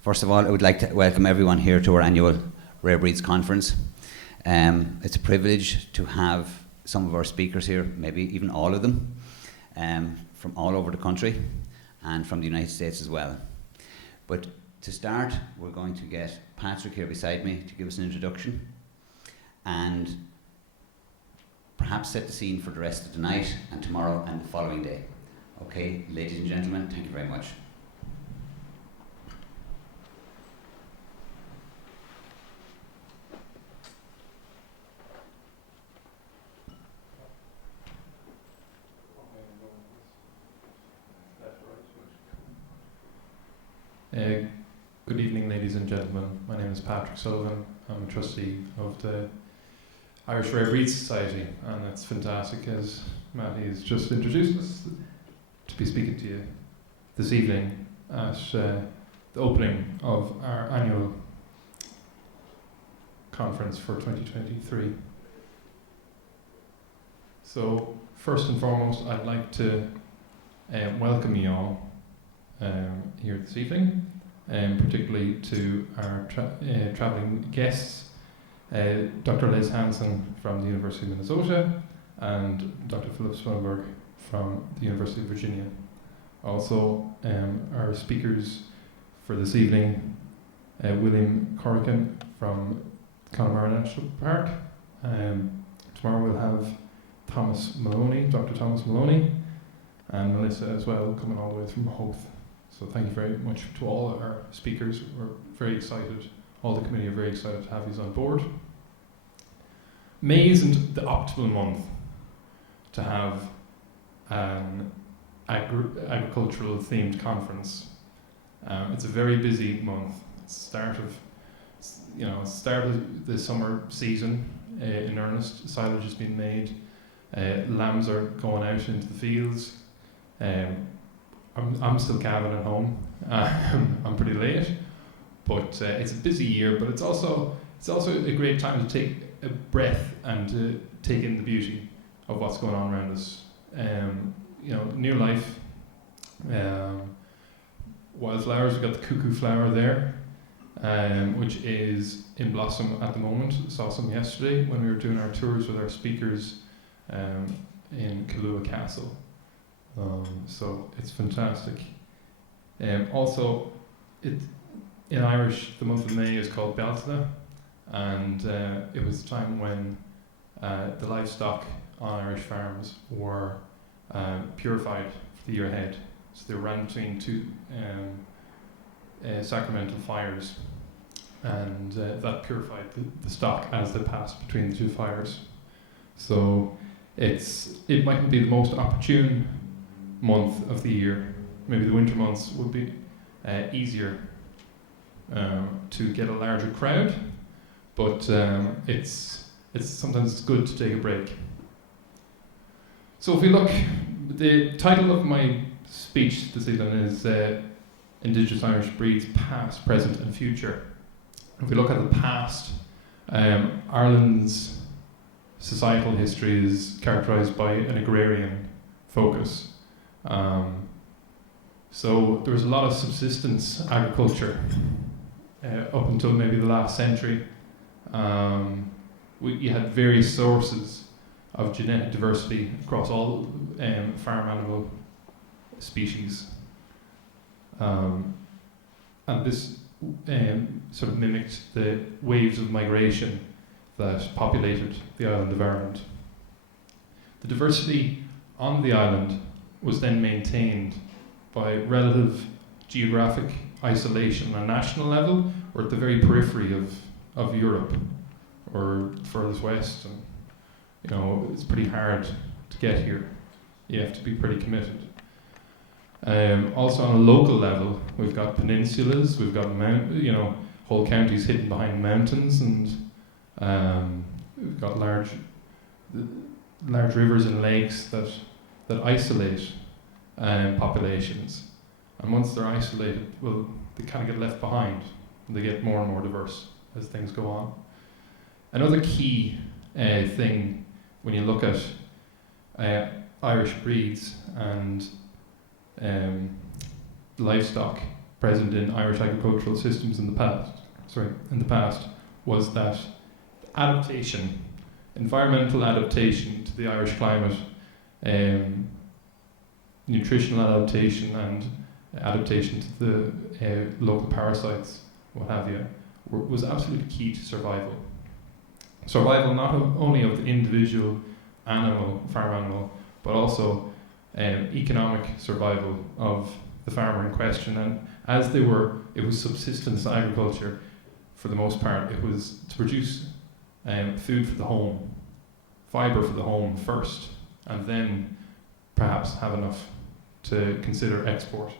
First of all, I would like to welcome everyone here to our annual Rare Breeds Conference. It's a privilege to have some of our speakers here, maybe even all of them, from all over the country and from the United States as well. But to start, we're going to get Patrick here beside me to give us an introduction and perhaps set the scene for the rest of the night and tomorrow and the following day. Okay, ladies and gentlemen, thank you very much. Good evening, ladies and gentlemen. My name is Patrick Sullivan. I'm a trustee of the Irish Rare Breeds Society, and it's fantastic, as Matty has just introduced us, to be speaking to you this evening at the opening of our annual conference for 2023. So, first and foremost, I'd like to welcome you all here this evening, particularly to our travelling guests, Dr. Les Hansen from the University of Minnesota and Dr. Philip Swinburne from the University of Virginia. Also, our speakers for this evening, William Corrigan from Connemara National Park. Tomorrow we'll have Thomas Maloney, Dr. Thomas Maloney, and Melissa as well, coming all the way from Howth. So thank you very much to all our speakers. We're very excited, all the committee are very excited to have you on board. May isn't the optimal month to have an agricultural themed conference. It's a very busy month. It's start of the summer season in earnest. Silage has been made. Lambs are going out into the fields. I'm still calving at home. I'm pretty late, but it's a busy year. But it's also a great time to take a breath and to take in the beauty of what's going on around us. Near life, wildflowers. We've got the cuckoo flower there, which is in blossom at the moment. Saw some yesterday when we were doing our tours with our speakers in Kahlua Castle. So it's fantastic. Also, in Irish, the month of May is called Beltana, and it was the time when the livestock on Irish farms were purified for the year ahead. So they ran between two sacramental fires, and that purified the stock as they passed between the two fires. So it mightn't be the most opportune month of the year. Maybe the winter months would be easier to get a larger crowd, but it's sometimes good to take a break. So if we look, the title of my speech this evening is Indigenous Irish Breeds, Past, Present and Future. If we look at the past, Ireland's societal history is characterised by an agrarian focus. So there was a lot of subsistence agriculture up until maybe the last century. You had various sources of genetic diversity across all farm animal species. And this sort of mimicked the waves of migration that populated the island of Ireland. The diversity on the island was then maintained by relative geographic isolation on a national level, or at the very periphery of Europe, or furthest west. And it's pretty hard to get here. You have to be pretty committed. Also on a local level, we've got peninsulas, we've got whole counties hidden behind mountains, and we've got large rivers and lakes that isolate populations. And once they're isolated, well, they kind of get left behind, and they get more and more diverse as things go on. Another key thing when you look at Irish breeds and livestock present in Irish agricultural systems in the past, was that adaptation, environmental adaptation to the Irish climate, nutritional adaptation and adaptation to the local parasites, what have you, was absolutely key to survival. Survival not only of the individual farm animal, but also economic survival of the farmer in question. And as it was subsistence agriculture for the most part. It was to produce food for the home, fibre for the home first, and then perhaps have enough to consider export.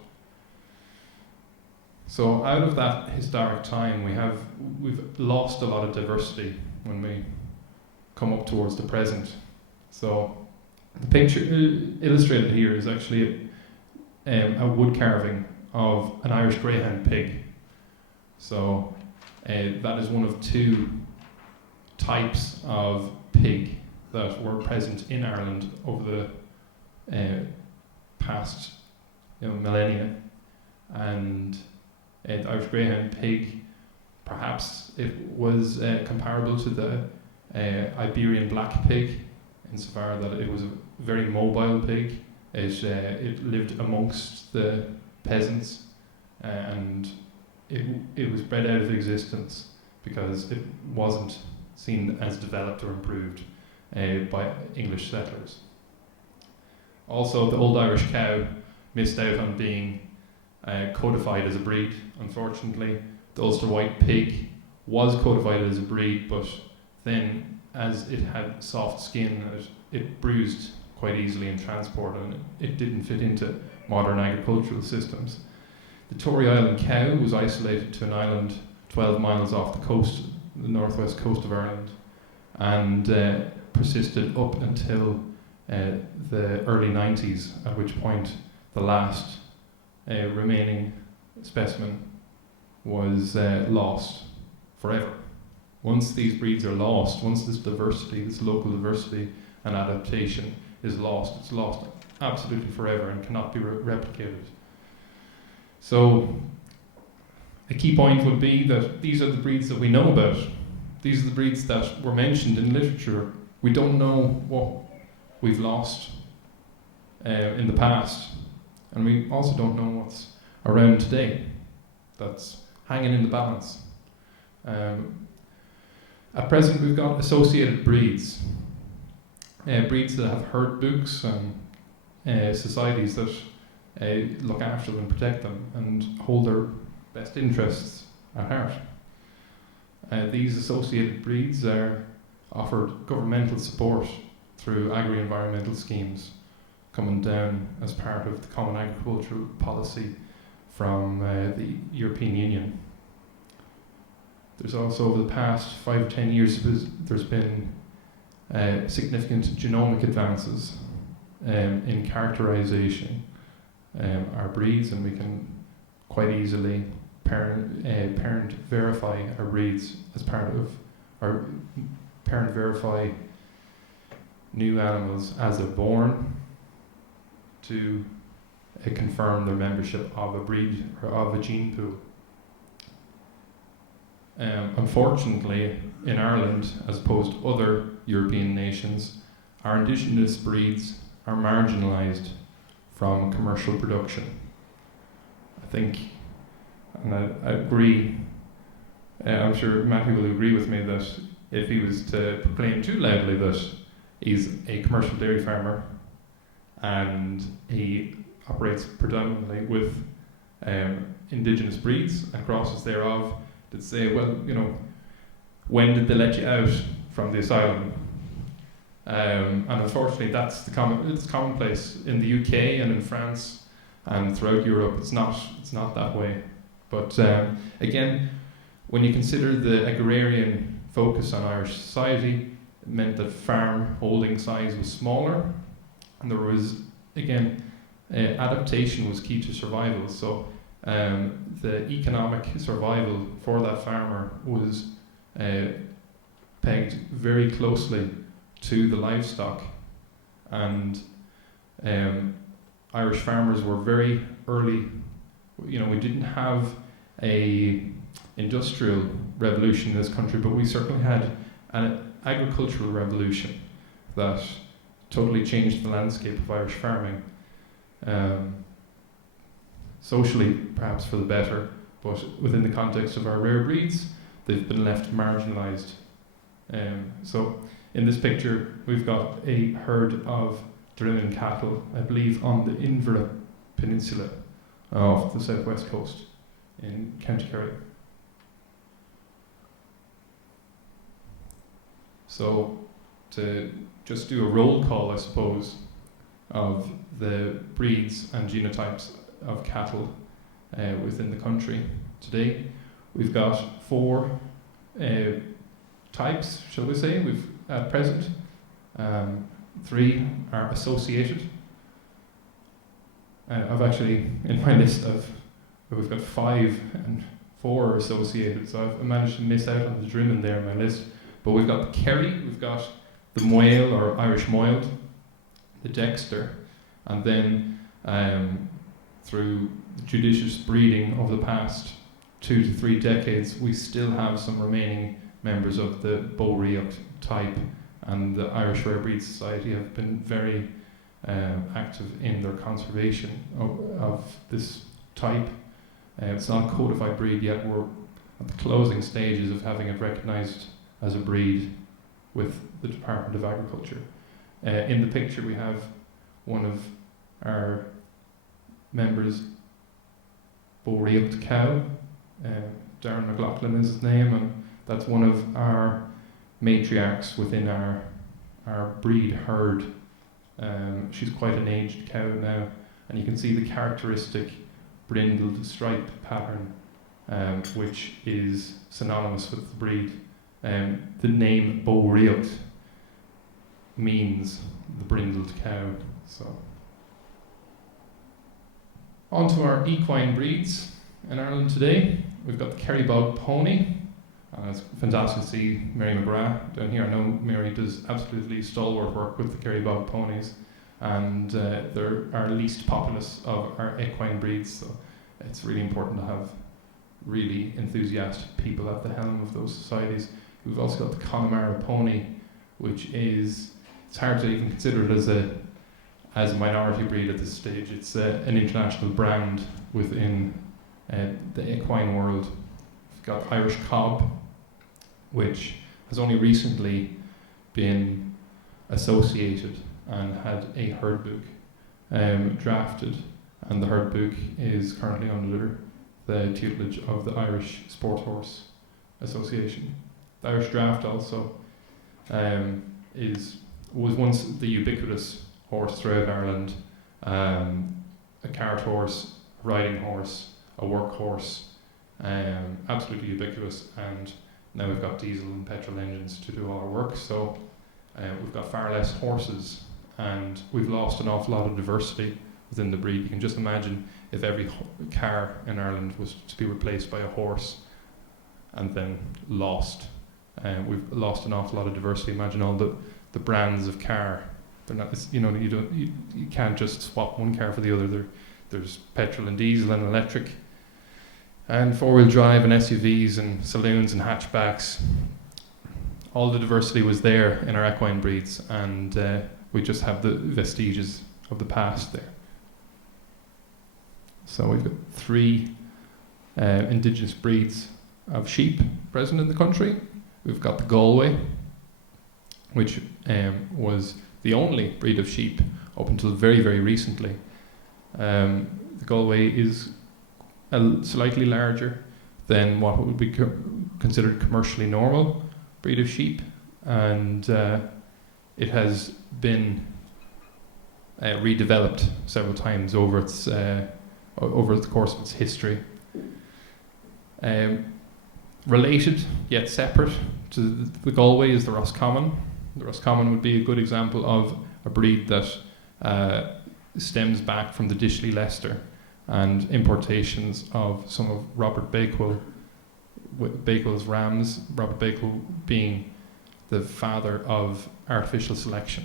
So out of that historic time, we've lost a lot of diversity when we come up towards the present. So the picture illustrated here is actually a wood carving of an Irish greyhound pig. So that is one of two types of pig that were present in Ireland over the past millennia. And the Irish greyhound pig, perhaps it was comparable to the Iberian black pig, insofar that it was a very mobile pig. It lived amongst the peasants, and it was bred out of existence because it wasn't seen as developed or improved by English settlers. Also, the old Irish cow missed out on being codified as a breed, unfortunately. The Ulster White pig was codified as a breed, but then as it had soft skin, it bruised quite easily in transport, and it didn't fit into modern agricultural systems. The Tory Island cow was isolated to an island 12 miles off the coast, the northwest coast of Ireland, and persisted up until the early 90s, at which point the last remaining specimen was lost forever. Once these breeds are lost, once this diversity, this local diversity and adaptation is lost, it's lost absolutely forever and cannot be replicated. So a key point would be that these are the breeds that we know about. These are the breeds that were mentioned in literature. We don't know what we've lost in the past, and we also don't know what's around today that's hanging in the balance. At present, we've got associated breeds, breeds that have herd books and societies that look after them, protect them, and hold their best interests at heart. These associated breeds are offered governmental support through agri-environmental schemes coming down as part of the Common Agricultural Policy from the European Union. There's also, over the past 5 or 10 years, there's been significant genomic advances in characterization our breeds, and we can quite easily parent verify our breeds as part of our parent verify new animals as they're born to confirm their membership of a breed or of a gene pool. Unfortunately, in Ireland, as opposed to other European nations, our indigenous breeds are marginalised from commercial production. I think, and I agree, I'm sure Matthew will agree with me that if he was to proclaim too loudly that he's a commercial dairy farmer and he operates predominantly with indigenous breeds and crosses thereof, that say, well, when did they let you out from the asylum? And unfortunately, it's commonplace in the UK and in France and throughout Europe. It's not that way. But again, when you consider the agrarian focus on Irish society, it meant that farm holding size was smaller, and there was, again, adaptation was key to survival. So the economic survival for that farmer was pegged very closely to the livestock, and Irish farmers were very early You know, we didn't have a industrial revolution in this country, but we certainly had an agricultural revolution that totally changed the landscape of Irish farming. Socially, perhaps for the better, but within the context of our rare breeds, they've been left marginalised. So in this picture, we've got a herd of Drilling cattle, I believe, on the Inverloch Peninsula off the southwest coast in County Kerry. So to just do a roll call, I suppose, of the breeds and genotypes of cattle within the country today. We've got 4 types, shall we say, we've at present. 3 are associated. I've actually, in my list, we've got 5 and 4 are associated, so I've managed to miss out on the Drimmen there in my list. But we've got the Kerry, we've got the Moyle or Irish Moiled, the Dexter, and then through judicious breeding over the past 2 to 3 decades, we still have some remaining members of the Boreacht type, and the Irish Rare Breeds Society have been very active in their conservation of this type. It's not a codified breed yet. We're at the closing stages of having it recognised as a breed with the Department of Agriculture. In the picture we have one of our members, Boreacht cow. Darren McLaughlin is his name, and that's one of our matriarchs within our breed herd. She's quite an aged cow now, and you can see the characteristic brindled stripe pattern, which is synonymous with the breed. The name Boreacht means the brindled cow. So, on to our equine breeds in Ireland today. We've got the Kerrybog pony. It's fantastic to see Mary McGrath down here. I know Mary does absolutely stalwart work with the Kerrybog ponies, and they're our least populous of our equine breeds, so it's really important to have really enthusiastic people at the helm of those societies. We've also got the Connemara pony, which is, it's hard to even consider it as a minority breed at this stage. It's an international brand within the equine world. We've got Irish Cob, which has only recently been associated and had a herd book drafted, and the herd book is currently under the tutelage of the Irish Sport Horse Association. The Irish Draft also was once the ubiquitous horse throughout Ireland, a cart horse, a riding horse, a workhorse, absolutely ubiquitous, and now we've got diesel and petrol engines to do all our work, so we've got far less horses, and we've lost an awful lot of diversity within the breed. You can just imagine if every car in Ireland was to be replaced by a horse and then lost. We've lost an awful lot of diversity. Imagine all the brands of car. They're not, you can't just swap one car for the other. There's petrol and diesel and electric, and 4-wheel drive and SUVs and saloons and hatchbacks. All the diversity was there in our equine breeds, and we just have the vestiges of the past there. So we've got 3 indigenous breeds of sheep present in the country. We've got the Galway, which was the only breed of sheep up until very, very recently. The Galway is slightly larger than what would be considered commercially normal breed of sheep, and it has been redeveloped several times over the course of its history. Related yet separate to the Galway is the Roscommon. The Roscommon would be a good example of a breed that stems back from the Dishley Leicester and importations of some of Robert Bakewell's rams, Robert Bakewell being the father of artificial selection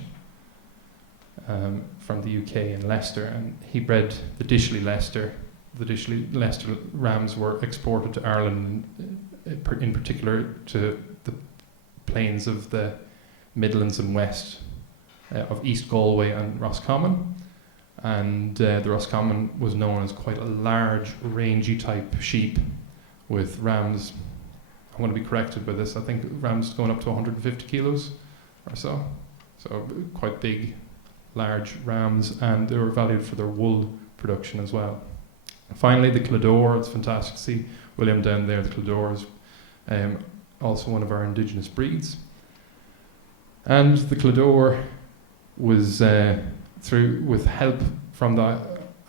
from the UK in Leicester, and he bred the Dishley Leicester the Leicester rams were exported to Ireland, in particular to the plains of the Midlands and West of East Galway and Roscommon. And the Roscommon was known as quite a large, rangy type sheep with rams. I'm going to be corrected by this. I think rams going up to 150 kilos or so. So quite big, large rams, and they were valued for their wool production as well. Finally, the Clodagh. It's fantastic to see William down there. The Clodagh is also one of our indigenous breeds. And the Clodagh was with help from the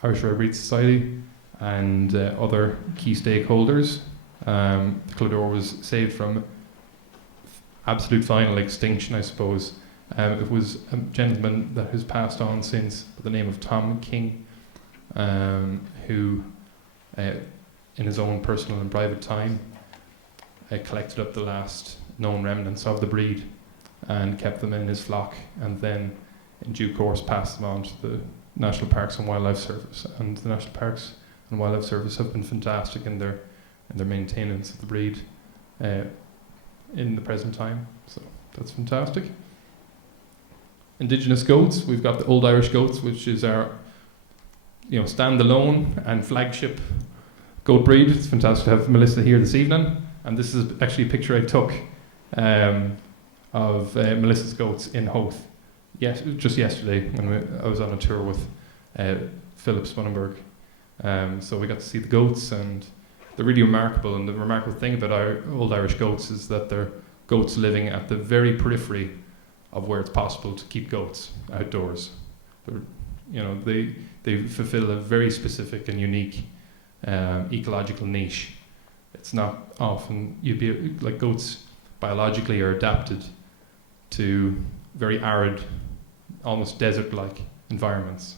Irish Rare Breed Society and other key stakeholders. The Clodagh was saved from absolute final extinction, I suppose. It was a gentleman that has passed on since, by the name of Tom King, who, in his own personal and private time, collected up the last known remnants of the breed and kept them in his flock, and then in due course passed them on to the National Parks and Wildlife Service. And the National Parks and Wildlife Service have been fantastic in their maintenance of the breed in the present time. So that's fantastic. Indigenous goats, we've got the Old Irish Goats, which is our standalone and flagship goat breed. It's fantastic to have Melissa here this evening. And this is actually a picture I took of Melissa's goats in Howth. Just yesterday when I was on a tour with Philip Spunenberg. So we got to see the goats, and they're really remarkable. And the remarkable thing about our Old Irish Goats is that they're goats living at the very periphery of where it's possible to keep goats outdoors. They fulfill a very specific and unique ecological niche. It's not often goats biologically are adapted to very arid, almost desert-like environments.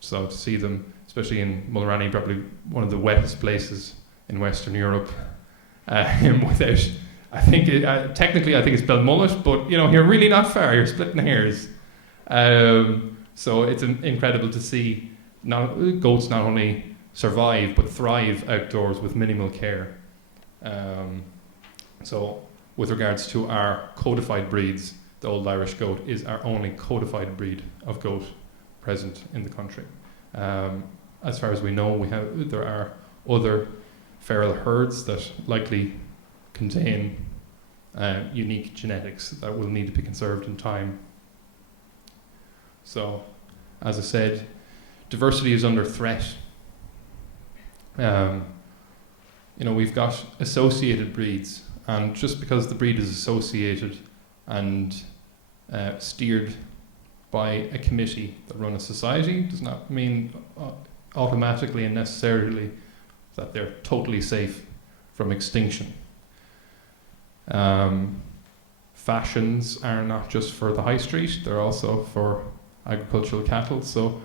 So to see them, especially in Mulranny, probably one of the wettest places in Western Europe, without, technically I think it's Belmullet, but you're really not far, you're splitting hairs. So it's incredible to see goats not only survive but thrive outdoors with minimal care. So with regards to our codified breeds, the Old Irish Goat is our only codified breed of goat present in the country. As far as we know, there are other feral herds that likely contain unique genetics that will need to be conserved in time. So, as I said, diversity is under threat. We've got associated breeds, and just because the breed is associated and steered by a committee that run a society does not mean automatically and necessarily that they're totally safe from extinction. Fashions are not just for the high street, they're also for agricultural cattle. So,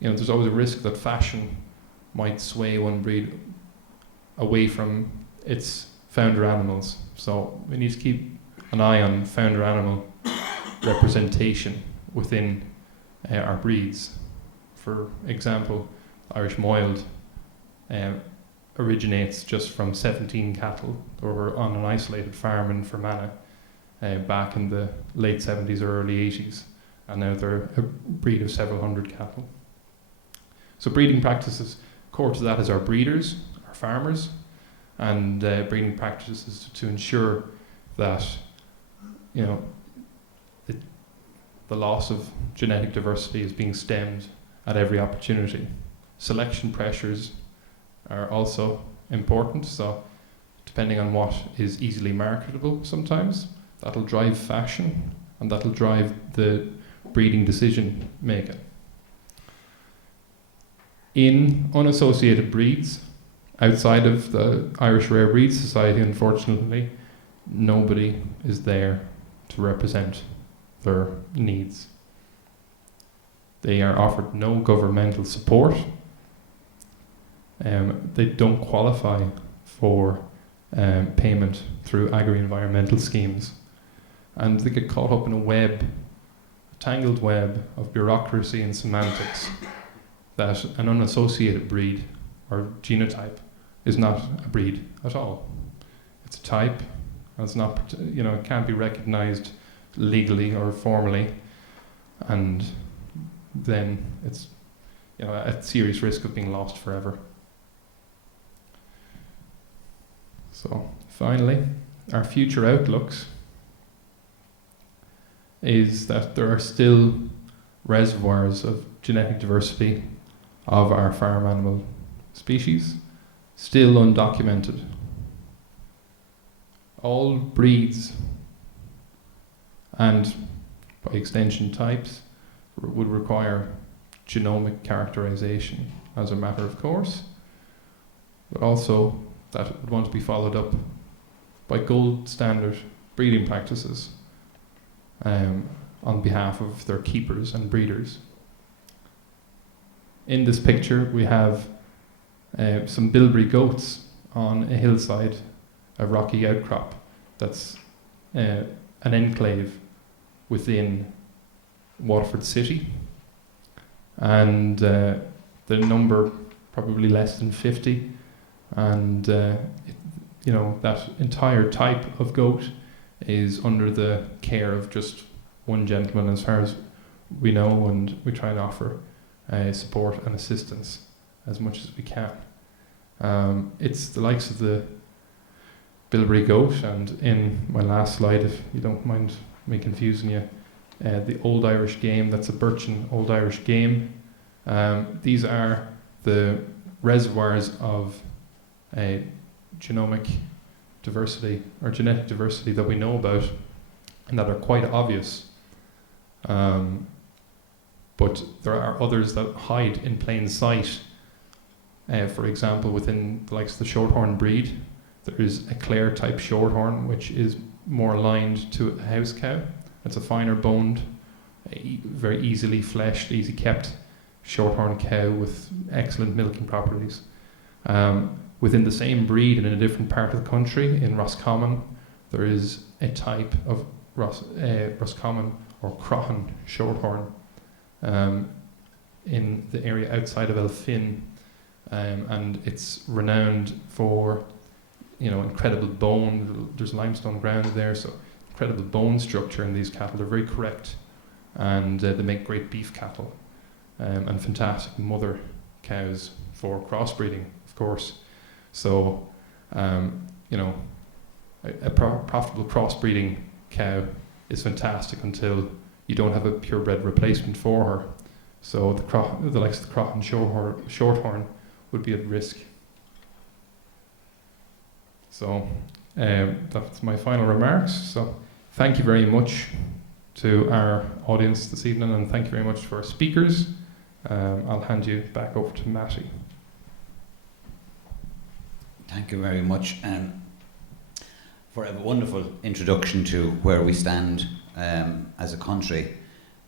there's always a risk that fashion might sway one breed away from its founder animals. So we need to keep an eye on founder animal representation within our breeds. For example, Irish Moiled originates just from 17 cattle that were on an isolated farm in Fermanagh back in the late 70s or early 80s, and now they're a breed of several hundred cattle. So breeding practices, core to that is our breeders, our farmers, and breeding practices to ensure that the loss of genetic diversity is being stemmed at every opportunity. Selection pressures are also important, so depending on what is easily marketable sometimes, that'll drive fashion and that'll drive the breeding decision making. In unassociated breeds, outside of the Irish Rare Breed Society, unfortunately, nobody is there to represent their needs. They are offered no governmental support. They don't qualify for payment through agri-environmental schemes. And they get caught up in a tangled web of bureaucracy and semantics that an unassociated breed or genotype is not a breed at all. It's a type, and it's not, it can't be recognized legally or formally, and then it's, at serious risk of being lost forever. So finally, our future outlooks is that there are still reservoirs of genetic diversity of our farm animal species, still undocumented. All breeds, and by extension types, would require genomic characterization as a matter of course, but also that would want to be followed up by gold standard breeding practices on behalf of their keepers and breeders. In this picture we have some bilberry goats on a hillside, a rocky outcrop that's an enclave within Waterford City, and the number probably less than 50, and that entire type of goat is under the care of just one gentleman as far as we know, and we try and offer support and assistance as much as we can. It's the likes of the bilberry goat, and in my last slide, if you don't mind me confusing you, the Old Irish game, that's a Birchin Old Irish game. These are the reservoirs of genomic diversity or genetic diversity that we know about and that are quite obvious. But there are others that hide in plain sight. For example, within the likes of the Shorthorn breed, there is a Clare type Shorthorn, which is more aligned to a house cow. It's a finer boned, very easily fleshed, easy kept Shorthorn cow with excellent milking properties. Within the same breed and in a different part of the country, in Roscommon, there is a type of Roscommon or Croghan Shorthorn in the area outside of Elphin, and it's renowned for incredible bone. There's limestone ground there, so incredible bone structure in these cattle. They're very correct, and they make great beef cattle, and fantastic mother cows for crossbreeding, of course. So, a profitable crossbreeding cow is fantastic until you don't have a purebred replacement for her. So the likes of the Croghan Shorthorn would be at risk. So that's my final remarks. So thank you very much to our audience this evening, and thank you very much for our speakers. I'll hand you back over to Matty. Thank you very much for a wonderful introduction to where we stand as a country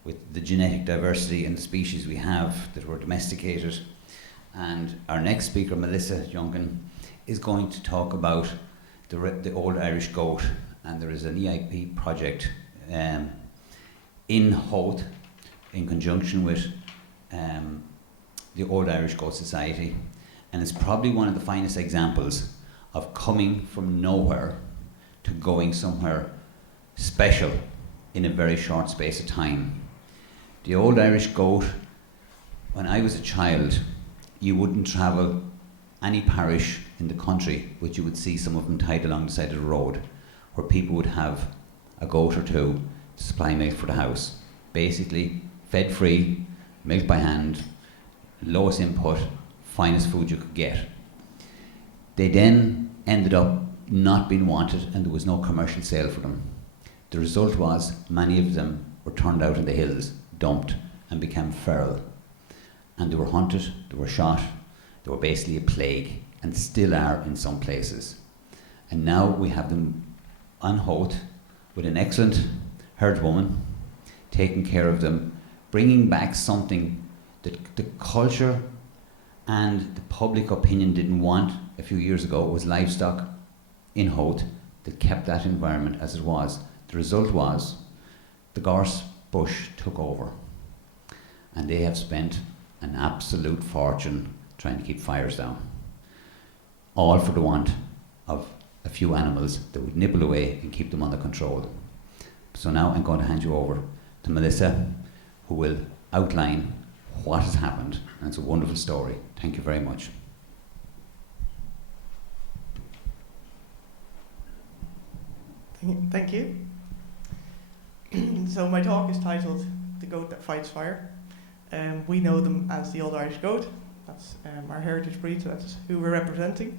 with the genetic diversity and the species we have that were domesticated. And our next speaker, Melissa Junkin, is going to talk about the Old Irish goat, and there is an EIP project in Howth in conjunction with the Old Irish Goat Society, and it's probably one of the finest examples of coming from nowhere to going somewhere special in a very short space of time. The Old Irish Goat, when I was a child, you wouldn't travel any parish in the country but you would see some of them tied along the side of the road, where people would have a goat or two to supply milk for the house. Basically, fed free, milk by hand, lowest input, finest food you could get. They then ended up not being wanted, and there was no commercial sale for them. The result was many of them were turned out in the hills, dumped, and became feral. And they were hunted, they were shot, they were basically a plague, and still are in some places. And now we have them on Howth with an excellent herdswoman taking care of them, bringing back something that the culture and the public opinion didn't want a few years ago. It was livestock in Howth that kept that environment as it was. The result was the gorse bush took over, and they have spent an absolute fortune trying to keep fires down. All for the want of a few animals that would nibble away and keep them under control. So now I'm going to hand you over to Melissa, who will outline what has happened, and it's a wonderful story. Thank you very much. Thank you. So my talk is titled "The Goat That Fights Fire." We know them as the Old Irish Goat. That's our heritage breed, so that's who we're representing.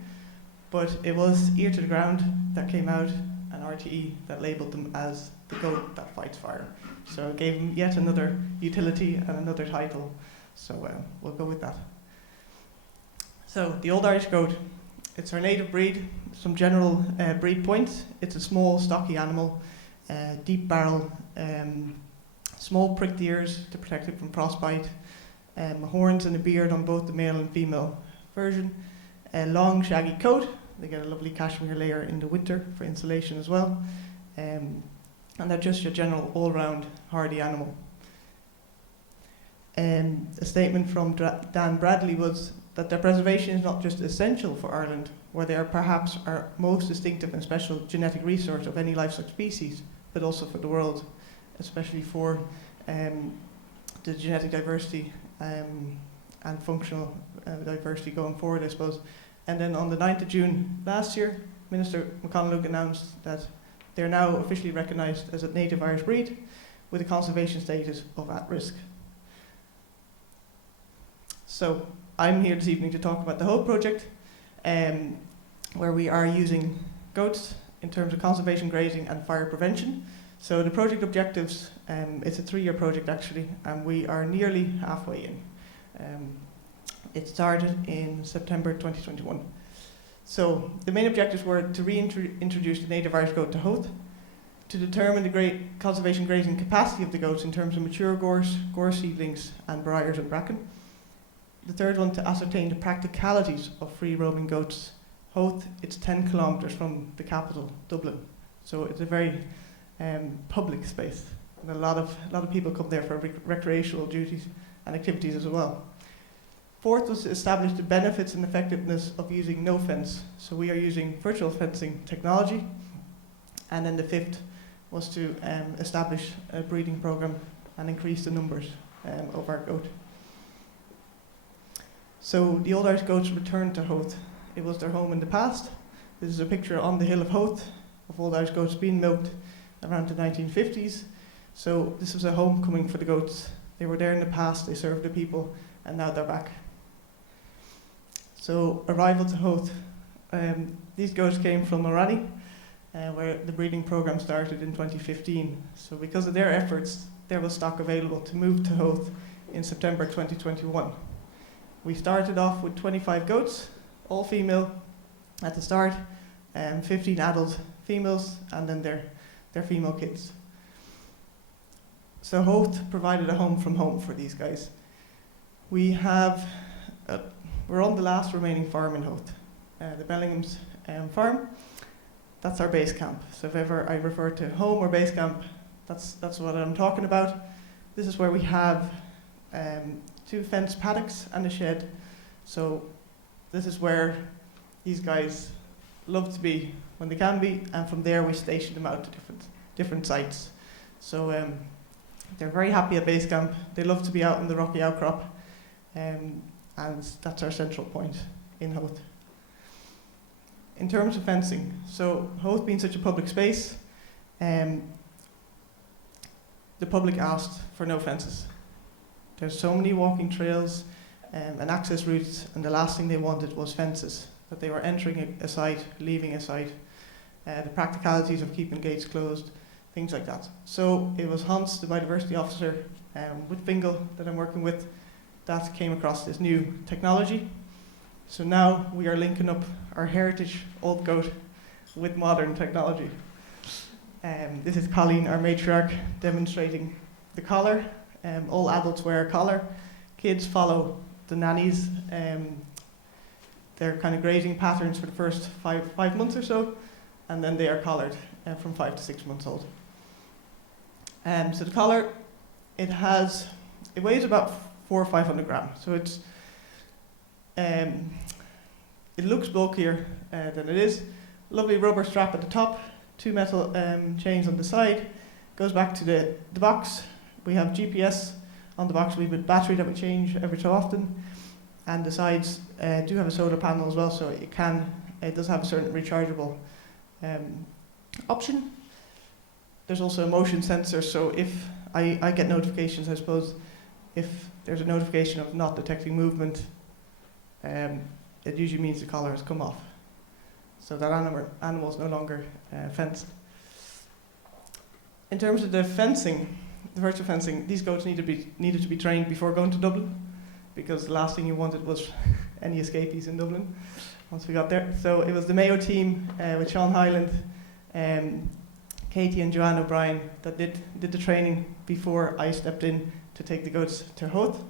But it was Ear to the Ground that came out, and RTE that labelled them as the goat that fights fire. So it gave them yet another utility and another title. So we'll go with that. So the Old Irish Goat, it's our native breed. Some general breed points. It's a small, stocky animal, deep barrel, small pricked ears to protect it from frostbite, horns and a beard on both the male and female version, a long shaggy coat. They get a lovely cashmere layer in the winter for insulation as well, and they're just your general all-round hardy animal. A statement from Dan Bradley was that their preservation is not just essential for Ireland, where they are perhaps our most distinctive and special genetic resource of any livestock species, but also for the world, especially for the genetic diversity and functional diversity going forward, I suppose. And then on the 9th of June last year, Minister McConalogue announced that they're now officially recognised as a native Irish breed with a conservation status of at risk. So I'm here this evening to talk about the Howth project, where we are using goats in terms of conservation, grazing and fire prevention. So the project objectives, it's a 3-year project actually, and we are nearly halfway in. It started in September 2021. So the main objectives were to reintroduce the native Irish goat to Howth, to determine the great conservation grazing capacity of the goats in terms of mature gorse seedlings and briars and bracken. The third one, to ascertain the practicalities of free roaming goats. Howth, it's 10 kilometres from the capital, Dublin. So it's a very public space. And a lot of people come there for recreational duties and activities as well. Fourth was to establish the benefits and effectiveness of using no fence. So we are using virtual fencing technology. And then the fifth was to establish a breeding program and increase the numbers of our goat. So the Old Irish Goats returned to Howth. It was their home in the past. This is a picture on the hill of Howth of Old Irish Goats being milked around the 1950s. So this was a homecoming for the goats. They were there in the past, they served the people, and now they're back. So arrival to Howth. These goats came from Morani, where the breeding program started in 2015. So because of their efforts, there was stock available to move to Howth in September 2021. We started off with 25 goats, all female at the start, 15 adult females, and then their female kids. So Howth provided a home from home for these guys. We're on the last remaining farm in Howth, the Bellingham's farm. That's our base camp. So if ever I refer to home or base camp, that's what I'm talking about. This is where we have 2 fenced paddocks and a shed. So this is where these guys love to be when they can be, and from there we station them out to different sites. So they're very happy at base camp. They love to be out in the rocky outcrop, and that's our central point in Howth. In terms of fencing, so Howth being such a public space, the public asked for no fences. There's so many walking trails and access routes, and the last thing they wanted was fences, that they were entering a site, leaving a site, the practicalities of keeping gates closed, things like that. So it was Hans, the biodiversity officer with Fingal that I'm working with, that came across this new technology. So now we are linking up our heritage old goat with modern technology. This is Colleen, our matriarch, demonstrating the collar. All adults wear a collar. Kids follow the nannies. Their kind of grazing patterns for the first five months or so, and then they are collared from 5 to 6 months old. So the collar, it weighs about 400 or 500 grams. So it looks bulkier than it is. Lovely rubber strap at the top, 2 metal chains on the side. Goes back to the box. We have GPS on the box. We have a battery that we change every so often. And the sides do have a solar panel as well, so it does have a certain rechargeable option. There's also a motion sensor, so if I get notifications, I suppose, if there's a notification of not detecting movement, it usually means the collar has come off. So that animal is no longer fenced. In terms of the fencing, the virtual fencing, these goats needed to be trained before going to Dublin, because the last thing you wanted was any escapees in Dublin once we got there. So it was the Mayo team with Sean Hyland, Katie and Joanne O'Brien that did the training before I stepped in to take the goats to Howth.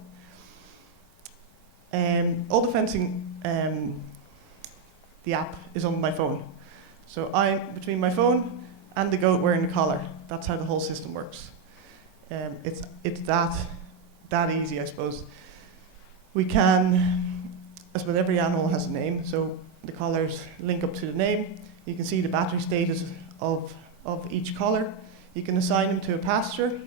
All the fencing, the app is on my phone. So I'm between my phone and the goat wearing the collar. That's how the whole system works. It's that easy, I suppose. We can, I suppose every animal has a name, so the collars link up to the name. You can see the battery status of each collar. You can assign them to a pasture.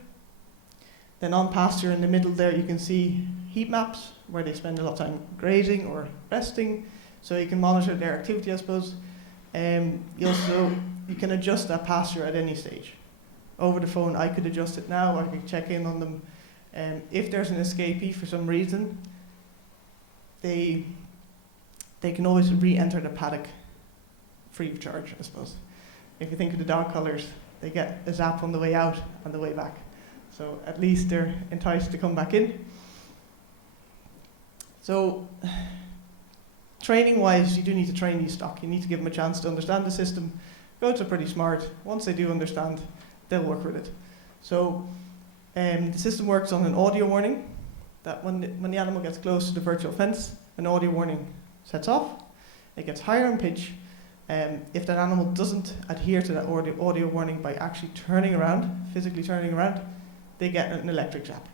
Then on pasture in the middle there you can see heat maps where they spend a lot of time grazing or resting, so you can monitor their activity, I suppose. You can adjust that pasture at any stage. Over the phone I could adjust it now, I could check in on them. If there's an escapee for some reason, they can always re-enter the paddock free of charge, I suppose. If you think of the dog collars, they get a zap on the way out and the way back. So at least they're enticed to come back in. So training-wise, you do need to train these stock. You need to give them a chance to understand the system. Goats are pretty smart. Once they do understand, they'll work with it. So the system works on an audio warning that when the animal gets close to the virtual fence, an audio warning sets off. It gets higher in pitch. If that animal doesn't adhere to that audio warning by actually turning around, physically turning around, they get an electric zap,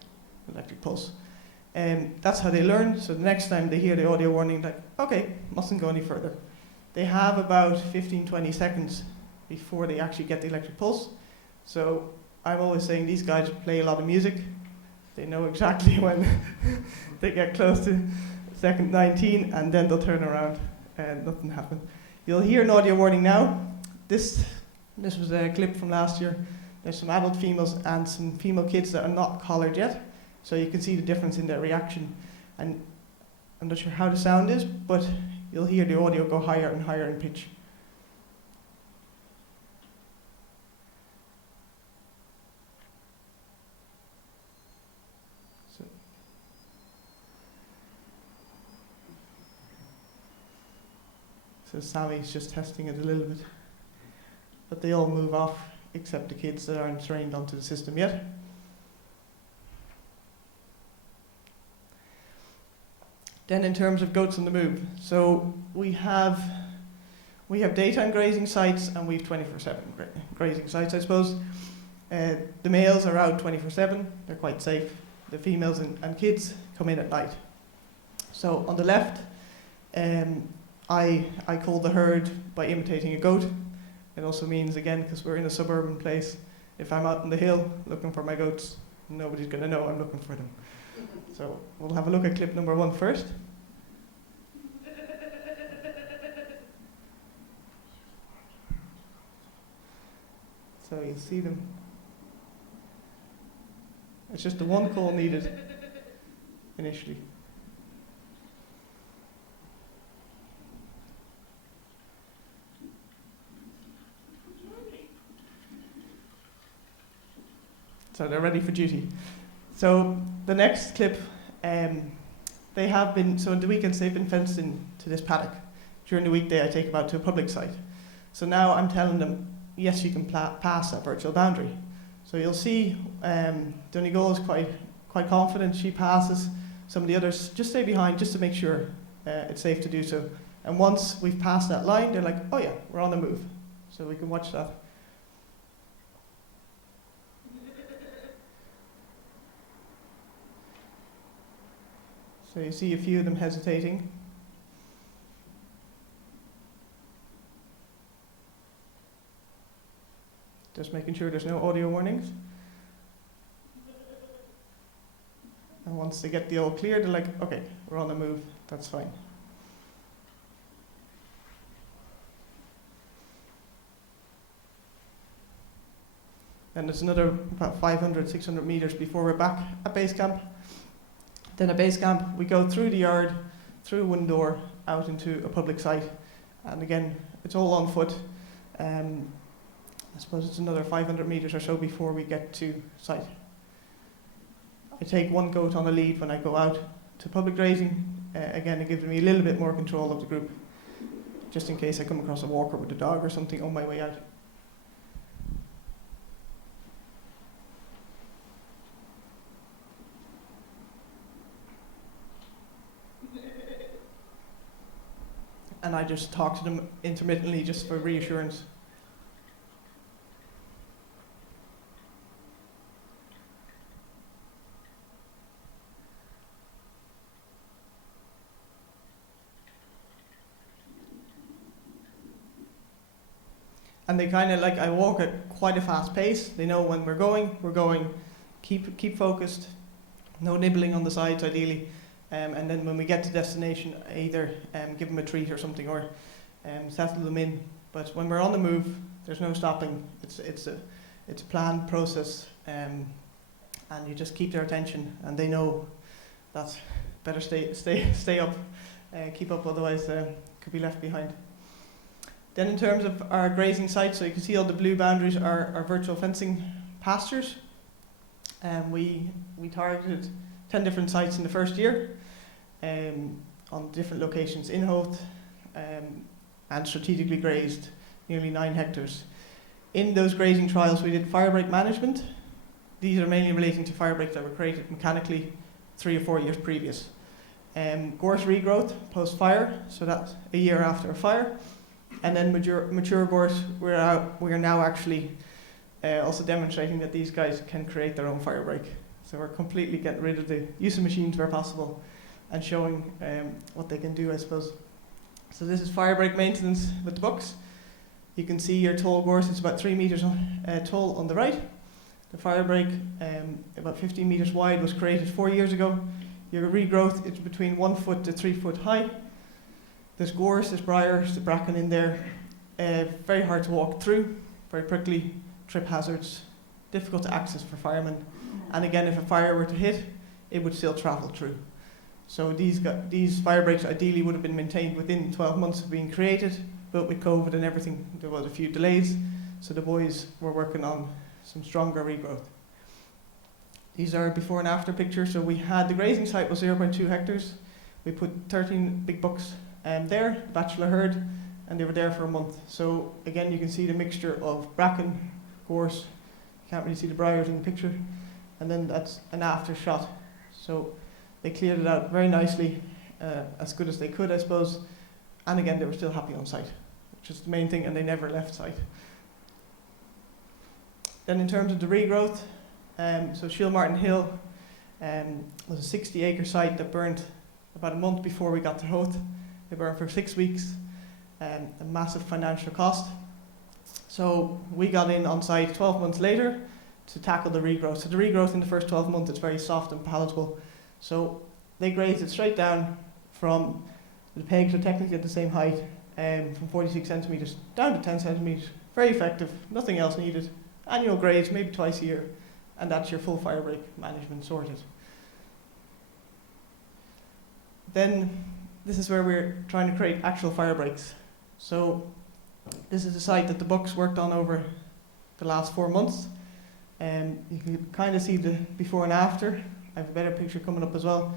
electric pulse. That's how they learn. So the next time they hear the audio warning, like, okay, mustn't go any further. They have about 15-20 seconds before they actually get the electric pulse. So I'm always saying these guys play a lot of music. They know exactly when they get close to second 19, and then they'll turn around and nothing happened. You'll hear an audio warning now. This was a clip from last year. There's some adult females and some female kids that are not collared yet. So you can see the difference in their reaction. And I'm not sure how the sound is, but you'll hear the audio go higher and higher in pitch. So Sammy's just testing it a little bit. But they all move off, except the kids that aren't trained onto the system yet. Then in terms of goats on the move, so we have daytime grazing sites and we have 24/7 grazing sites, I suppose. The males are out 24/7, they're quite safe. The females and kids come in at night. So on the left, I call the herd by imitating a goat. It also means, again, because we're in a suburban place, if I'm out on the hill looking for my goats, nobody's going to know I'm looking for them. So we'll have a look at clip number 1 first. So you see them. It's just the one call needed initially. So they're ready for duty. So the next clip, they have been, so in the weekends they've been fenced in to this paddock. During the weekday I take them out to a public site. So now I'm telling them, yes, you can pass that virtual boundary. So you'll see Donegal is quite confident, she passes. Some of the others just stay behind just to make sure it's safe to do so. And once we've passed that line, they're like, oh yeah, we're on the move. So we can watch that. So you see a few of them hesitating. Just making sure there's no audio warnings. And once they get the all clear, they're like, okay, we're on the move, that's fine. Then there's another about 500, 600 meters before we're back at base camp. Then at base camp, we go through the yard, through one door, out into a public site. And again, it's all on foot. I suppose it's another 500 meters or so before we get to site. I take one goat on a lead when I go out to public grazing. Again, it gives me a little bit more control of the group, just in case I come across a walker with a dog or something on my way out. And I just talk to them intermittently just for reassurance. And they kind of like, I walk at quite a fast pace. They know when we're going. Keep focused. No nibbling on the sides, ideally. And then when we get to destination, either give them a treat or something, or settle them in. But when we're on the move, there's no stopping. It's a planned process, and you just keep their attention, and they know that better stay up, keep up, otherwise could be left behind. Then in terms of our grazing sites, so you can see all the blue boundaries are our virtual fencing pastures. We targeted 10 different sites in the first year, on different locations in Howth, and strategically grazed nearly 9 hectares. In those grazing trials, we did fire break management. These are mainly relating to fire breaks that were created mechanically 3 or 4 years previous. Gorse regrowth post-fire, so that's a year after a fire. And then mature gorse, we are now actually also demonstrating that these guys can create their own fire break. So we're completely getting rid of the use of machines where possible and showing what they can do, I suppose. So this is fire break maintenance with the bucks. You can see your tall gorse is about 3 meters tall on the right. The fire break, about 15 meters wide, was created 4 years ago. Your regrowth is between 1 foot to 3 foot high. There's gorse, there's briars, the bracken in there. Very hard to walk through, very prickly, trip hazards, difficult to access for firemen. And again, if a fire were to hit, it would still travel through. So these fire breaks ideally would have been maintained within 12 months of being created, but with COVID and everything, there was a few delays. So the boys were working on some stronger regrowth. These are before and after pictures. So we had, the grazing site was 0.2 hectares. We put 13 big bucks there, bachelor herd, and they were there for a month. So again, you can see the mixture of bracken, gorse, you can't really see the briars in the picture, and then that's an after shot. So they cleared it out very nicely, as good as they could, I suppose, and again, they were still happy on site, which is the main thing, and they never left site. Then in terms of the regrowth, so Shilmartin Hill was a 60-acre site that burned about a month before we got to Howth. They burned for 6 weeks, a massive financial cost. So we got in on site 12 months later to tackle the regrowth. So the regrowth in the first 12 months is very soft and palatable. So they grazed it straight down from, the pegs are technically at the same height, from 46 centimetres down to 10 centimetres. Very effective, nothing else needed. Annual graze, maybe twice a year, and that's your full fire break management sorted. Then this is where we're trying to create actual fire breaks. So this is a site that the bucks worked on over the last 4 months. You can kind of see the before and after. I have a better picture coming up as well.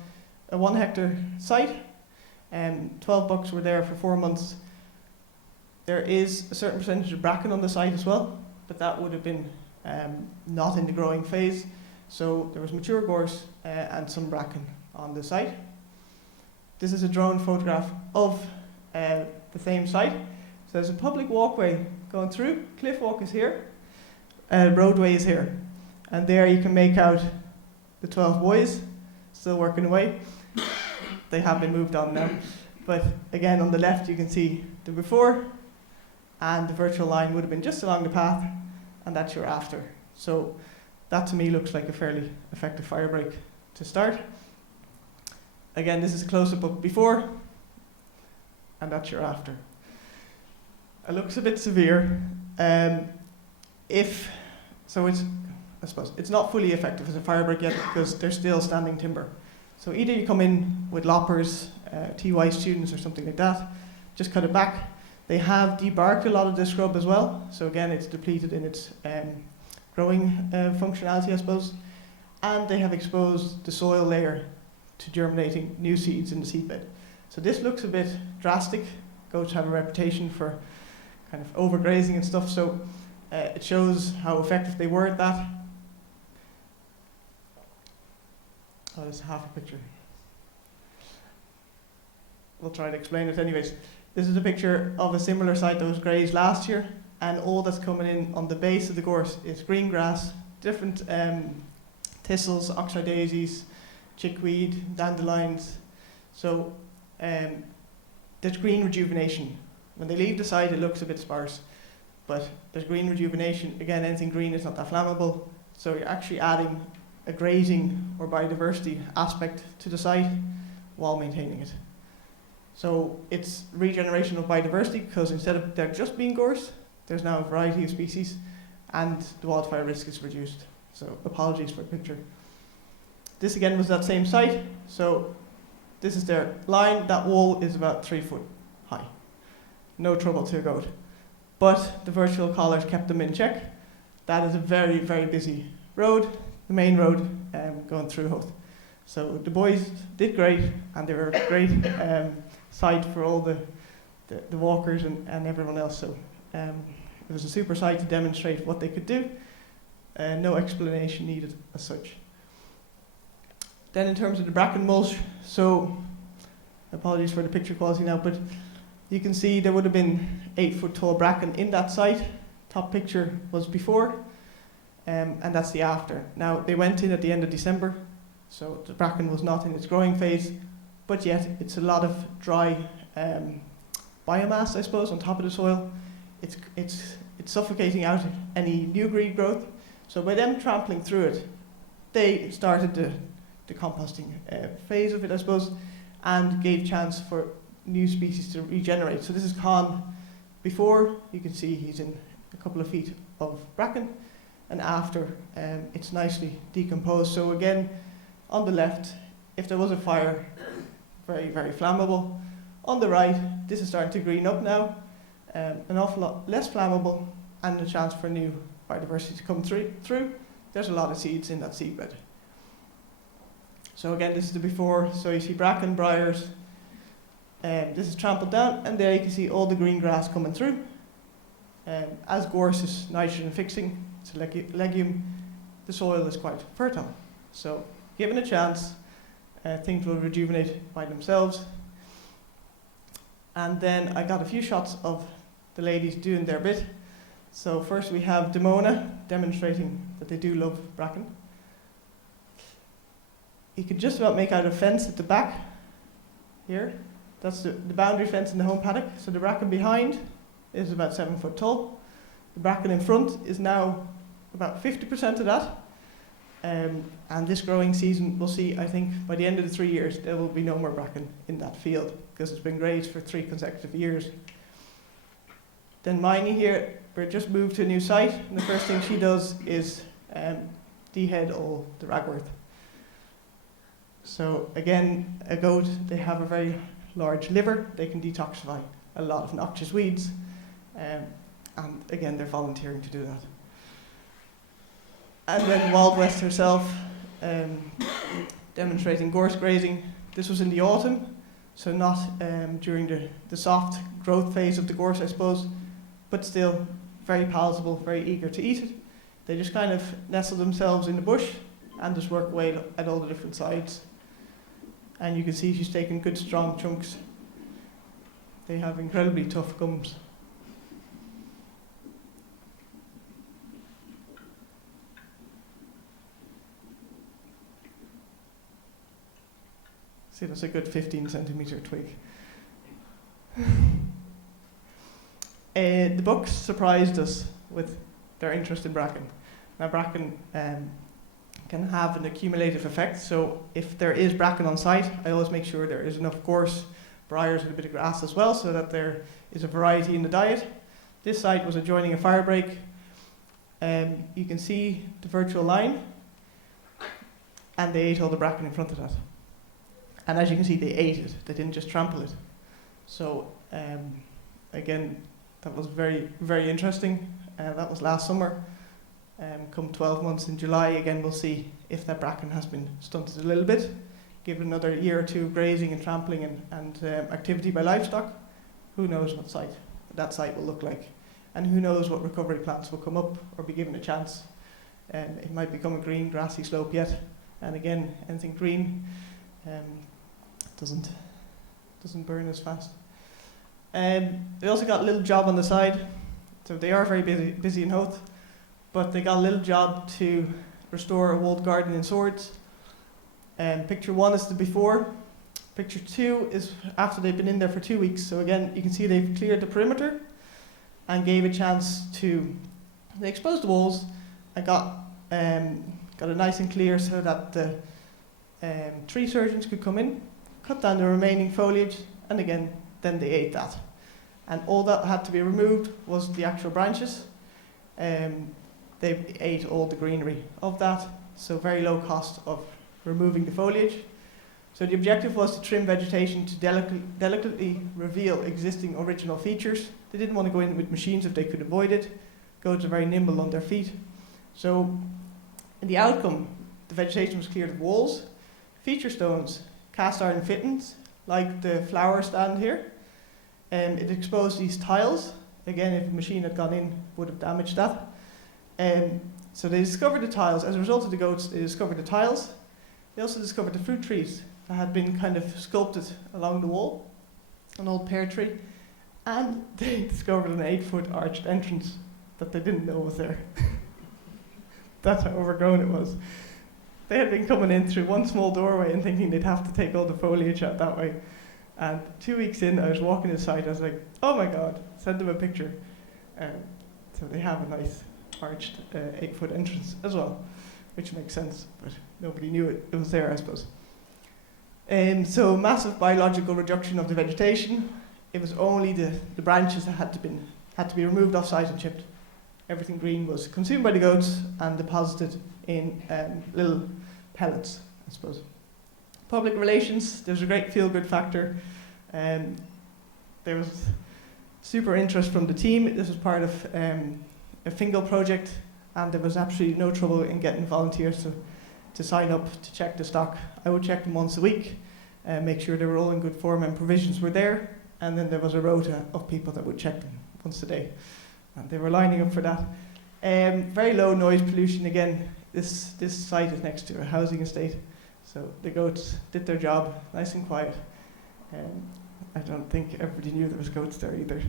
A 1 hectare site, 12 bucks were there for 4 months. There is a certain percentage of bracken on the site as well, but that would have been not in the growing phase. So there was mature gorse and some bracken on the site. This is a drone photograph of the same site. So there's a public walkway going through. Cliff Walk is here. Roadway is here. And there you can make out the 12 boys still working away. They have been moved on now. But again, on the left you can see the before, and the virtual line would have been just along the path, and that's your after. So that to me looks like a fairly effective fire break to start. Again, this is a close-up of before, and that's your after. It looks a bit severe. I suppose it's not fully effective as a fire break yet because they're still standing timber. So either you come in with loppers, TY students or something like that, just cut it back. They have debarked a lot of this scrub as well. So again, it's depleted in its growing functionality, I suppose. And they have exposed the soil layer to germinating new seeds in the seedbed. So this looks a bit drastic. Goats have a reputation for kind of overgrazing and stuff, so it shows how effective they were at that. Oh, there's half a picture. We'll try to explain it anyways. This is a picture of a similar site that was grazed last year, and all that's coming in on the base of the gorse is green grass, different thistles, oxeye daisies, chickweed, dandelions. So there's green rejuvenation. When they leave the site, it looks a bit sparse, but there's green rejuvenation. Again, anything green is not that flammable, so you're actually adding a grazing or biodiversity aspect to the site while maintaining it. So it's regeneration of biodiversity because instead of there just being gorse, there's now a variety of species and the wildfire risk is reduced. So apologies for the picture. This again was that same site. So this is their line. That wall is about 3 foot high. No trouble to a goat. But the virtual collars kept them in check. That is a very, very busy road, the main road going through Howth. So the boys did great, and they were a great site for all the walkers and everyone else. So it was a super site to demonstrate what they could do. No explanation needed as such. Then in terms of the bracken mulch, so apologies for the picture quality now, but you can see there would have been 8 foot tall bracken in that site. Top picture was before, and that's the after. Now they went in at the end of December, so the bracken was not in its growing phase, but yet it's a lot of dry biomass, I suppose, on top of the soil. It's suffocating out any new green growth. So by them trampling through it, they started the composting phase of it, I suppose, and gave chance for new species to regenerate. So this is Con before. You can see he's in a couple of feet of bracken, and after it's nicely decomposed. So again, on the left, if there was a fire, very, very flammable. On the right, this is starting to green up now, an awful lot less flammable, and a chance for new biodiversity to come through. There's a lot of seeds in that seedbed. So again, this is the before. So you see bracken, briars. This is trampled down, and there you can see all the green grass coming through. As gorse is nitrogen fixing, it's a legume, the soil is quite fertile. So given a chance, things will rejuvenate by themselves. And then I got a few shots of the ladies doing their bit. So first we have Demona demonstrating that they do love bracken. You can just about make out a fence at the back here. That's the boundary fence in the home paddock. So the bracken behind is about 7 foot tall. The bracken in front is now about 50% of that. And this growing season, we'll see, I think, by the end of the 3 years, there will be no more bracken in that field because it's been grazed for 3 consecutive years. Then Miney here, we're just moved to a new site, and the first thing she does is dehead all the ragworth. So again, a goat, they have a very large liver, they can detoxify a lot of noxious weeds, and again, they're volunteering to do that. And then Wild West herself, demonstrating gorse grazing. This was in the autumn, so not during the soft growth phase of the gorse, I suppose, but still very palatable, very eager to eat it. They just kind of nestle themselves in the bush and just work away at all the different sides. And you can see she's taking good strong chunks. They have incredibly tough gums. See, that's a good 15 centimetre twig. The books surprised us with their interest in bracken. Now bracken can have an accumulative effect, so if there is bracken on site, I always make sure there is enough gorse, briars and a bit of grass as well, so that there is a variety in the diet. This site was adjoining a fire break. You can see the virtual line, and they ate all the bracken in front of that. And as you can see, they ate it, they didn't just trample it. So again, that was very, very interesting. That was last summer. Come 12 months in July, again we'll see if that bracken has been stunted a little bit. Give it another year or two of grazing and trampling and activity by livestock. Who knows what that site will look like. And who knows what recovery plants will come up or be given a chance. It might become a green, grassy slope yet. And again, anything green doesn't burn as fast. They also got a little job on the side. So they are very busy in Howth, but they got a little job to restore a walled garden in Swords. Picture 1 is the before. Picture 2 is after they've been in there for 2 weeks. So again, you can see they've cleared the perimeter and gave a chance to, they exposed the walls and got it nice and clear so that the tree surgeons could come in, cut down the remaining foliage, and again, then they ate that. And all that had to be removed was the actual branches. They ate all the greenery of that, so very low cost of removing the foliage. So the objective was to trim vegetation to delicately reveal existing original features. They didn't want to go in with machines if they could avoid it. Goats are very nimble on their feet. So in the outcome, the vegetation was cleared of walls, feature stones, cast iron fittings, like the flower stand here. It exposed these tiles. Again, if a machine had gone in, would have damaged that. So they discovered the tiles. As a result of the goats, they discovered the tiles. They also discovered the fruit trees that had been kind of sculpted along the wall, an old pear tree. And they discovered an 8-foot arched entrance that they didn't know was there. That's how overgrown it was. They had been coming in through one small doorway and thinking they'd have to take all the foliage out that way. And 2 weeks in, I was walking inside, I was like, oh my God, send them a picture. So they have a nice arched 8-foot entrance as well, which makes sense, but nobody knew it was there, I suppose. So massive biological reduction of the vegetation. It was only the branches that had to be removed off site and chipped. Everything green was consumed by the goats and deposited in little pellets, I suppose. Public relations, there's a great feel-good factor. There was super interest from the team. This was part of a Fingal project, and there was absolutely no trouble in getting volunteers to sign up to check the stock. I would check them once a week, make sure they were all in good form and provisions were there, and then there was a rota of people that would check them once a day. And they were lining up for that. Very low noise pollution again. This site is next to a housing estate, so the goats did their job nice and quiet. I don't think everybody knew there was goats there either.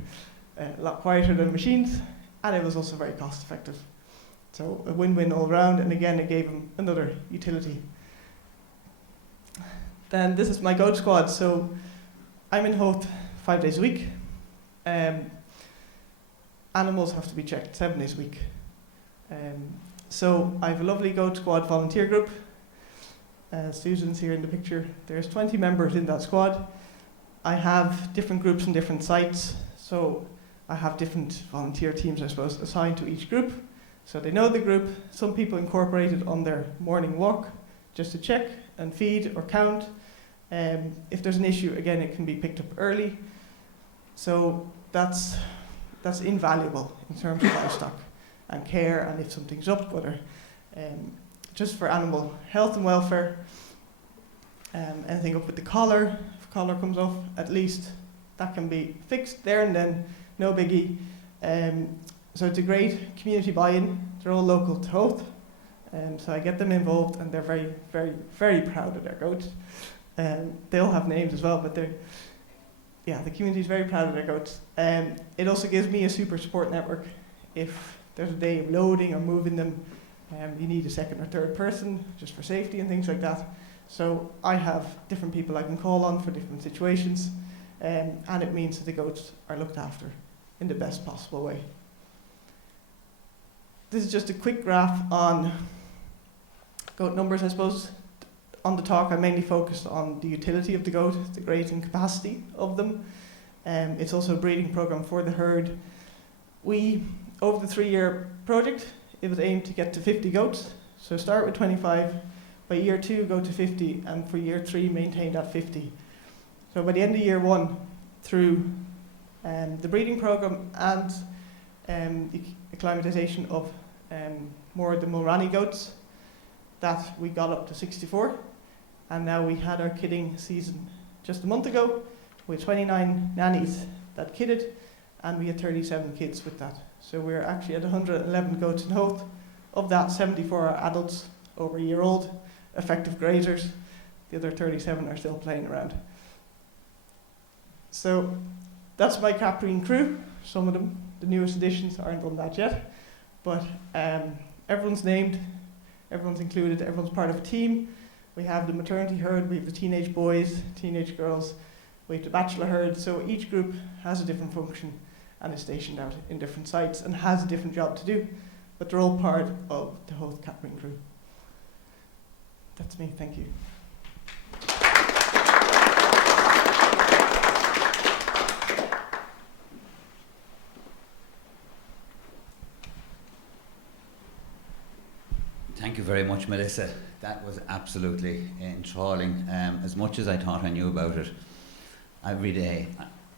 A lot quieter than machines, and it was also very cost effective. So a win-win all round, and again it gave them another utility. Then this is my goat squad. So I'm in Howth 5 days a week. Animals have to be checked 7 days a week. So I have a lovely goat squad volunteer group. Susan's here in the picture. There's 20 members in that squad. I have different groups and different sites. So I have different volunteer teams, I suppose, assigned to each group. So they know the group. Some people incorporate it on their morning walk just to check and feed or count. If there's an issue, again, it can be picked up early. So that's invaluable in terms of livestock and care, and if something's up, whether just for animal health and welfare. Anything up with the collar, if collar comes off, at least that can be fixed there and then, no biggie. So it's a great community buy-in. They're all local to Howth, so I get them involved, and they're very, very, very proud of their goats. They all have names as well, but the community is very proud of their goats. It also gives me a super support network. If there's a day of loading or moving them, you need a second or third person just for safety and things like that. So I have different people I can call on for different situations, and it means that the goats are looked after in the best possible way. this is just a quick graph on goat numbers, I suppose. On the talk, I mainly focused on the utility of the goat, the grazing capacity of them. It's also a breeding program for the herd. We, over the 3-year project, it was aimed to get to 50 goats. So start with 25, by year 2 go to 50, and for year 3 maintain that 50. So by the end of year 1, through the breeding program and the acclimatization of more of the Mulranny goats, that we got up to 64. And now we had our kidding season just a month ago with 29 nannies that kidded, and we had 37 kids with that. So we're actually at 111 goats in Howth. Of that, 74 are adults over a year old, effective grazers. The other 37 are still playing around. So that's my Caprine crew. Some of them, the newest additions, aren't on that yet. But everyone's named, everyone's included, everyone's part of a team. We have the maternity herd, we have the teenage boys, teenage girls, we have the bachelor herd. So each group has a different function and is stationed out in different sites and has a different job to do. But they're all part of the Howth Caprine crew. That's me, thank you. Thank you very much, Melissa. That was absolutely enthralling. As much as I thought I knew about it, every day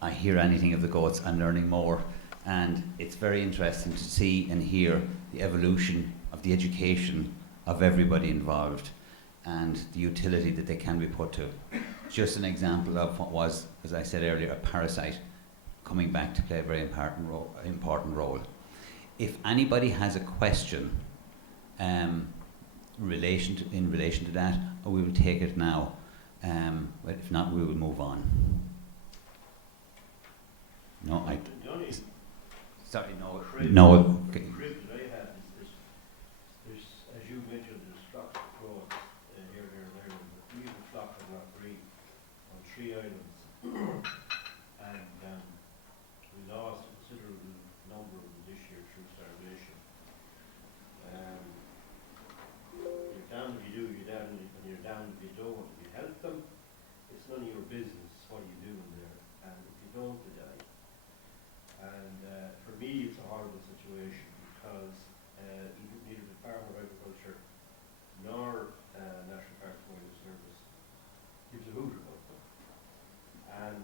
I hear anything of the goats, I'm learning more. And it's very interesting to see and hear the evolution of the education of everybody involved and the utility that they can be put to. Just an example of what was, as I said earlier, a parasite coming back to play a very important role. If anybody has a question in relation to that, we will take it now. But if not, we will move on. No, sorry, no. No. Okay. The crib that I have is there's, as you mentioned, there's flocks of crows here, there, and there. We have a flock of Lochbree on 3 islands, and we lost a considerable number of them this year through starvation. You're damned if you do, you're damned and you're damned if you don't. If you help them, it's none of your business what you do in there, and if you don't, they die. And for me, it's a horrible situation because neither the Department of Agriculture nor National Parks and Wildlife Service gives a hoot about them. And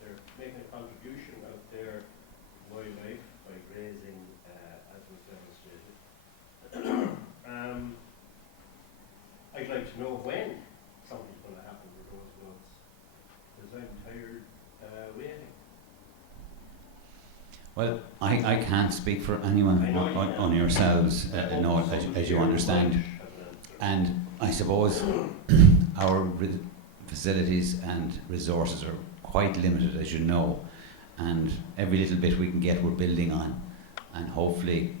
they're making a contribution out there to wildlife by grazing, as was demonstrated. I'd like to know when something's going to happen with those goats, because I'm tired waiting. Well, I can't speak for anyone on yourselves, as you understand. And I suppose our facilities and resources are quite limited, as you know. And every little bit we can get, we're building on. And hopefully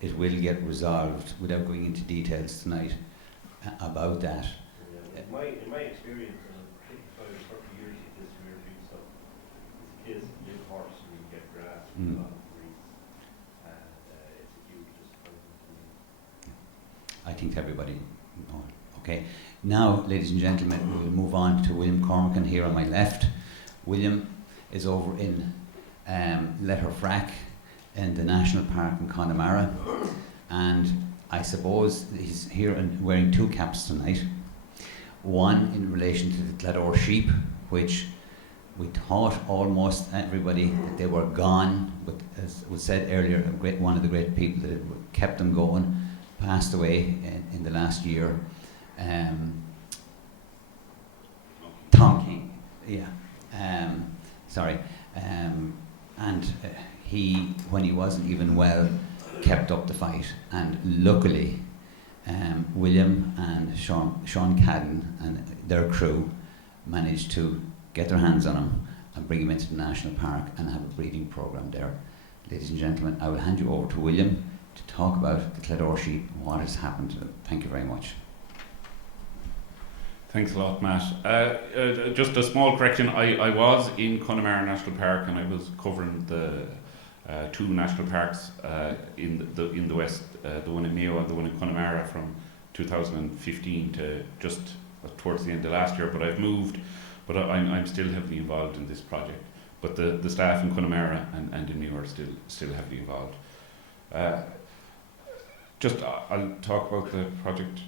it will get resolved without going into details tonight about that. In my experience, and 55 or 30 years of this really, so it's a case of live horse and you get grass and a lot of grease, and it's a huge disappointment to me. I think everybody knows. Okay. Now, ladies and gentlemen, we'll move on to William Cormacan here on my left. William is over in Letterfrack in the National Park in Connemara, and I suppose he's here and wearing 2 caps tonight. One in relation to the Clador sheep, which we thought almost everybody that they were gone, but as was said earlier, one of the great people that kept them going passed away in the last year. Tom King, yeah. And he, when he wasn't even well, kept up the fight, and luckily William and Sean Cadden and their crew managed to get their hands on him and bring him into the National Park and have a breeding program there. Ladies and gentlemen, I will hand you over to William to talk about the Clador sheep and what has happened to them. Thank you very much. Thanks a lot, Matt. Just a small correction, I was in Connemara National Park and I was covering the two national parks in the west, the one in Mayo and the one in Connemara, from 2015 to just towards the end of last year. But I've moved, but I'm still heavily involved in this project. But the staff in Connemara and in Mayo are still heavily involved. I'll talk about the project.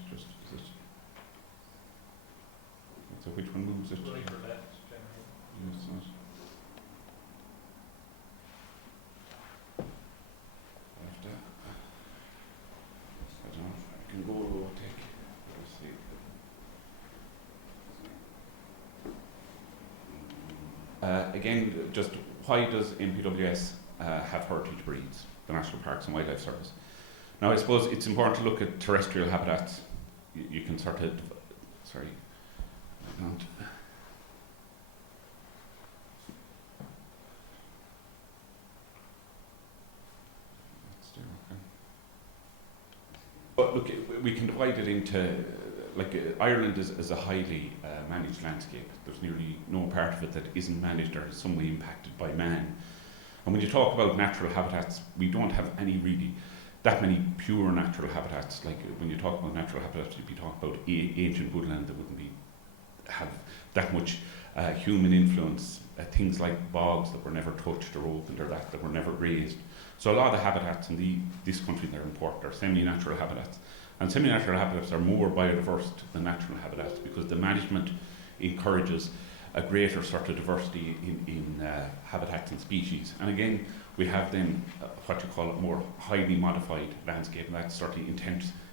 So which one moves it? Yes, not. I don't know. I can go to take. Let's see. Again, just why does NPWS have heritage breeds, the National Parks and Wildlife Service? Now, I suppose it's important to look at terrestrial habitats. You can sort of, sorry, I don't. But look, we can divide it into, Ireland is a highly managed landscape. There's nearly no part of it that isn't managed or in some way impacted by man. And when you talk about natural habitats, we don't have any really that many pure natural habitats. Like when you talk about natural habitats, you'd be talking about ancient woodland that wouldn't have that much human influence. Things like bogs that were never touched or opened, or that were never grazed. So a lot of the habitats in this country that are important are semi-natural habitats. And semi-natural habitats are more biodiverse than natural habitats because the management encourages a greater sort of diversity in habitats and species. And again, we have then what you call a more highly modified landscape, and that's sort of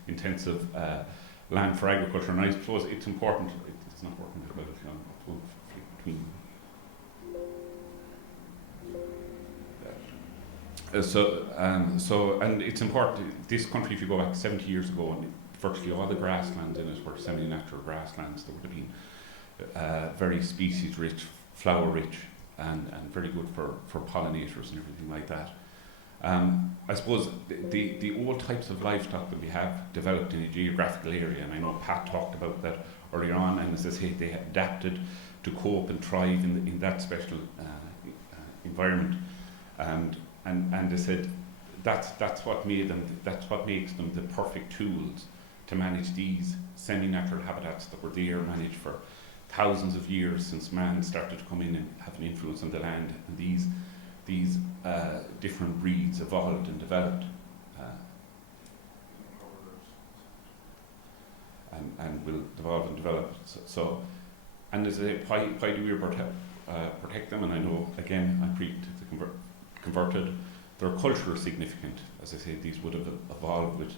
intensive land for agriculture. And I suppose it's important, it's not working that well, between and it's important. This country, if you go back 70 years ago, and virtually all the grasslands in it were semi-natural grasslands that would have been very species-rich, flower-rich, and very good for pollinators and everything like that. I suppose the old types of livestock that we have developed in a geographical area, and I know Pat talked about that earlier on, and as I say, they adapted to cope and thrive in that special environment. And they said that's what made them. That's what makes them the perfect tools to manage these semi-natural habitats that were there, managed for thousands of years since man started to come in and have an influence on the land. And these different breeds evolved and developed, and will evolve and develop. So and as I say, why do we protect them? And I know again, I'm pre to the converted. They're culturally significant. As I say, these would have evolved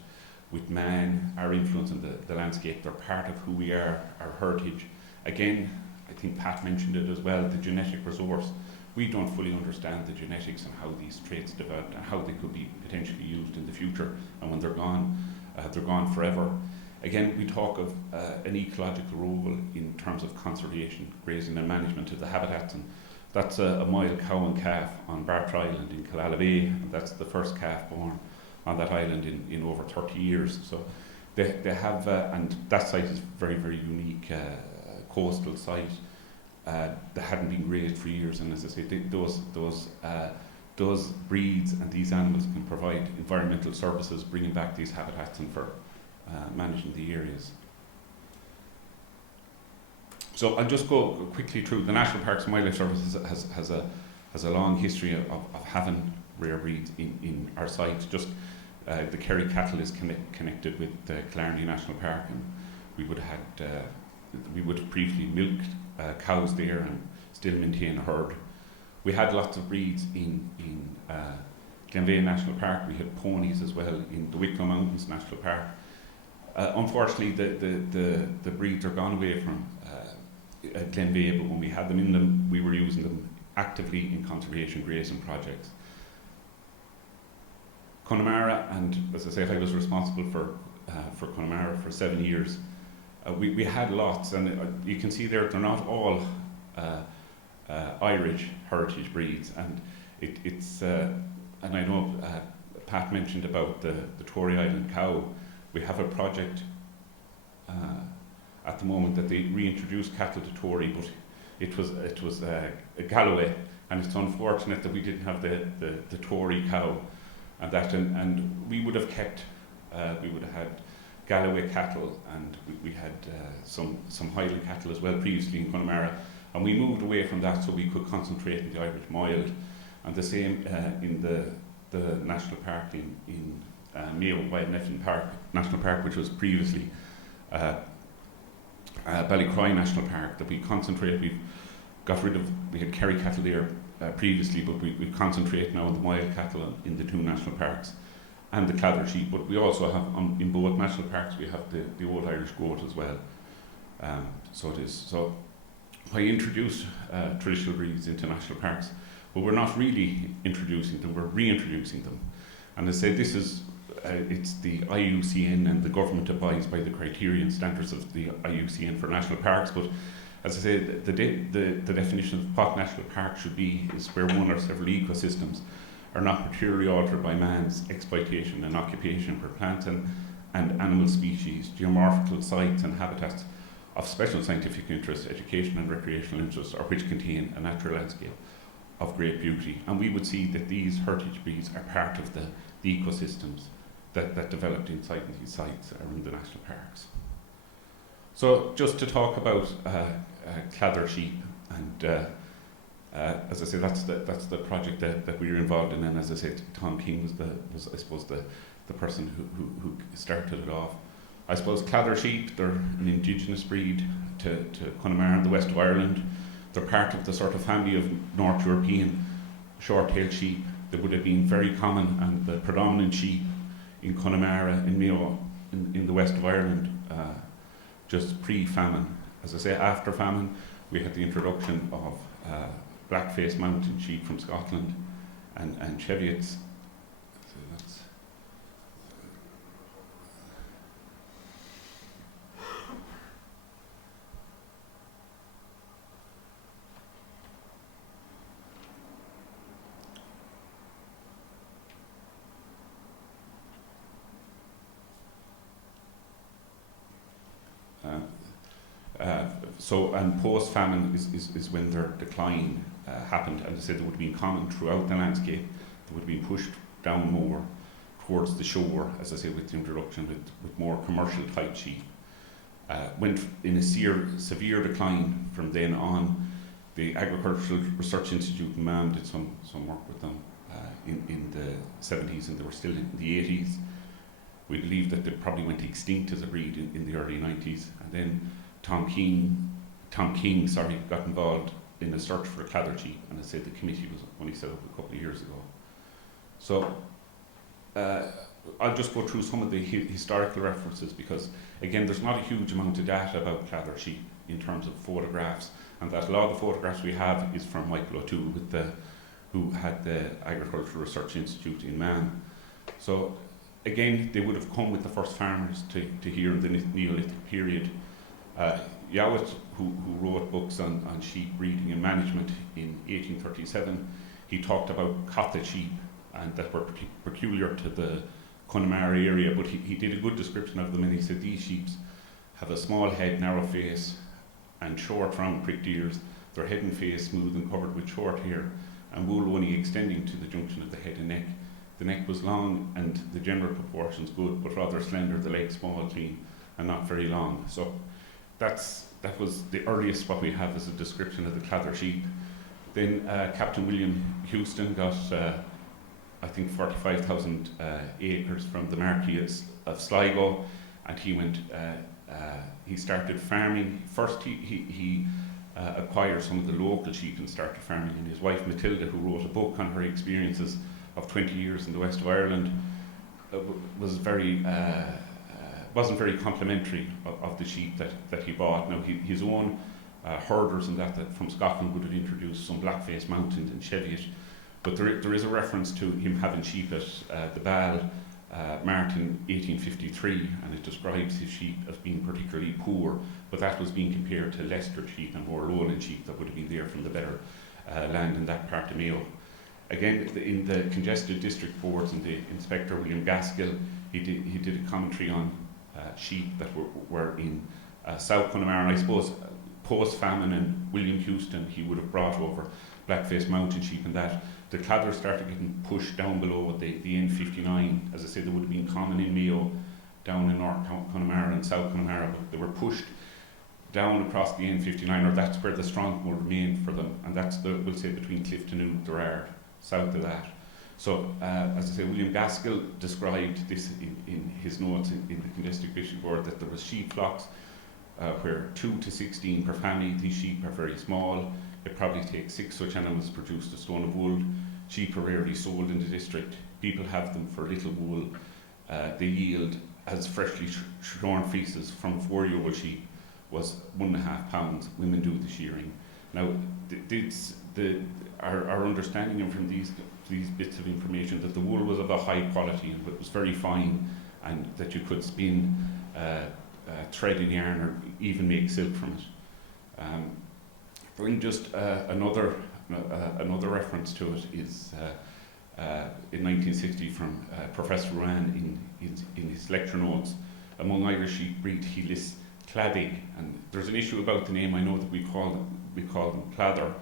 with man, our influence on the landscape. They're part of who we are, our heritage. Again, I think Pat mentioned it as well, the genetic resource. We don't fully understand the genetics and how these traits developed and how they could be potentially used in the future. And when they're gone forever. Again, we talk of an ecological role in terms of conservation, grazing and management of the habitats. And that's a mile cow and calf on Bartra Island in Killala Bay, and that's the first calf born on that island in over 30 years. So they have, and that site is very, very unique, coastal site that hadn't been grazed for years. And as I say, those breeds and these animals can provide environmental services, bringing back these habitats and for managing the areas. So I'll just go quickly through. The National Parks and Wildlife Service has a long history of having rare breeds in our site. Just the Kerry cattle is connected with the Killarney National Park, and we would have briefly milked cows there and still maintain a herd. We had lots of breeds in Glenveigh National Park. We had ponies as well in the Wicklow Mountains National Park. Unfortunately, the breeds are gone away from Glenveigh, but when we had them in them, we were using them actively in conservation grazing projects. Connemara, and as I say, I was responsible for Connemara for 7 years. We had lots, and you can see there they're not all Irish heritage breeds, and it's and I know Pat mentioned about the Tory Island cow. We have a project at the moment that they reintroduce cattle to Tory, but it was Galloway, and it's unfortunate that we didn't have the Tory cow, and we would have kept, we would have had Galloway cattle, and we had some Highland cattle as well previously in Connemara, and we moved away from that so we could concentrate in the Irish Mild, and the same in the national park in Mayo Wildlife Park National Park, which was previously Ballycroy National Park, that we concentrate. We had Kerry cattle there previously, but we concentrate now on the wild cattle in the 2 national parks and the Clather sheep. But we also have in both national parks we have the Old Irish goat as well. So I introduced traditional breeds into national parks, but we're not really introducing them, we're reintroducing them. And I say this is it's the IUCN, and the government abides by the criteria and standards of the IUCN for national parks. But as I say, the definition of what national park should be is where one or several ecosystems are not materially altered by man's exploitation and occupation for plant and animal species, geomorphical sites and habitats of special scientific interest, education and recreational interest, or which contain a natural landscape of great beauty. And we would see that these heritage breeds are part of the ecosystems that developed inside these sites around the national parks. So just to talk about Clather sheep, and as I say, that's the project that we were involved in, and as I said, Tom King was I suppose the person who started it off. I suppose Clather sheep, they're an indigenous breed to Connemara in the west of Ireland. They're part of the sort of family of North European short-tailed sheep that would have been very common, and the predominant sheep in Connemara, in Mayo, in the west of Ireland, just pre-famine. As I say, after famine, we had the introduction of black-faced mountain sheep from Scotland and Cheviots. So that's and post-famine is when their decline happened, and as I said, they would have been common throughout the landscape. They would have been pushed down more towards the shore, as I say, with the introduction with more commercial type sheep. Went in a severe decline from then on. The Agricultural Research Institute in Man did some work with them in the 70s, and they were still in the 80s. We believe that they probably went extinct as a breed in the early 90s, and then Tom King got involved in a search for a Clather sheep, and I said the committee was only set up a couple of years ago. So I'll just go through some of the historical references, because again, there's not a huge amount of data about Clather sheep in terms of photographs, and that a lot of the photographs we have is from Michael O'Toole who had the Agricultural Research Institute in Man. So again, they would have come with the first farmers to here in the Neolithic period. Youatt, who wrote books on sheep breeding and management in 1837, he talked about cottage sheep, and that were peculiar to the Connemara area, but he did a good description of them, and he said these sheep have a small head, narrow face, and short round pricked ears, their head and face smooth and covered with short hair, and wool only extending to the junction of the head and neck. The neck was long and the general proportions good, but rather slender, the legs small, clean, and not very long. So that was the earliest what we have as a description of the Clather sheep. Then Captain William Houston got, I think, 45,000 acres from the Marquis of Sligo, and he started farming. First he acquired some of the local sheep and started farming, and his wife Matilda, who wrote a book on her experiences of 20 years in the west of Ireland, wasn't very complimentary of the sheep that he bought. Now his own herders and that from Scotland would have introduced some black-faced mountain and Cheviot, but there is a reference to him having sheep at the Ball Martin 1853, and it describes his sheep as being particularly poor, but that was being compared to Leicester sheep and more lowland sheep that would have been there from the better land in that part of Mayo. Again, in the congested district boards, and the Inspector William Gaskill, he did a commentary on sheep that were in South Connemara. I suppose post-famine and William Houston, he would have brought over black-faced mountain sheep and that. The cladders started getting pushed down below the N59. As I said, they would have been common in Mayo, down in North Connemara and South Connemara, but they were pushed down across the N59, or that's where the stronghold remained for them, and that's we'll say between Clifton and Oughterard, south of that. So, as I say, William Gaskell described this in his notes in the District Bishop Board, that there was sheep flocks where 2 to 16 per family. These sheep are very small. It probably takes 6 such animals to produce a stone of wool. Sheep are rarely sold in the district. People have them for little wool. They yield, as freshly shorn fleeces from a 4-year-old sheep, was 1.5 pounds. Women do the shearing. Now, our understanding from these bits of information that the wool was of a high quality and it was very fine, and that you could spin thread in yarn or even make silk from it. Bring just another reference to it is in 1960 from Professor Ruan in his lecture notes. Among Irish sheep breed, he lists Cladig, and there's an issue about the name. I know that we call them Clather,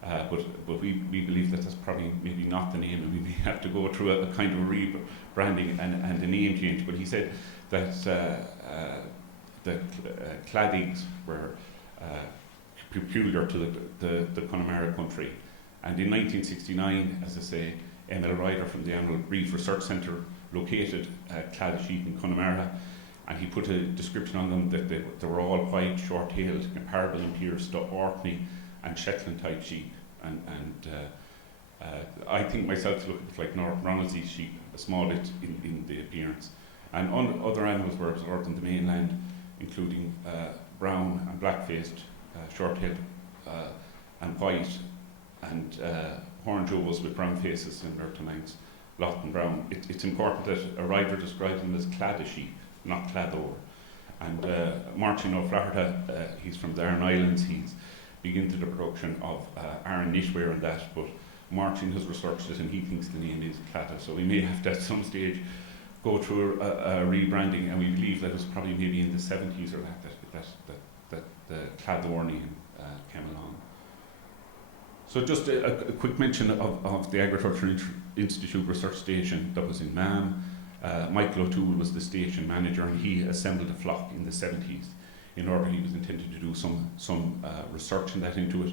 but we believe that that's probably maybe not the name, and we may have to go through a kind of rebranding and a name change. But he said that the Cladigs were peculiar to the Connemara country, and in 1969, as I say, M.L. Ryder from the Animal Breed Research Centre located clad sheep in Connemara, and he put a description on them that they were all white, short-tailed, comparable in appearance to Orkney and Shetland type sheep, and I think myself to look a bit like North Ronaldsey's sheep, a small bit in the appearance, and other animals were observed on the mainland, including brown and black-faced, short-tailed and white, and horn jewels with brown faces similar to Manx, Lot and Brown. It's important that a writer describes them as clad sheep, not clador. And Martin O'Flaherty, he's from the Aran Islands, he's big into the production of Aran knitwear and that, but Martin has researched it and he thinks the name is Clada, so we may have to at some stage go through a rebranding, and we believe that it was probably maybe in the 70s or that the Clador name came along. So just a quick mention of the Agricultural Institute Research Station that was in Mam. Michael O'Toole was the station manager, and he assembled a flock in the 70s in order. He was intended to do some research and that into it,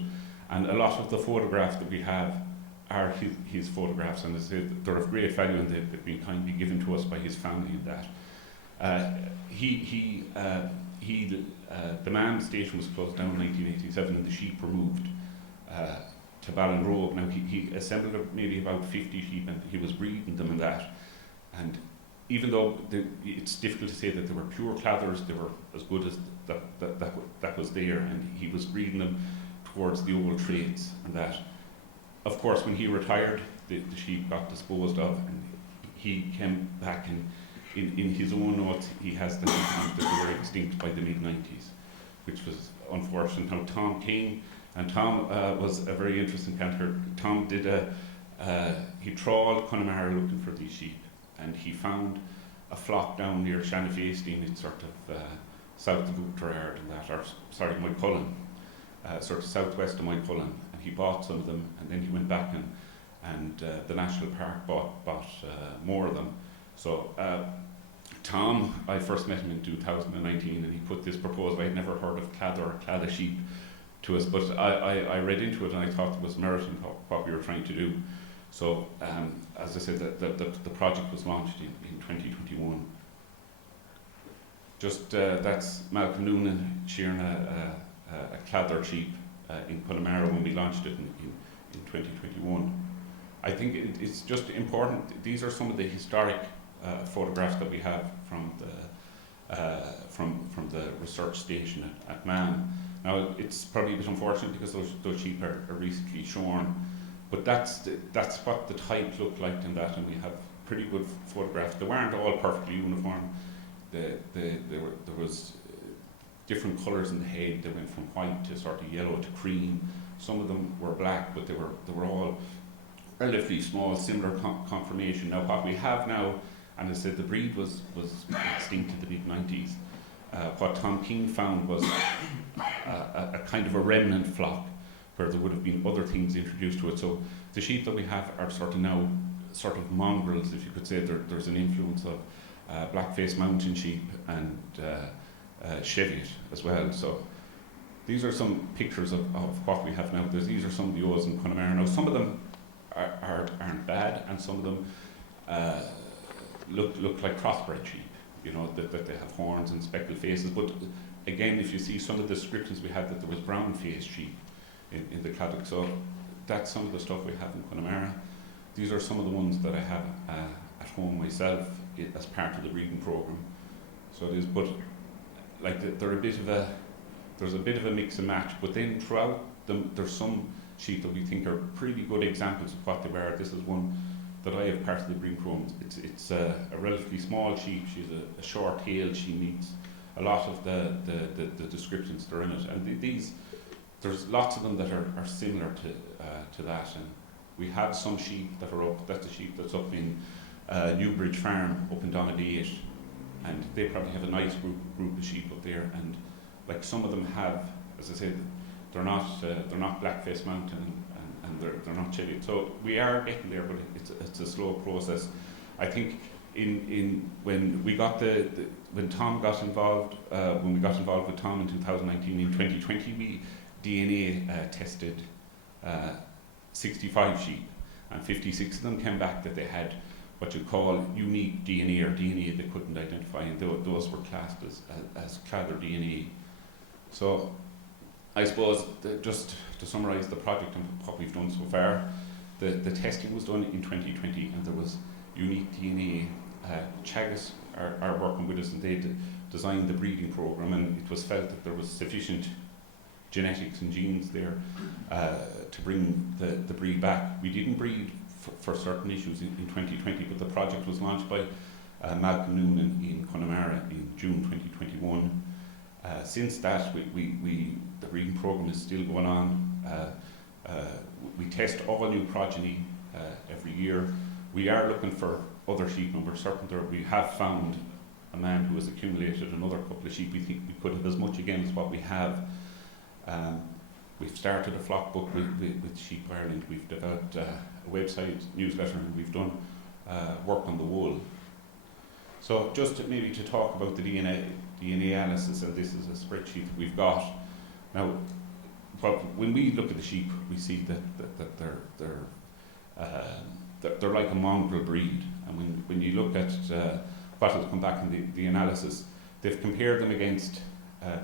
and a lot of the photographs that we have are his photographs, and as I said, they're of great value, and they've been kindly given to us by his family in that. The Mam station was closed down in 1987, and the sheep were moved to Ballinrobe. Now he assembled maybe about 50 sheep, and he was breeding them and that. And even though it's difficult to say that they were pure clathers, they were as good as that was there, and he was breeding them towards the old trades and that. Of course, when he retired, the sheep got disposed of, and he came back, and in his own notes he has the that they were extinct by the mid-90s, which was unfortunate. Now Tom came, and Tom was a very interesting character. Tom did he trawled Connemara looking for these sheep, and he found a flock down near Shanafeistine. It's sort of south of Oughterard and that, or sorry, Moycullen, sort of southwest of Moycullen, and he bought some of them, and then he went back and the National Park bought more of them. So Tom, I first met him in 2019, and he put this proposal. I'd never heard of Clada sheep to us, but I read into it, and I thought it was meriting what we were trying to do. So, as I said, the project was launched in 2021. Just that's Malcolm Noonan shearing a Clather sheep in Connemara when we launched it in 2021. I think it's just important. These are some of the historic photographs that we have from the research station at Man. Now, it's probably a bit unfortunate because those sheep are recently shorn, but that's what the type looked like in that, and we have pretty good photographs. They weren't all perfectly uniform. There was different colours in the head. They went from white to sort of yellow to cream. Some of them were black, but they were all relatively small, similar conformation. Now, what we have now, and as I said, the breed was extinct in the mid-90s. what Tom King found was a kind of a remnant flock where there would have been other things introduced to it. So the sheep that we have are sort of now sort of mongrels, if you could say. There's an influence of black-faced mountain sheep and Cheviot as well. So these are some pictures of what we have now. These are some of the ewes in Connemara. Now some of them aren't bad, and some of them look like crossbred sheep, you know, that they have horns and speckled faces. But again, if you see some of the descriptions we had, that there was brown-faced sheep in the Claddock. So that's some of the stuff we have in Connemara. These are some of the ones that I have at home myself as part of the breeding program. So it is, but like they're a bit of a, there's a bit of a mix and match. But then throughout them, there's some sheep that we think are pretty good examples of what they were. This is one that I have part of the breeding program. It's a relatively small sheep. She's a short tail. She meets a lot of the descriptions that are in it, and these. There's lots of them that are similar to that, and we have some sheep that are up. That's the sheep that's up in Newbridge Farm up in Donaghadee, and they probably have a nice group of sheep up there. And like some of them have, as I said, they're not black-faced mountain, and they're not Cheviot. So we are getting there, but it's a slow process. I think when we got when Tom got involved, when we got involved with Tom in 2019, in 2020 we DNA tested 65 sheep, and 56 of them came back that they had what you call unique DNA, or DNA they couldn't identify, and those were classed as Cladder DNA. So I suppose just to summarise the project and what we've done so far, the testing was done in 2020, and there was unique DNA. Teagasc are working with us, and they designed the breeding program, and it was felt that there was sufficient genetics and genes there to bring the breed back. We didn't breed for certain issues in 2020, but the project was launched by Malcolm Noonan in Connemara in June 2021. Since that, the breeding program is still going on. We test all new progeny every year. We are looking for other sheep, and we're certain that we have found a man who has accumulated another couple of sheep. We think we could have as much again as what we have. We've started a flock book with Sheep Ireland. We've developed a website, newsletter, and we've done work on the wool. So just maybe to talk about the DNA analysis, and this is a spreadsheet that we've got. Now, when we look at the sheep, we see that they're like a mongrel breed. And when you look at what has come back in the analysis, they've compared them against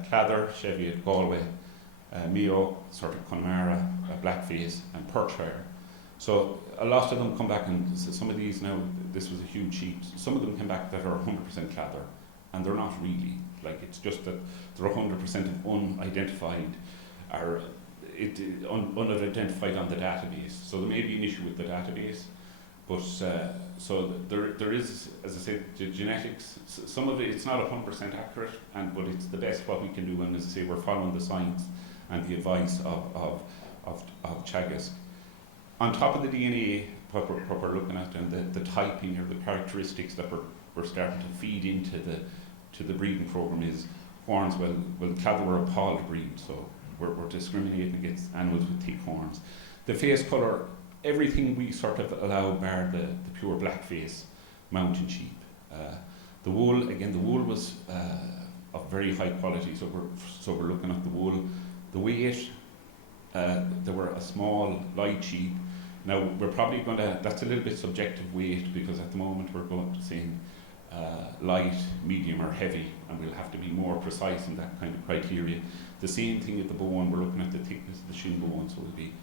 Cladder, Cheviot, Galway, Mayo, sort of Connemara, Blackface, and Perthshire. So a lot of them come back, and some of these now, this was a huge sheep, some of them come back that are 100% Cladder, and they're not really. Like, it's just that they're 100% of unidentified, or unidentified on the database. So there may be an issue with the database, but so there is, as I said, the genetics. Some of it's not 100% accurate, but it's the best what we can do. And as I say, we're following the science and the advice of Teagasc. On top of the DNA, what we're looking at, and the typing or the characteristics that we're starting to feed into the breeding program is horns. Well, Cladder were a polled breed, so we're discriminating against animals with thick horns. The face colour, everything we sort of allow, bar the pure black face mountain sheep. The wool, again, the wool was of very high quality, so we're looking at the wool. The weight, there were a small light sheep. Now we're probably going to, that's a little bit subjective weight, because at the moment we're going to saying light, medium or heavy, and we'll have to be more precise in that kind of criteria. The same thing at the bone, we're looking at the thickness of the shin bone, so we'll be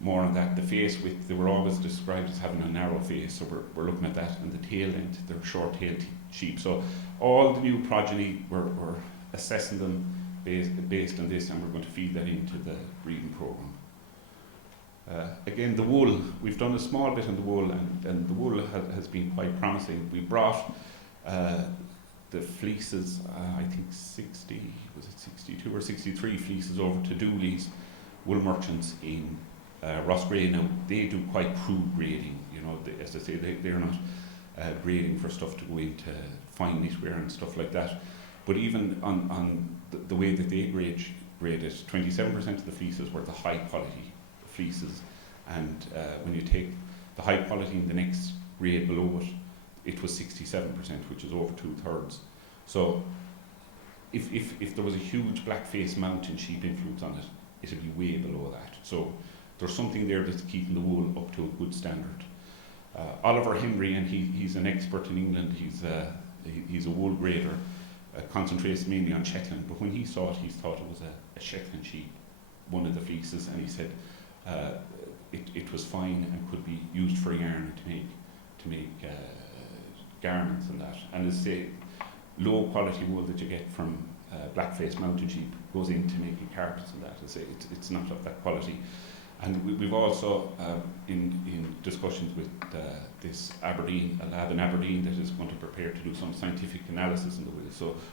more on that. The face width, they were always described as having a narrow face, so we're looking at that. And the tail length, they're short-tailed sheep. So all the new progeny, we're assessing them based on this, and we're going to feed that into the breeding program. Again, the wool, we've done a small bit on the wool, and the wool has been quite promising. We brought the fleeces, I think 62 or 63 fleeces over to Dooley's wool merchants in Roscrea. Now, they do quite crude grading, you know, as I say, they're not grading for stuff to go into fine knitwear and stuff like that. But even on the way that they grade it, 27% of the fleeces were the high quality fleeces, and when you take the high quality in the next grade below it, it was 67%, which is over 2/3. So if there was a huge black-faced mountain sheep influence on it, it would be way below that. So there's something there that's keeping the wool up to a good standard. Oliver Henry, and he's an expert in England, he's a wool grader, concentrates mainly on Shetland, but when he saw it, he thought it was a Shetland sheep, one of the fleeces, and he said it was fine and could be used for yarn to make garments and that. And as I say, low quality wool that you get from black-faced mountain sheep goes into making carpets and that. As I say, it's not of that quality. And we've also, in discussions with this Aberdeen, a lab in Aberdeen that is going to prepare to do some scientific analysis in the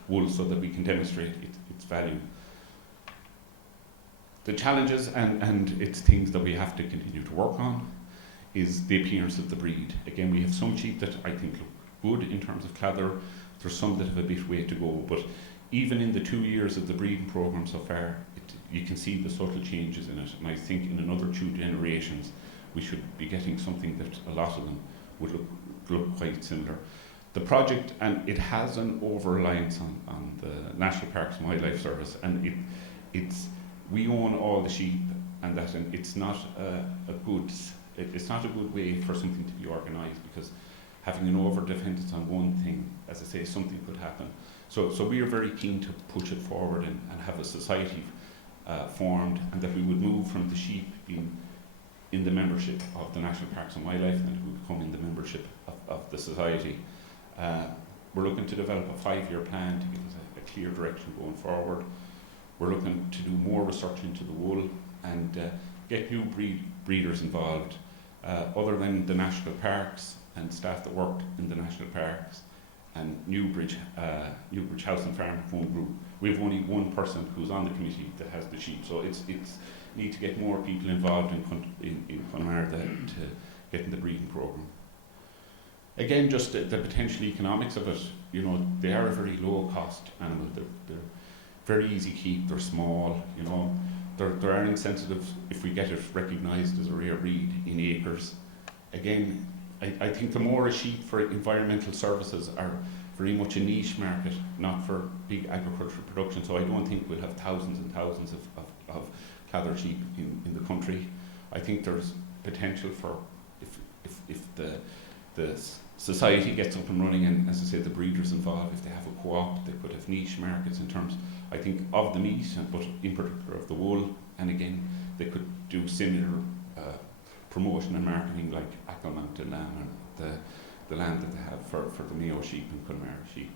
wool so that we can demonstrate its value. The challenges, and it's things that we have to continue to work on, is the appearance of the breed. Again, we have some sheep that I think look good in terms of clather. There's some that have a bit way to go, but even in the 2 years of the breeding programme so far, you can see the subtle changes in it, and I think in another 2 generations we should be getting something that a lot of them would look quite similar. The project, and it has an over-reliance on the National Parks and Wildlife Service, and we own all the sheep, and that, and it's not it's not a good way for something to be organised, because having an over-dependence on one thing, as I say, something could happen. So we are very keen to push it forward and have a society formed, and that we would move from the sheep being in the membership of the National Parks and Wildlife, and it would become in the membership of the society. We're looking to develop a 5-year plan to give us a clear direction going forward. We're looking to do more research into the wool and get new breeders involved, other than the national parks and staff that work in the national parks and Newbridge House and Farm Phone Group. We have only one person who's on the committee that has the sheep, so it's need to get more people involved in Connemara to get in the breeding programme. Again, just the potential economics of it, they are a very low cost animal. They're very easy to keep, they're small, there are incentives if we get it recognised as a rare breed in acres. Again, I think the more a sheep for environmental services are very much a niche market, not for big agricultural production, so I don't think we'll have thousands and thousands of clather sheep in the country. I think there's potential for, if the society gets up and running, and as I say, the breeders involved, if they have a co-op, they could have niche markets in terms, I think, of the meat, but in particular of the wool, and again, they could do similar promotion and marketing like Achill Mountain Lamb and the land that they have for the Mayo sheep and Connemara sheep.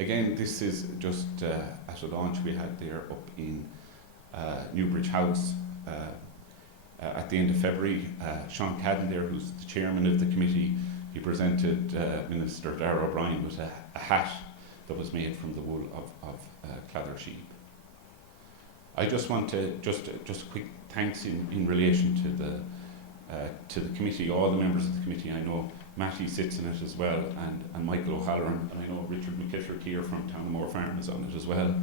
Again, this is just at a launch we had there up in Newbridge House at the end of February. Sean Cadden there, who's the chairman of the committee, he presented Minister Darragh O'Brien with a hat that was made from the wool of clather sheep. I just want to just a quick thanks in relation to the committee, all the members of the committee. I know Matty sits in it as well, and Michael O'Halloran, and I know Richard McKittrick here from Townmore Farm is on it as well.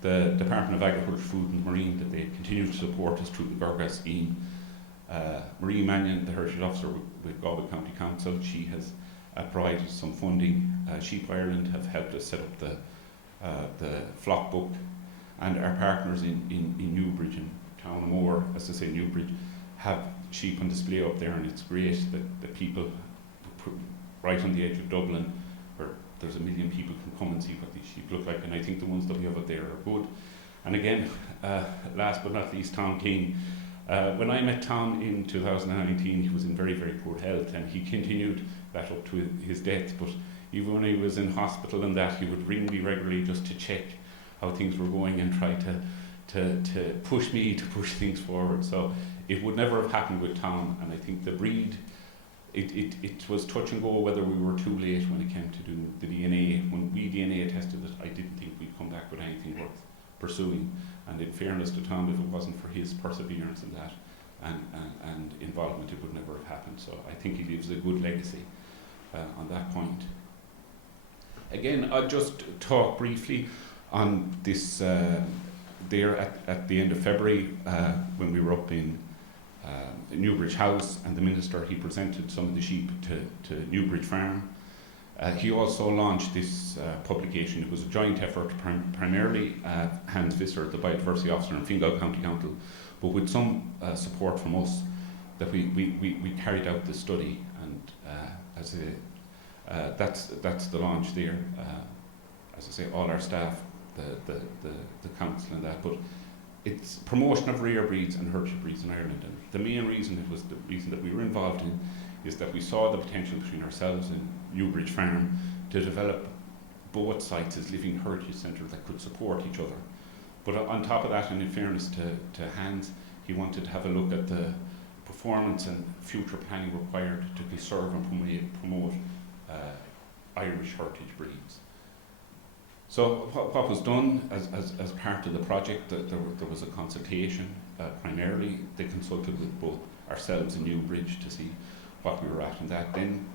The Department of Agriculture, Food and Marine, that they continue to support us through the GORGA scheme. Marie Mannion, the Heritage Officer with Galway County Council, she has provided some funding. Sheep Ireland have helped us set up the flock book, and our partners in Newbridge and Townmore, as I say, Newbridge, have sheep on display up there, and it's great that people right on the edge of Dublin, where there's 1 million people, can come and see what these sheep look like, and I think the ones that we have up there are good. And again, last but not least, Tom King. When I met Tom in 2019, he was in very, very poor health, and he continued that up to his death, but even when he was in hospital and that, he would ring me regularly just to check how things were going and try to push me to push things forward. So it would never have happened with Tom, and I think the breed, it was touch and go whether we were too late when it came to do the DNA. When we DNA tested it, I didn't think we'd come back with anything worth pursuing, and in fairness to Tom, if it wasn't for his perseverance in that and involvement, it would never have happened. So I think he leaves a good legacy on that point. Again, I'll just talk briefly on this there at the end of February when we were up in Newbridge House, and the Minister, he presented some of the sheep to Newbridge Farm. He also launched this publication. It was a joint effort, primarily Hans Visser, the Biodiversity Officer in Fingal County Council, but with some support from us, that we carried out this study, and that's the launch there. As I say, all our staff, the council and that, but it's promotion of rare breeds and heritage breeds in Ireland. And the main reason, it was the reason that we were involved in, is that we saw the potential between ourselves and Newbridge Farm to develop both sites as living heritage centres that could support each other. But on top of that, and in fairness to Hans, he wanted to have a look at the performance and future planning required to conserve and promote Irish heritage breeds. So what was done as part of the project, there was a consultation. Primarily, they consulted with both ourselves and Newbridge to see what we were at, and that then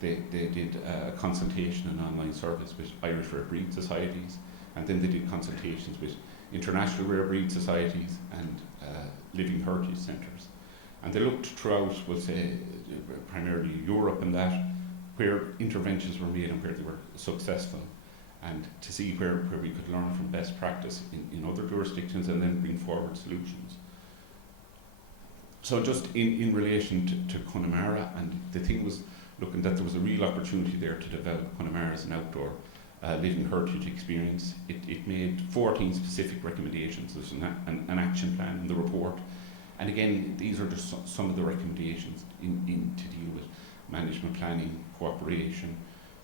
they did a consultation and online service with Irish Rare Breed Societies, and then they did consultations with international rare breed societies and living heritage centres. And they looked throughout, we'll say, primarily Europe and that, where interventions were made and where they were successful, and to see where we could learn from best practice in other jurisdictions and then bring forward solutions. So just in relation to Connemara, and the thing was looking that there was a real opportunity there to develop Connemara as an outdoor living heritage experience. It made 14 specific recommendations. There's an action plan in the report. And again, these are just some of the recommendations in to deal with management planning, cooperation,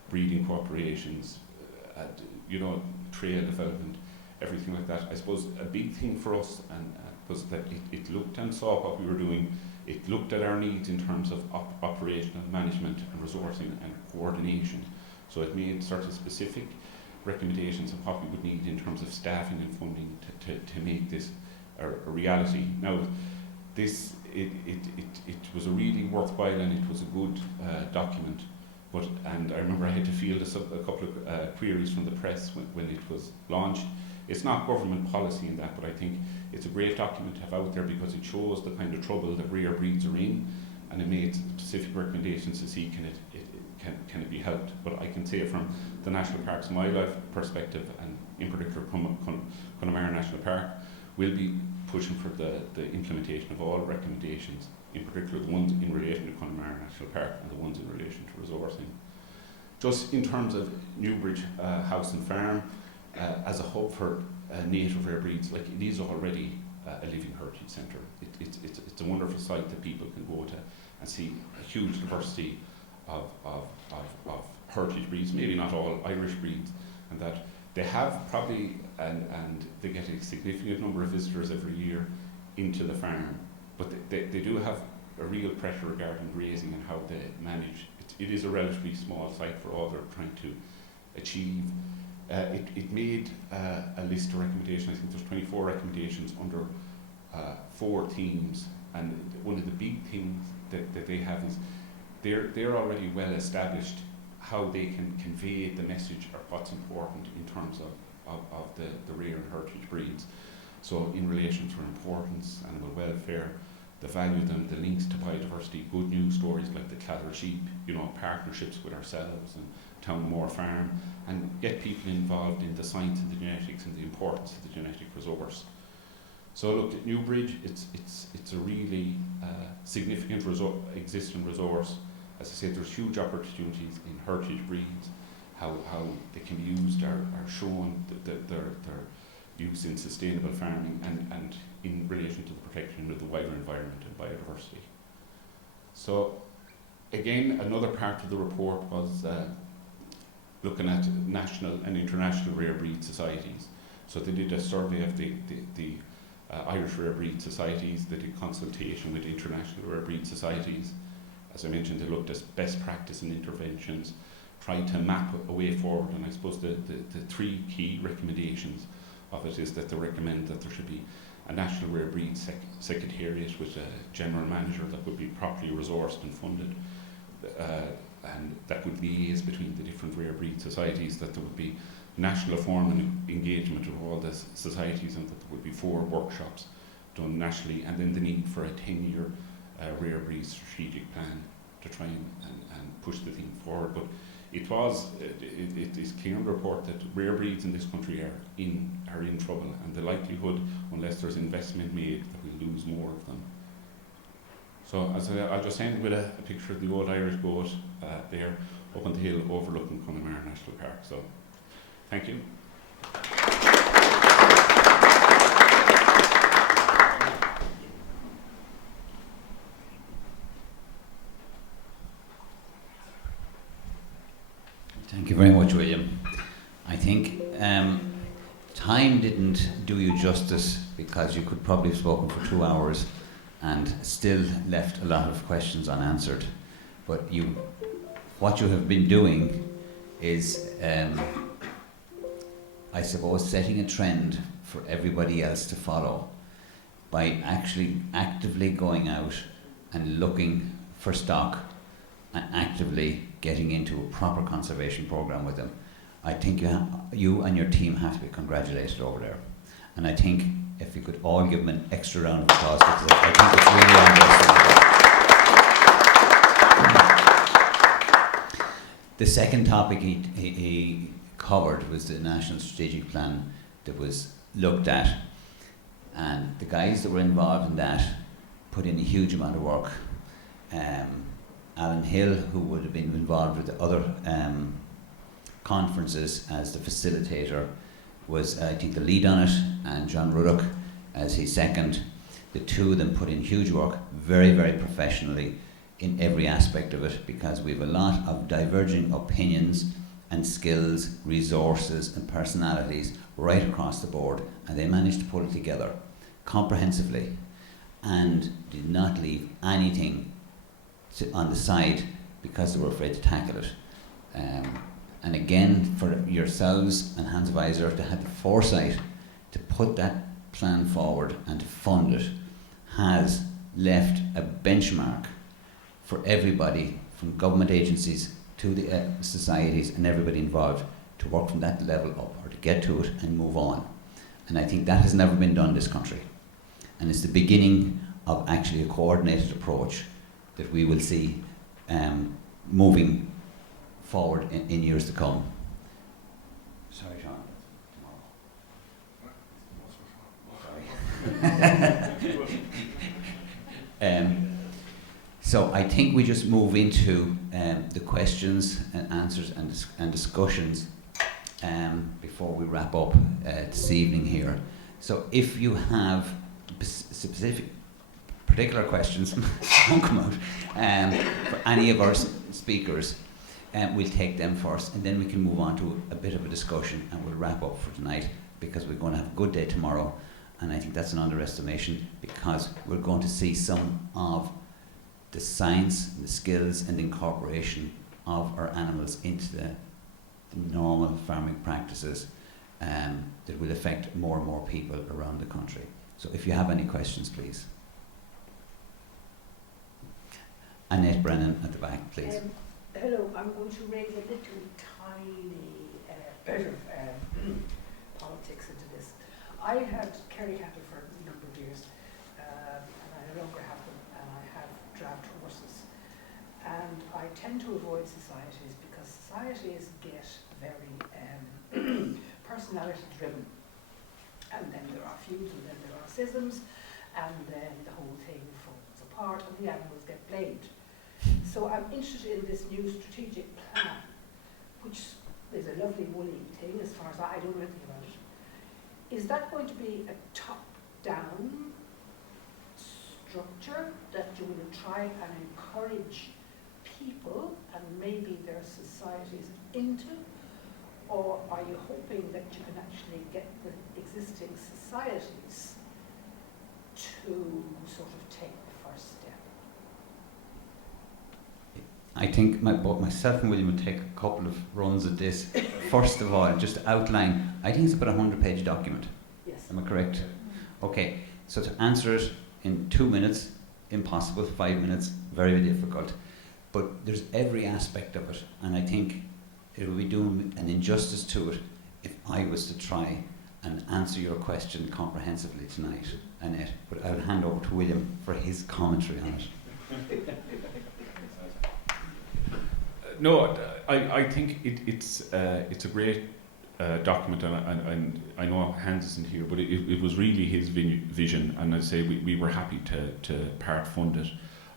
breeding cooperations, trail development, everything like that. I suppose a big thing for us was that it looked and saw what we were doing. It looked at our needs in terms of operational management and resourcing and coordination. So it made certain specific recommendations of what we would need in terms of staffing and funding to make this a reality. Now, this it was a really worthwhile, and it was a good document. And I remember I had to field a couple of queries from the press when it was launched. It's not government policy in that, but I think it's a great document to have out there because it shows the kind of trouble that rare breeds are in, and it made specific recommendations to see can it be helped. But I can say from the National Parks and Wildlife perspective, and in particular Connemara National Park, we'll be pushing for the implementation of all recommendations, in particular the ones in relation to Connemara National Park and the ones in relation to resourcing. Just in terms of Newbridge House and Farm, as a hub for native rare breeds, like it is already a living heritage centre. It's a wonderful site that people can go to and see a huge diversity of heritage breeds, maybe not all Irish breeds, and that they have probably, and they get a significant number of visitors every year into the farm, but they do have a real pressure regarding grazing and how they manage. It is a relatively small site for all they're trying to achieve. It made a list of recommendations. I think there's 24 recommendations under 4 themes, and one of the big things that they have is they're already well established how they can convey the message or what's important in terms of the rare and heritage breeds. So in relation to importance, animal welfare, the value of them, the links to biodiversity, good news stories like the Clather sheep, partnerships with ourselves and Townmore Farm, and get people involved in the science of the genetics and the importance of the genetic resource. So look, at Newbridge, it's a really significant existing resource. As I said, there's huge opportunities in heritage breeds, how they can be used are shown, their use in sustainable farming and in relation to the protection of the wider environment and biodiversity. So again, another part of the report was looking at national and international rare breed societies. So they did a survey of the Irish rare breed societies. They did consultation with international rare breed societies. As I mentioned, they looked at best practice and interventions, tried to map a way forward, and I suppose the 3 key recommendations of it is that they recommend that there should be a national rare breed secretariat with a general manager that would be properly resourced and funded, and that would liaise between the different rare breed societies, that there would be national forum and engagement of all the societies, and that there would be 4 workshops done nationally, and then the need for a 10-year rare breed strategic plan to try and push the thing forward. But it is clear in the report that rare breeds in this country are in trouble, and the likelihood, unless there's investment made, that we'll lose more of them. So I'll just end with a picture of the old Irish boat there up on the hill overlooking Connemara National Park. So thank you. Thank you very much, William. I think time didn't do you justice, because you could probably have spoken for 2 hours and still left a lot of questions unanswered. But what you have been doing is, I suppose, setting a trend for everybody else to follow by actually actively going out and looking for stock and actively getting into a proper conservation program with them. I think you and your team have to be congratulated over there. And I think if we could all give them an extra round of applause, because I think it's really on. The second topic he covered was the National Strategic Plan that was looked at. And the guys that were involved in that put in a huge amount of work. Alan Hill, who would have been involved with the other conferences as the facilitator, was, I think, the lead on it, and John Ruddock as his second. The two of them put in huge work, very, very professionally, in every aspect of it, because we have a lot of diverging opinions and skills, resources and personalities right across the board, and they managed to pull it together comprehensively and did not leave anything on the side because they were afraid to tackle it. And again, for yourselves and Hans Weiser to have the foresight to put that plan forward and to fund it has left a benchmark for everybody, from government agencies to the societies and everybody involved, to work from that level up, or to get to it and move on. And I think that has never been done in this country. And it's the beginning of actually a coordinated approach that we will see moving forward in years to come. Sorry, Sean. Sorry. So I think we just move into the questions and answers and discussions before we wrap up this evening here. So if you have particular questions, don't come out, for any of our speakers, we'll take them first, and then we can move on to a bit of a discussion, and we'll wrap up for tonight, because we're going to have a good day tomorrow. And I think that's an underestimation, because we're going to see some of the science, the skills and the incorporation of our animals into the normal farming practices that will affect more and more people around the country. So if you have any questions, please. Annette Brennan at the back, please. Hello, I'm going to raise a little tiny bit of politics into this. I had Kerry cattle for a number of years, and I no longer have them, and I have draft horses. And I tend to avoid societies, because societies get very personality driven. And then there are feuds, and then there are schisms, and then the whole thing falls apart, and the animals get blamed. So I'm interested in this new strategic plan, which is a lovely woolly thing as far as I don't know anything about it. Is that going to be a top-down structure that you will try and encourage people and maybe their societies into? Or are you hoping that you can actually get the existing societies to sort of take the first step? I think both myself and William will take a couple of runs at this. First of all, just to outline, I think it's about a 100-page document. Yes. Am I correct? Okay, so to answer it in 2 minutes, impossible. 5 minutes, very difficult. But there's every aspect of it, and I think it would be doing an injustice to it if I was to try and answer your question comprehensively tonight, Annette. But I'll hand over to William for his commentary on it. No, I think it's a great document, and I know Hans isn't here, but it was really his vision, and I'd say we were happy to part fund it.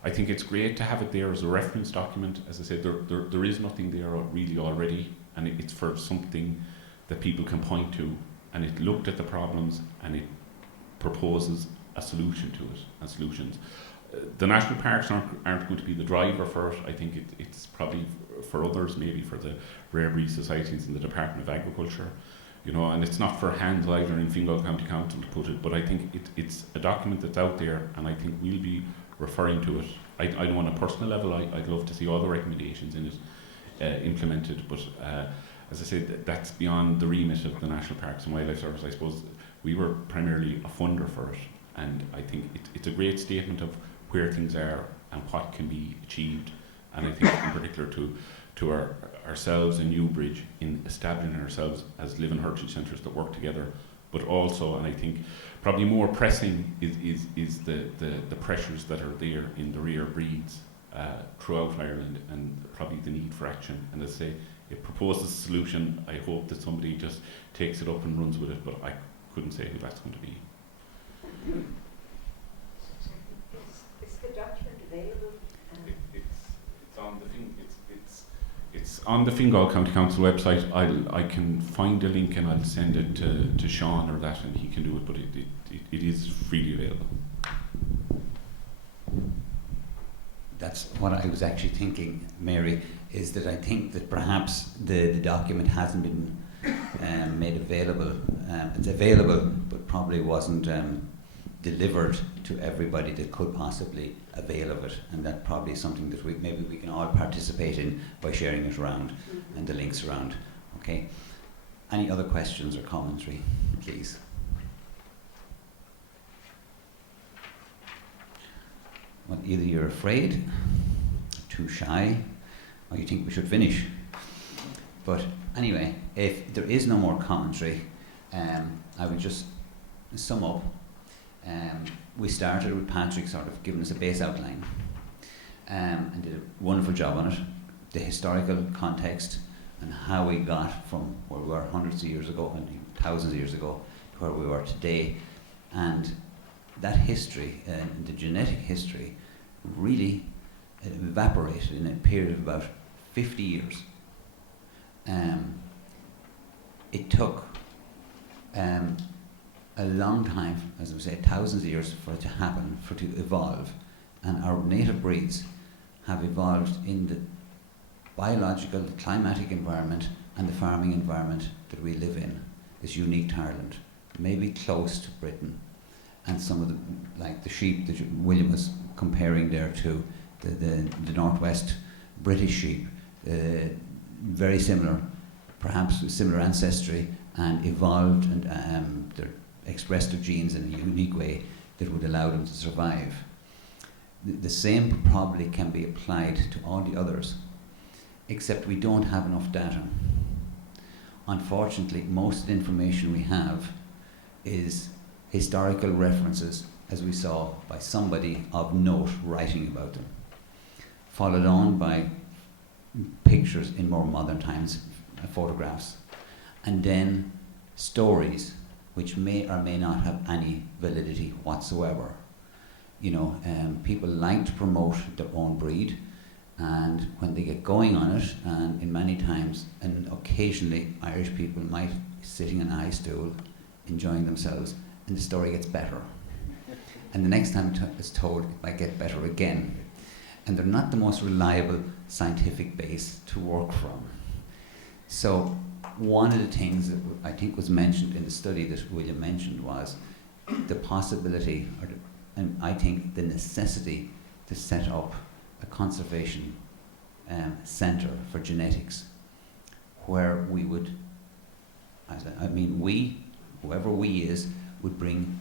I think it's great to have it there as a reference document. As I said, there is nothing there really already, and it's for something that people can point to, and it looked at the problems and it proposes a solution to it and solutions. The national parks aren't going to be the driver for it. I think it's probably for others, maybe for the rare breed societies and the Department of Agriculture, you know, and it's not for Hans either in Fingal County Council to put it, but I think it's a document that's out there, and I think we'll be referring to it. I know on a personal level, I'd love to see all the recommendations in it implemented, but as I said, that's beyond the remit of the National Parks and Wildlife Service. I suppose we were primarily a funder for it, and I think it's a great statement of where things are and what can be achieved, and I think in particular to ourselves and Newbridge in establishing ourselves as living heritage centres that work together, but also, and I think probably more pressing is the pressures that are there in the rare breeds throughout Ireland, and probably the need for action. And as I say, it proposes a solution. I hope that somebody just takes it up and runs with it, but I couldn't say who that's going to be. Is the document available? It's on the it's on the Fingal County Council website. I can find a link and I'll send it to Sean or that, and he can do it. But it is freely available. That's what I was actually thinking, Mary, is that I think that perhaps the document hasn't been made available. It's available, but probably wasn't delivered to everybody that could possibly avail of it, and that probably is something that we can all participate in by sharing it around and the links around. Okay. Any other questions or commentary, please? Well, either you're afraid, too shy, or you think we should finish. But anyway, if there is no more commentary, I would just sum up. We started with Patrick sort of giving us a base outline and did a wonderful job on it. The historical context and how we got from where we were hundreds of years ago and thousands of years ago to where we are today. And that history, the genetic history, really evaporated in a period of about 50 years. It took a long time, as we say, thousands of years for it to happen, for it to evolve. And our native breeds have evolved in the biological, climatic environment and the farming environment that we live in is unique to Ireland, maybe close to Britain. And some of the, like the sheep that William was comparing there to the northwest British sheep, very similar, perhaps with similar ancestry, and evolved and they're expressed their genes in a unique way that would allow them to survive. The same probably can be applied to all the others, except we don't have enough data. Unfortunately, most of the information we have is historical references, as we saw, by somebody of note writing about them, followed on by pictures in more modern times, photographs, and then stories which may or may not have any validity whatsoever. You know, people like to promote their own breed, and when they get going on it, and in many times, and occasionally Irish people might be sitting on a high stool, enjoying themselves, and the story gets better. And the next time it's told, it might get better again. And they're not the most reliable scientific base to work from. So one of the things that I think was mentioned in the study that William mentioned was the possibility, and I think the necessity to set up a conservation centre for genetics, where we would, whoever we is, would bring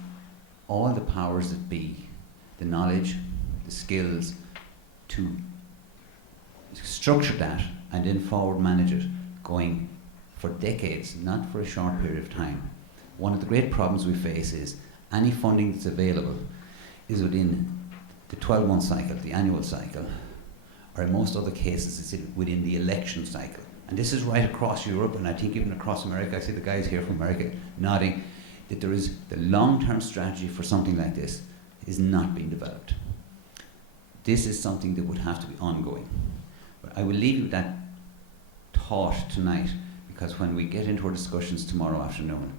all the powers that be, the knowledge, the skills, to structure that and then forward manage it going for decades, not for a short period of time. One of the great problems we face is any funding that's available is within the 12-month cycle, the annual cycle, or in most other cases it's within the election cycle. And this is right across Europe, and I think even across America. I see the guys here from America nodding, that there is the long-term strategy for something like this is not being developed. This is something that would have to be ongoing. But I will leave you with that thought tonight, because when we get into our discussions tomorrow afternoon,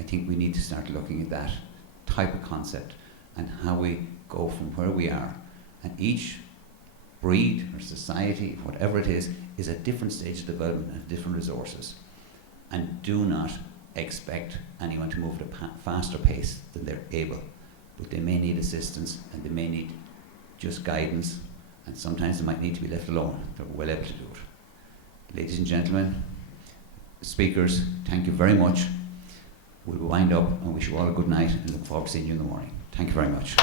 I think we need to start looking at that type of concept and how we go from where we are. And each breed or society, whatever it is at different stage of development and different resources. And do not expect anyone to move at a faster pace than they're able. But they may need assistance, and they may need just guidance, and sometimes they might need to be left alone. They're well able to do it. Ladies and gentlemen, speakers, thank you very much. We'll wind up and wish you all a good night and look forward to seeing you in the morning. Thank you very much.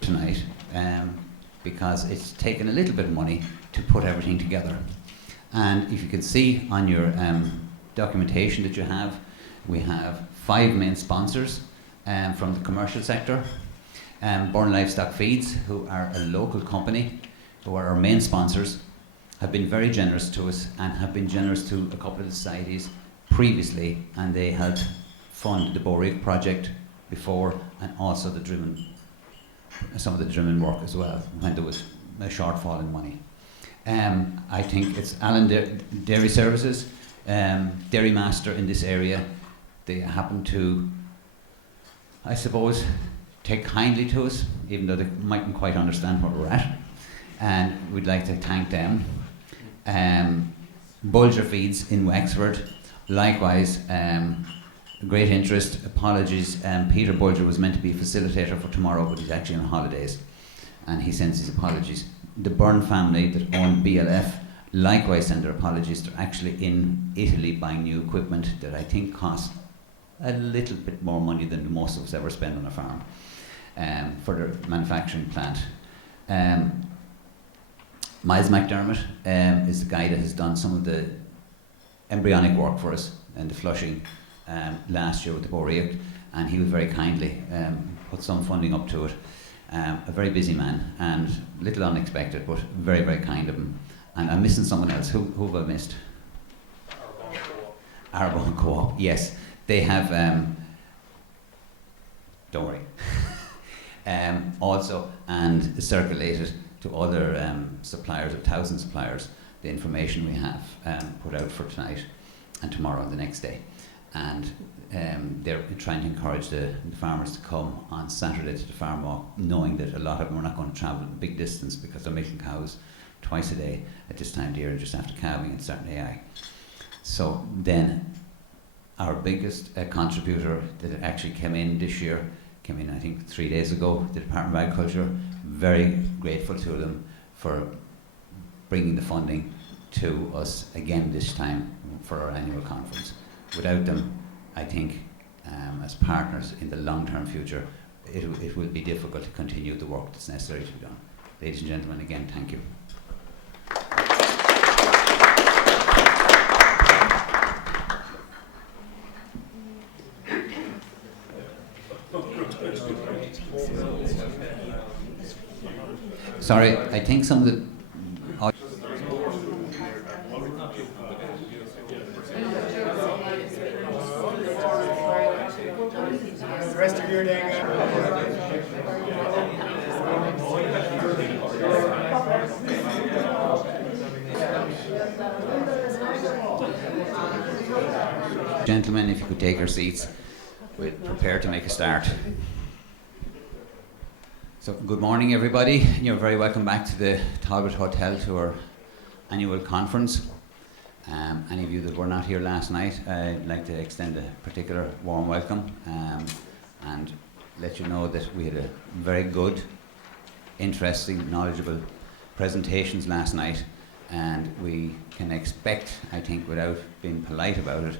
Tonight, because it's taken a little bit of money to put everything together. And if you can see on your documentation that you have, we have 5 main sponsors from the commercial sector. Burn Livestock Feeds, who are a local company, who are our main sponsors, have been very generous to us and have been generous to a couple of the societies previously, and they helped fund the Borwick project before, and also the Drimmen, some of the Drimmen work as well, when there was a shortfall in money. I think it's Allen Dairy Services, Dairy Master in this area. They happen to, I suppose, take kindly to us, even though they mightn't quite understand where we're at. And we'd like to thank them. Bulger Feeds in Wexford, likewise, great interest. Apologies, Peter Bulger was meant to be a facilitator for tomorrow, but he's actually on holidays, and he sends his apologies. The Byrne family that own BLF likewise send their apologies. They're actually in Italy buying new equipment that I think costs a little bit more money than most of us ever spend on a farm for their manufacturing plant. Miles McDermott is the guy that has done some of the embryonic work for us and the flushing last year with the Borwick, and he was very kindly put some funding up to it. A very busy man and a little unexpected, but very, very kind of him. And I'm missing someone else. Who have I missed? Arbonne Co-op. Yes, they have. Don't worry. Also, and circulated to other suppliers, 1,000 suppliers, the information we have put out for tonight and tomorrow and the next day. And they're trying to encourage the farmers to come on Saturday to the farm walk, knowing that a lot of them are not going to travel a big distance because they're milking cows twice a day at this time of the year, just after calving and starting AI. So then our biggest contributor that actually came in this year, came in I think 3 days ago, the Department of Agriculture. Very grateful to them for bringing the funding to us again this time for our annual conference. Without them, I think, as partners in the long-term future, it will be difficult to continue the work that's necessary to be done. Ladies and gentlemen, again, thank you. Sorry, I think some of the... The rest of your day. Gentlemen, if you could take your seats, we're prepared to make a start. So, good morning, everybody. You're very welcome back to the Talbot Hotel to our annual conference. Any of you that were not here last night, I'd like to extend a particular warm welcome and let you know that we had a very good, interesting, knowledgeable presentations last night, and we can expect, I think, without being polite about it,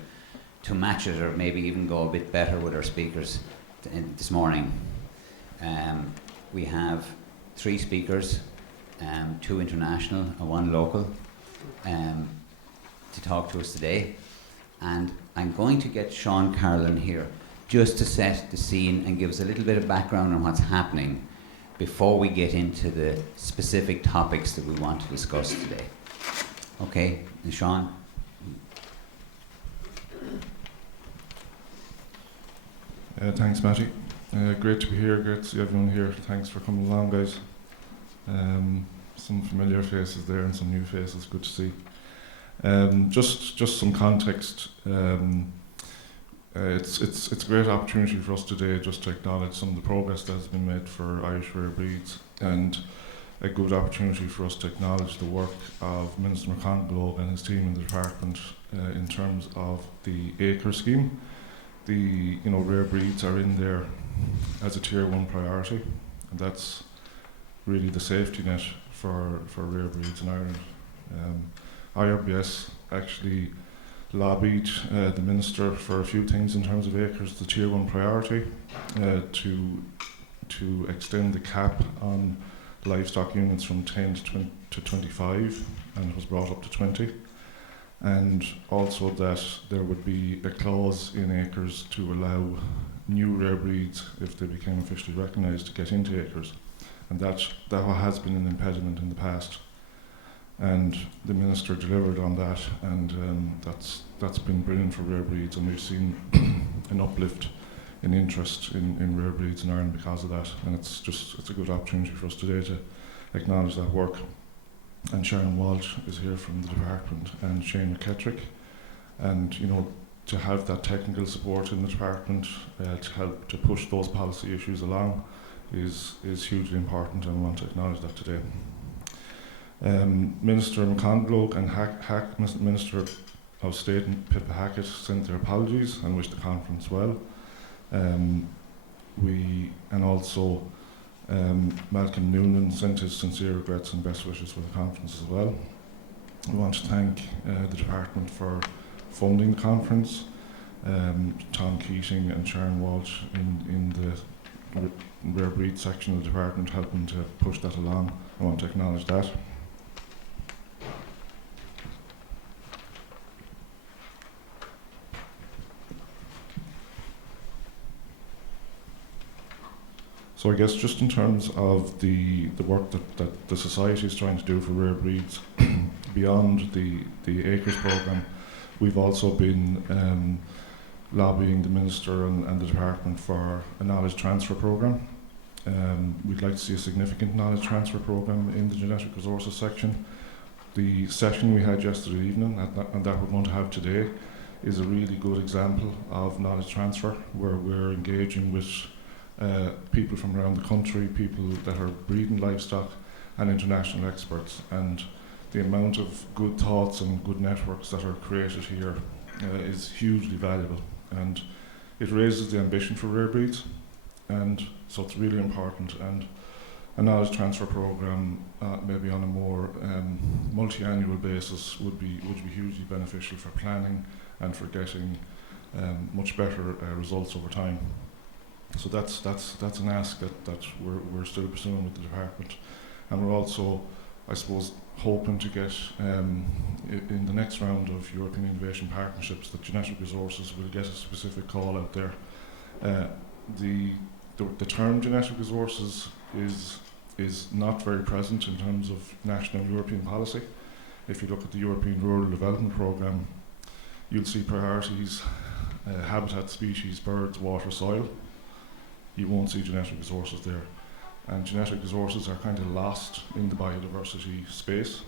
to match it or maybe even go a bit better with our speakers this morning. We have 3 speakers, 2 international and 1 local, to talk to us today. And I'm going to get Sean Carlin here just to set the scene and give us a little bit of background on what's happening before we get into the specific topics that we want to discuss today. Okay, and Sean? Thanks, Matty. Great to be here, great to see everyone here. Thanks for coming along, guys. Some familiar faces there and some new faces, good to see. Just some context. It's a great opportunity for us today just to acknowledge some of the progress that has been made for Irish rare breeds, and a good opportunity for us to acknowledge the work of Minister McConalogue and his team in the department in terms of the acre scheme. The rare breeds are in there as a tier 1 priority, and that's really the safety net for rare breeds in Ireland. IRBS actually lobbied the Minister for a few things in terms of acres, the tier 1 priority, to extend the cap on livestock units from 10 to 25, and it was brought up to 20. And also that there would be a clause in acres to allow new rare breeds, if they became officially recognised, to get into acres. And that has been an impediment in the past. And the Minister delivered on that, and that's been brilliant for rare breeds, and we've seen an uplift in interest in rare breeds in Ireland because of that. And it's a good opportunity for us today to acknowledge that work. And Sharon Walsh is here from the department, and Shane McKettrick, and to have that technical support in the department to help to push those policy issues along is hugely important, and I want to acknowledge that today. Minister McConalogue and Minister of State and Pippa Hackett sent their apologies and wished the conference well. Also Malcolm Noonan sent his sincere regrets and best wishes for the conference as well. We want to thank the department for funding the conference, Tom Keating and Sharon Walsh in the rare breed section of the department helping to push that along. I want to acknowledge that. So I guess just in terms of the work that the Society is trying to do for rare breeds, beyond the ACRES programme, we've also been lobbying the Minister and the Department for a knowledge transfer programme. We'd like to see a significant knowledge transfer programme in the genetic resources section. The session we had yesterday evening and that we're going to have today is a really good example of knowledge transfer, where we're engaging with people from around the country, people that are breeding livestock, and international experts. And the amount of good thoughts and good networks that are created here is hugely valuable, and it raises the ambition for rare breeds, and so it's really important. And a knowledge transfer programme, maybe on a more multi-annual basis, would be hugely beneficial for planning and for getting much better results over time. So that's an ask that we're still pursuing with the department, and we're also, I suppose, hoping to get in the next round of European Innovation Partnerships that genetic resources will get a specific call out there. The term genetic resources is not very present in terms of national European policy. If you look at the European Rural Development Programme, you'll see priorities, habitat, species, birds, water, soil. You won't see genetic resources there. And genetic resources are kind of lost in the biodiversity space.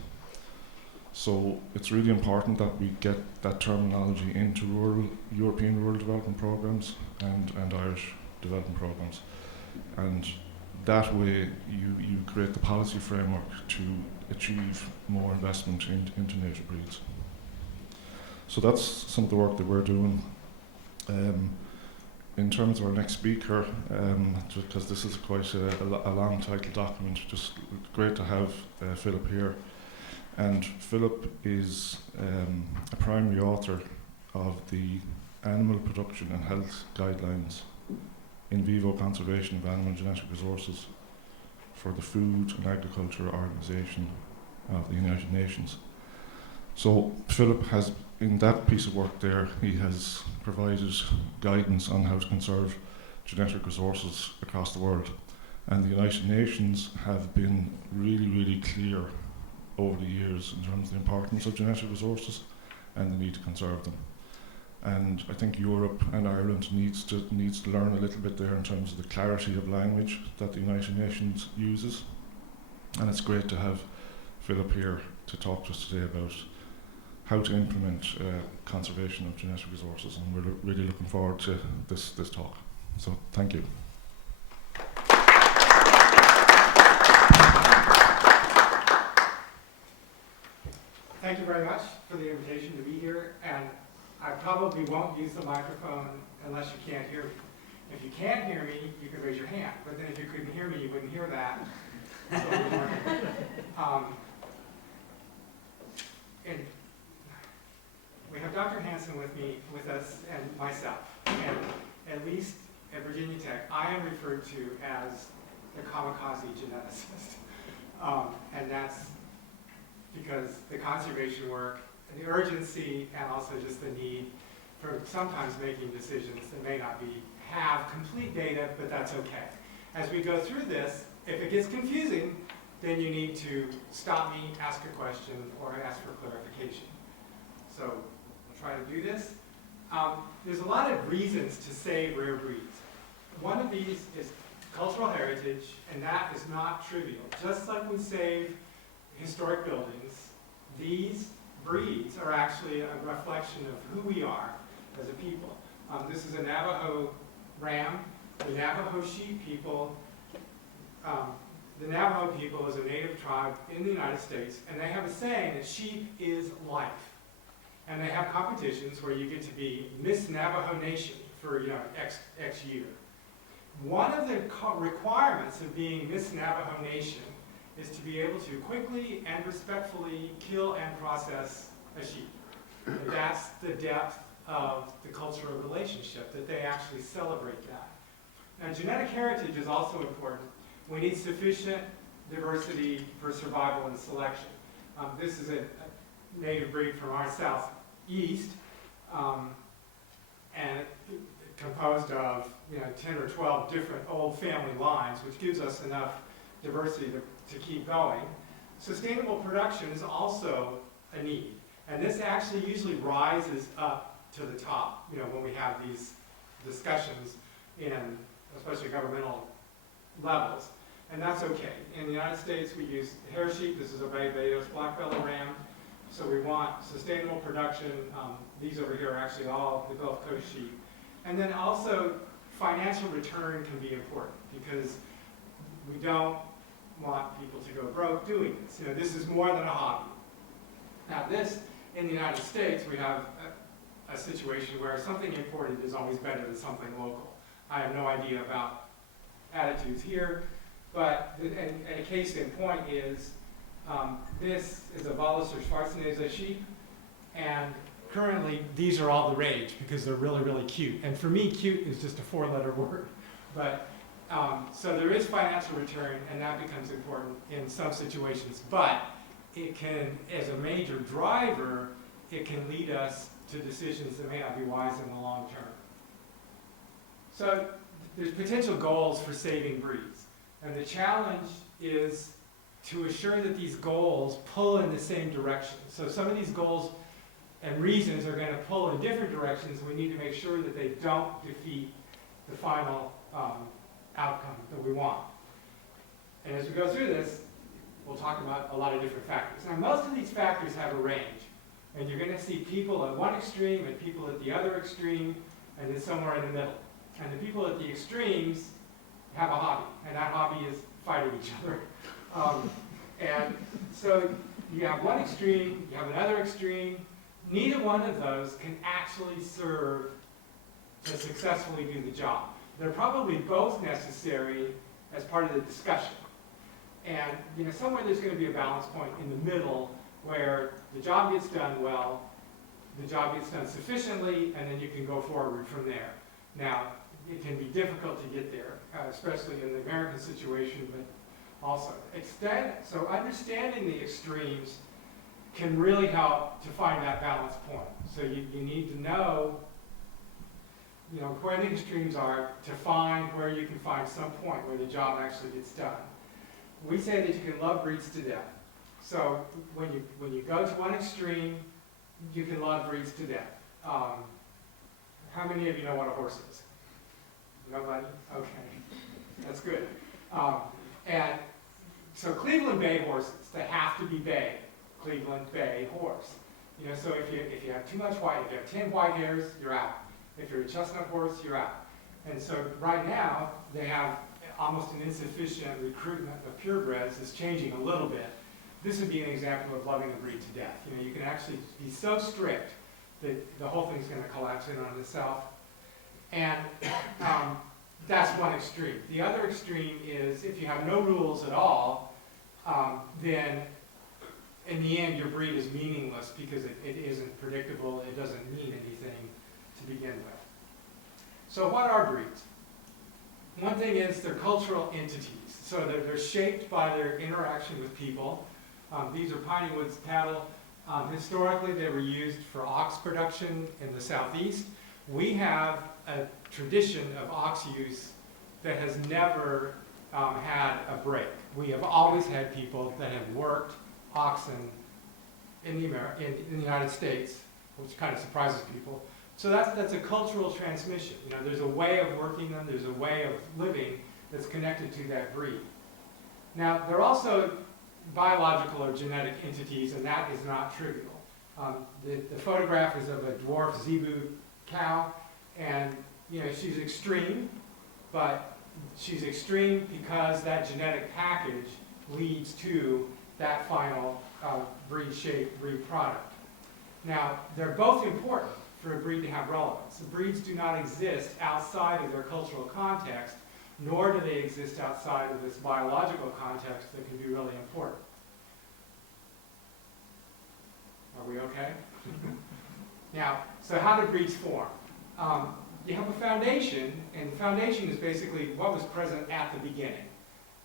So it's really important that we get that terminology into European rural development programmes and Irish development programmes. And that way you create the policy framework to achieve more investment into native breeds. So that's some of the work that we're doing. In terms of our next speaker, because this is quite a long title document, just great to have Philip here. And Philip is a primary author of the Animal Production and Health Guidelines in vivo conservation of animal genetic resources for the Food and Agriculture Organization of the United Nations. So Philip has, in that piece of work there, he has provided guidance on how to conserve genetic resources across the world. And the United Nations have been really, really clear over the years in terms of the importance of genetic resources and the need to conserve them. And I think Europe and Ireland needs to learn a little bit there in terms of the clarity of language that the United Nations uses. And it's great to have Philip here to talk to us today about how to implement conservation of genetic resources, and we're really looking forward to this talk. So thank you. Thank you very much for the invitation to be here, and I probably won't use the microphone unless you can't hear me. If you can't hear me, you can raise your hand, but then if you couldn't hear me, you wouldn't hear that. And we have Dr. Hansen with us, and myself, and at least at Virginia Tech, I am referred to as the kamikaze geneticist, and that's because the conservation work, and the urgency, and also just the need for sometimes making decisions that may not have complete data, but that's okay. As we go through this, if it gets confusing, then you need to stop me, ask a question, or ask for clarification. So I'll try to do this. There's a lot of reasons to save rare breeds. One of these is cultural heritage, and that is not trivial. Just like we save historic buildings, these breeds are actually a reflection of who we are as a people. This is a Navajo ram. The Navajo sheep people, the Navajo people is a native tribe in the United States, and they have a saying that sheep is life. And they have competitions where you get to be Miss Navajo Nation for X year. One of the requirements of being Miss Navajo Nation is to be able to quickly and respectfully kill and process a sheep. And that's the depth of the cultural relationship, that they actually celebrate that. Now, genetic heritage is also important. We need sufficient diversity for survival and selection. This is a native breed from our southeast, and composed of 10 or 12 different old family lines, which gives us enough diversity to keep going. Sustainable production is also a need, and this actually usually rises up to the top when we have these discussions in especially governmental levels, and that's okay. In the United States, we use hair sheep. This is a Barbados blackbelly ram, so we want sustainable production. These over here are actually all the Gulf Coast sheep. And then also, financial return can be important because we don't want people to go broke doing this. This is more than a hobby. Now this, in the United States, we have a situation where something imported is always better than something local. I have no idea about attitudes here, but and a case in point is this is a Walliser Schwarzenegger sheep, and currently these are all the rage because they're really, really cute. And for me, cute is just a 4-letter word. But so there is financial return, and that becomes important in some situations. But it can, as a major driver, it can lead us to decisions that may not be wise in the long term. So there's potential goals for saving breeds. And the challenge is to assure that these goals pull in the same direction. So some of these goals and reasons are going to pull in different directions. We need to make sure that they don't defeat the final outcome that we want. And as we go through this, we'll talk about a lot of different factors. Now, most of these factors have a range. And you're going to see people at one extreme and people at the other extreme, and then somewhere in the middle. And the people at the extremes have a hobby, and that hobby is fighting each other. And so you have one extreme, you have another extreme. Neither one of those can actually serve to successfully do the job. They're probably both necessary as part of the discussion. And somewhere there's going to be a balance point in the middle where the job gets done well, the job gets done sufficiently, and then you can go forward from there. Now, it can be difficult to get there, especially in the American situation, but also so understanding the extremes can really help to find that balance point. So you need to know, where the extremes are to find where you can find some point where the job actually gets done. We say that you can love breeds to death. So when you go to one extreme, you can love breeds to death. How many of you know what a horse is? Nobody? Okay, that's good. And so Cleveland Bay horses, they have to be bay. Cleveland Bay horse. So if you have too much white, if you have 10 white hairs, you're out. If you're a chestnut horse, you're out. And so right now, they have almost an insufficient recruitment of purebreds. It's changing a little bit. This would be an example of loving a breed to death. You can actually be so strict that the whole thing's going to collapse in on itself. And that's one extreme. The other extreme is if you have no rules at all, then in the end your breed is meaningless because it isn't predictable, it doesn't mean anything to begin with. So what are breeds? One thing is they're cultural entities. So they're shaped by their interaction with people. These are piney woods cattle. Historically, they were used for ox production in the southeast. We have a tradition of ox use that has never had a break. We have always had people that have worked oxen in the United States, which kind of surprises people. So that's a cultural transmission. There's a way of working them, there's a way of living that's connected to that breed. Now, they're also biological or genetic entities, and that is not trivial. The photograph is of a dwarf zebu cow, and she's extreme, but she's extreme because that genetic package leads to that final breed shape, breed product. Now, they're both important for a breed to have relevance. The breeds do not exist outside of their cultural context, nor do they exist outside of this biological context that can be really important. Are we okay? Now, so how do breeds form? You have a foundation, and the foundation is basically what was present at the beginning.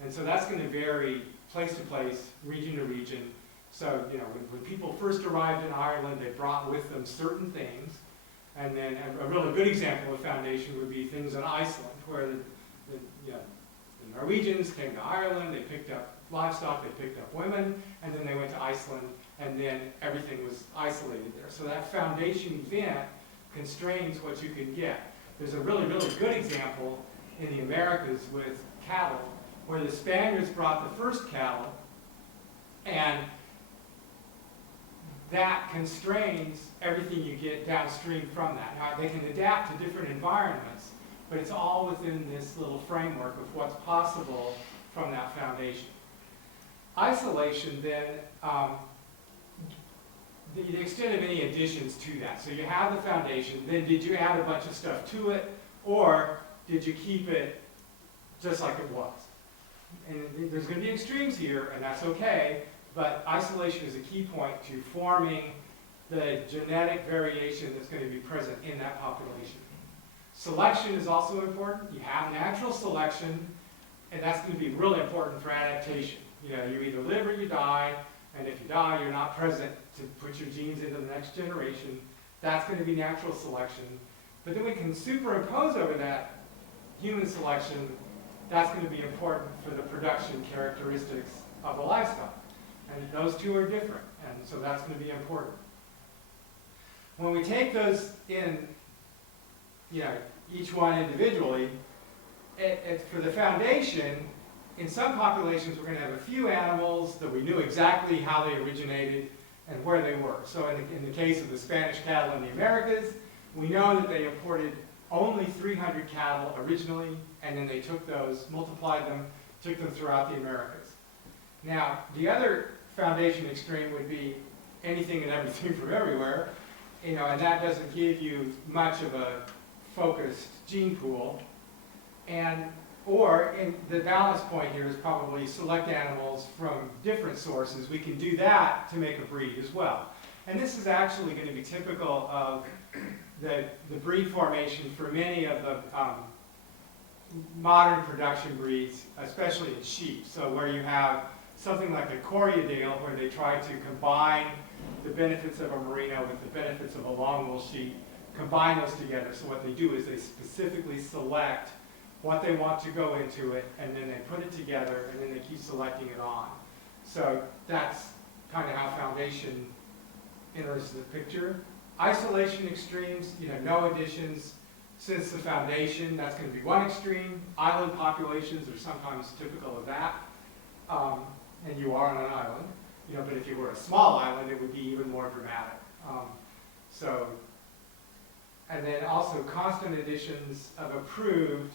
And so that's going to vary place to place, region to region. So, when people first arrived in Ireland, they brought with them certain things. And then a really good example of foundation would be things in Iceland, where the Norwegians came to Ireland, they picked up livestock, they picked up women, and then they went to Iceland, and then everything was isolated there. So that foundation event constrains what you can get. There's a really, really good example in the Americas with cattle, where the Spaniards brought the first cattle, and that constrains everything you get downstream from that. Now, they can adapt to different environments, but it's all within this little framework of what's possible from that foundation. Isolation, then, the extent of any additions to that. So you have the foundation, then did you add a bunch of stuff to it, or did you keep it just like it was? And there's going to be extremes here, and that's okay, but isolation is a key point to forming the genetic variation that's going to be present in that population. Selection is also important. You have natural selection, and that's going to be really important for adaptation. You either live or you die, and if you die, you're not present to put your genes into the next generation. That's going to be natural selection. But then we can superimpose over that human selection. That's going to be important for the production characteristics of the livestock. And those two are different, and so that's going to be important. When we take those in, each one individually, for the foundation, in some populations we're going to have a few animals that we knew exactly how they originated and where they were. So in the case of the Spanish cattle in the Americas, we know that they imported only 300 cattle originally, and then they took those, multiplied them, took them throughout the Americas. Now, the other foundation extreme would be anything and everything from everywhere, and that doesn't give you much of a focused gene pool. And Or, in the balance point here is probably select animals from different sources. We can do that to make a breed as well. And this is actually going to be typical of the breed formation for many of the modern production breeds, especially in sheep. So where you have something like a Corriedale, where they try to combine the benefits of a merino with the benefits of a long-wool sheep, combine those together. So what they do is they specifically select what they want to go into it, and then they put it together, and then they keep selecting it on. So that's kind of how foundation enters the picture. Isolation extremes, no additions since the foundation, that's going to be one extreme. Island populations are sometimes typical of that, and you are on an island. But if you were a small island, it would be even more dramatic. And then also constant additions of approved,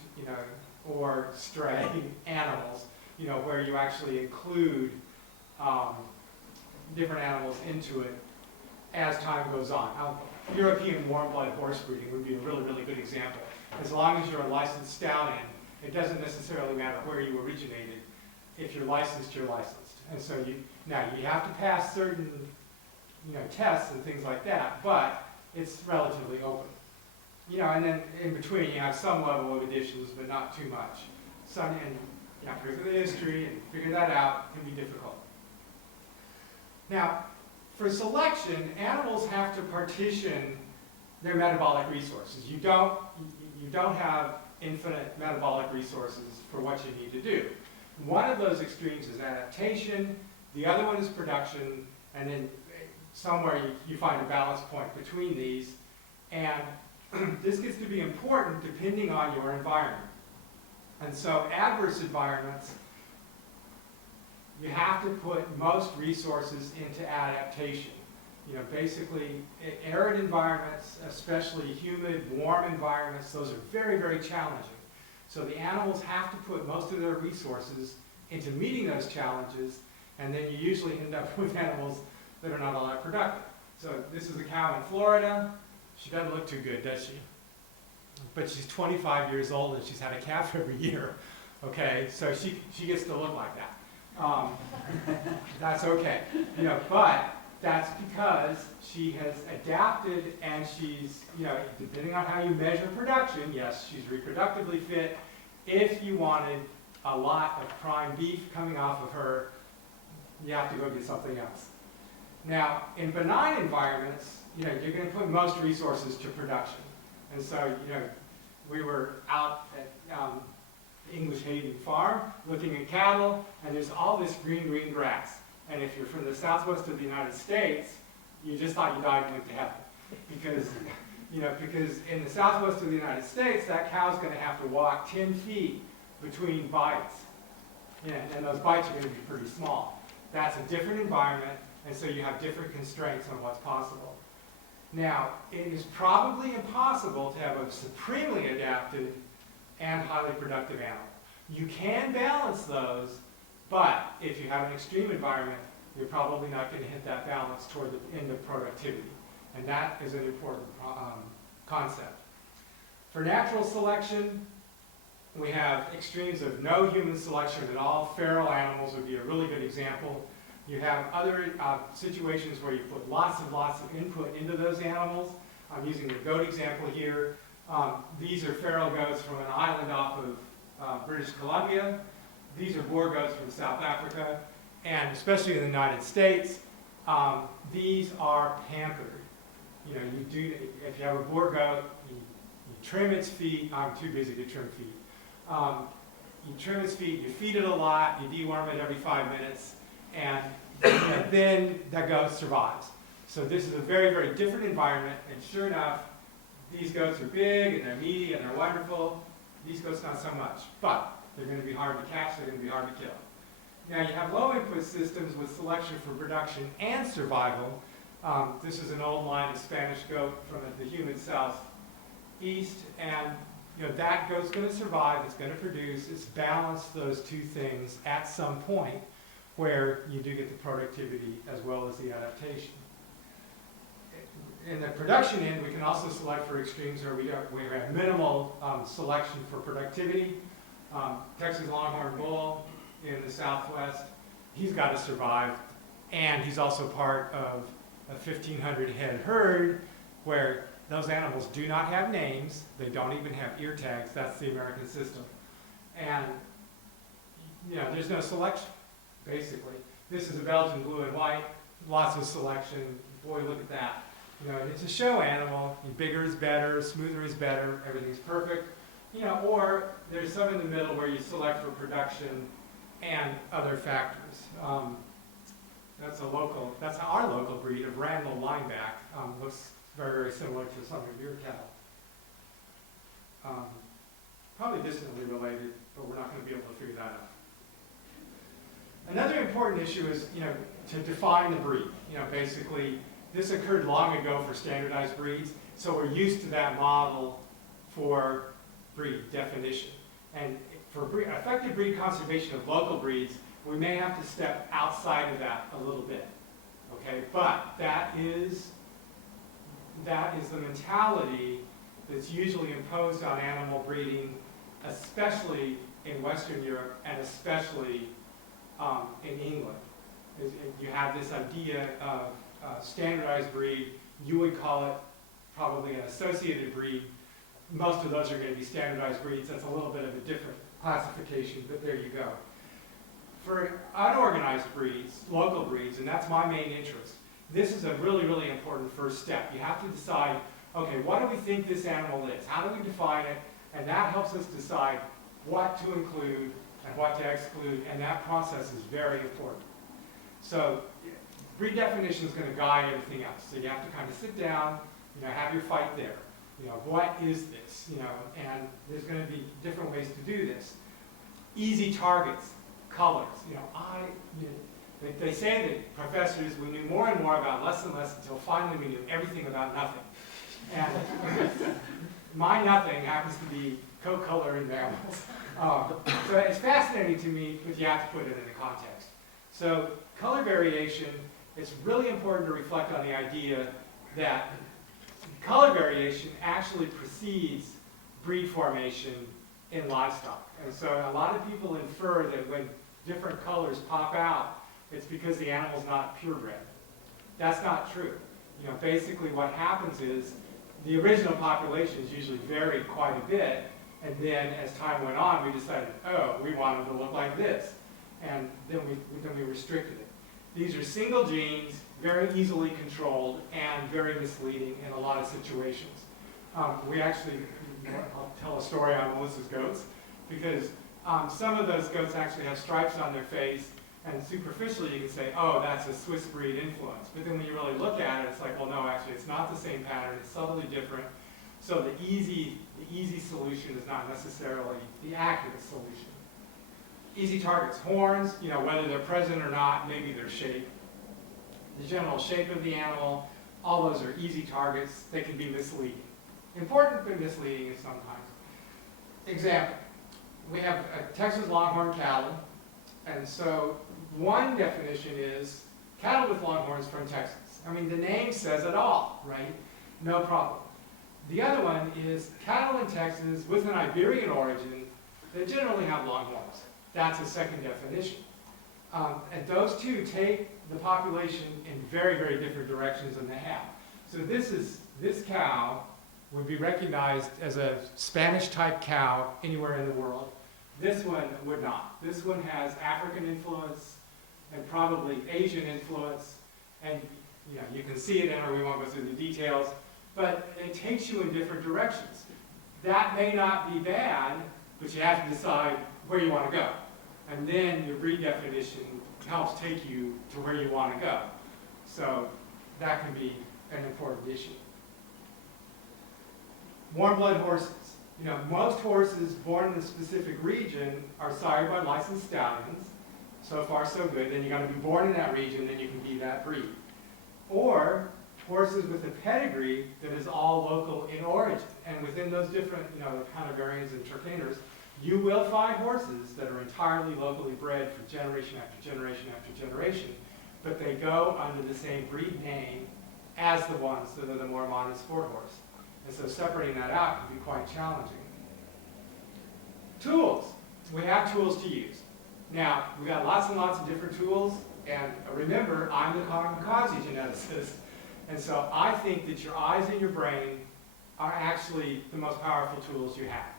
or stray animals, where you actually include different animals into it as time goes on. Now, European warm-blooded horse breeding would be a really, really good example. As long as you're a licensed stallion, it doesn't necessarily matter where you originated. If you're licensed, you're licensed. And so you have to pass certain, tests and things like that, but it's relatively open. And then in between you have some level of additions, but not too much. And you have to go through the history and figure that out. It can be difficult. Now, for selection, animals have to partition their metabolic resources. You don't have infinite metabolic resources for what you need to do. One of those extremes is adaptation, the other one is production, and then somewhere you find a balance point between these. And this gets to be important depending on your environment. And so adverse environments, you have to put most resources into adaptation. Basically, arid environments, especially humid, warm environments, those are very, very challenging. So the animals have to put most of their resources into meeting those challenges, and then you usually end up with animals that are not all that productive. So this is a cow in Florida. She doesn't look too good, does she? But she's 25 years old and she's had a calf every year. Okay, so she gets to look like that. That's okay. But that's because she has adapted, and she's, depending on how you measure production, yes, she's reproductively fit. If you wanted a lot of prime beef coming off of her, you have to go get something else. Now, in benign environments, you're going to put most resources to production. And so, we were out at English Haven Farm looking at cattle, and there's all this green grass. And if you're from the southwest of the United States, you just thought you died and went to heaven. Because in the southwest of the United States, that cow's going to have to walk 10 feet between bites. And those bites are going to be pretty small. That's a different environment, and so you have different constraints on what's possible. Now, it is probably impossible to have a supremely adapted and highly productive animal. You can balance those, but if you have an extreme environment, you're probably not going to hit that balance toward the end of productivity. And that is an important concept. For natural selection, we have extremes of no human selection at all. Feral animals would be a really good example. You have other situations where you put lots of input into those animals. I'm using the goat example here. These are feral goats from an island off of British Columbia. These are boar goats from South Africa. And especially in the United States, these are pampered. If you have a boar goat, you trim its feet. I'm too busy to trim feet. You trim its feet, you feed it a lot, you deworm it every 5 minutes, and then that goat survives. So this is a very, very different environment, and sure enough, these goats are big, and they're meaty, and they're wonderful. These goats not so much, but they're going to be hard to catch, they're going to be hard to kill. Now you have low input systems with selection for production and survival. This is an old line of Spanish goat from the humid southeast, and that goat's going to survive, it's going to produce, it's balanced those two things at some point where you do get the productivity as well as the adaptation. In the production end, we can also select for extremes where we have minimal selection for productivity. Texas Longhorn Bull in the Southwest, he's got to survive. And he's also part of a 1,500 head herd where those animals do not have names. They don't even have ear tags. That's the American system. And, you know, there's no selection, basically. This is a Belgian blue and white, lots of selection. Boy, look at that. You know, it's a show animal. Bigger is better, smoother is better, everything's perfect. You know, or there's some in the middle where you select for production and other factors. That's our local breed of Randall Lineback. Looks very, very similar to some of your cattle. Probably distantly related, but we're not going to be able to figure that out. Another important issue is, you know, to define the breed. You know, basically, this occurred long ago for standardized breeds, so we're used to that model for breed definition. And for effective breed conservation of local breeds, we may have to step outside of that a little bit, okay? But that is the mentality that's usually imposed on animal breeding, especially in Western Europe and especially in England. You have this idea of standardized breed. You would call it probably an associated breed. Most of those are going to be standardized breeds. That's a little bit of a different classification, but there you go. For unorganized breeds, local breeds, and that's my main interest, this is a really, really important first step. You have to decide, okay, what do we think this animal is? How do we define it? And that helps us decide what to include and what to exclude, and that process is very important. So breed definition is going to guide everything else. So you have to kind of sit down, you know, have your fight there. You know, what is this? You know, and there's going to be different ways to do this. Easy targets, colors. You know, they say that professors, we knew more and more about less and less until finally we knew everything about nothing. And my nothing happens to be coat color in mammals. So it's fascinating to me, but you have to put it in a context. So color variation, it's really important to reflect on the idea that color variation actually precedes breed formation in livestock. And so a lot of people infer that when different colors pop out, it's because the animal's not purebred. That's not true. You know, basically what happens is the original populations usually varied quite a bit, and then as time went on, we decided, oh, we want them to look like this. And then we restricted it. These are single genes, very easily controlled, and very misleading in a lot of situations. We actually, I'll tell a story on Melissa's goats, because some of those goats actually have stripes on their face, and superficially you can say, oh, that's a Swiss breed influence. But then when you really look at it, it's like, well, no, actually it's not the same pattern, it's subtly different. So the easy solution is not necessarily the accurate solution. Easy targets, horns, you know, whether they're present or not, maybe their shape. The general shape of the animal, all those are easy targets. They can be misleading. Important but misleading sometimes. Example, we have a Texas Longhorn cattle, and so one definition is cattle with longhorns from Texas. I mean, the name says it all, right? No problem. The other one is cattle in Texas with an Iberian origin that generally have longhorns. That's a second definition. And those two take the population in very, very different directions than they have. So this cow would be recognized as a Spanish-type cow anywhere in the world. This one would not. This one has African influence and probably Asian influence, and you know, you can see it in her, we won't go through the details, but it takes you in different directions. That may not be bad, but you have to decide where you want to go. And then your breed definition helps take you to where you want to go. So that can be an important issue. Warm blood horses. You know, most horses born in a specific region are sired by licensed stallions. So far, so good. Then you got to be born in that region, then you can be that breed. Or horses with a pedigree that is all local in origin. And within those different, you know, Hanoverians and Trakehner's, you will find horses that are entirely locally bred for generation after generation after generation, but they go under the same breed name as the ones that are the more modern sport horse. And so separating that out can be quite challenging. Tools. we have tools to use. Now, we got lots and lots of different tools, and remember, I'm the kamikaze geneticist, and so I think that your eyes and your brain are actually the most powerful tools you have.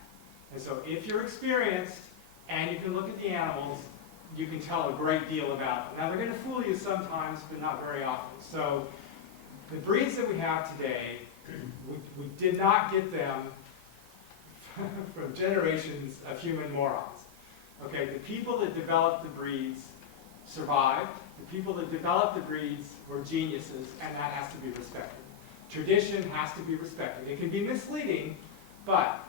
And so if you're experienced and you can look at the animals, you can tell a great deal about them. Now, they're going to fool you sometimes, but not very often. So the breeds that we have today, we did not get them from generations of human morons. Okay, the people that developed the breeds survived. The people that developed the breeds were geniuses, and that has to be respected. Tradition has to be respected. It can be misleading, but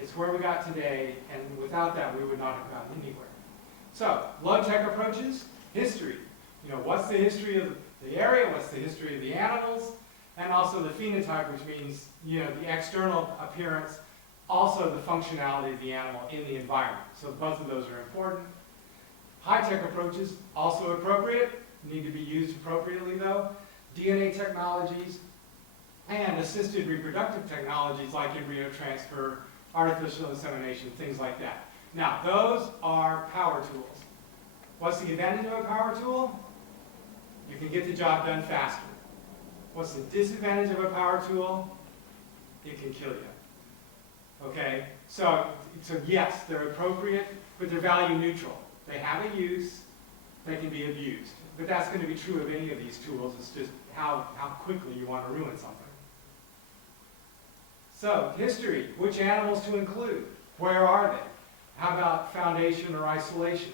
it's where we got today, and without that, we would not have gotten anywhere. So, low-tech approaches, history. You know, what's the history of the area? What's the history of the animals? And also the phenotype, which means, you know, the external appearance, also the functionality of the animal in the environment. So both of those are important. High-tech approaches, also appropriate, need to be used appropriately though. DNA technologies and assisted reproductive technologies like embryo transfer, artificial insemination, things like that. Now, those are power tools. What's the advantage of a power tool? You can get the job done faster. What's the disadvantage of a power tool? It can kill you. Okay? So yes, they're appropriate, but they're value neutral. They have a use, they can be abused. But that's going to be true of any of these tools. It's just how quickly you want to ruin something. So, history. Which animals to include? Where are they? How about foundation or isolation?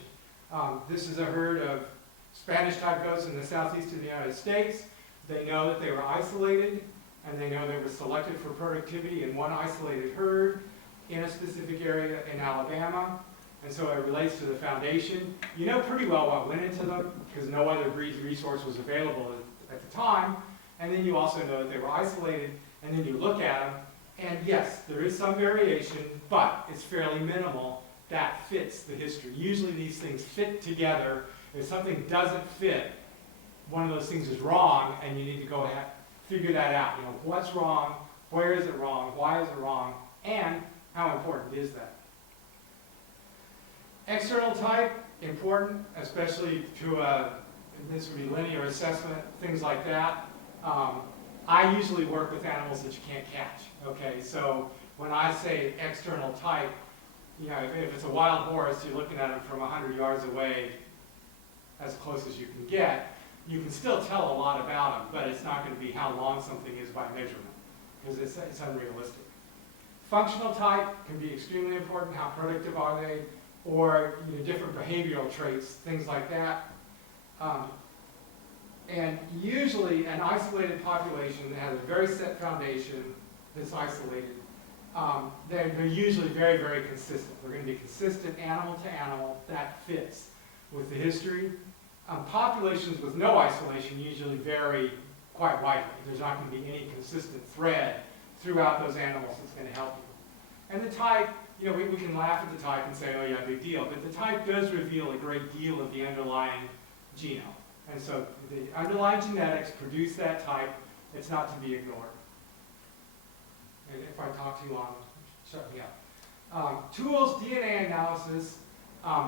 This is a herd of Spanish-type goats in the southeast of the United States. They know that they were isolated, and they know they were selected for productivity in one isolated herd in a specific area in Alabama. And so it relates to the foundation. You know pretty well what went into them, because no other breed resource was available at the time. And then you also know that they were isolated, and then you look at them, and yes, there is some variation, but it's fairly minimal. That fits the history. Usually these things fit together. If something doesn't fit, one of those things is wrong, and you need to go ahead, figure that out. You know, what's wrong, where is it wrong, why is it wrong, and how important is that? External type, important, especially to this would be linear assessment, things like that. I usually work with animals that you can't catch. Okay, so when I say external type, you know, if it's a wild horse, you're looking at him from 100 yards away, as close as you can get. You can still tell a lot about him, but it's not going to be how long something is by measurement, because it's unrealistic. Functional type can be extremely important. How productive are they? Or you know, different behavioral traits, things like that. And usually an isolated population that has a very set foundation that's isolated, they're usually very, very consistent. They're going to be consistent animal to animal. That fits with the history. Populations with no isolation usually vary quite widely. There's not going to be any consistent thread throughout those animals that's going to help you. And the type, you know, we can laugh at the type and say, oh yeah, big deal, but the type does reveal a great deal of the underlying genome. And so the underlying genetics produce that type. It's not to be ignored. And if I talk too long, shut me up. Tools, DNA analysis,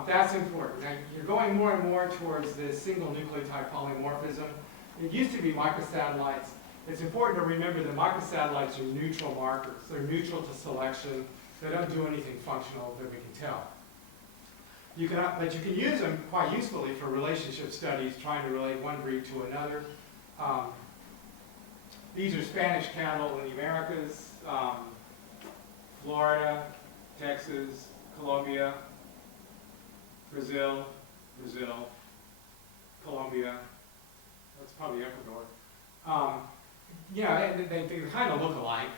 that's important. Now, you're going more and more towards this single nucleotide polymorphism. It used to be microsatellites. It's important to remember that microsatellites are neutral markers. They're neutral to selection. They don't do anything functional that we can tell. But you can use them quite usefully for relationship studies, trying to relate one breed to another. These are Spanish cattle in the Americas, Florida, Texas, Colombia, Brazil, Colombia, that's probably Ecuador. Yeah, they kind of look alike.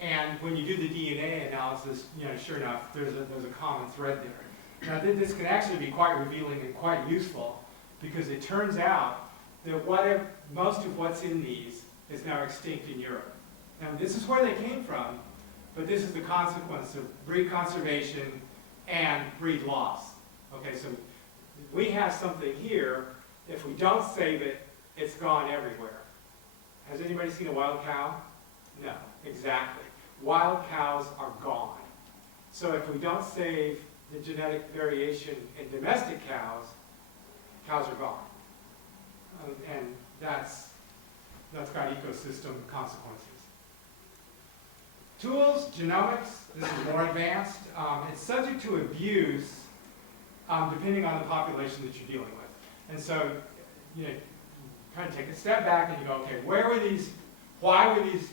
And when you do the DNA analysis, you know, sure enough, there's a common thread there. Now, this can actually be quite revealing and quite useful, because it turns out that most of what's in these is now extinct in Europe. Now, this is where they came from, but this is the consequence of breed conservation and breed loss. Okay, so we have something here. If we don't save it, it's gone everywhere. Has anybody seen a wild cow? No, exactly. Wild cows are gone. So if we don't save the genetic variation in domestic cows, cows are gone. And that's got ecosystem consequences. Tools, genomics, this is more advanced. It's subject to abuse depending on the population that you're dealing with. And so, you kind of take a step back and you go, okay, why were these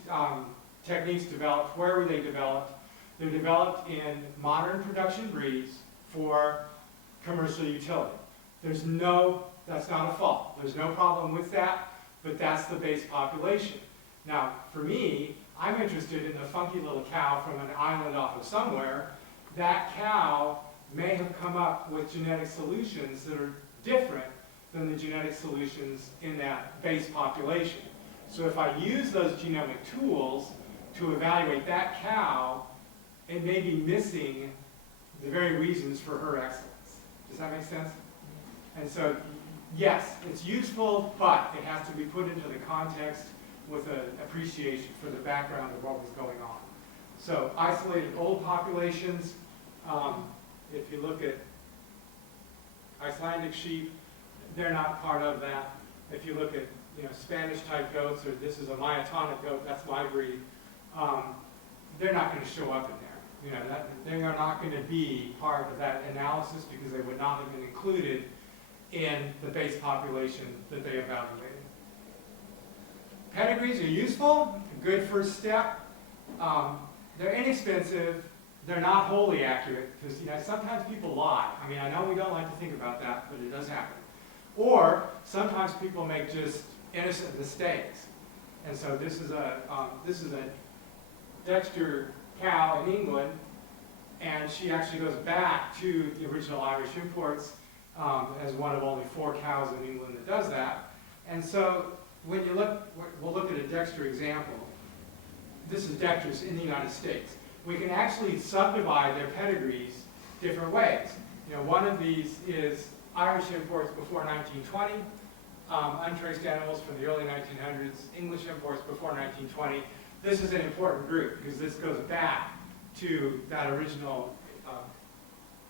techniques developed? Where were they developed? They're developed in modern production breeds for commercial utility. That's not a fault. There's no problem with that, but that's the base population. Now, for me, I'm interested in the funky little cow from an island off of somewhere. That cow may have come up with genetic solutions that are different than the genetic solutions in that base population. So if I use those genomic tools to evaluate that cow, it may be missing the very reasons for her excellence. Does that make sense? And so, yes, it's useful, but it has to be put into the context with an appreciation for the background of what was going on. So isolated old populations, if you look at Icelandic sheep, they're not part of that. If you look at Spanish type goats, or this is a myotonic goat, that's my breed, they're not going to show up in there. They are not going to be part of that analysis because they would not have been included in the base population that they evaluated. Pedigrees are useful, a good first step. They're inexpensive. They're not wholly accurate because sometimes people lie. I mean, I know we don't like to think about that, but it does happen. Or sometimes people make just innocent mistakes. And so this is a Dexter cow in England, and she actually goes back to the original Irish imports as one of only 4 cows in England that does that. And so when you look, we'll look at a Dexter example. This is Dexter's in the United States. We can actually subdivide their pedigrees different ways. One of these is Irish imports before 1920, untraced animals from the early 1900s, English imports before 1920. This is an important group because this goes back to that original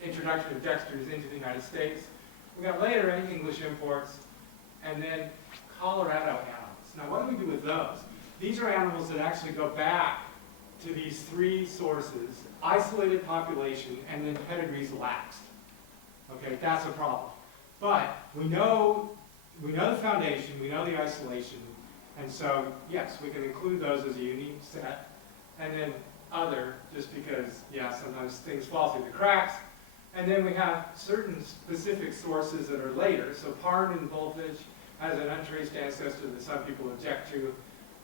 introduction of Dexter's into the United States. We got later English imports, and then Colorado animals. Now, what do we do with those? These are animals that actually go back to these 3 sources, isolated population, and then pedigrees lapsed. Okay, that's a problem. But we know the foundation, we know the isolation, and so, yes, we can include those as a unique set, and then other, just because, sometimes things fall through the cracks. And then we have certain specific sources that are later. So Parn and Bullfinch has an untraced ancestor that some people object to.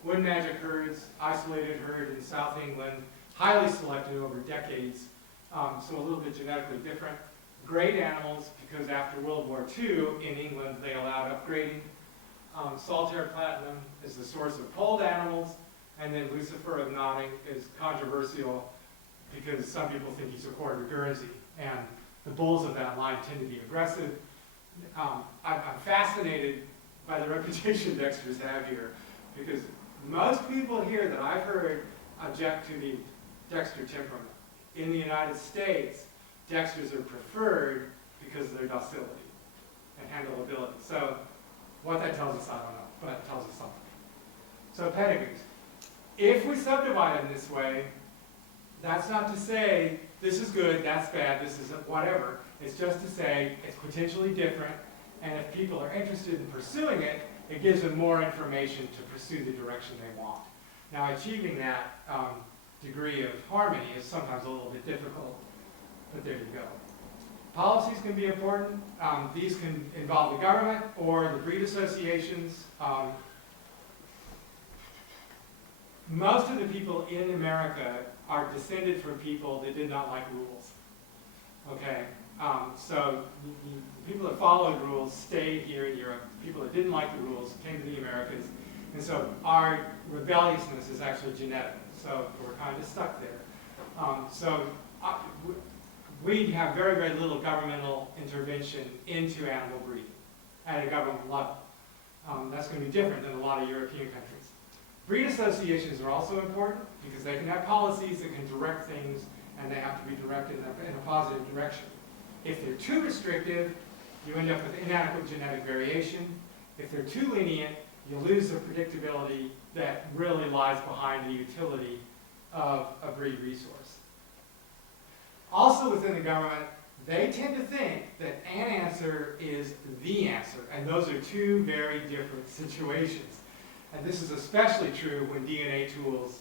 Wood Magic herds, isolated herd in South England, highly selected over decades, so a little bit genetically different. Great animals, because after World War II in England they allowed upgrading. Saltaire Platinum is the source of polled animals, and then Lucifer of Notting is controversial because some people think he's a quarter Guernsey, and the bulls of that line tend to be aggressive. I'm fascinated by the reputation Dexters have here, because most people here that I've heard object to the Dexter temperament. In the United States, Dexters are preferred because of their docility and handleability. So what that tells us, I don't know, but it tells us something. So pedigrees. If we subdivide them this way, that's not to say this is good, that's bad, this is whatever. It's just to say it's potentially different, and if people are interested in pursuing it, it gives them more information to pursue the direction they want. Now, achieving that degree of harmony is sometimes a little bit difficult, but there you go. Policies can be important. These can involve the government or the breed associations. Most of the people in America are descended from people that did not like rules. Okay, so the people that followed rules stayed here in Europe. People that didn't like the rules came to the Americas. And so our rebelliousness is actually genetic. So we're kind of stuck there. We have very, very little governmental intervention into animal breeding at a government level. That's going to be different than a lot of European countries. Breed associations are also important because they can have policies that can direct things and they have to be directed in a positive direction. If they're too restrictive, you end up with inadequate genetic variation. If they're too lenient, you lose the predictability that really lies behind the utility of a breed resource. Also within the government, they tend to think that an answer is the answer, and those are two very different situations. And this is especially true when DNA tools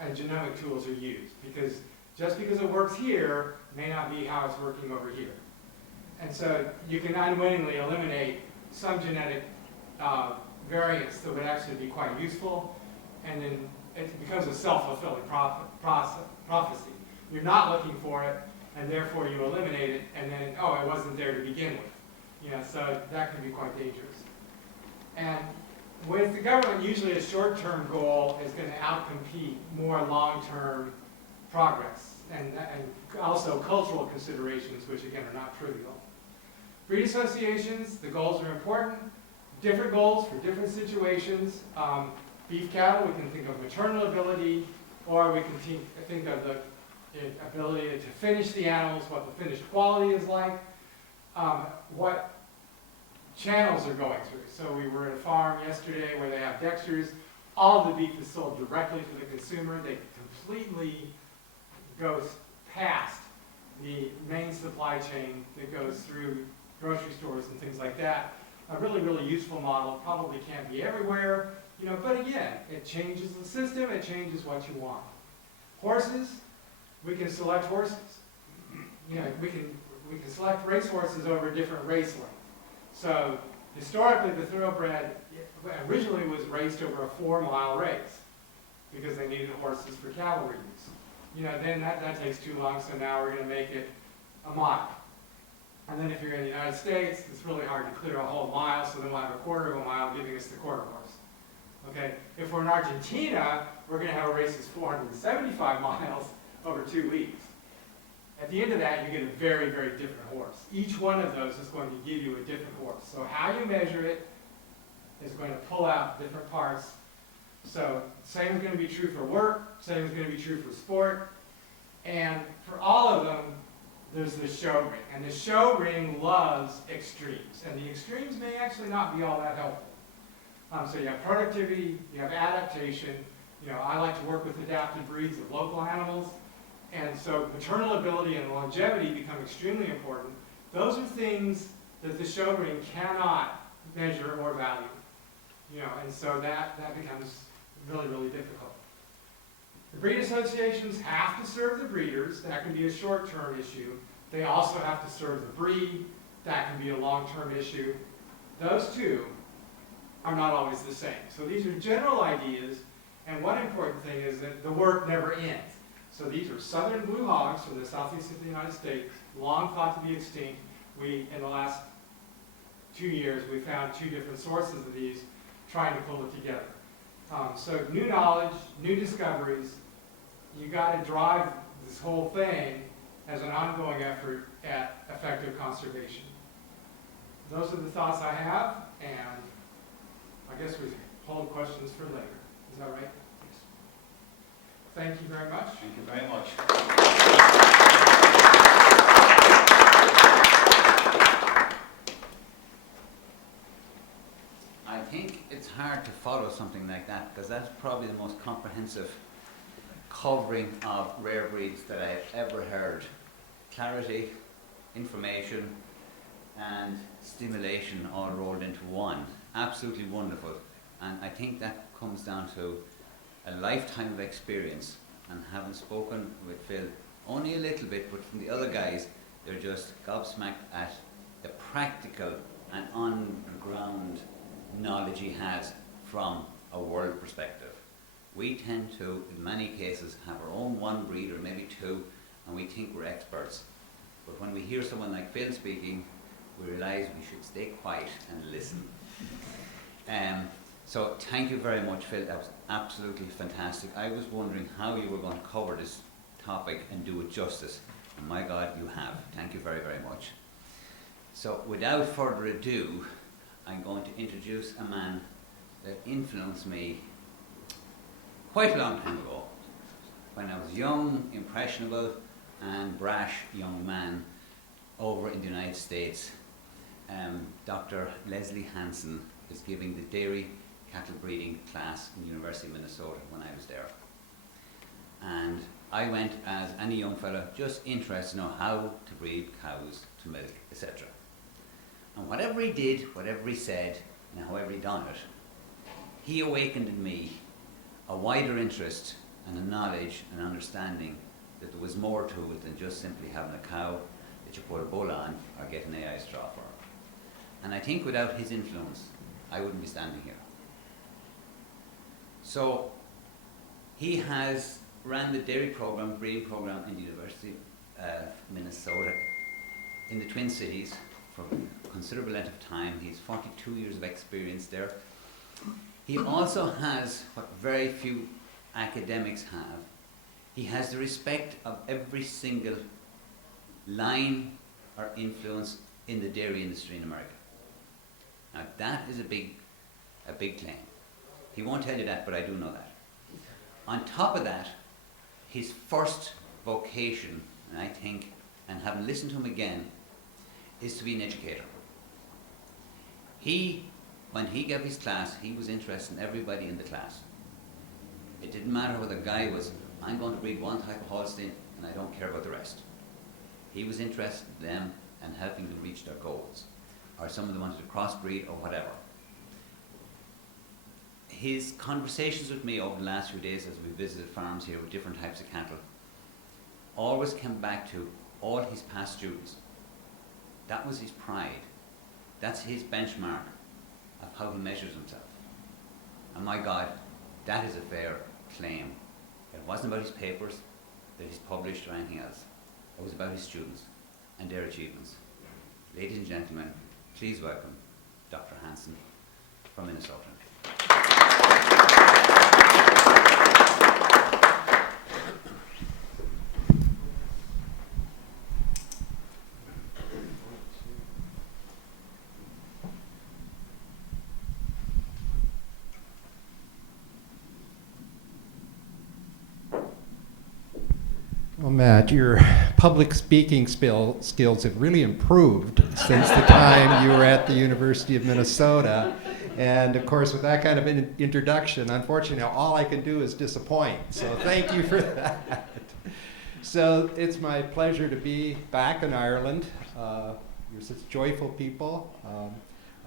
and genomic tools are used, because just because it works here may not be how it's working over here. And so you can unwittingly eliminate some genetic variants that would actually be quite useful, and then it becomes a self-fulfilling prophecy. You're not looking for it, and therefore you eliminate it, and then, oh, it wasn't there to begin with. You know, so that can be quite dangerous. And with the government, usually a short-term goal is going to outcompete more long-term progress, and also cultural considerations, which again are not trivial. Breed associations, the goals are important. Different goals for different situations. Beef cattle, we can think of maternal ability, or we can think of the ability to finish the animals, what the finished quality is like, what channels are going through. So we were at a farm yesterday where they have dexters. All of the beef is sold directly to the consumer. They completely go past the main supply chain that goes through grocery stores and things like that. A really, really useful model. Probably can't be everywhere, you know, but again, it changes the system, it changes what you want. Horses, we can select horses. You know, we can select race horses over different race lengths. So historically, the thoroughbred originally was raced over a 4-mile race because they needed horses for cavalry use. You know, then that takes too long, so now we're going to make it a mile. And then if you're in the United States, it's really hard to clear a whole mile, so then we'll have a quarter of a mile giving us the quarter horse. Okay? If we're in Argentina, we're going to have a race that's 475 miles over 2 weeks. At the end of that, you get a very, very different horse. Each one of those is going to give you a different horse. So how you measure it is going to pull out different parts. So same is going to be true for work, same is going to be true for sport. And for all of them, there's the show ring. And the show ring loves extremes. And the extremes may actually not be all that helpful. So you have productivity, you have adaptation. You know, I like to work with adapted breeds of local animals. And so maternal ability and longevity become extremely important. Those are things that the show ring cannot measure or value. You know, and so that becomes really, really difficult. The breed associations have to serve the breeders. That can be a short-term issue. They also have to serve the breed. That can be a long-term issue. Those two are not always the same. So these are general ideas, and one important thing is that the work never ends. So these are southern blue hogs from the southeast of the United States, long thought to be extinct. In the last 2 years, we found 2 different sources of these, trying to pull it together. So new knowledge, new discoveries, you got to drive this whole thing as an ongoing effort at effective conservation. Those are the thoughts I have, and I guess we hold questions for later. Is that right? Yes. Thank you very much. Thank you very much. I think it's hard to follow something like that because that's probably the most comprehensive covering of rare breeds that I've ever heard. Clarity, information, and stimulation all rolled into one. Absolutely wonderful. And I think that comes down to a lifetime of experience. And having spoken with Phil only a little bit, but from the other guys, they're just gobsmacked at the practical and on-the-ground knowledge he has from a world perspective. We tend to, in many cases, have our own one breed or maybe 2, and we think we're experts. But when we hear someone like Phil speaking, we realize we should stay quiet and listen. So thank you very much, Phil. That was absolutely fantastic. I was wondering how you were going to cover this topic and do it justice. And my God, you have. Thank you very, very much. So without further ado, I'm going to introduce a man that influenced me quite a long time ago, when I was young, impressionable, and brash young man over in the United States. Dr. Leslie Hansen is giving the dairy cattle breeding class in the University of Minnesota when I was there. And I went as any young fella, just interested to know how to breed cows to milk, etc. And whatever he did, whatever he said, and however he done it, he awakened in me a wider interest and a knowledge and understanding that there was more to it than just simply having a cow that you put a bull on or get an AI straw for. And I think without his influence, I wouldn't be standing here. So he has ran the dairy program, breeding program in the University of Minnesota in the Twin Cities for a considerable length of time. He's 42 years of experience there. He also has what very few academics have. He has the respect of every single line or influence in the dairy industry in America. Now that is a big claim. He won't tell you that, but I do know that. On top of that, his first vocation, and I think, and having listened to him again, is to be an educator. When he gave his class, he was interested in everybody in the class. It didn't matter whether the guy was, I'm going to breed one type of Holstein and I don't care about the rest. He was interested in them and helping them reach their goals. Or some of them wanted to crossbreed or whatever. His conversations with me over the last few days as we visited farms here with different types of cattle always came back to all his past students. That was his pride. That's his benchmark of how he measures himself. And my God, that is a fair claim. It wasn't about his papers that he's published or anything else. It was about his students and their achievements. Ladies and gentlemen, please welcome Dr. Hansen from Minnesota. Well, Matt, your public speaking skills have really improved since the time you were at the University of Minnesota. And of course, with that kind of an introduction, unfortunately, all I can do is disappoint. So thank you for that. So it's my pleasure to be back in Ireland. You're such joyful people.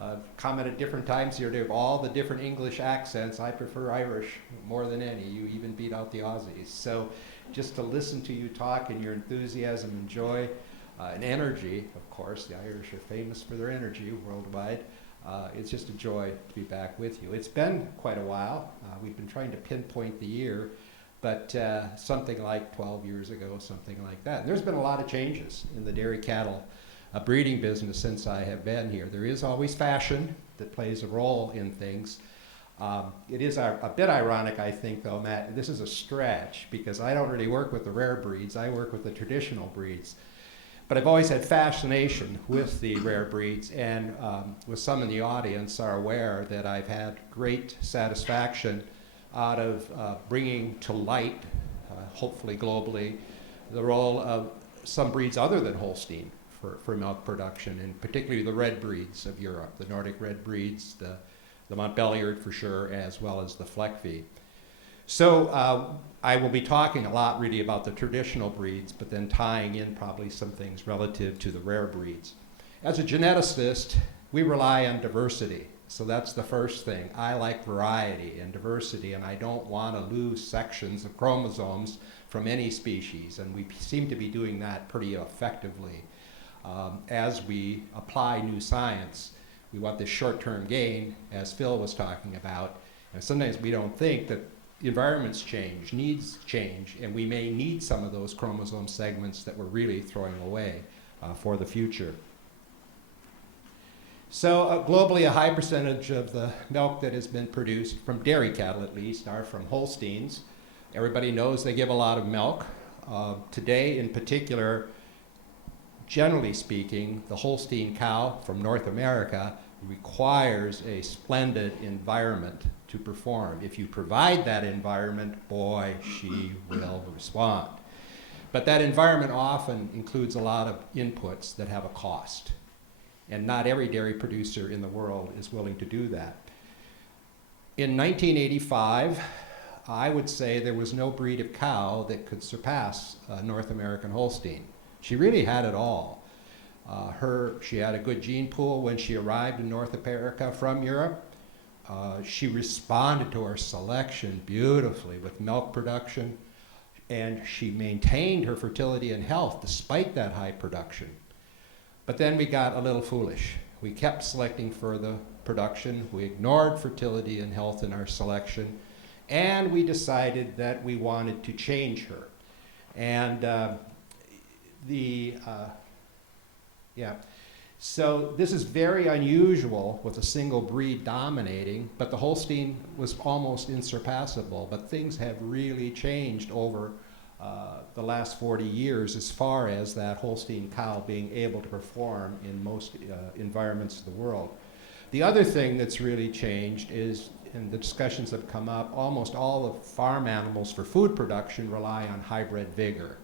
I've commented different times here to all the different English accents. I prefer Irish more than any. You even beat out the Aussies. So just to listen to you talk and your enthusiasm and joy and energy, of course, the Irish are famous for their energy worldwide. It's just a joy to be back with you. It's been quite a while. We've been trying to pinpoint the year, but something like 12 years ago, something like that. And there's been a lot of changes in the dairy cattle breeding business since I have been here. There is always fashion that plays a role in things. It is a bit ironic, I think, though, Matt, this is a stretch because I don't really work with the rare breeds. I work with the traditional breeds. But I've always had fascination with the rare breeds, and with some in the audience are aware that I've had great satisfaction out of bringing to light, hopefully globally, the role of some breeds other than Holstein for milk production, and particularly the red breeds of Europe, the Nordic red breeds, the Montbéliard for sure, as well as the Fleckvieh. So I will be talking a lot really about the traditional breeds, but then tying in probably some things relative to the rare breeds. As a geneticist, we rely on diversity. So that's the first thing. I like variety and diversity, and I don't want to lose sections of chromosomes from any species, and we seem to be doing that pretty effectively. As we apply new science, we want this short-term gain, as Phil was talking about, and sometimes we don't think that environments change, needs change, and we may need some of those chromosome segments that we're really throwing away for the future. So globally, a high percentage of the milk that has been produced, from dairy cattle at least, are from Holsteins. Everybody knows they give a lot of milk. Today, in particular, generally speaking, the Holstein cow from North America requires a splendid environment to perform. If you provide that environment, boy, she will respond. But that environment often includes a lot of inputs that have a cost. And not every dairy producer in the world is willing to do that. In 1985, I would say there was no breed of cow that could surpass North American Holstein. She really had it all. She had a good gene pool when she arrived in North America from Europe. She responded to our selection beautifully with milk production, and she maintained her fertility and health despite that high production. But then we got a little foolish. We kept selecting for the production. We ignored fertility and health in our selection, and we decided that we wanted to change her. And so this is very unusual with a single breed dominating, but the Holstein was almost insurpassable. But things have really changed over the last 40 years as far as that Holstein cow being able to perform in most environments of the world. The other thing that's really changed is, in the discussions that have come up, almost all of farm animals for food production rely on hybrid vigor.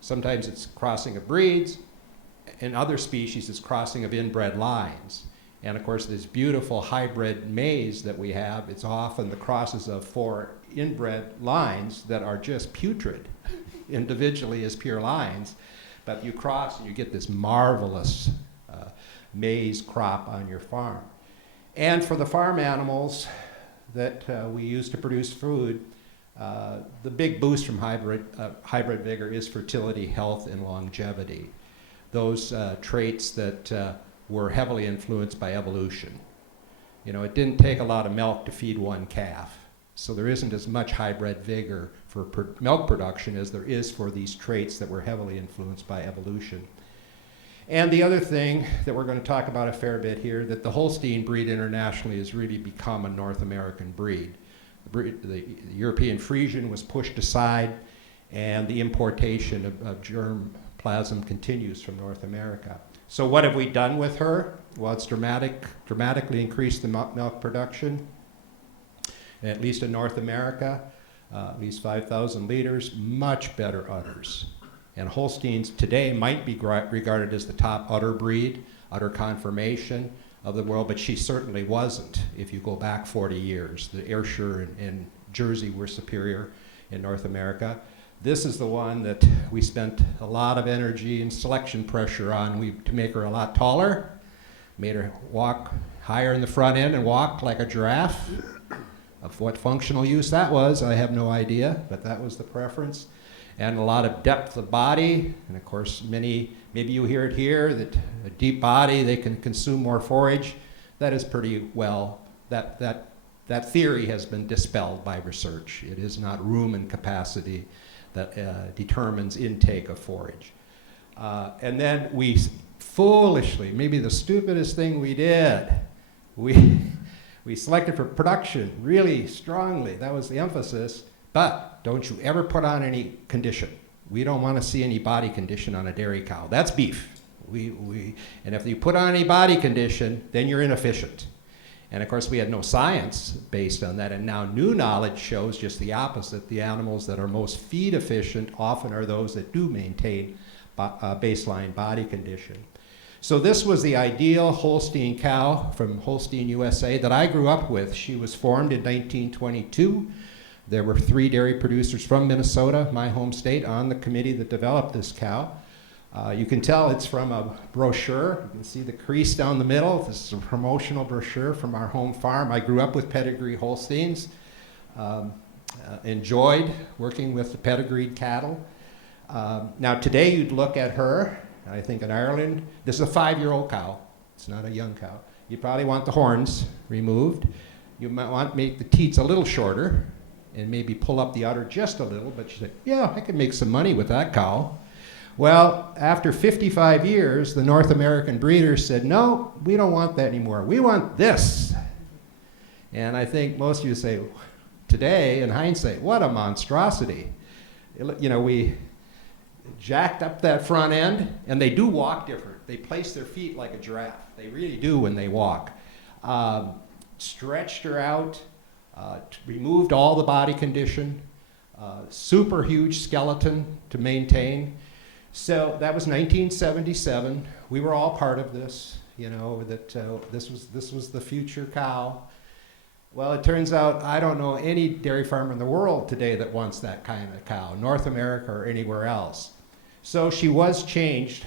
Sometimes it's crossing of breeds. In other species, it's crossing of inbred lines. And of course, this beautiful hybrid maize that we have, it's often the crosses of 4 inbred lines that are just putrid individually as pure lines. But you cross and you get this marvelous maize crop on your farm. And for the farm animals that we use to produce food, the big boost from hybrid vigor is fertility, health, and longevity. Those traits that were heavily influenced by evolution. You know, it didn't take a lot of milk to feed one calf, so there isn't as much hybrid vigor for milk production as there is for these traits that were heavily influenced by evolution. And the other thing that we're going to talk about a fair bit here, that the Holstein breed internationally has really become a North American breed. The European Friesian was pushed aside, and the importation of germ plasm continues from North America. So what have we done with her? Well, it's dramatically increased the milk production, at least in North America, at least 5,000 liters, much better udders. And Holsteins today might be regarded as the top udder breed, udder conformation of the world, but she certainly wasn't if you go back 40 years. The Ayrshire and Jersey were superior in North America. This is the one that we spent a lot of energy and selection pressure on to make her a lot taller, made her walk higher in the front end and walk like a giraffe. Of what functional use that was, I have no idea, but that was the preference. And a lot of depth of body, and of course maybe you hear it here, that a deep body, they can consume more forage. That is pretty well, that theory has been dispelled by research. It is not room and capacity that determines intake of forage. And then we foolishly, maybe the stupidest thing we did, we selected for production really strongly. That was the emphasis. But don't you ever put on any condition. We don't want to see any body condition on a dairy cow. That's beef. And if you put on any body condition, then you're inefficient. And of course, we had no science based on that. And now new knowledge shows just the opposite. The animals that are most feed efficient often are those that do maintain baseline body condition. So this was the ideal Holstein cow from Holstein, USA that I grew up with. She was formed in 1922. There were 3 dairy producers from Minnesota, my home state, on the committee that developed this cow. You can tell it's from a brochure. You can see the crease down the middle. This is a promotional brochure from our home farm. I grew up with pedigree Holsteins. Enjoyed working with the pedigreed cattle. Now today you'd look at her, I think in Ireland, this is a 5-year-old cow. It's not a young cow. You probably want the horns removed. You might want to make the teats a little shorter and maybe pull up the udder just a little, but she said, yeah, I could make some money with that cow. Well, after 55 years, the North American breeders said, no, we don't want that anymore. We want this. And I think most of you say, today, in hindsight, what a monstrosity. You know, we jacked up that front end, and they do walk different. They place their feet like a giraffe. They really do when they walk. Stretched her out, removed all the body condition, super huge skeleton to maintain. So that was 1977. We were all part of this, you know, that this was the future cow. Well, it turns out I don't know any dairy farmer in the world today that wants that kind of cow, North America or anywhere else. So she was changed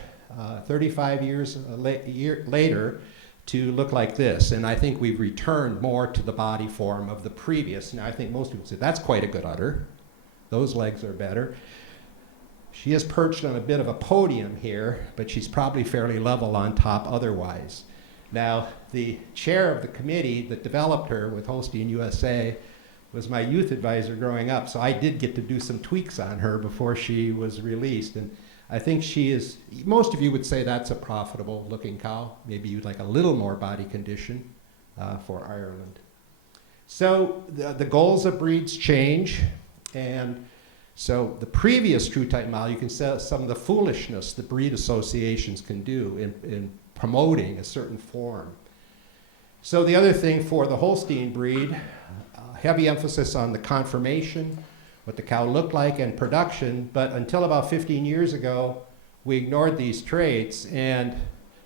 35 years later to look like this, and I think we've returned more to the body form of the previous. Now I think most people say that's quite a good udder. Those legs are better. She is perched on a bit of a podium here, but she's probably fairly level on top otherwise. Now, the chair of the committee that developed her with Holstein USA was my youth advisor growing up, so I did get to do some tweaks on her before she was released. And I think she is, most of you would say that's a profitable looking cow. Maybe you'd like a little more body condition for Ireland. So the goals of breeds change, and so the previous true type model, you can see some of the foolishness that breed associations can do in promoting a certain form. So the other thing for the Holstein breed, heavy emphasis on the conformation, what the cow looked like, and production, but until about 15 years ago, we ignored these traits, and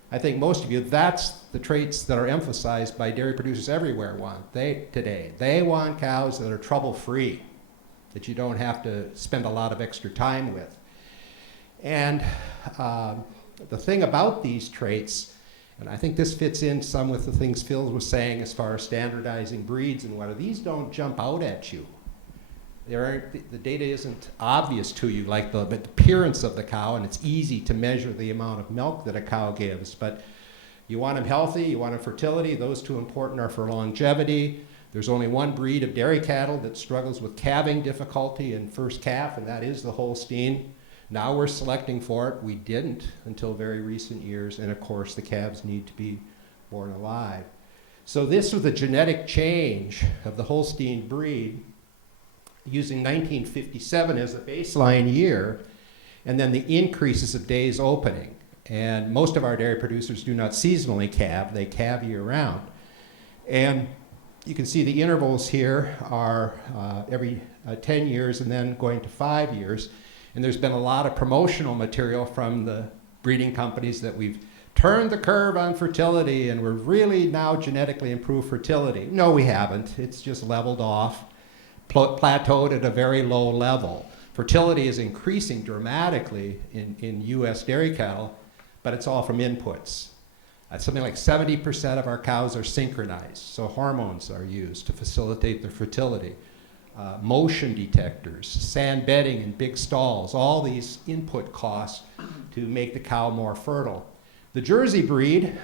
I think most of you, that's the traits that are emphasized by dairy producers everywhere today. They want cows that are trouble-free, that you don't have to spend a lot of extra time with. And the thing about these traits, and I think this fits in some with the things Phil was saying as far as standardizing breeds and what, these don't jump out at you. The data isn't obvious to you, like the appearance of the cow, and it's easy to measure the amount of milk that a cow gives, but you want them healthy, you want them fertility, those two important are for longevity. There's only one breed of dairy cattle that struggles with calving difficulty in first calf, and that is the Holstein. Now we're selecting for it. We didn't until very recent years, and of course the calves need to be born alive. So this was the genetic change of the Holstein breed, using 1957 as a baseline year, and then the increases of days opening. And most of our dairy producers do not seasonally calve, they calve year round. And you can see the intervals here are every 10 years and then going to 5 years. And there's been a lot of promotional material from the breeding companies that we've turned the curve on fertility and we're really now genetically improved fertility. No, we haven't. It's just leveled off, plateaued at a very low level. Fertility is increasing dramatically in US dairy cattle, but it's all from inputs. Something like 70% of our cows are synchronized, so hormones are used to facilitate their fertility. Motion detectors, sand bedding in big stalls, all these input costs to make the cow more fertile. The Jersey breed,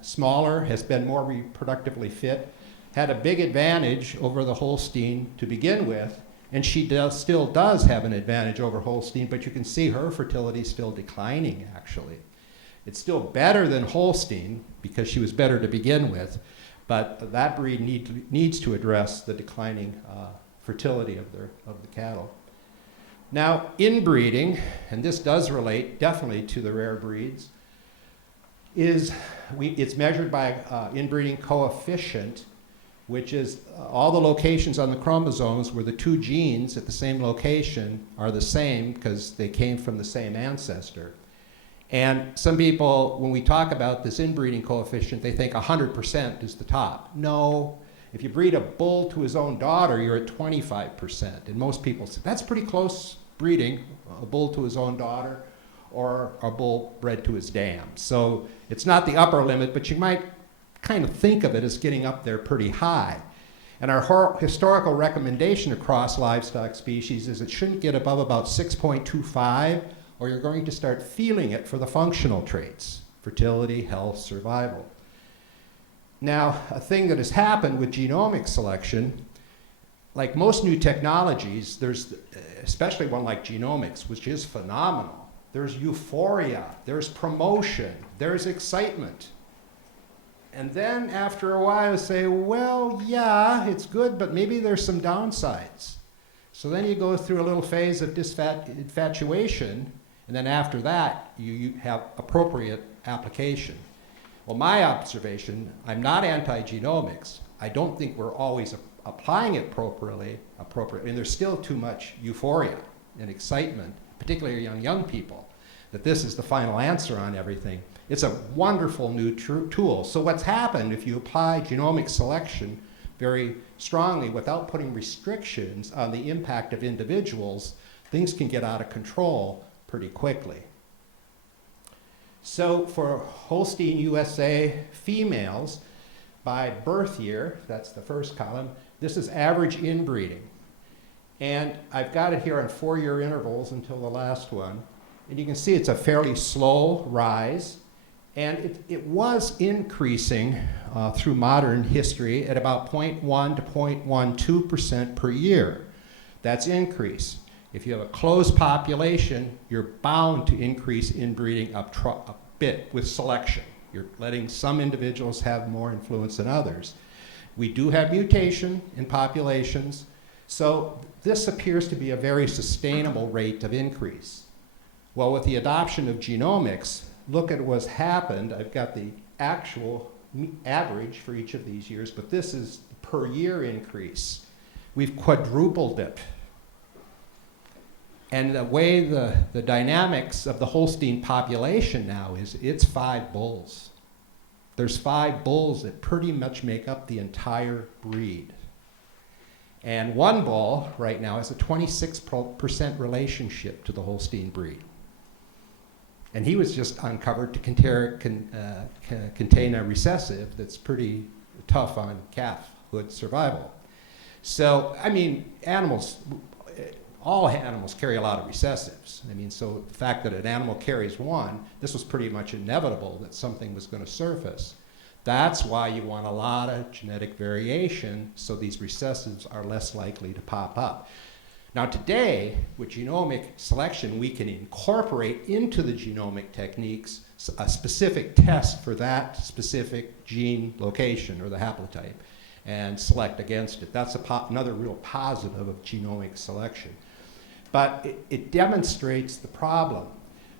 smaller, has been more reproductively fit, had a big advantage over the Holstein to begin with, and she still does have an advantage over Holstein, but you can see her fertility is still declining, actually. It's still better than Holstein because she was better to begin with, but that breed needs to address the declining fertility of the cattle. Now, inbreeding, and this does relate definitely to the rare breeds, it's measured by inbreeding coefficient, which is all the locations on the chromosomes where the two genes at the same location are the same because they came from the same ancestor. And some people, when we talk about this inbreeding coefficient, they think 100% is the top. No, if you breed a bull to his own daughter, you're at 25%. And most people say, that's pretty close breeding, a bull to his own daughter or a bull bred to his dam. So it's not the upper limit, but you might kind of think of it as getting up there pretty high. And our historical recommendation across livestock species is it shouldn't get above about 6.25, or you're going to start feeling it for the functional traits, fertility, health, survival. Now, a thing that has happened with genomic selection, like most new technologies, there's, especially one like genomics, which is phenomenal. There's euphoria, there's promotion, there's excitement. And then after a while, you say, well, yeah, it's good, but maybe there's some downsides. So then you go through a little phase of infatuation, and then after that, you have appropriate application. Well, my observation, I'm not anti-genomics. I don't think we're always applying it appropriately, and there's still too much euphoria and excitement, particularly among young people, that this is the final answer on everything. It's a wonderful new tool. So what's happened, if you apply genomic selection very strongly without putting restrictions on the impact of individuals, things can get out of control pretty quickly. So for Holstein USA females, by birth year, that's the first column, this is average inbreeding. And I've got it here on 4-year intervals until the last one. And you can see it's a fairly slow rise. And it was increasing through modern history at about 0.1 to 0.12% per year. That's increase. If you have a closed population, you're bound to increase inbreeding a bit with selection. You're letting some individuals have more influence than others. We do have mutation in populations, so this appears to be a very sustainable rate of increase. Well, with the adoption of genomics, look at what's happened. I've got the actual average for each of these years, but this is per year increase. We've quadrupled it. And the way the dynamics of the Holstein population now is, it's 5 bulls. There's 5 bulls that pretty much make up the entire breed. And one bull right now has a 26% relationship to the Holstein breed. And he was just uncovered to contain a recessive that's pretty tough on calfhood survival. So, I mean, all animals carry a lot of recessives. I mean, so the fact that an animal carries one, this was pretty much inevitable that something was going to surface. That's why you want a lot of genetic variation, so these recessives are less likely to pop up. Now today, with genomic selection, we can incorporate into the genomic techniques a specific test for that specific gene location or the haplotype and select against it. That's another real positive of genomic selection. But it demonstrates the problem.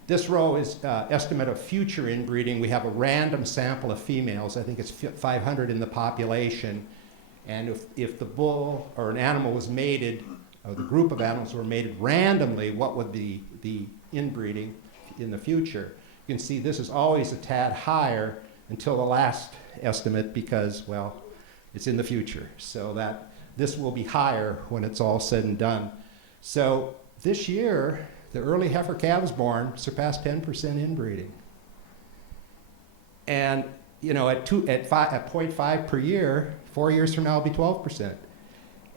This row is estimate of future inbreeding. We have a random sample of females. I think it's 500 in the population. And if the bull or an animal was mated, or the group of animals were mated randomly, what would be the inbreeding in the future? You can see this is always a tad higher until the last estimate because, well, it's in the future. So that this will be higher when it's all said and done. So this year, the early heifer calves born surpassed 10% inbreeding. And you know, at 0.5 per year, 4 years from now it'll be 12%.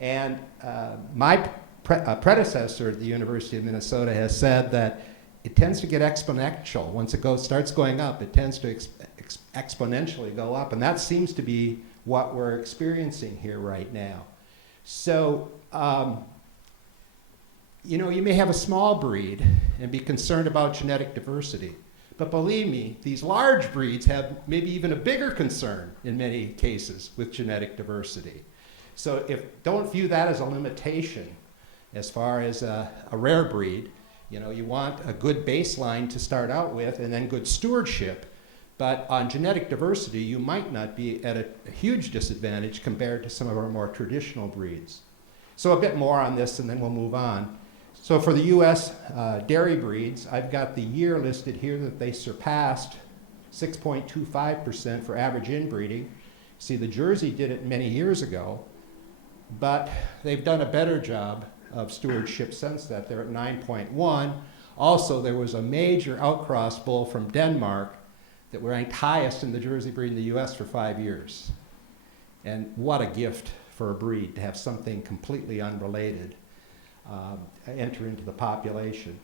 And my predecessor at the University of Minnesota has said that it tends to get exponential. Once it starts going up, it tends to exponentially go up. And that seems to be what we're experiencing here right now. So, you know, you may have a small breed and be concerned about genetic diversity. But believe me, these large breeds have maybe even a bigger concern in many cases with genetic diversity. So don't view that as a limitation as far as a rare breed. You know, you want a good baseline to start out with and then good stewardship. But on genetic diversity, you might not be at a huge disadvantage compared to some of our more traditional breeds. So a bit more on this and then we'll move on. So for the US dairy breeds, I've got the year listed here that they surpassed 6.25% for average inbreeding. See, the Jersey did it many years ago, but they've done a better job of stewardship since that. They're at 9.1. Also, there was a major outcross bull from Denmark that ranked highest in the Jersey breed in the US for 5 years. And what a gift for a breed to have something completely unrelated enter into the population.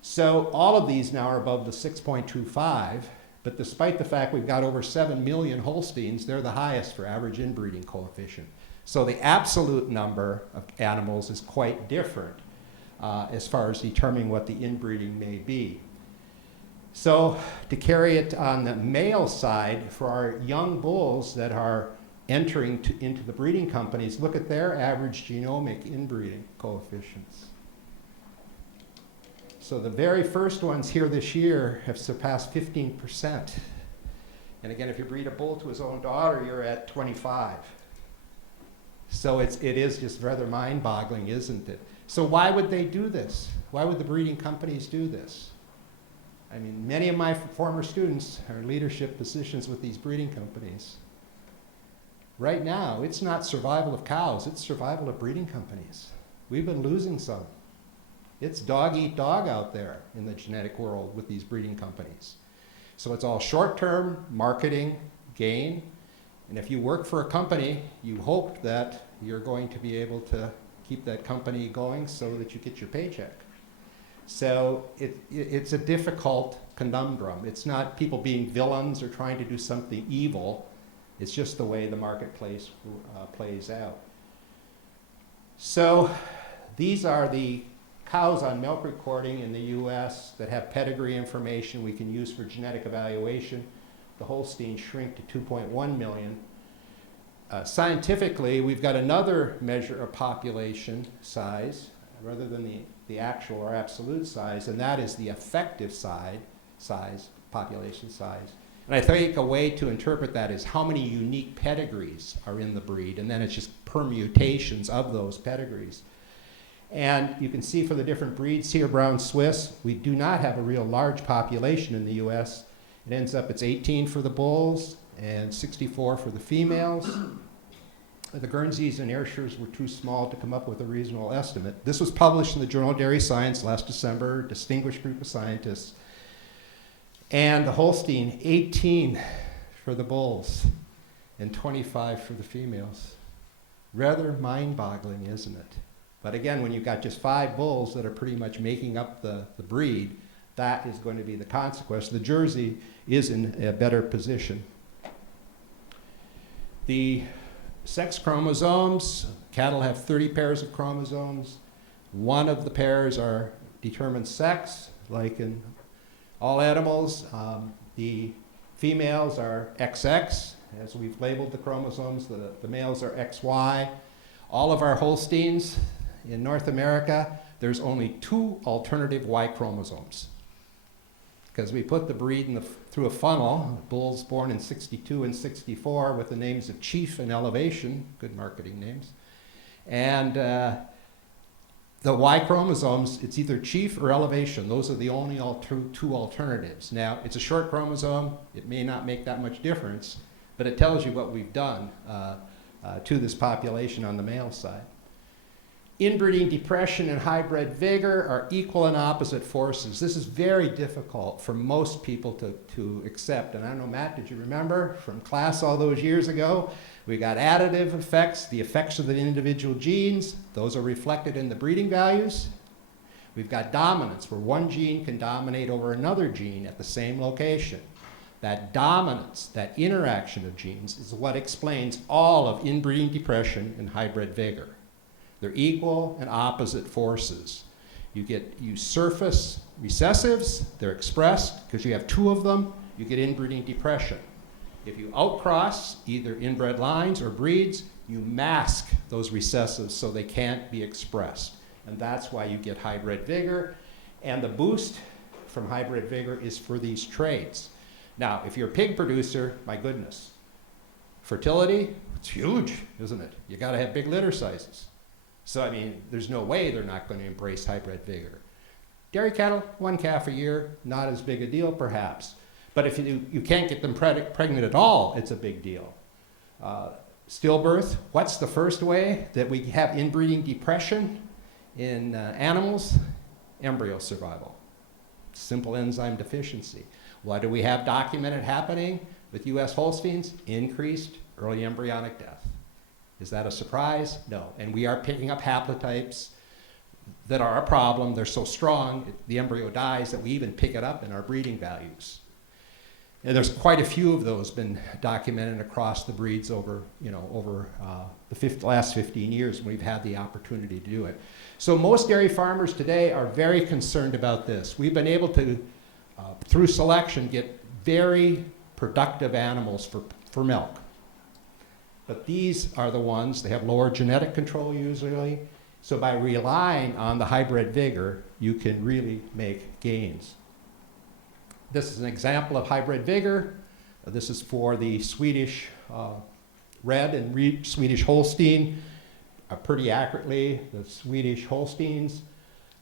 So all of these now are above the 6.25, but despite the fact we've got over 7 million Holsteins, they're the highest for average inbreeding coefficient. So the absolute number of animals is quite different as far as determining what the inbreeding may be. So to carry it on the male side, for our young bulls that are entering into the breeding companies, look at their average genomic inbreeding coefficients. So the very first ones here this year have surpassed 15%. And again, if you breed a bull to his own daughter, you're at 25. So it is just rather mind-boggling, isn't it? So why would they do this? Why would the breeding companies do this? I mean, many of my former students are in leadership positions with these breeding companies. Right now, it's not survival of cows, it's survival of breeding companies. We've been losing some. It's dog eat dog out there in the genetic world with these breeding companies. So it's all short-term marketing gain. And if you work for a company, you hope that you're going to be able to keep that company going so that you get your paycheck. So it's a difficult conundrum. It's not people being villains or trying to do something evil. It's just the way the marketplace plays out. So these are the cows on milk recording in the US that have pedigree information we can use for genetic evaluation. The Holstein shrink to 2.1 million. Scientifically, we've got another measure of population size rather than the actual or absolute size, and that is the effective population size. And I think a way to interpret that is how many unique pedigrees are in the breed, and then it's just permutations of those pedigrees. And you can see for the different breeds here, Brown Swiss, we do not have a real large population in the US. It ends up it's 18 for the bulls and 64 for the females. The Guernseys and Ayrshires were too small to come up with a reasonable estimate. This was published in the Journal of Dairy Science last December, distinguished group of scientists. And the Holstein, 18 for the bulls and 25 for the females. Rather mind-boggling, isn't it? But again, when you've got just 5 bulls that are pretty much making up the breed, that is going to be the consequence. The Jersey is in a better position. The sex chromosomes, cattle have 30 pairs of chromosomes. One of the pairs determines sex, like in all animals. The females are XX, as we've labeled the chromosomes. The males are XY. All of our Holsteins in North America, there's only 2 alternative Y chromosomes. Because we put the breed through a funnel, bulls born in 62 and 64 with the names of Chief and Elevation, good marketing names. And the Y chromosomes, it's either Chief or Elevation. Those are the only 2 alternatives. Now, it's a short chromosome. It may not make that much difference, but it tells you what we've done to this population on the male side. Inbreeding depression and hybrid vigor are equal and opposite forces. This is very difficult for most people to accept. And I don't know, Matt, did you remember from class all those years ago? We got additive effects, the effects of the individual genes. Those are reflected in the breeding values. We've got dominance, where one gene can dominate over another gene at the same location. That dominance, that interaction of genes, is what explains all of inbreeding depression and hybrid vigor. They're equal and opposite forces. You surface recessives, they're expressed because you have 2 of them, you get inbreeding depression. If you outcross either inbred lines or breeds, you mask those recessives so they can't be expressed. And that's why you get hybrid vigor. And the boost from hybrid vigor is for these traits. Now, if you're a pig producer, my goodness, fertility, it's huge, isn't it? You gotta have big litter sizes. So, I mean, there's no way they're not going to embrace hybrid vigor. Dairy cattle, 1 calf a year, not as big a deal perhaps. But if you can't get them pregnant at all, it's a big deal. Stillbirth, what's the first way that we have inbreeding depression in animals? Embryo survival. Simple enzyme deficiency. What do we have documented happening with US Holsteins? Increased early embryonic death. Is that a surprise? No. And we are picking up haplotypes that are a problem. They're so strong, the embryo dies, that we even pick it up in our breeding values. And there's quite a few of those been documented across the breeds over the last 15 years when we've had the opportunity to do it. So most dairy farmers today are very concerned about this. We've been able to, through selection, get very productive animals for milk. But these are the ones, they have lower genetic control usually. So by relying on the hybrid vigor, you can really make gains. This is an example of hybrid vigor. This is for the Swedish red and Swedish Holstein. pretty accurately. The Swedish Holsteins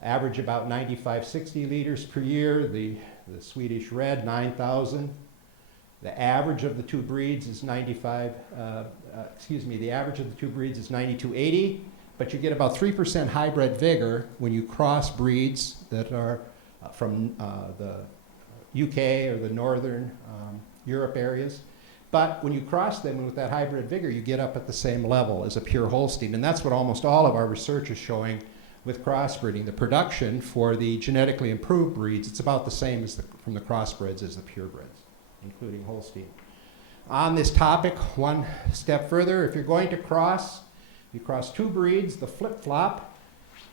average about 95-60 liters per year. The Swedish Red, 9,000. The average of the two breeds is the average of the two breeds is 92-80, but you get about 3% hybrid vigor when you cross breeds that are from the UK or the Northern Europe areas. But when you cross them with that hybrid vigor, you get up at the same level as a pure Holstein. And that's what almost all of our research is showing with crossbreeding. The production for the genetically improved breeds, it's about the same as from the crossbreds as the purebreds, including Holstein. On this topic, one step further, if you're going to cross, you cross two breeds, the flip-flop,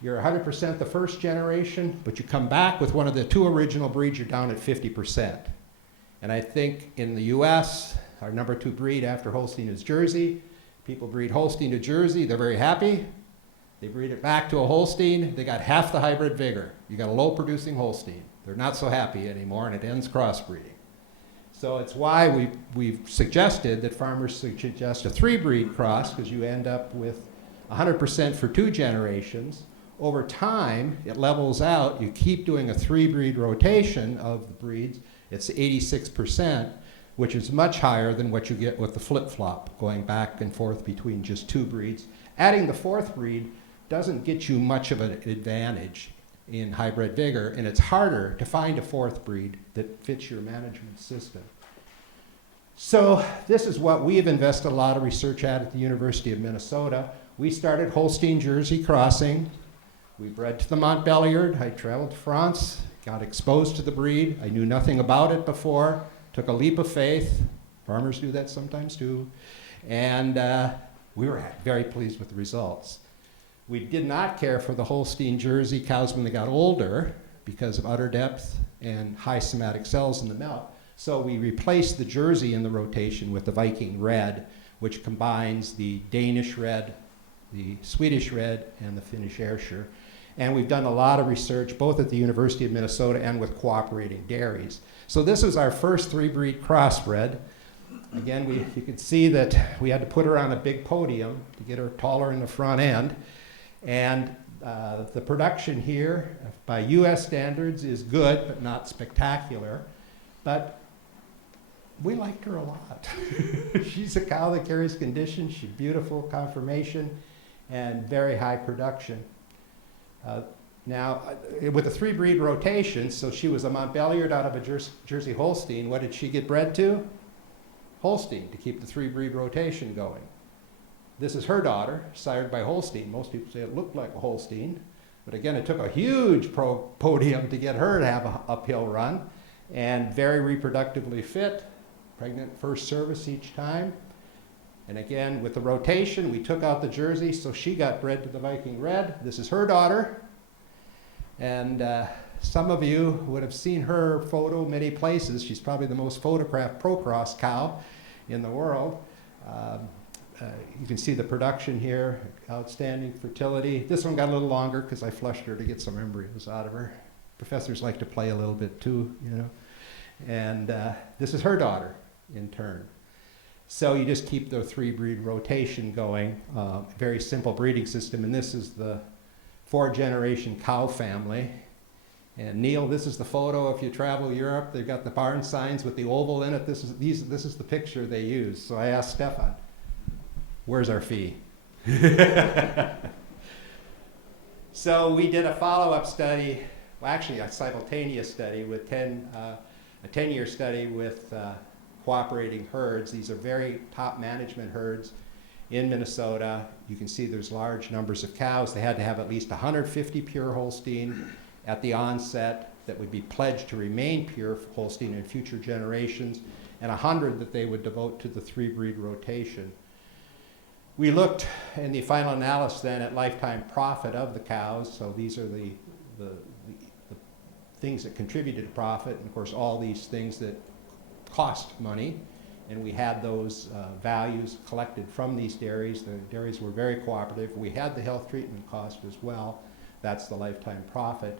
you're 100% the first generation, but you come back with one of the two original breeds, you're down at 50%. And I think in the US, our number 2 breed after Holstein is Jersey. People breed Holstein to Jersey, they're very happy. They breed it back to a Holstein, they got half the hybrid vigor. You got a low producing Holstein. They're not so happy anymore, and it ends crossbreeding. So it's why we've suggested that farmers suggest a 3-breed cross, because you end up with 100% for 2 generations. Over time, it levels out. You keep doing a 3-breed rotation of the breeds. It's 86%, which is much higher than what you get with the flip-flop, going back and forth between just 2 breeds. Adding the 4th breed doesn't get you much of an advantage in hybrid vigor, and it's harder to find a 4th breed that fits your management system. So this is what we've invested a lot of research at the University of Minnesota. We started Holstein Jersey crossing. We bred to the Montbéliard. I traveled to France, got exposed to the breed. I knew nothing about it before, took a leap of faith. Farmers do that sometimes too. And we were very pleased with the results. We did not care for the Holstein Jersey cows when they got older because of udder depth and high somatic cells in the milk. So we replaced the Jersey in the rotation with the Viking Red, which combines the Danish Red, the Swedish Red, and the Finnish Ayrshire. And we've done a lot of research, both at the University of Minnesota and with cooperating dairies. So this was our first 3-breed crossbred. Again, you can see that we had to put her on a big podium to get her taller in the front end. And the production here, by US standards, is good, but not spectacular. But we liked her a lot. She's a cow that carries condition. She's beautiful conformation and very high production. Now, with a 3-breed rotation, so she was a Montbéliard out of a Jersey Holstein. What did she get bred to? Holstein, to keep the 3-breed rotation going. This is her daughter, sired by Holstein. Most people say it looked like a Holstein. But again, it took a huge podium to get her to have an uphill run. And very reproductively fit, pregnant first service each time. And again, with the rotation, we took out the Jersey, so she got bred to the Viking Red. This is her daughter. And some of you would have seen her photo many places. She's probably the most photographed pro-cross cow in the world. You can see the production here, outstanding fertility. This one got a little longer because I flushed her to get some embryos out of her. Professors like to play a little bit too, you know. And this is her daughter in turn. So you just keep the 3-breed rotation going. Very simple breeding system. And this is the 4-generation cow family. And Neil, this is the photo. If you travel Europe, they've got the barn signs with the oval in it. This is the picture they use. So I asked Stefan, where's our fee? So we did a follow-up study, well, actually a simultaneous study with a 10-year study with cooperating herds. These are very top management herds in Minnesota. You can see there's large numbers of cows. They had to have at least 150 pure Holstein at the onset that would be pledged to remain pure Holstein in future generations, and 100 that they would devote to the 3-breed rotation. We looked in the final analysis then at lifetime profit of the cows. So these are the things that contributed to profit, and of course all these things that cost money. And we had those values collected from these dairies. The dairies were very cooperative. We had the health treatment cost as well. That's the lifetime profit.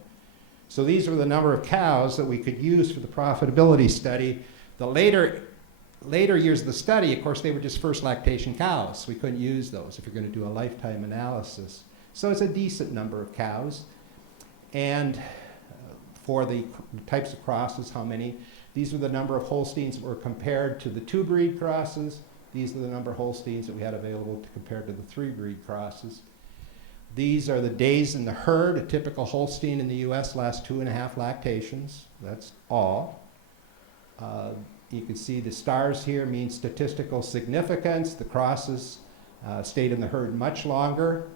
So these were the number of cows that we could use for the profitability study. The later later years of the study, of course, they were just first lactation cows. We couldn't use those if you're going to do a lifetime analysis. So it's a decent number of cows. And for the types of crosses, how many? These were the number of Holsteins that were compared to the 2-breed crosses. These are the number of Holsteins that we had available to compare to the 3-breed crosses. These are the days in the herd. A typical Holstein in the US lasts 2.5 lactations. That's all. You can see the stars here mean statistical significance. The crosses stayed in the herd much longer.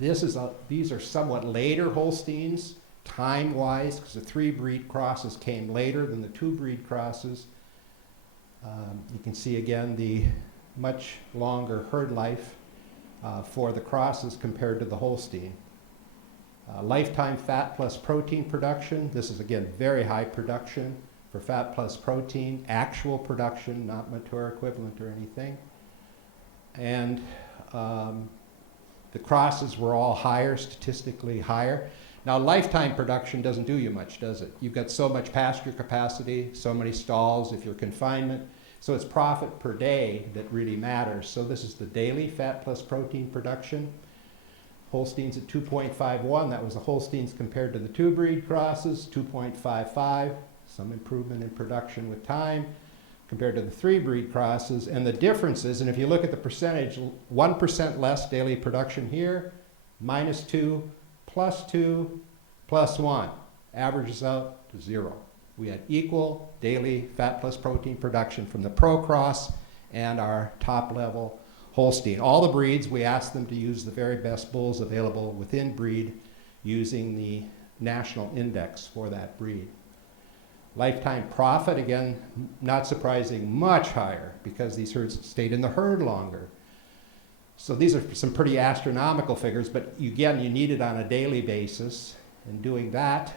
These are somewhat later Holsteins, time-wise, because the 3-breed crosses came later than the 2-breed crosses. You can see again the much longer herd life for the crosses compared to the Holstein. Lifetime fat plus protein production. This is again very high production for fat plus protein, actual production, not mature equivalent or anything. And the crosses were all higher, statistically higher. Now, lifetime production doesn't do you much, does it? You've got so much pasture capacity, so many stalls if you're confinement. So it's profit per day that really matters. So this is the daily fat plus protein production. Holsteins at 2.51. That was the Holsteins compared to the 2-breed crosses, 2.55. Some improvement in production with time compared to the 3-breed crosses. And the differences, and if you look at the percentage, 1% less daily production here, -2, +2, +1, averages out to 0. We had equal daily fat plus protein production from the Pro Cross and our top level Holstein. All the breeds, we asked them to use the very best bulls available within breed using the national index for that breed. Lifetime profit, again, not surprising, much higher because these herds stayed in the herd longer. So these are some pretty astronomical figures, but again, you need it on a daily basis. And doing that,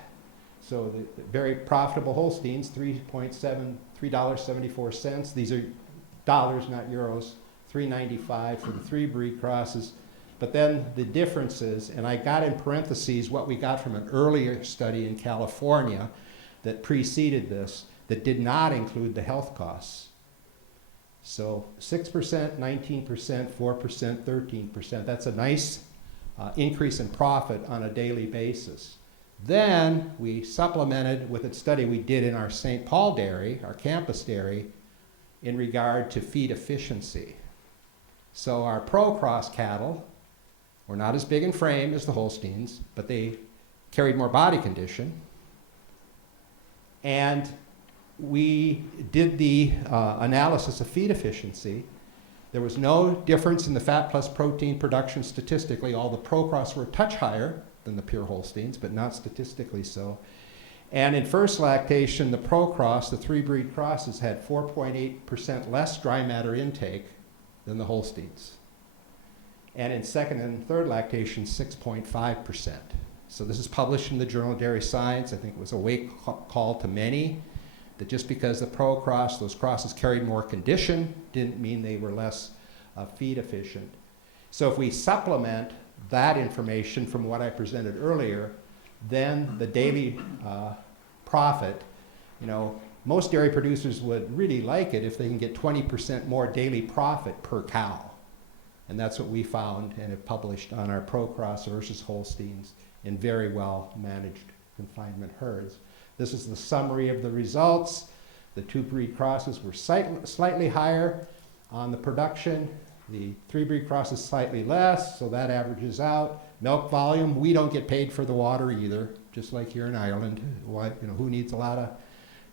so the very profitable Holsteins, $3.74. These are dollars, not euros. $3.95 for the 3-breed crosses. But then the differences, and I got in parentheses what we got from an earlier study in California that preceded this, that did not include the health costs. So 6%, 19%, 4%, 13%. That's a nice increase in profit on a daily basis. Then we supplemented with a study we did in our St. Paul dairy, our campus dairy, in regard to feed efficiency. So our Pro Cross cattle were not as big in frame as the Holsteins, but they carried more body condition. And we did the analysis of feed efficiency. There was no difference in the fat plus protein production statistically. All the Pro Cross were a touch higher than the pure Holsteins, but not statistically so. And in first lactation, the Pro Cross, the 3-breed crosses, had 4.8% less dry matter intake than the Holsteins. And in second and third lactation, 6.5%. So this is published in the Journal of Dairy Science. I think it was a wake call to many that just because the Pro Cross, those crosses carried more condition, didn't mean they were less feed efficient. So if we supplement that information from what I presented earlier, then the daily profit, most dairy producers would really like it if they can get 20% more daily profit per cow. And that's what we found and have published on our Pro Cross versus Holsteins in very well managed confinement herds. This is the summary of the results. The 2-breed crosses were slightly higher on the production. The 3-breed crosses slightly less, so that averages out. Milk volume, we don't get paid for the water either, just like here in Ireland. Who needs a lot of,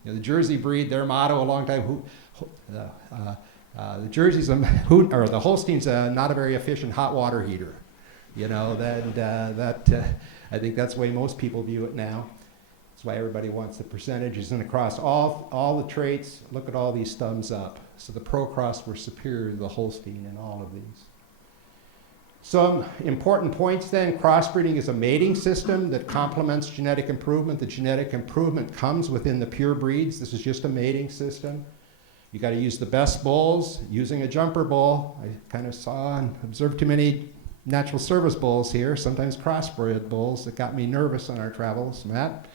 the Jersey breed, their motto a long time, the Jersey's, or the Holstein's not a very efficient hot water heater. I think that's the way most people view it now. That's why everybody wants the percentages. And across all the traits, look at all these thumbs up. So the Pro Cross were superior to the Holstein in all of these. Some important points then. Crossbreeding is a mating system that complements genetic improvement. The genetic improvement comes within the pure breeds. This is just a mating system. You got to use the best bulls. Using a jumper bull, I kind of saw and observed too many natural service bulls here, sometimes crossbred bulls, that got me nervous on our travels, Matt.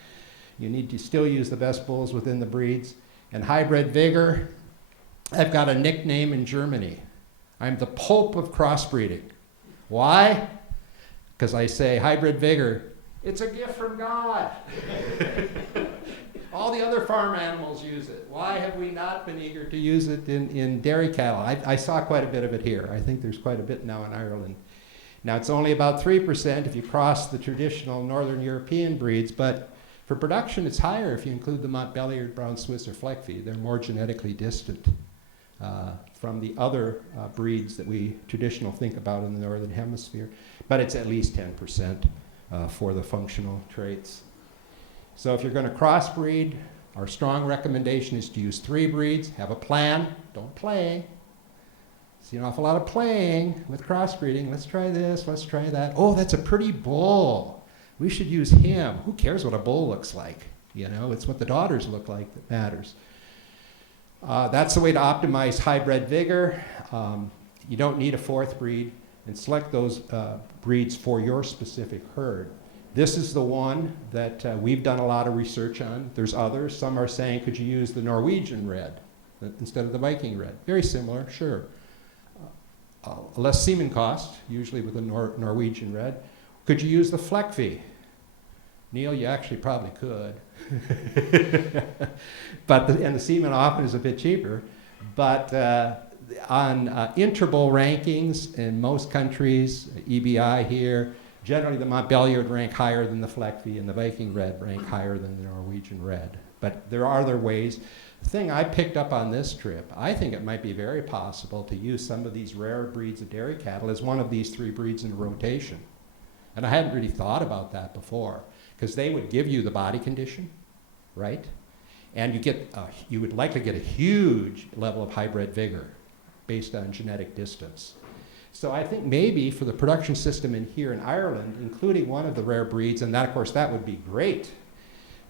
You need to still use the best bulls within the breeds. And hybrid vigor, I've got a nickname in Germany. I'm the Pope of crossbreeding. Why? Because I say hybrid vigor, it's a gift from God. All the other farm animals use it. Why have we not been eager to use it in dairy cattle? I saw quite a bit of it here. I think there's quite a bit now in Ireland. Now, it's only about 3% if you cross the traditional Northern European breeds, but for production, it's higher if you include the Montbéliard, Brown Swiss, or Fleckvieh. They're more genetically distant from the other breeds that we traditionally think about in the Northern Hemisphere. But it's at least 10% for the functional traits. So if you're going to crossbreed, our strong recommendation is to use 3 breeds, have a plan, don't play. See an awful lot of playing with crossbreeding. Let's try this, let's try that. Oh, that's a pretty bull. We should use him. Who cares what a bull looks like? You know, it's what the daughters look like that matters. That's the way to optimize hybrid vigor. You don't need a 4th breed, and select those breeds for your specific herd. This is the one that we've done a lot of research on. There's others. Some are saying, could you use the Norwegian red instead of the Viking red? Very similar, sure. Less semen cost, usually with the Norwegian red. Could you use the Fleckvieh? Neil, you actually probably could. And the semen often is a bit cheaper. But on interval rankings in most countries, EBI here, generally the Montbéliard rank higher than the Fleckvieh, and the Viking red rank higher than the Norwegian red. But there are other ways. The thing I picked up on this trip, I think it might be very possible to use some of these rare breeds of dairy cattle as one of these 3 breeds in rotation. And I hadn't really thought about that before, because they would give you the body condition, right? And you would likely get a huge level of hybrid vigor based on genetic distance. So I think maybe for the production system in here in Ireland, including one of the rare breeds, and that, of course, that would be great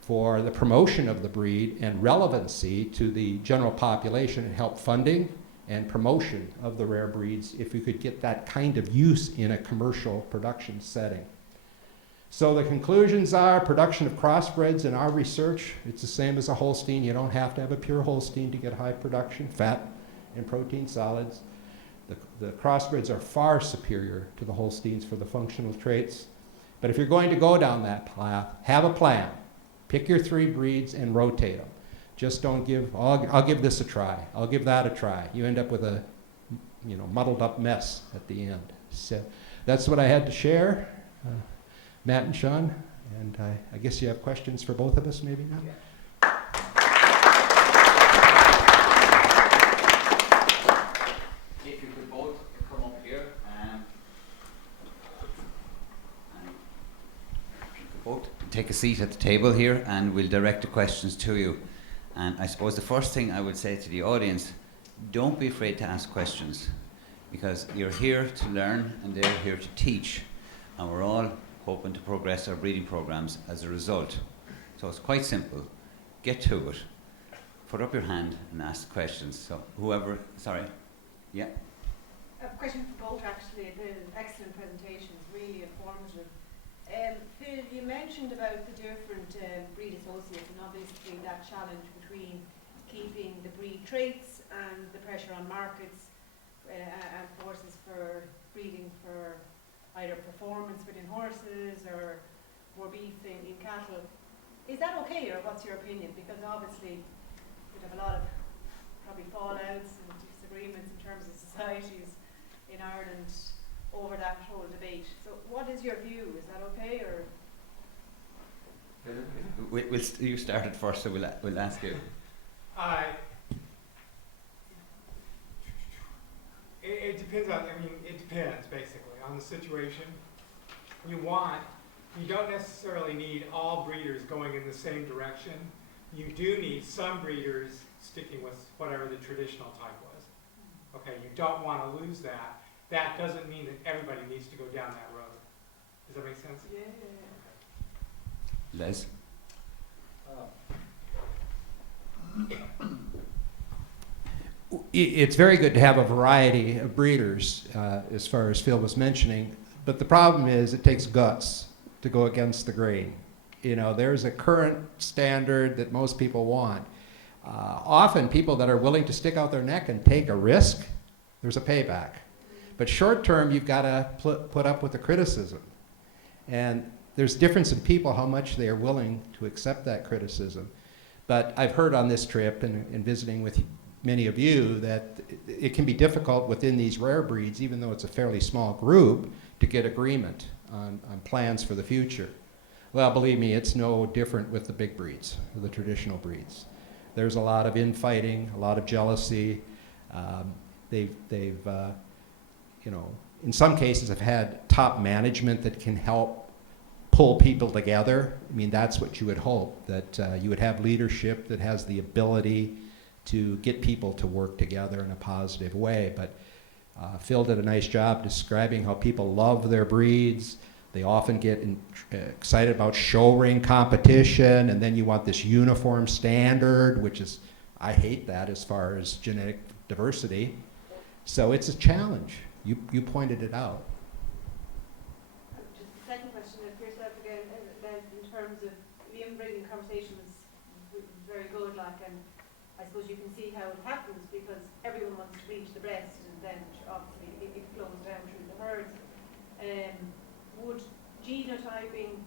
for the promotion of the breed and relevancy to the general population, and help funding and promotion of the rare breeds if we could get that kind of use in a commercial production setting. So the conclusions are production of crossbreds in our research, it's the same as a Holstein. You don't have to have a pure Holstein to get high production, fat and protein solids. The crossbreds are far superior to the Holsteins for the functional traits. But if you're going to go down that path, have a plan. Pick your 3 breeds and rotate them. Just don't give, I'll give this a try. I'll give that a try. You end up with a muddled up mess at the end. So that's what I had to share, Matt and Sean. And I guess you have questions for both of us maybe now? Yeah. If you could both come up here, and both take a seat at the table here, and we'll direct the questions to you. And I suppose the first thing I would say to the audience, don't be afraid to ask questions, because you're here to learn and they're here to teach, and we're all hoping to progress our breeding programs as a result. So it's quite simple. Get to it. Put up your hand and ask questions. So whoever, sorry. Yeah. A question for both, actually. The excellent presentations, really informative. Phil, you mentioned about the different breed associates, and obviously that challenge between keeping the breed traits and the pressure on markets and forces for breeding for either performance within horses or more beef in cattle. Is that okay, or what's your opinion? Because obviously we'd have a lot of probably fallouts and disagreements in terms of societies in Ireland over that whole debate. So what is your view? Is that okay, or? You started first, so we'll ask you. It depends on, it depends basically on the situation. You don't necessarily need all breeders going in the same direction. You do need some breeders sticking with whatever the traditional type was. Okay, you don't want to lose that. That doesn't mean that everybody needs to go down that road. Does that make sense? Yeah. Les? It's very good to have a variety of breeders, as far as Phil was mentioning, but the problem is it takes guts to go against the grain. There's a current standard that most people want. often people that are willing to stick out their neck and take a risk, there's a payback. But short term, you've got to put up with the criticism. And there's difference in people how much they are willing to accept that criticism. But I've heard on this trip and in visiting with many of you that it can be difficult within these rare breeds, even though it's a fairly small group, to get agreement on plans for the future. Well, believe me, it's no different with the big breeds, the traditional breeds. There's a lot of infighting, a lot of jealousy. They've you know, in some cases have had top management that can help pull people together. I mean, that's what you would hope, that you would have leadership that has the ability to get people to work together in a positive way. But Phil did a nice job describing how people love their breeds. They often get excited about show ring competition, and then you want this uniform standard, which is, I hate that as far as genetic diversity. So it's a challenge. You pointed it out. Just the second question for yourself again, that in terms of the inbreeding conversation was very good, like, and I suppose you can see how it happens because everyone wants to reach the breast, and then obviously it flows down through the herds. Would genotyping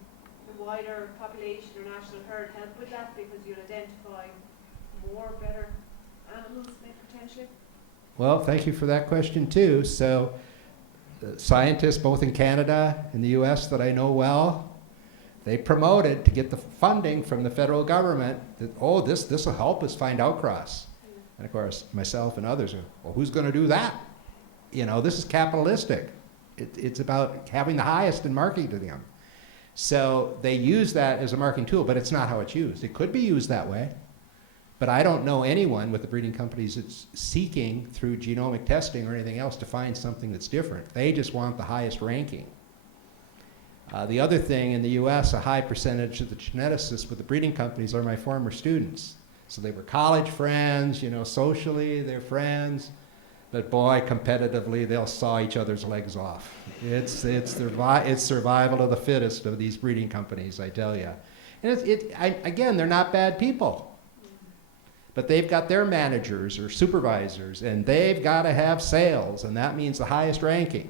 the wider population or national herd help with that, because you'll identify more better animals maybe potentially? Well, thank you for that question too. So scientists both in Canada and the US that I know well, they promoted to get the funding from the federal government that, oh, this will help us find outcross. And of course, myself and others are, well, who's going to do that? You know, this is capitalistic. It's about having the highest and marketing to them. So they use that as a marketing tool, but it's not how it's used. It could be used that way. But I don't know anyone with the breeding companies that's seeking through genomic testing or anything else to find something that's different. They just want the highest ranking. The other thing in the US, a high percentage of the geneticists with the breeding companies are my former students. So they were college friends, you know, socially they're friends. But boy, competitively, they'll saw each other's legs off. It's survival of the fittest of these breeding companies, I tell you. And again, they're not bad people. But they've got their managers or supervisors, and they've got to have sales, and that means the highest ranking.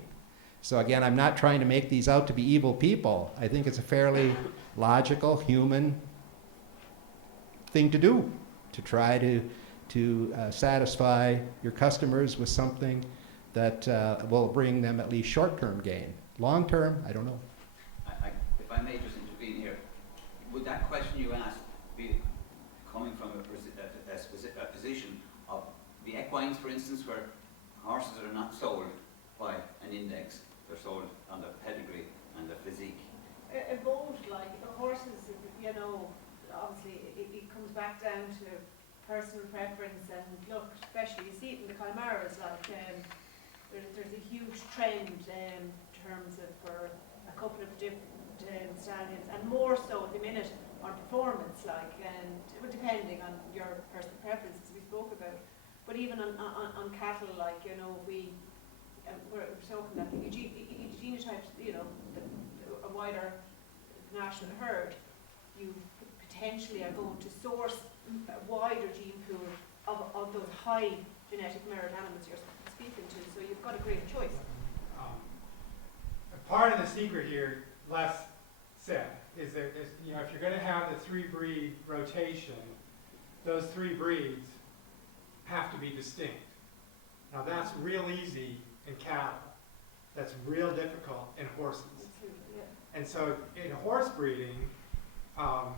So again, I'm not trying to make these out to be evil people. I think it's a fairly logical, human thing to do, to try to satisfy your customers with something that will bring them at least short-term gain. Long-term, I don't know. If I may just intervene here, would that question you asked be coming from a position of the equines, for instance, where horses are not sold by an index, they're sold on the pedigree and the physique? Both, like horses, you know, obviously it comes back down to personal preference, and look, especially you see it in the Connemara's, like there's a huge trend in terms of for a couple of different stallions, and more so at the minute on performance, like, and depending on your personal preferences we spoke about, but even on cattle, like, you know, we're talking that you genotype, you know, a wider national herd, you potentially are going to source a wider gene pool of those high genetic merit animals you're speaking to, so you've got a greater choice. Part of the secret here, Les said, is that you know, if you're going to have the 3-breed rotation, those 3 breeds have to be distinct. Now that's real easy in cattle. That's real difficult in horses. Yeah. And so in horse breeding, and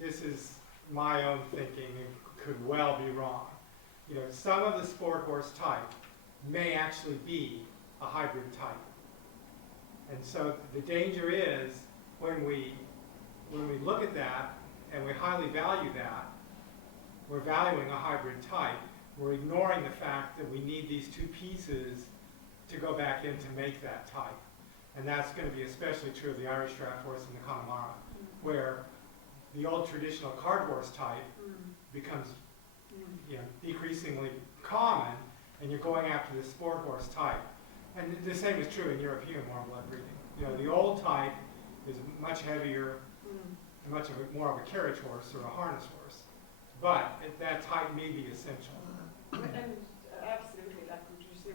this is my own thinking, it could well be wrong. You know, some of the sport horse type may actually be a hybrid type. And so the danger is when we look at that and we highly value that, we're valuing a hybrid type, we're ignoring the fact that we need these 2 pieces to go back in to make that type. And that's going to be especially true of the Irish draft horse and the Connemara, where the old traditional cart horse type becomes you know, decreasingly common, and you're going after the sport horse type. And the same is true in European warm blood breeding. You know, the old type is much heavier, and much more of a carriage horse or a harness horse. but that type may be essential. And absolutely, like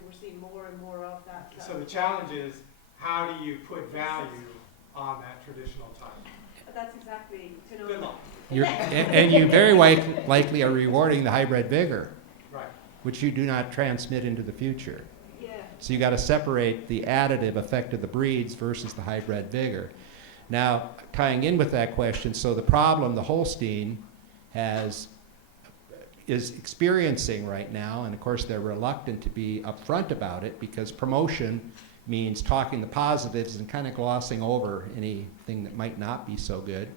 we're seeing more and more of that. So the challenge is, how do you put value on that traditional type? That's exactly, you know. Good luck. And you very likely are rewarding the hybrid vigor, Right. which you do not transmit into the future. Yeah. So you got to separate the additive effect of the breeds versus the hybrid vigor. Now, tying in with that question, so the problem the Holstein is experiencing right now, and of course they're reluctant to be upfront about it because promotion means talking the positives and kind of glossing over anything that might not be so good.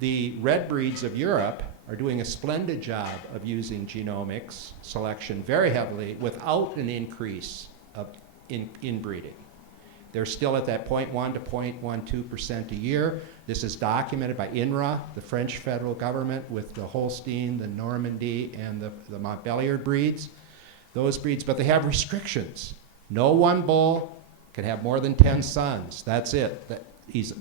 The red breeds of Europe are doing a splendid job of using genomics selection very heavily without an increase of inbreeding. They're still at that 0.1 to 0.12% a year. This is documented by INRA, the French federal government, with the Holstein, the Normandy, and the Montbéliard breeds. Those breeds, but they have restrictions. No one bull can have more than 10 sons. That's it. He's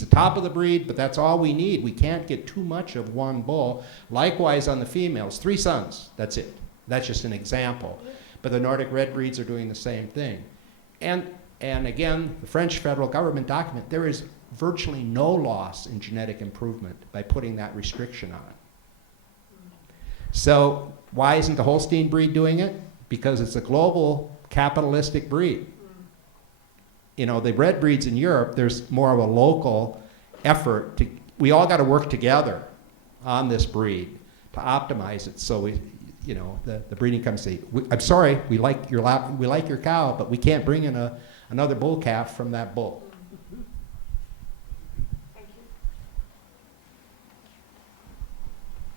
the top of the breed, but that's all we need. We can't get too much of one bull. Likewise on the females, 3 sons. That's it. That's just an example. But the Nordic red breeds are doing the same thing. And again, the French federal government document, there is virtually no loss in genetic improvement by putting that restriction on it. So why isn't the Holstein breed doing it? Because it's a global capitalistic breed. You know, the red breeds in Europe, there's more of a local effort to, we all got to work together on this breed to optimize it. So we, you know, the breeding company say, I'm sorry, we like your cow, but we can't bring in another bull calf from that bull. Thank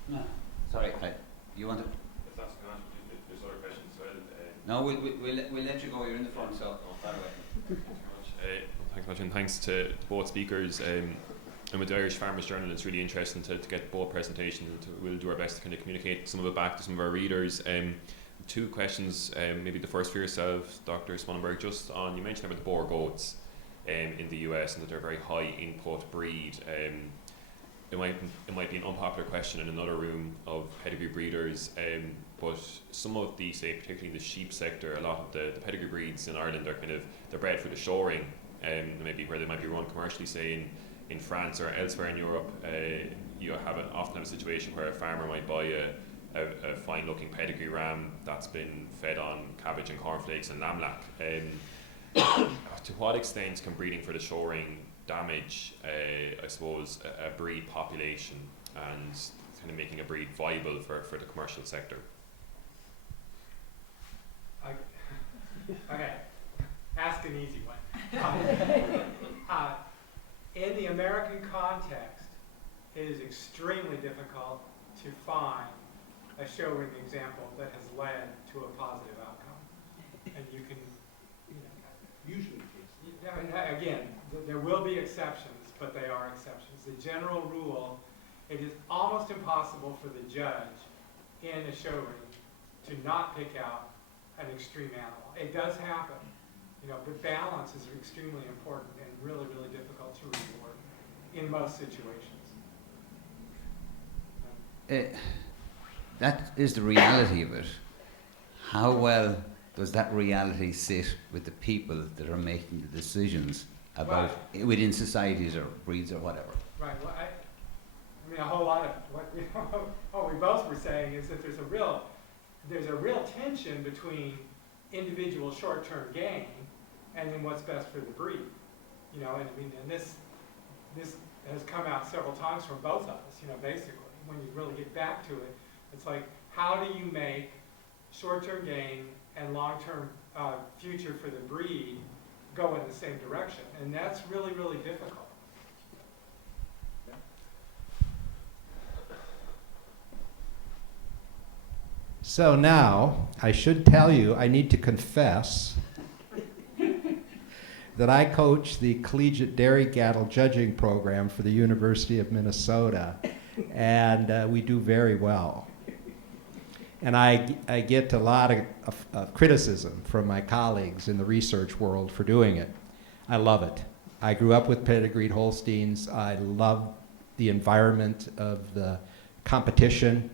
you. No, sorry, you want to? If that's not, there's other questions as well. No, we'll let you go. You're in the front, so far away. Thanks much, and thanks to both speakers. And with the Irish Farmers Journal, it's really interesting to get both presentations. We'll do our best to kind of communicate some of it back to some of our readers. 2 questions, maybe the first for yourself, Dr. Sponenberg, just on, you mentioned about the Boer goats in the US and that they're a very high input breed. It might be an unpopular question in another room of pedigree breeders, but some of the, say, particularly in the sheep sector, a lot of the pedigree breeds in Ireland are they're bred for the shoring, maybe where they might be run commercially, say in France or elsewhere in Europe. You often have a situation where a farmer might buy a fine-looking pedigree ram that's been fed on cabbage and cornflakes and lamlac. To what extent can breeding for the shoring damage, I suppose, a breed population and kind of making a breed viable for the commercial sector? Okay, ask an easy one. In the American context, it is extremely difficult to find a show-ring example that has led to a positive outcome. And you can, Usually again, there will be exceptions, but they are exceptions. The general rule, it is almost impossible for the judge in a show-ring to not pick out an extreme animal. It does happen, but balance is extremely important and really, really difficult to reward in most situations. That is the reality of it. How well does that reality sit with the people that are making the decisions about within societies or breeds or whatever? Right. Well, I mean, a whole lot of what we both were saying is that there's a real tension between individual short-term gain and then what's best for the breed. And this has come out several times from both of us. Basically, when you really get back to it, it's like, how do you make short-term gain and long-term future for the breed go in the same direction? And that's really, really difficult. So now, I should tell you, I need to confess that I coach the Collegiate Dairy Cattle Judging Program for the University of Minnesota, and we do very well. And I get a lot of criticism from my colleagues in the research world for doing it. I love it. I grew up with pedigreed Holsteins. I love the environment of the competition.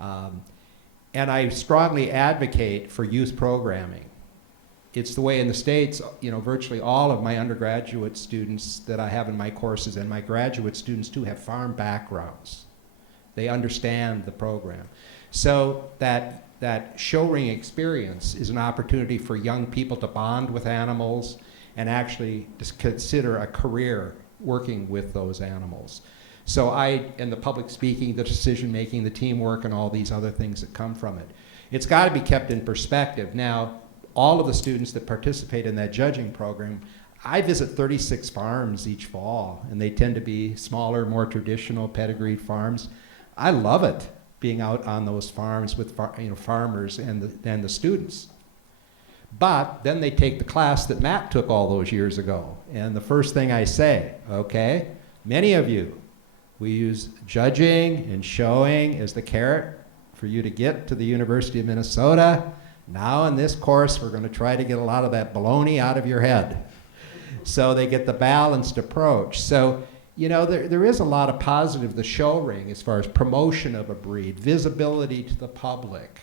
And I strongly advocate for youth programming. It's the way in the States, virtually all of my undergraduate students that I have in my courses and my graduate students too have farm backgrounds. They understand the program. So that show ring experience is an opportunity for young people to bond with animals and actually just consider a career working with those animals. So and the public speaking, the decision making, the teamwork, and all these other things that come from it. It's got to be kept in perspective. Now, all of the students that participate in that judging program, I visit 36 farms each fall, and they tend to be smaller, more traditional pedigreed farms. I love it, being out on those farms with farmers and the students. But then they take the class that Matt took all those years ago. And the first thing I say, okay, many of you, we use judging and showing as the carrot for you to get to the University of Minnesota. Now in this course, we're going to try to get a lot of that baloney out of your head. So they get the balanced approach. So, there is a lot of positive, the show ring, as far as promotion of a breed, visibility to the public.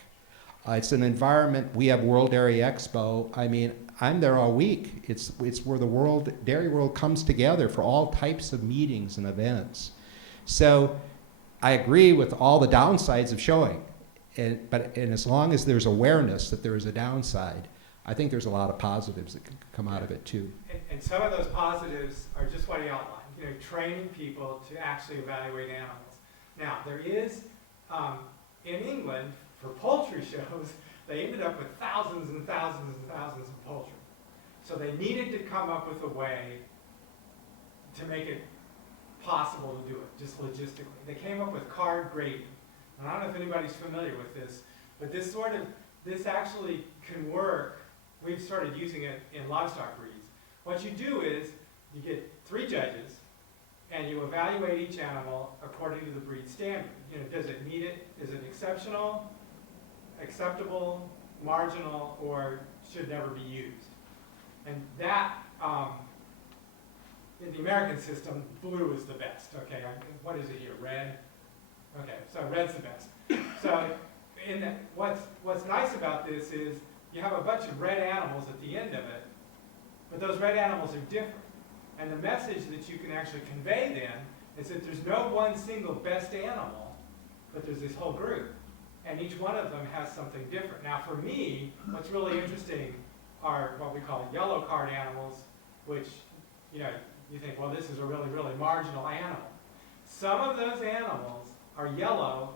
It's an environment. We have World Dairy Expo. I mean, I'm there all week. It's where the dairy world comes together for all types of meetings and events. So I agree with all the downsides of showing. But as long as there's awareness that there is a downside, I think there's a lot of positives that can come out of it too. And some of those positives are just what you outlined. Training people to actually evaluate animals. Now, there is, in England, for poultry shows, they ended up with thousands and thousands and thousands of poultry. So they needed to come up with a way to make it possible to do it, just logistically. They came up with card grading. And I don't know if anybody's familiar with this, but this actually can work. We've started using it in livestock breeds. What you do is you get 3 judges, and you evaluate each animal according to the breed standard. Does it meet it? Is it exceptional, acceptable, marginal, or should never be used? And that, in the American system, blue is the best. Okay, what is it here? Red? Okay, so red's the best. So, what's nice about this is you have a bunch of red animals at the end of it, but those red animals are different. And the message that you can actually convey then is that there's no one single best animal, but there's this whole group. And each one of them has something different. Now for me, what's really interesting are what we call yellow card animals, which, you think, well, this is a really, really marginal animal. Some of those animals are yellow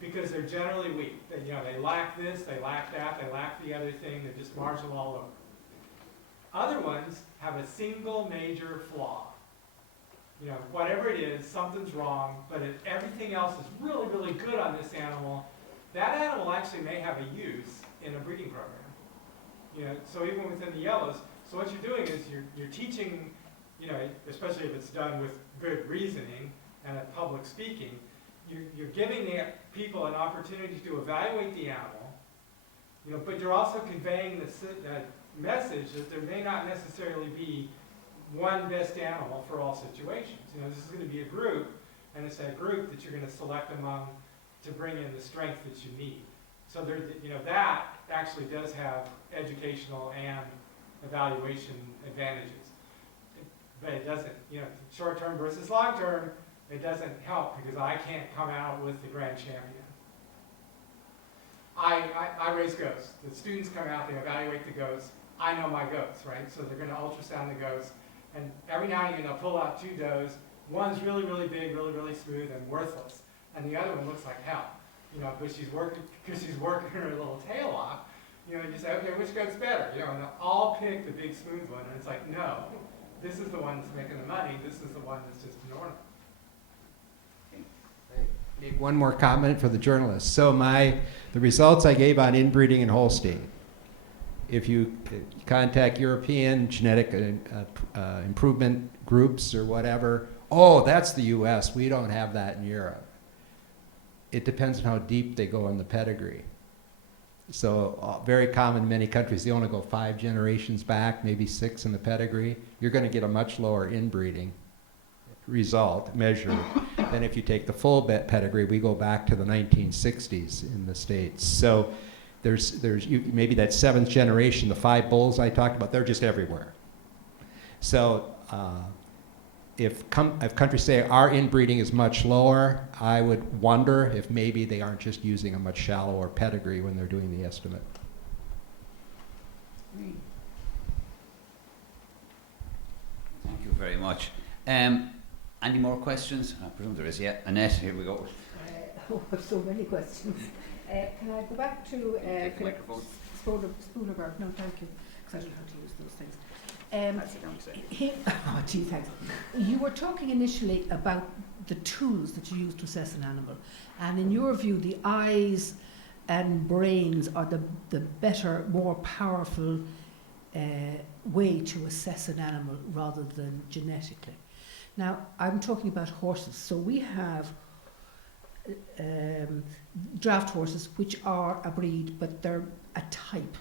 because they're generally weak. They lack this, they lack that, they lack the other thing, they're just marginal all over. Other ones have a single major flaw. Whatever it is, something's wrong, but if everything else is really, really good on this animal, that animal actually may have a use in a breeding program. So even within the yellows, so what you're doing is you're teaching, especially if it's done with good reasoning and at public speaking, you're giving the people an opportunity to evaluate the animal, but you're also conveying the message that there may not necessarily be one best animal for all situations. This is going to be a group, and it's that group that you're going to select among to bring in the strength that you need. So that actually does have educational and evaluation advantages. But it doesn't, short term versus long term, it doesn't help because I can't come out with the grand champion. I raise goats. The students come out, they evaluate the goats. I know my goats, right? So they're going to ultrasound the goats. And every now and again, they'll pull out 2 does. One's really, really big, really, really smooth and worthless. And the other one looks like hell, because she's working her little tail off. And you say, okay, which goat's better? And they'll all pick the big, smooth one. And it's like, no, this is the one that's making the money. This is the one that's just an ornament. Make one more comment for the journalists. So the results I gave on inbreeding in Holstein, if you contact European genetic improvement groups or whatever, oh, that's the US, we don't have that in Europe. It depends on how deep they go in the pedigree. So very common in many countries, they only go 5 generations back, maybe 6 in the pedigree. You're going to get a much lower inbreeding result measured. Then if you take the full pedigree, we go back to the 1960s in the States. So maybe that 7th generation, the 5 bulls I talked about, they're just everywhere. So if countries say our inbreeding is much lower, I would wonder if maybe they aren't just using a much shallower pedigree when they're doing the estimate. Thank you very much. Any more questions? I presume there is. Yeah, Annette, here we go. I have so many questions. Can I go back to Take the microphone. Spoonerberg? No, thank you, because I don't know how to use those things. Oh, gee, thanks. You were talking initially about the tools that you use to assess an animal, and in your view, the eyes and brains are the better, more powerful way to assess an animal rather than genetically. Now, I'm talking about horses. So we have draft horses, which are a breed, but they're a type.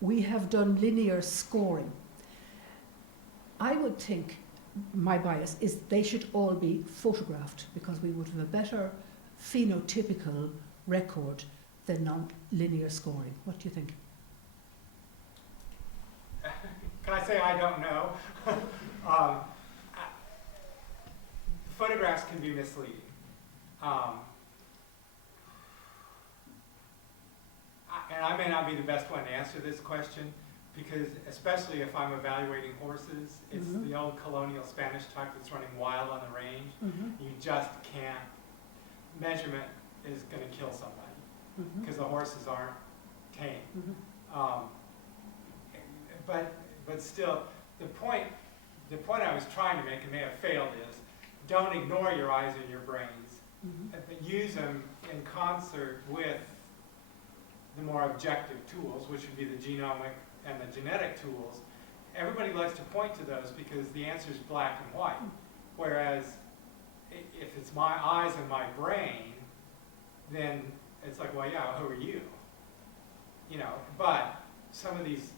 We have done linear scoring. I would think, my bias is they should all be photographed because we would have a better phenotypical record than non-linear scoring. What do you think? Can I say I don't know? Photographs can be misleading. And I may not be the best one to answer this question because especially if I'm evaluating horses, it's the old colonial Spanish type that's running wild on the range. You just can't, measurement is going to kill somebody because the horses aren't tame. But still, the point I was trying to make and may have failed is, don't ignore your eyes and your brains, but use them in concert with the more objective tools, which would be the genomic and the genetic tools. Everybody likes to point to those because the answer is black and white. Whereas if it's my eyes and my brain, then it's like, well, yeah, who are you? You know, but some of these,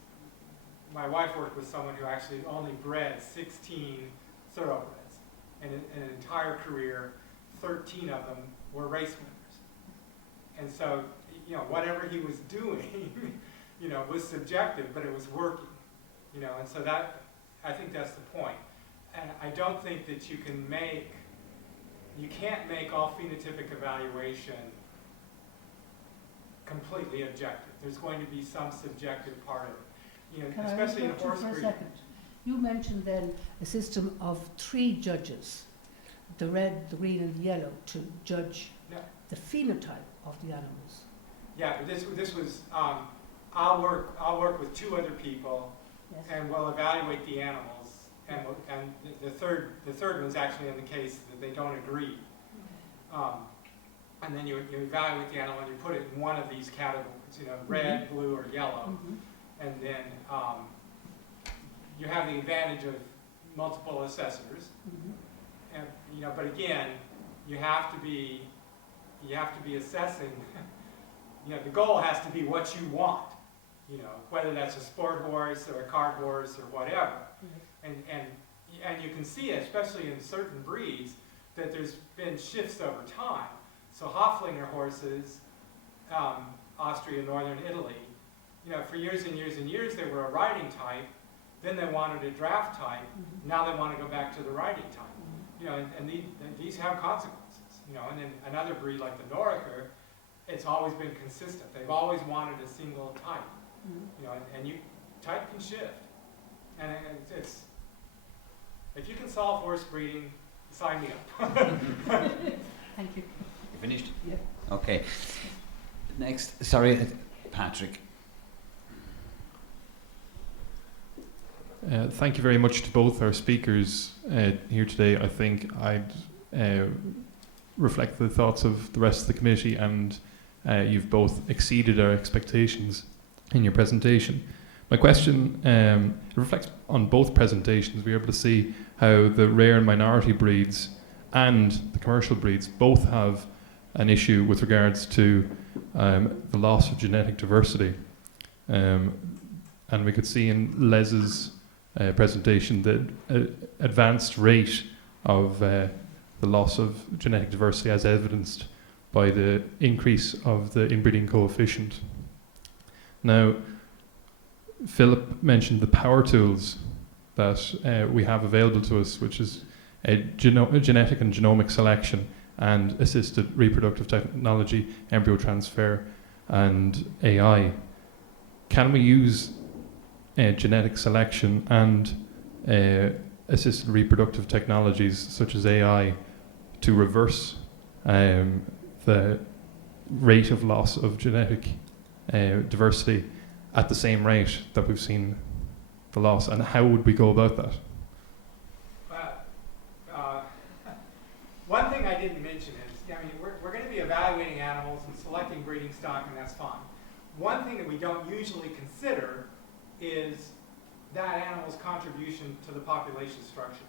my wife worked with someone who actually only bred 16 thoroughbreds. And in an entire career, 13 of them were race winners. And so, you know, whatever he was doing, you know, was subjective, but it was working. You know, and so that, I think that's the point. And I don't think that you can't make all phenotypic evaluation completely objective. There's going to be some subjective part of it. You know, Can especially I in interrupt you horse for a breeding. second? You mentioned then a system of 3 judges, the red, the green and the yellow, to judge the phenotype of the animals. Yeah, but this was, I'll work with 2 other people and we'll evaluate the animals and the third one's actually in the case that they don't agree. And then you evaluate the animal and you put it in one of these categories, you know, red, blue, or yellow. And then you have the advantage of multiple assessors. And, you know, but again, you have to be assessing, you know, the goal has to be what you want, you know, whether that's a sport horse or a cart horse or whatever. And you can see, especially in certain breeds, that there's been shifts over time. So Hoflinger horses, Austria, Northern Italy, you know, for years and years and years they were a riding type, then they wanted a draft type, now they want to go back to the riding type. You know, and these have consequences, you know, and then another breed like the Noriker, it's always been consistent. They've always wanted a single type, you know, and type can shift. And it's if you can solve horse breeding, sign me up. Thank you. You finished? Yeah. Okay. Next, sorry, Patrick. Thank you very much to both our speakers here today. I think I'd reflect the thoughts of the rest of the committee, and you've both exceeded our expectations in your presentation. My question reflects on both presentations. We were able to see how the rare and minority breeds and the commercial breeds both have an issue with regards to the loss of genetic diversity. And we could see in Les's presentation the advanced rate of the loss of genetic diversity as evidenced by the increase of the inbreeding coefficient. Now, Philip mentioned the power tools that we have available to us, which is genetic and genomic selection and assisted reproductive technology, embryo transfer, and AI. Can we use genetic selection and assisted reproductive technologies such as AI to reverse the rate of loss of genetic diversity at the same rate that we've seen the loss, and how would we go about that? One thing I didn't mention is, I mean, we're going to be evaluating animals and selecting breeding stock, and that's fine. One thing that we don't usually consider is that animal's contribution to the population structure.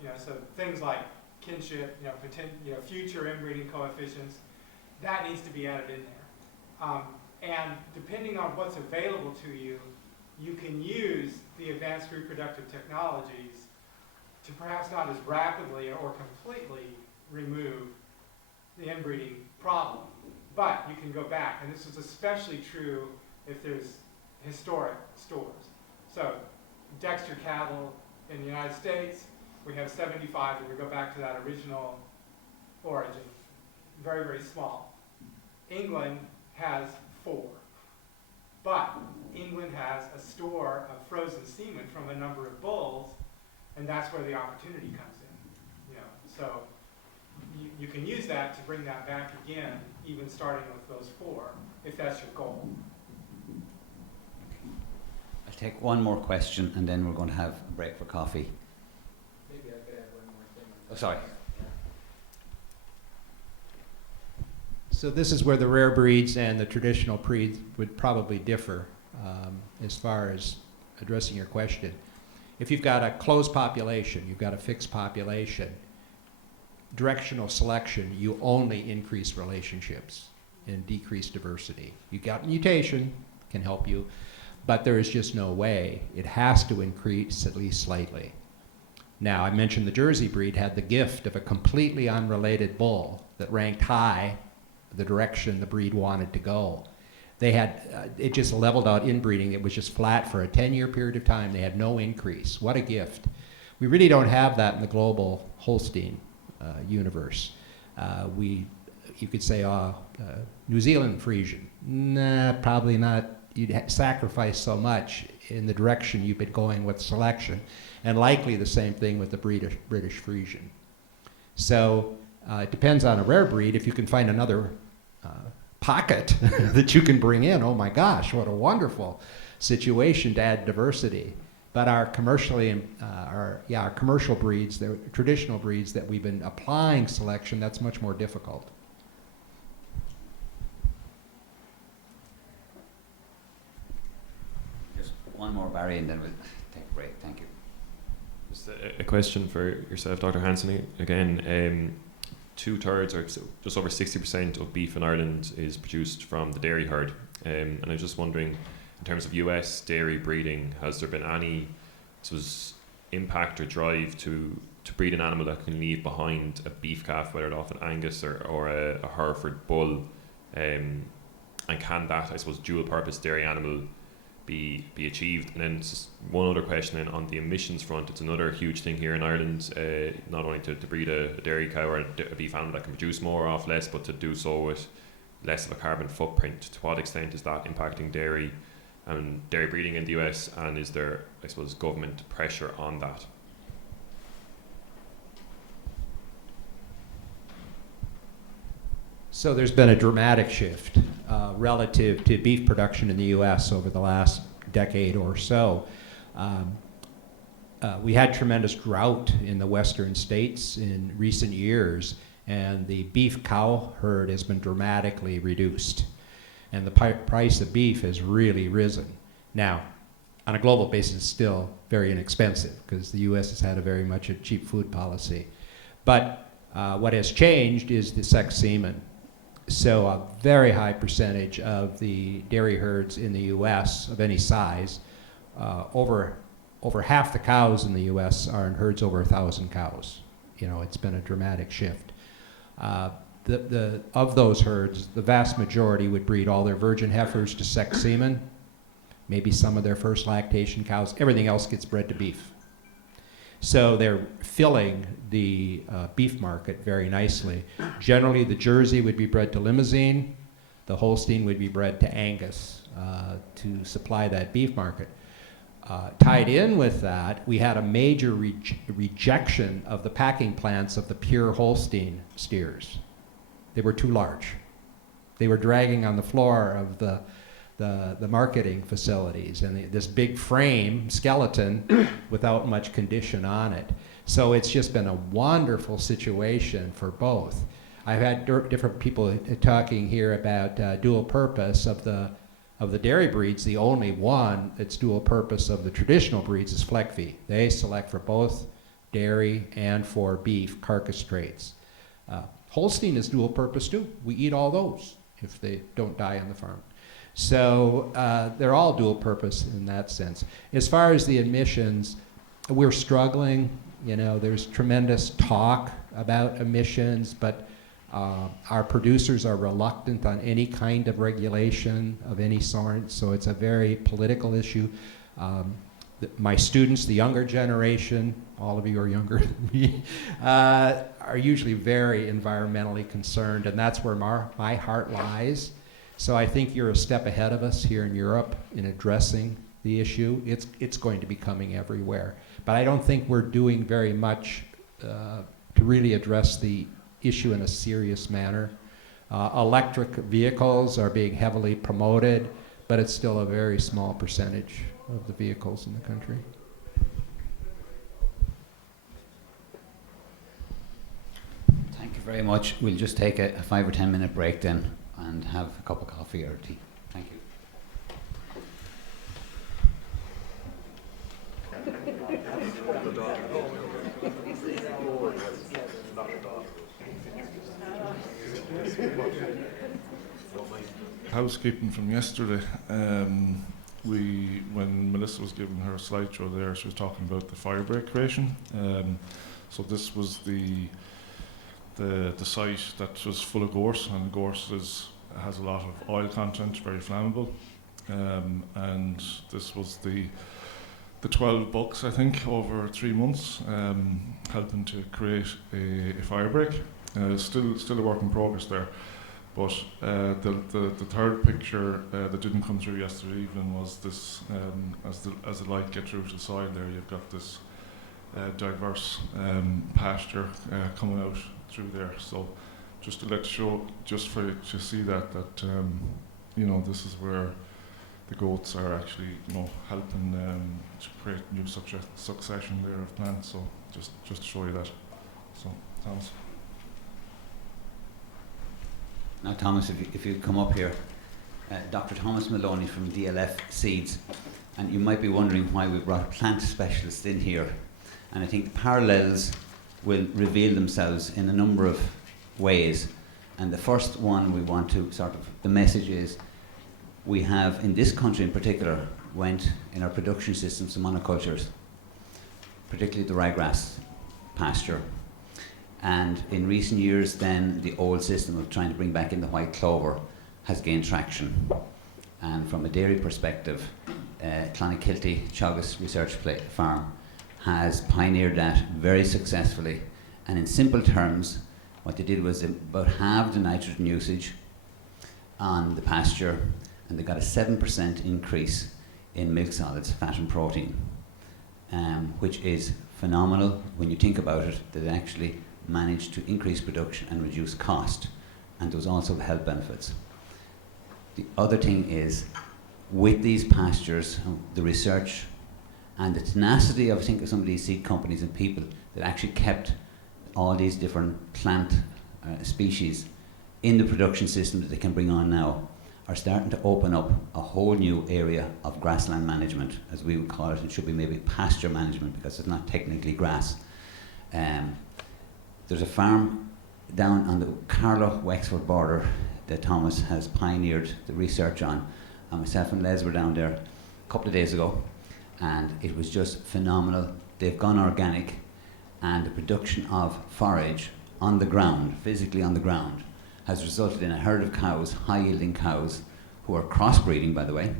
You know, so things like kinship, future inbreeding coefficients, that needs to be added in there. And depending on what's available to you, you can use the advanced reproductive technologies to perhaps not as rapidly or completely remove the inbreeding problem. But you can go back, and this is especially true if there's historic stores. So Dexter cattle in the United States, we have 75 that we go back to that original origin, very, very small. England has 4. But England has a store of frozen semen from a number of bulls, and that's where the opportunity comes in. So you can use that to bring that back again, even starting with those 4, if that's your goal. I'll take one more question, and then we're going to have a break for coffee. Maybe I could add one more thing. Oh, sorry. So this is where the rare breeds and the traditional breeds would probably differ as far as addressing your question. If you've got a closed population, you've got a fixed population, directional selection, you only increase relationships and decrease diversity. You got mutation, can help you, but there is just no way. It has to increase at least slightly. Now, I mentioned the Jersey breed had the gift of a completely unrelated bull that ranked high the direction the breed wanted to go. They had, it just leveled out inbreeding. It was just flat for a 10-year period of time. They had no increase. What a gift. We really don't have that in the global Holstein universe. You could say, New Zealand Friesian. Nah, probably not. You'd sacrifice so much in the direction you've been going with selection, and likely the same thing with the British Friesian. So it depends on a rare breed. If you can find another pocket that you can bring in, oh my gosh, what a wonderful situation to add diversity. But our our commercial breeds, the traditional breeds that we've been applying selection, that's much more difficult. Just one more, Barry, and then we'll take a break. Thank you. Just a question for yourself, Dr. Hansen. Again, 2/3 or just over 60% of beef in Ireland is produced from the dairy herd. And I was just wondering, in terms of US dairy breeding, has there been any impact or drive to breed an animal that can leave behind a beef calf, whether it's an Angus or a Hereford bull? And can that, I suppose, dual purpose dairy animal be achieved? And then just one other question then on the emissions front. It's another huge thing here in Ireland, not only to breed a dairy cow or a beef animal that can produce more off less, but to do so with less of a carbon footprint. To what extent is that impacting dairy and dairy breeding in the US, and is there, I suppose, government pressure on that? So there's been a dramatic shift relative to beef production in the U.S. over the last decade or so. We had tremendous drought in the western states in recent years, and the beef cow herd has been dramatically reduced. And the price of beef has really risen. Now, on a global basis, it's still very inexpensive because the U.S. has had a very much a cheap food policy. But what has changed is the sex semen. So a very high percentage of the dairy herds in the U.S. of any size, over half the cows in the U.S. are in herds over 1,000 cows it's been a dramatic shift. Of those herds, the vast majority would breed all their virgin heifers to sex semen, maybe some of their first lactation cows. Everything else gets bred to beef. So they're filling the beef market very nicely. Generally, the Jersey would be bred to Limousin. The Holstein would be bred to Angus to supply that beef market. Tied in with that, we had a major rejection of the packing plants of the pure Holstein steers. They were too large. They were dragging on the floor of the marketing facilities, and this big frame skeleton without much condition on it. So it's just been a wonderful situation for both. I've had different people talking here about dual purpose of the dairy breeds. The only one that's dual purpose of the traditional breeds is Fleckvieh. They select for both dairy and for beef carcass traits. Holstein is dual purpose too. We eat all those if they don't die on the farm. So they're all dual purpose in that sense. As far as the emissions, we're struggling. There's tremendous talk about emissions, but our producers are reluctant on any kind of regulation of any sort, so it's a very political issue. My students, the younger generation, all of you are younger than me, are usually very environmentally concerned, and that's where my heart lies. So I think you're a step ahead of us here in Europe in addressing the issue. It's going to be coming everywhere. But I don't think we're doing very much to really address the issue in a serious manner. Electric vehicles are being heavily promoted, but it's still a very small percentage of the vehicles in the country. Thank you very much. We'll just take a 5 or 10 minute break then and have a cup of coffee or tea. Thank you. Housekeeping from yesterday. When Melissa was giving her slideshow there, she was talking about the fire break creation. So this was the site that was full of gorse, and gorse has a lot of oil content, very flammable. And this was the 12 bucks, I think, over 3 months, helping to create a fire break. Still a work in progress there. But the third picture that didn't come through yesterday evening was this, as the light gets through to the soil there, you've got this diverse pasture coming out through there. So just to just for you to see that this is where the goats are actually helping to create new succession there of plants. So just to show you that. So Thomas. Now, Thomas, if you come up here, Dr. Thomas Maloney from DLF Seeds, and you might be wondering why we brought plant specialists in here, and I think the parallels will reveal themselves in a number of ways. And the first one we want to the message is, we have, in this country in particular, went in our production systems to monocultures, particularly the ryegrass pasture. And in recent years then, the old system of trying to bring back in the white clover has gained traction. And from a dairy perspective, Clonakilty Teagasc Research Farm has pioneered that very successfully. And in simple terms, what they did was about halve the nitrogen usage on the pasture, and they got a 7% increase in milk solids, fat and protein, which is phenomenal when you think about it, that they actually managed to increase production and reduce cost. And there was also health benefits. The other thing is, with these pastures, the research and the tenacity of, I think, of some of these seed companies and people that actually kept all these different plant species in the production system that they can bring on now, are starting to open up a whole new area of grassland management, as we would call it. It should be maybe pasture management, because it's not technically grass. There's a farm down on the Carlow-Wexford border that Thomas has pioneered the research on, and myself and Les were down there a couple of days ago, and it was just phenomenal. They've gone organic, and the production of forage on the ground, physically on the ground, has resulted in a herd of cows, high-yielding cows, who are crossbreeding, by the way,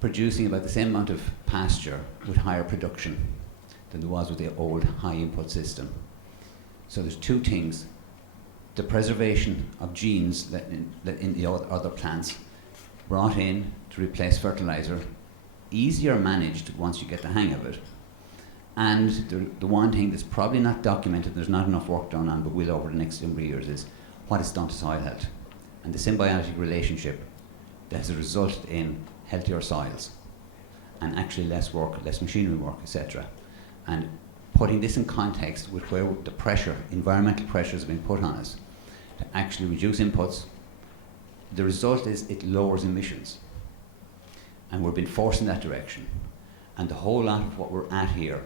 producing about the same amount of pasture with higher production than there was with the old high-input system. So there's two things: the preservation of genes that in the other plants, brought in to replace fertilizer, easier managed once you get the hang of it. And the one thing that's probably not documented, there's not enough work done on, but will over the next number of years, is what it's done to soil health and the symbiotic relationship that has resulted in healthier soils and actually less work, less machinery work, etc. And putting this in context with where the pressure, environmental pressures have been put on us to actually reduce inputs, the result is it lowers emissions. And we're being forced in that direction. And the whole lot of what we're at here,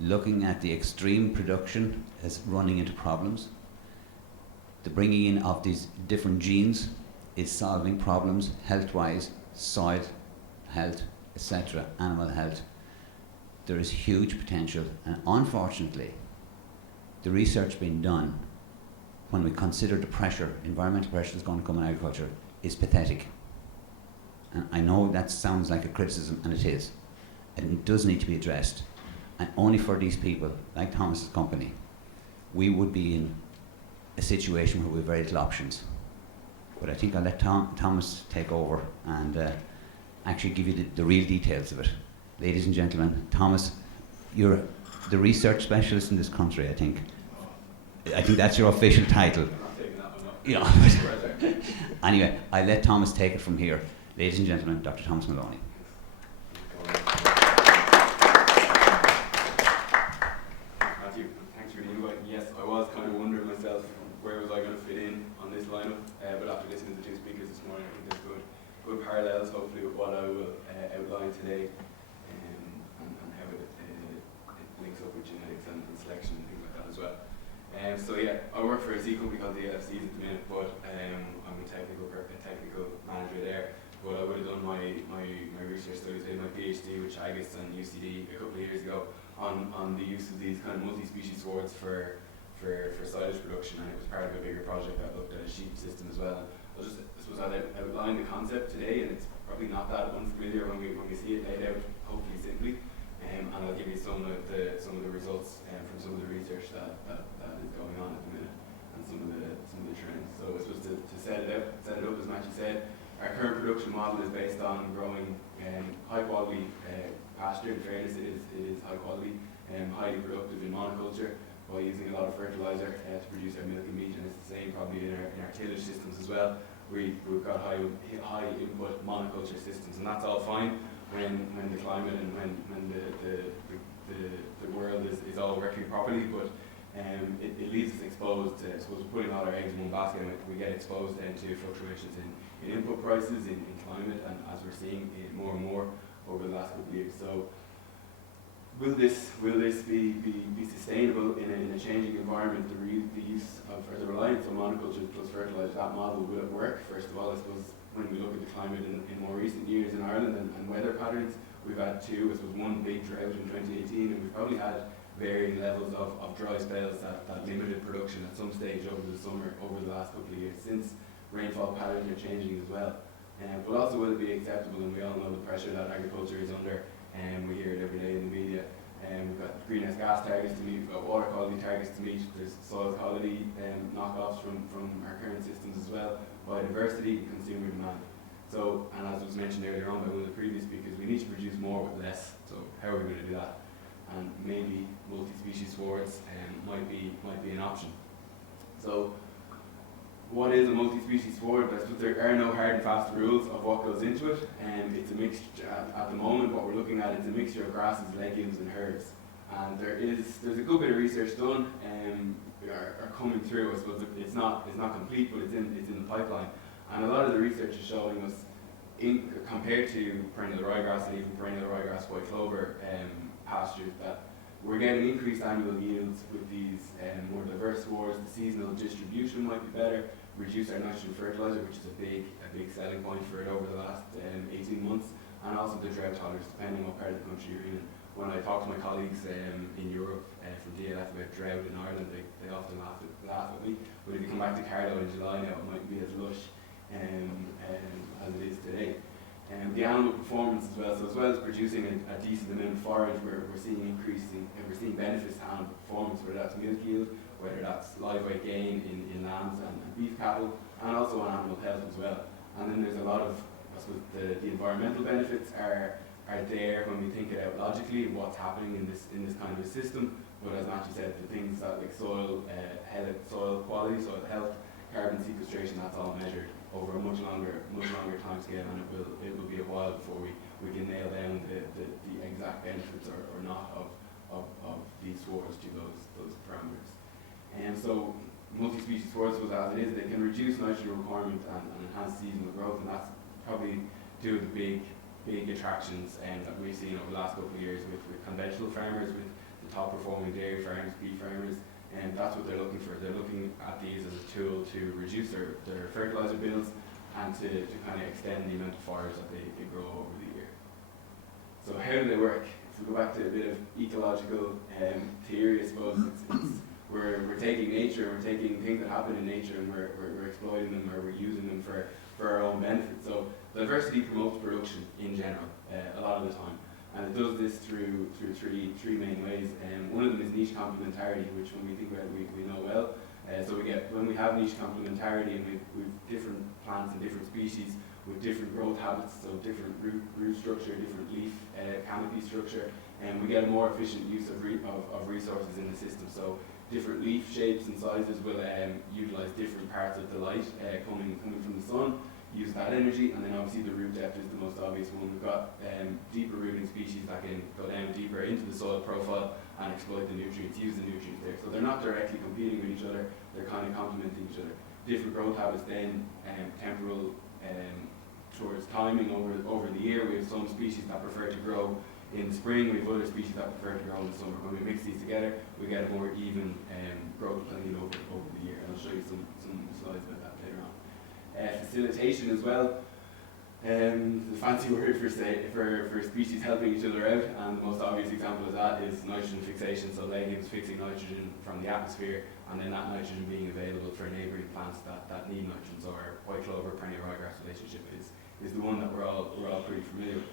looking at the extreme production as running into problems, the bringing in of these different genes is solving problems health-wise, soil health, etc., animal health. There is huge potential, and unfortunately, the research being done, when we consider the pressure, environmental pressure that's going to come in agriculture, is pathetic. And I know that sounds like a criticism, and it is. And it does need to be addressed. And only for these people, like Thomas's company, we would be in a situation where we have very little options. But I think I'll let Thomas take over and actually give you the real details of it. Ladies and gentlemen, Thomas, you're the research specialist in this country, I think. I think that's your official title. I'm not taking that one up. Yeah. Anyway, I'll let Thomas take it from here. Ladies and gentlemen, Dr. Thomas Maloney. Matthew, thanks for the invite. Yes, I was kind of wondering myself, where was I going to fit in on this lineup? But after listening to the two speakers this morning, I think there's good parallels, hopefully, with what I will outline today, and how it links up with genetics and selection and things like that as well. So yeah, I work for a seed company called the LFCs at the minute, but I'm a technical manager there. But I would have done my research studies, I did my PhD with Chagas and UCD a couple of years ago on the use of these kind of multi-species swords for silage production, and it was part of a bigger project that looked at a sheep system as well. I'll just, I suppose, I'll outline the concept today, and it's probably not that unfamiliar when we see it laid out, hopefully simply. And I'll give you some of the results from some of the research that is going on at the minute, and some of the trends. So I suppose to set it up, as Matthew said, our current production model is based on growing high quality pasture. In fairness, it is high quality and highly productive in monoculture, by using a lot of fertilizer to produce our milk and meat, and it's the same probably in our tillage systems as well. We've got high input monoculture systems, and that's all fine when the climate and when the world is all working properly, but it leaves us exposed to, I suppose, putting all our eggs in one basket, and we get exposed then to fluctuations in input prices, in climate, and as we're seeing it more and more over the last couple of years. So will this be sustainable in a changing environment? The use of, or the reliance on monoculture plus fertilizer, that model, will it work? First of all, I suppose when we look at the climate in more recent years in Ireland and weather patterns, we've had one big drought in 2018, and we've probably had varying levels of dry spells that limited production at some stage over the summer, over the last couple of years, since rainfall patterns are changing as well. But also, will it be acceptable? And we all know the pressure that agriculture is under, and we hear it every day in the media. We've got greenhouse gas targets to meet, we've got water quality targets to meet, there's soil quality knockoffs from our current systems as well, biodiversity and consumer demand. So, and as was mentioned earlier on by one of the previous speakers, we need to produce more with less. So how are we going to do that? And maybe multi-species swords might be an option. So what is a multi-species sward? I suppose there are no hard and fast rules of what goes into it. It's a mixture. At the moment, what we're looking at is a mixture of grasses, legumes, and herbs. And there's a good bit of research done are coming through. I suppose it's not complete, but it's in the pipeline. And a lot of the research is showing us, compared to perennial ryegrass and even perennial ryegrass white clover pastures, that we're getting increased annual yields with these more diverse swards. The seasonal distribution might be better. Reduce our nitrogen fertilizer, which is a big selling point for it over the last 18 months, and also the drought tolerance, depending on what part of the country you're in, when I talk to my colleagues in Europe from DLF about drought in Ireland, they often laugh at me. But if you come back to Carlow in July now, it mightn't be as lush as it is today. The animal performance as well as producing a decent amount of forage, we're seeing increasing, and we're seeing benefits to animal performance, whether that's milk yield, whether that's live weight gain in lambs and beef cattle, and also on animal health as well. And then there's a lot of, I suppose, the environmental benefits are there when we think it out logically of what's happening in this kind of a system. But as Matthew said, the things that like soil quality, soil health, carbon sequestration, that's all measured over a much longer time scale, and it will be a while before we can nail down the exact benefits or not of these swards to those parameters. And so multi-species swards, as it is, they can reduce nitrogen requirement and enhance seasonal growth, and that's probably two of the big attractions that we've seen over the last couple of years with conventional farmers, with the top performing dairy farmers, beef farmers. And that's what they're looking for. They're looking at these as a tool to reduce their fertilizer bills and to kind of extend the amount of forage that they grow over the year. So how do they work? If we go back to a bit of ecological theory, I suppose, we're taking nature, we're taking things that happen in nature, and we're exploiting them, or we're using them for our own benefit. So diversity promotes production in general, a lot of the time. And it does this through three main ways. One of them is niche complementarity, which when we think about it, we know well. So when we have niche complementarity and we've different plants and different species with different growth habits, so different root structure, different leaf canopy structure, and we get a more efficient use of resources in the system. So different leaf shapes and sizes will utilize different parts of the light coming from the sun, use that energy, and then obviously the root depth is the most obvious one. We've got deeper rooting species that can go down deeper into the soil profile and exploit the nutrients, use the nutrients there. So they're not directly competing with each other, they're kind of complementing each other. Different growth habits then, temporal towards timing over the year. We have some species that prefer to grow in the spring, we have other species that prefer to grow in the summer. When we mix these together, we get a more even growth planning over the year. And I'll show you some slides about that later on. Facilitation as well. The fancy word for species helping each other out, and the most obvious example of that is nitrogen fixation. So legumes fixing nitrogen from the atmosphere, and then that nitrogen being available for neighbouring plants that need nitrogen. So our white clover perennial ryegrass relationship is the one that we're all pretty familiar with.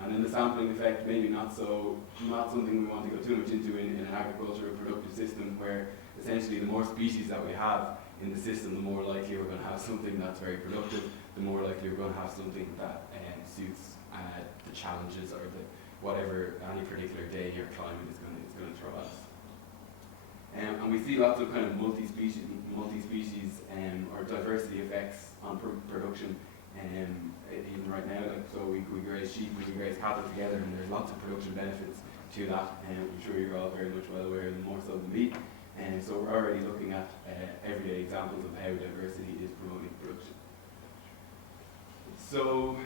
And then the sampling effect, maybe not something we want to go too much into in an agricultural productive system, where essentially the more species that we have in the system, the more likely we're going to have something that's very productive, the more likely we're going to have something that suits the challenges or whatever any particular day or climate is going to throw at us. And we see lots of kind of multi-species or diversity effects on production. Even right now, so we graze sheep, we graze cattle together, and there's lots of production benefits to that. I'm sure you're all very much well aware, and more so than me. And so we're already looking at everyday examples of how diversity is promoting production. So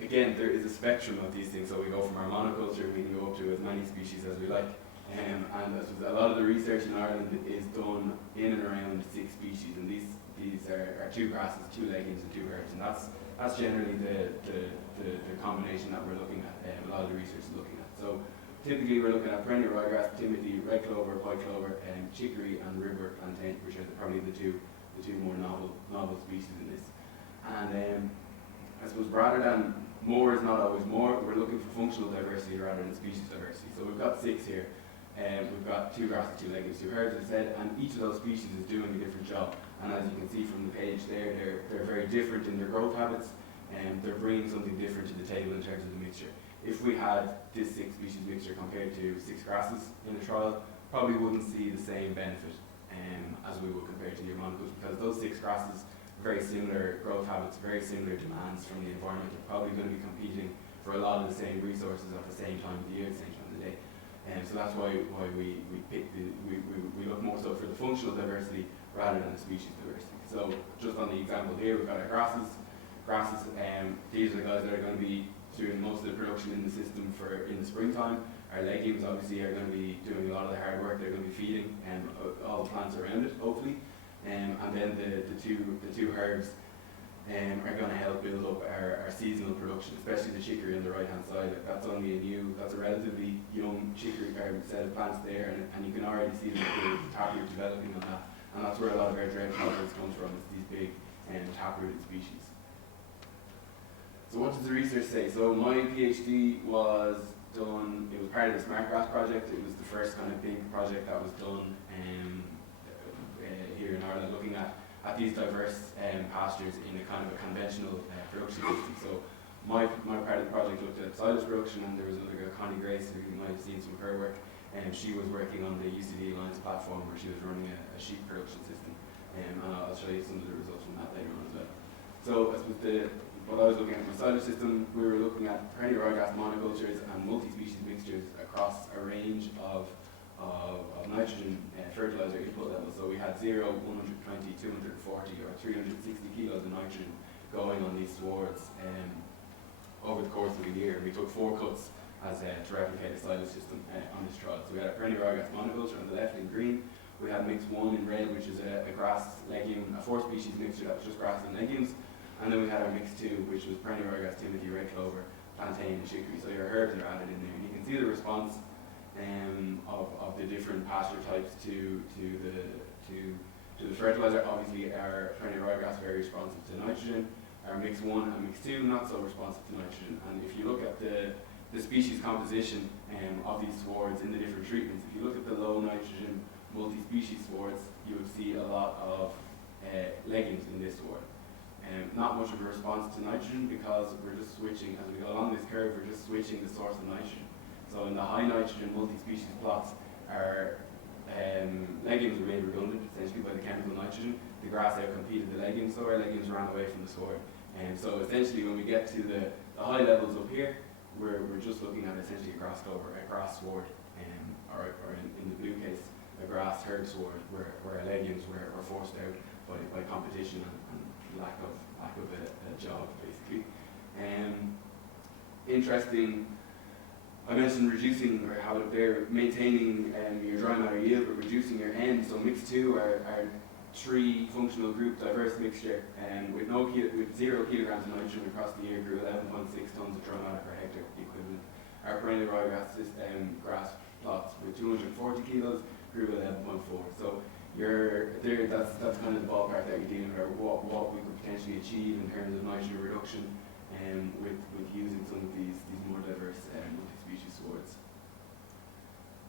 again, there is a spectrum of these things. So we go from our monoculture, we can go up to as many species as we like. And a lot of the research in Ireland is done in and around 6 species, and these are 2 grasses, 2 legumes, and 2 herbs, and that's generally the combination that we're looking at. A lot of the research is looking at. So typically we're looking at perennial ryegrass, timothy, red clover, white clover, chicory, and river plantain, which are probably the two more novel species in this. And I suppose rather than more is not always more, we're looking for functional diversity rather than species diversity. So we've got 6 here. We've got 2 grasses, 2 legumes, 2 herbs, as I said, and each of those species is doing a different job. And as you can see from the page there, they're very different in their growth habits, and they're bringing something different to the table in terms of the mixture. If we had this 6 species mixture compared to 6 grasses in a trial, probably wouldn't see the same benefit as we would compared to your monoculture, because those 6 grasses, very similar growth habits, very similar demands from the environment. They're probably going to be competing for a lot of the same resources at the same time of the year, the same time of the day. So that's why we look more so for the functional diversity rather than the species diversity. So just on the example here, we've got our grasses. These are the guys that are going to be doing most of the production in the system in the springtime. Our legumes obviously are going to be doing a lot of the hard work. They're going to be feeding all the plants around it, hopefully. And then the two herbs, are going to help build up our seasonal production, especially the chicory on the right hand side. That's a relatively young chicory set of plants there, and you can already see the taproot developing on that. And that's where a lot of our dredge tolerance comes from, is these big taprooted species. So what does the research say? So my PhD was done, it was part of the Smart Grass project. It was the first kind of big project that was done here in Ireland, looking at these diverse pastures in a kind of a conventional production system. So my part of the project looked at silage production, and there was another girl, Connie Grace, who you might have seen some of her work, and she was working on the UCD Alliance platform, where she was running a sheep production system, and I'll show you some of the results from that later on as well. So I suppose what I was looking at in the silage system, we were looking at perennial ryegrass monocultures and multi-species mixtures across a range of nitrogen fertilizer input levels. So we had 0, 120, 240 or 360 kilos of nitrogen going on these swards over the course of a year. We took 4 cuts to replicate a silage system on this trial. So we had a perennial ryegrass monoculture on the left in green. We had mix 1 in red, which is a grass legume, a 4-species mixture that was just grass and legumes. And then we had our mix 2, which was perennial ryegrass, timothy, red clover, plantain, and chicory. So your herbs are added in there. And you can see the response of the different pasture types to the fertilizer. Obviously, our perennial ryegrass very responsive to nitrogen. Our mix 1 and mix 2 not so responsive to nitrogen. And if you look at the species composition of these swards in the different treatments, if you look at the low nitrogen multi-species swards, you would see a lot of legumes in this sward. Not much of a response to nitrogen, because we're just switching, as we go along this curve, we're just switching the source of nitrogen. So in the high nitrogen multi-species plots, our legumes were made redundant essentially by the chemical nitrogen. The grass outcompeted the legumes, so our legumes ran away from the sward. And so essentially when we get to the high levels up here, we're just looking at essentially a grass clover, a grass sward, or in the blue case, a grass herb sward, where our legumes were forced out by competition and lack of a job, basically. Interesting, I mentioned reducing, or how they're maintaining your dry matter yield, but reducing your N. So mix 2 are 3 functional group diverse mixture, with 0 kilograms of nitrogen across the year, grew 11.6 tons of dry matter per hectare equivalent. Our perennial ryegrass grass plots with 240 kilos grew 11.4. So that's kind of the ballpark that you're dealing with, or what we could potentially achieve in terms of nitrogen reduction with using some of these more diverse multi-species swards.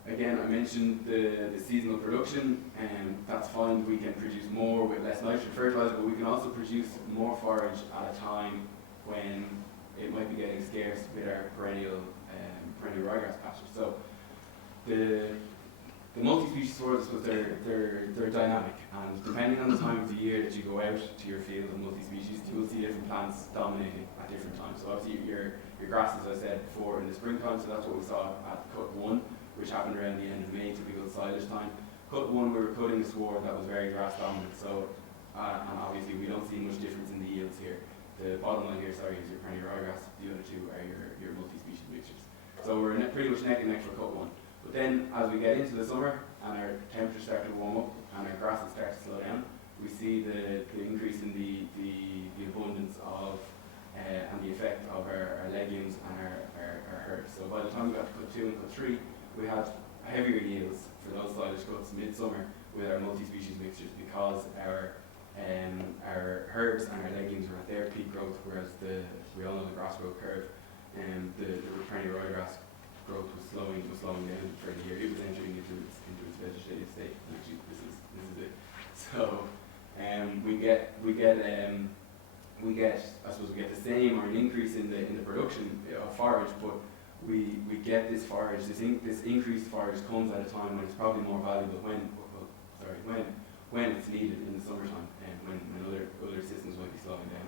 Again, I mentioned the seasonal production, and that's fine. We can produce more with less nitrogen fertilizer, but we can also produce more forage at a time when it might be getting scarce with our perennial ryegrass pastures. So the multi-species swards, they're dynamic, and depending on the time of the year that you go out to your field of multi-species, you will see different plants dominating at different times. So obviously your grass, as I said before, in the springtime, so that's what we saw at cut 1, which happened around the end of May, typical silage time. Cut 1, we were cutting a sward that was very grass dominant, so and obviously we don't see much difference in the yields here. The bottom line here, is your perennial ryegrass. The other 2 are your multi-species mixtures. So we're pretty much neck and neck for cut 1. But then, as we get into the summer and our temperatures start to warm up and our grasses start to slow down, we see the increase in the abundance of and the effect of our legumes and our herbs. So by the time we got to cut 2 and cut 3, we had heavier yields for those silage cuts midsummer with our multi-species mixtures, because our herbs and our legumes were at their peak growth, whereas we all know the grass growth curve, and the perennial ryegrass growth was slowing down for the year. It was entering into its vegetative state. And actually, this is it. So we get I suppose we get the same, or an increase in the production of forage, but we get this forage, this increased forage comes at a time when it's probably more valuable when it's needed in the summertime, and when other systems might be slowing down.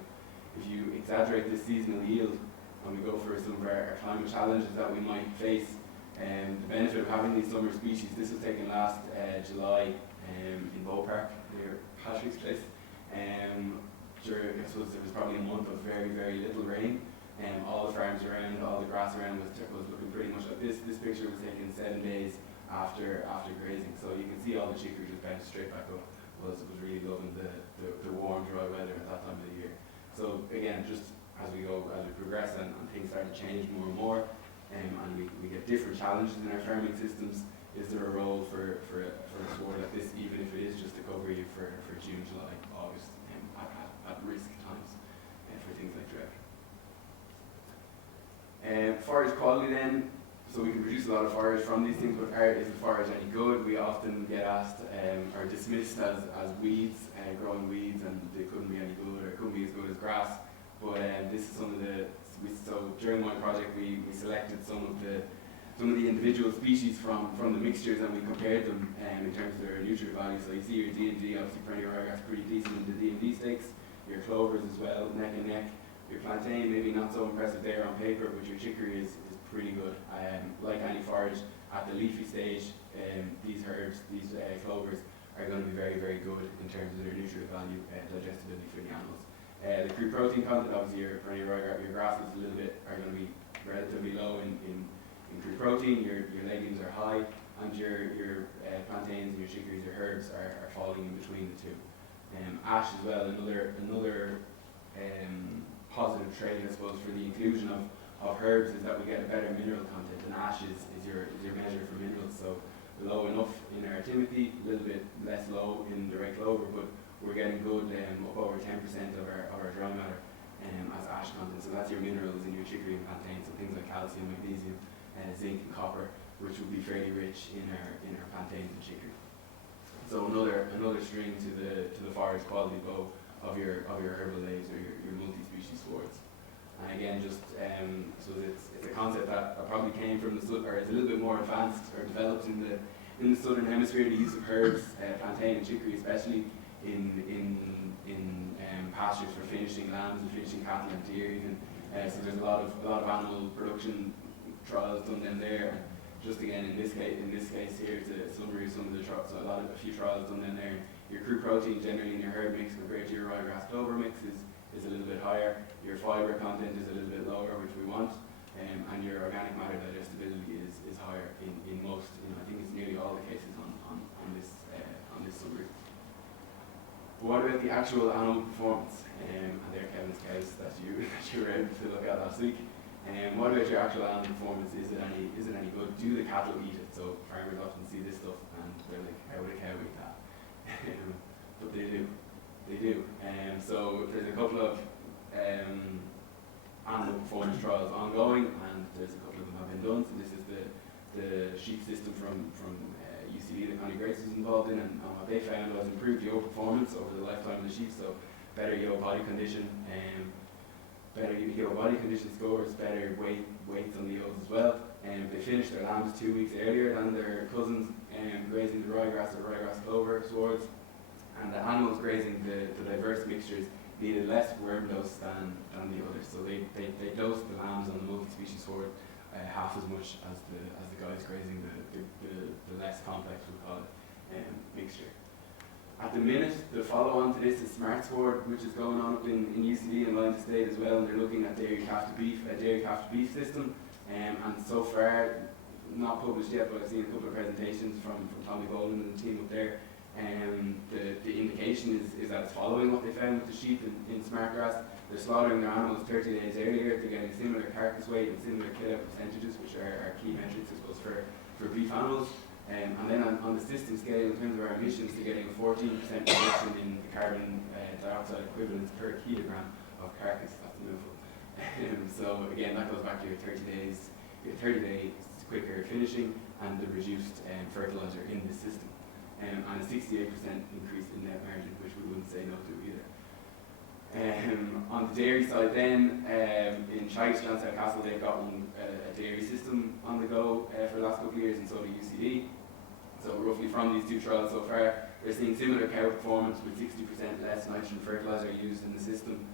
If you exaggerate this seasonal yield, and we go for some of our climate challenges that we might face, the benefit of having these summer species, this was taken last July in Bow Park, near Patrick's place. I suppose there was probably a month of very, very little rain, and all the farms around, all the grass around was looking pretty much like this. This picture was taken 7 days after grazing, so you can see all the chicory just bounced straight back up. It was really loving the warm, dry weather at that time of the year. So again, just as we progress and things start to change more and more, and we get different challenges in our farming systems, is there a role for a sward like this, even if it is just to cover you for June, July, August, at risk times for things like drought. Forage quality then, so we can produce a lot of forage from these things, but is the forage any good? We often get asked or dismissed as weeds, growing weeds, and they couldn't be any good or couldn't be as good as grass. But this is some of so during my project we selected some of the individual species from the mixtures, and we compared them in terms of their nutrient value. So you see your D&D, obviously perennial ryegrass pretty decent in the D&D stakes, your clovers as well, neck and neck. Your plantain, maybe not so impressive there on paper, but your chicory is pretty good. Like any forage, at the leafy stage, these herbs, these clovers, are going to be very, very good in terms of their nutrient value, digestibility for the animals. The crude protein content, obviously your perennial ryegrass, your grasses are going to be relatively low in crude protein, your legumes are high, and your plantains and your chicories, your herbs are falling in between the two. Ash as well, another positive trait, I suppose, for the inclusion of herbs is that we get a better mineral content, and ash is your measure for minerals. So low enough in our timothy, a little bit less low in the red clover, but we're getting good up over 10% of our dry matter as ash content. So that's your minerals in your chicory and plantain, so things like calcium, magnesium, zinc and copper, which will be fairly rich in our plantains and chicory. So another string to the forage quality bow of your herbal leaves or your multi-species swords. And again, just so it's a concept that probably came from or is a little bit more advanced or developed in the southern hemisphere. The use of herbs, plantain and chicory, especially in pastures for finishing lambs and finishing cattle and deer even. So there's a lot of animal production trials done down there. And just again, in this case here, it's a summary of some of the trials. So a few trials done down there. Your crude protein generally in your herb mix compared to your ryegrass clover mix is a little bit higher. Your fibre content is a little bit lower, which we want, and your organic matter digestibility is higher in most. I think it's nearly all the cases on this summary. But what about the actual animal performance? And there, Kevin's cows that you were able to look at last week. What about your actual animal performance? Is it any good? Do the cattle eat it? So farmers often see this stuff and they're like, how would a cow eat that? But they do. So there's a couple of animal performance trials ongoing, and there's a couple of them have been done. So this is the sheep system from UCD that Connie Grace was involved in, and what they found was improved yoke performance over the lifetime of the sheep. So better yoke body condition, better yoke body condition scores, better weights on the yokes as well. They finished their lambs 2 weeks earlier than their cousins grazing the ryegrass or ryegrass clover swords, and the animals grazing the diverse mixtures needed less worm dose than the others. So they dosed the lambs on the multi-species sword half as much as the guys grazing the less complex, we'll call it, mixture. At the minute, the follow-on to this is Smart Sword, which is going on up in UCD and Lyons State as well, and they're looking at dairy calf to beef system. And so far, not published yet, but I've seen a couple of presentations from Tommy Boland and the team up there. The indication is that it's following what they found with the sheep in Smartgrass. They're slaughtering their animals 30 days earlier. They're getting similar carcass weight and similar kill-out percentages, which are key metrics, I suppose, for beef animals. And then on the system scale, in terms of our emissions, they're getting a 14% reduction in the carbon dioxide equivalents per kilogram of carcass. That's a mouthful. So again, that goes back to your 30 days quicker finishing and the reduced fertilizer in the system. And a 68% increase in net margin, which we wouldn't say no to either. On the dairy side then, in Shaggy Strand, South Castle, they've got a dairy system on the go for the last couple of years, and so do UCD. So roughly from these two trials so far, we're seeing similar cow performance with 60% less nitrogen fertilizer used in the system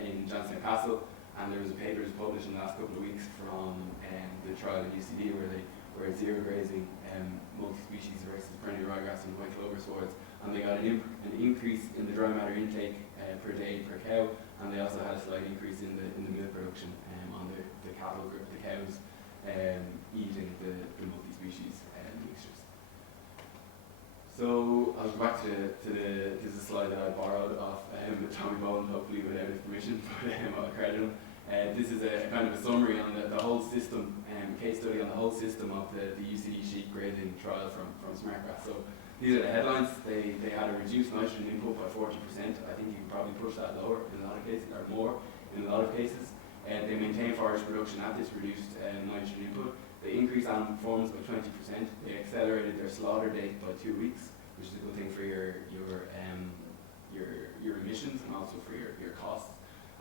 in Johnstown Castle. And there was a paper that was published in the last couple of weeks from the trial at UCD where it's zero grazing multi-species versus perennial ryegrass and white clover swords, and they got an increase in the dry matter intake per day per cow, and they also had a slight increase in the milk production on the cattle group, the cows eating the multi-species mixtures. So I'll go back to this is a slide that I borrowed off Tommy Bowen, hopefully without his permission, but I'll credit him. This is a kind of a summary on the whole system, case study on the whole system of the UCD sheep grazing trial from SmartGrass. So these are the headlines. They had a reduced nitrogen input by 40%. I think you can probably push that lower in a lot of cases, or more in a lot of cases. They maintain forage production at this reduced nitrogen input. They increased animal performance by 20%. They accelerated their slaughter date by 2 weeks, which is a good thing for your emissions and also for your costs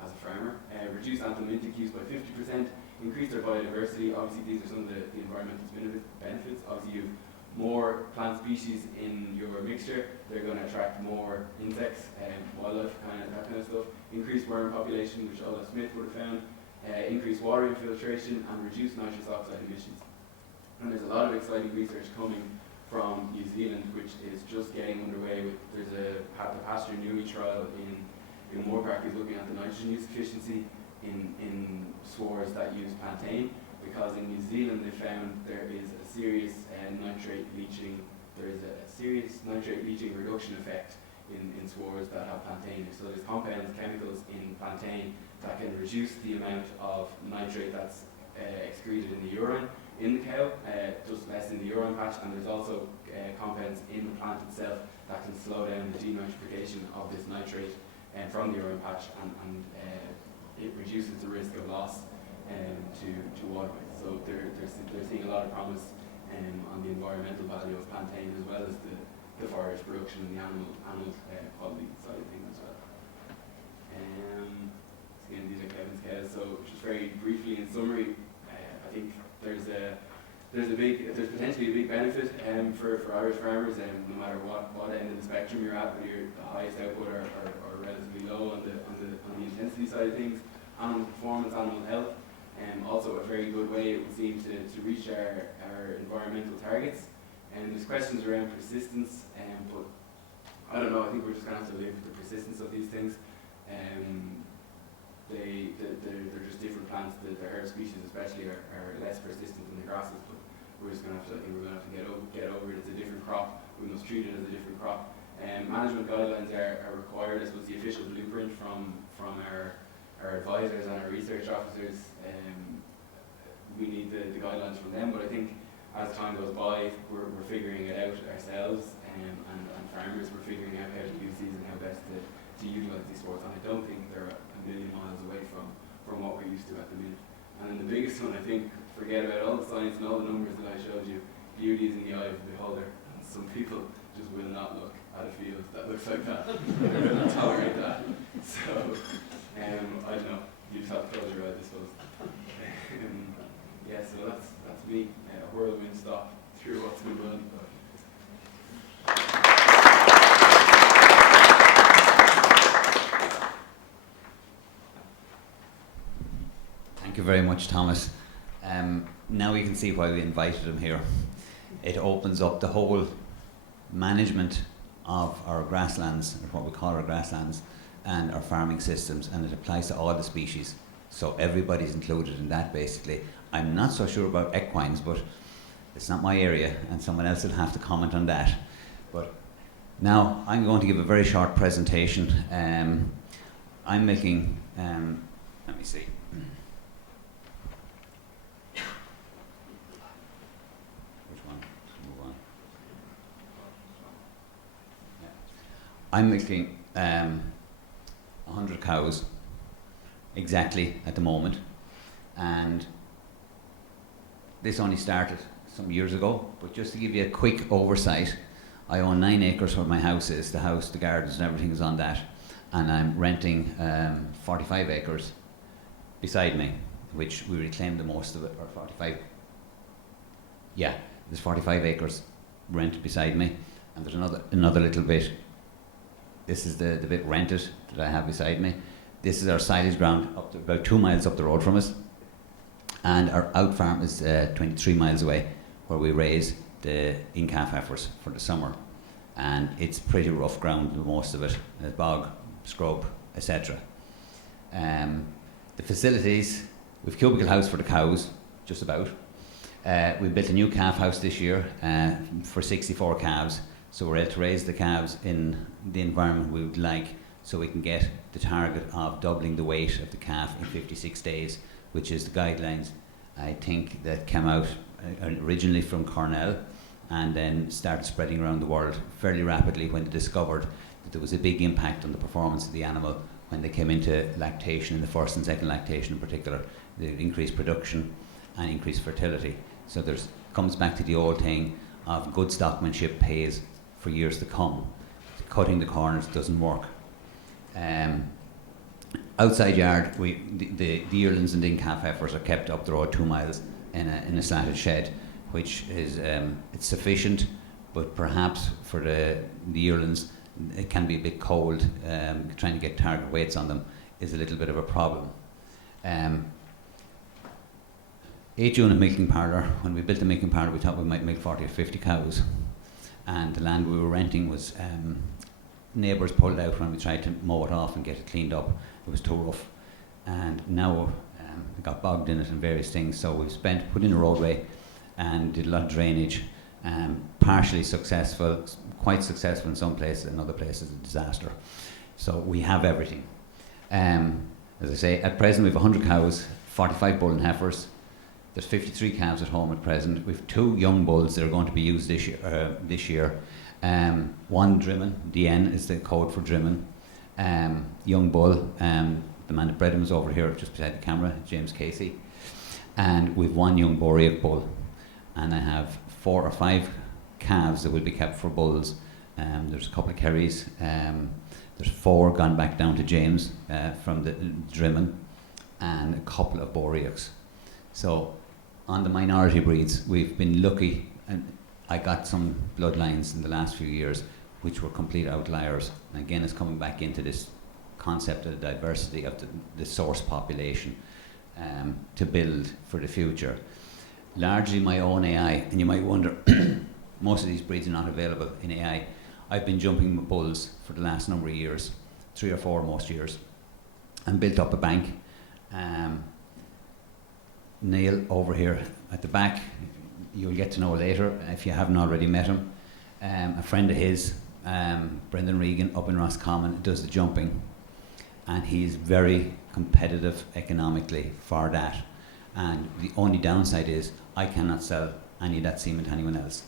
as a farmer. Reduced anthelmintic use by 50%. Increased their biodiversity. Obviously, these are some of the environmental benefits. Obviously, you have more plant species in your mixture. They're going to attract more insects, wildlife, that kind of stuff. Increased worm population, which Olaf Smith would have found. Increased water infiltration and reduced nitrous oxide emissions. And there's a lot of exciting research coming from New Zealand, which is just getting underway. There's the Pasture Nui trial in Moorpark is looking at the nitrogen use efficiency in swards that use plantain, because in New Zealand they found there is a serious nitrate leaching. There is a serious nitrate leaching reduction effect in swards that have plantain. So there's compounds, chemicals in plantain that can reduce the amount of nitrate that's excreted in the urine in the cow, just less in the urine patch, and there's also compounds in the plant itself that can slow down the denitrification of this nitrate from the urine patch, and it reduces the risk of loss to waterways. So they're seeing a lot of promise on the environmental value of plantain, as well as the forage production and the animal quality side of things as well. Again, these are Kevin's cows. So just very briefly in summary, I think there's potentially a big benefit for Irish farmers, no matter what end of the spectrum you're at, whether you're the highest output or relatively low on the intensity side of things. Animal performance, animal health, also a very good way, it would seem, to reach our environmental targets. And there's questions around persistence, but I don't know, I think we're just going to have to live with the persistence of these things. They're just different plants. The herb species especially are less persistent than the grasses, but we're just going to have to, I think we're going to have to get over it. It's a different crop. We must treat it as a different crop. Management guidelines are required. I suppose the official blueprint from our advisors and our research officers, we need the guidelines from them, but I think as time goes by, we're figuring it out ourselves, and farmers, we're figuring out how to use these and how best to utilise these sports, and I don't think they're a million miles away from what we're used to at the minute. And then the biggest one, I think, forget about all the science and all the numbers that I showed you, beauty is in the eye of the beholder, and some people just will not look at a field that looks like that. They will not tolerate that. So, I don't know, you just have to close your eyes, I suppose. Yeah, so that's me, a whirlwind stop through what's been done. Thank you very much, Thomas. Now we can see why we invited him here. It opens up the whole management of our grasslands, or what we call our grasslands, and our farming systems, and it applies to all the species. So everybody's included in that, basically. I'm not so sure about equines, but it's not my area, and someone else will have to comment on that. But now I'm going to give a very short presentation. I'm making, let me see. Which one? Let's move on. Yeah. I'm making 100 cows exactly at the moment, and this only started some years ago, but just to give you a quick oversight, I own 9 acres where my house is. The house, the gardens and everything is on that, and I'm renting 45 acres beside me, which we reclaimed the most of it, or 45. Yeah, there's 45 acres rented beside me, and there's another little bit. This is the bit rented that I have beside me. This is our silage ground up to about 2 miles up the road from us. And our out farm is 23 miles away, where we raise the in-calf heifers for the summer. And it's pretty rough ground, most of it, bog, scrub, etc. The facilities, we've cubicle house for the cows, just about. We built a new calf house this year for 64 calves. So we're able to raise the calves in the environment we would like, so we can get the target of doubling the weight of the calf in 56 days, which is the guidelines, I think, that came out originally from Cornell and then started spreading around the world fairly rapidly when they discovered that there was a big impact on the performance of the animal when they came into lactation, in the first and second lactation in particular. They increased production and increased fertility. So there's comes back to the old thing of good stockmanship pays for years to come. Cutting the corners doesn't work. Outside yard, the yearlings and in calf heifers are kept up the road 2 miles in a slatted shed, which is it's sufficient, but perhaps for the yearlings it can be a bit cold. Trying to get target weights on them is a little bit of a problem. 8-unit milking parlour. When we built the milking parlour, we thought we might milk 40 or 50 cows, and the land we were renting was neighbours pulled out when we tried to mow it off and get it cleaned up. It was too rough, and now we got bogged in it and various things. So we've put in a roadway and did a lot of drainage. Partially successful, quite successful in some places, in other places a disaster. So we have everything. As I say, at present we have 100 cows, 45 bull and heifers. There's 53 calves at home at present. We have 2 young bulls that are going to be used this year. One Drimmen, DN is the code for Drimmen. Young bull, the man that bred him is over here just beside the camera, James Casey. And we've 1 young Boreac bull. And I have 4 or 5 calves that will be kept for bulls. There's a couple of Kerrys. There's 4 gone back down to James from the Drimmen, and a couple of Boreacs. So on the minority breeds, we've been lucky, and I got some bloodlines in the last few years which were complete outliers. And again, it's coming back into this concept of the diversity of the source population to build for the future. Largely my own AI, and you might wonder, most of these breeds are not available in AI. I've been jumping with bulls for the last number of years, 3 or 4 most years, and built up a bank. Neil over here at the back, you'll get to know later if you haven't already met him. A friend of his, Brendan Regan, up in Roscommon, does the jumping, and he's very competitive economically for that. And the only downside is I cannot sell any of that semen to anyone else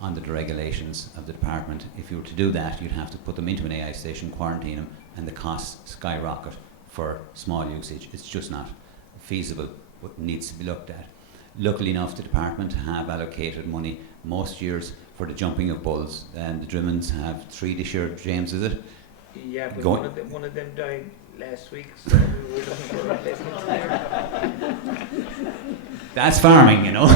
under the regulations of the department. If you were to do that, you'd have to put them into an AI station, quarantine them, and the costs skyrocket for small usage. It's just not feasible, but needs to be looked at. Luckily enough, the department have allocated money most years for the jumping of bulls, and the Drimmens have 3 this year. James, is it? Yeah, but one of them died last week, so we were looking for a replacement there. That's farming, you know.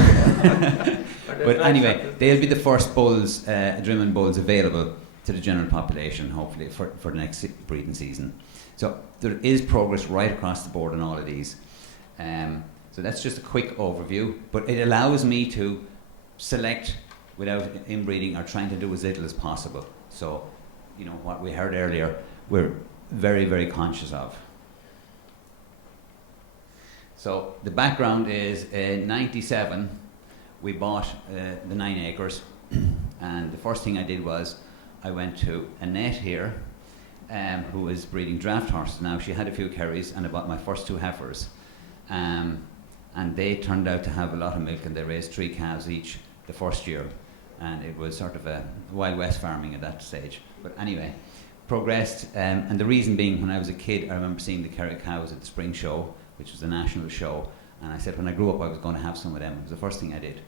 But anyway, they'll be the first bulls, Drimmen bulls, available to the general population, hopefully, for the next breeding season. So there is progress right across the board on all of these. So that's just a quick overview, but it allows me to select without inbreeding or trying to do as little as possible. So, you know, what we heard earlier, we're very, very conscious of. So the background is in '97, we bought the 9 acres, and the first thing I did was I went to Annette here, who was breeding draft horses. Now, she had a few Kerrys, and I bought my first 2 heifers. And they turned out to have a lot of milk, and they raised 3 calves each the first year. And it was sort of a Wild West farming at that stage. But anyway, progressed. And the reason being, when I was a kid, I remember seeing the Kerry cows at the Spring Show, which was the national show. And I said when I grew up I was going to have some of them. It was the first thing I did.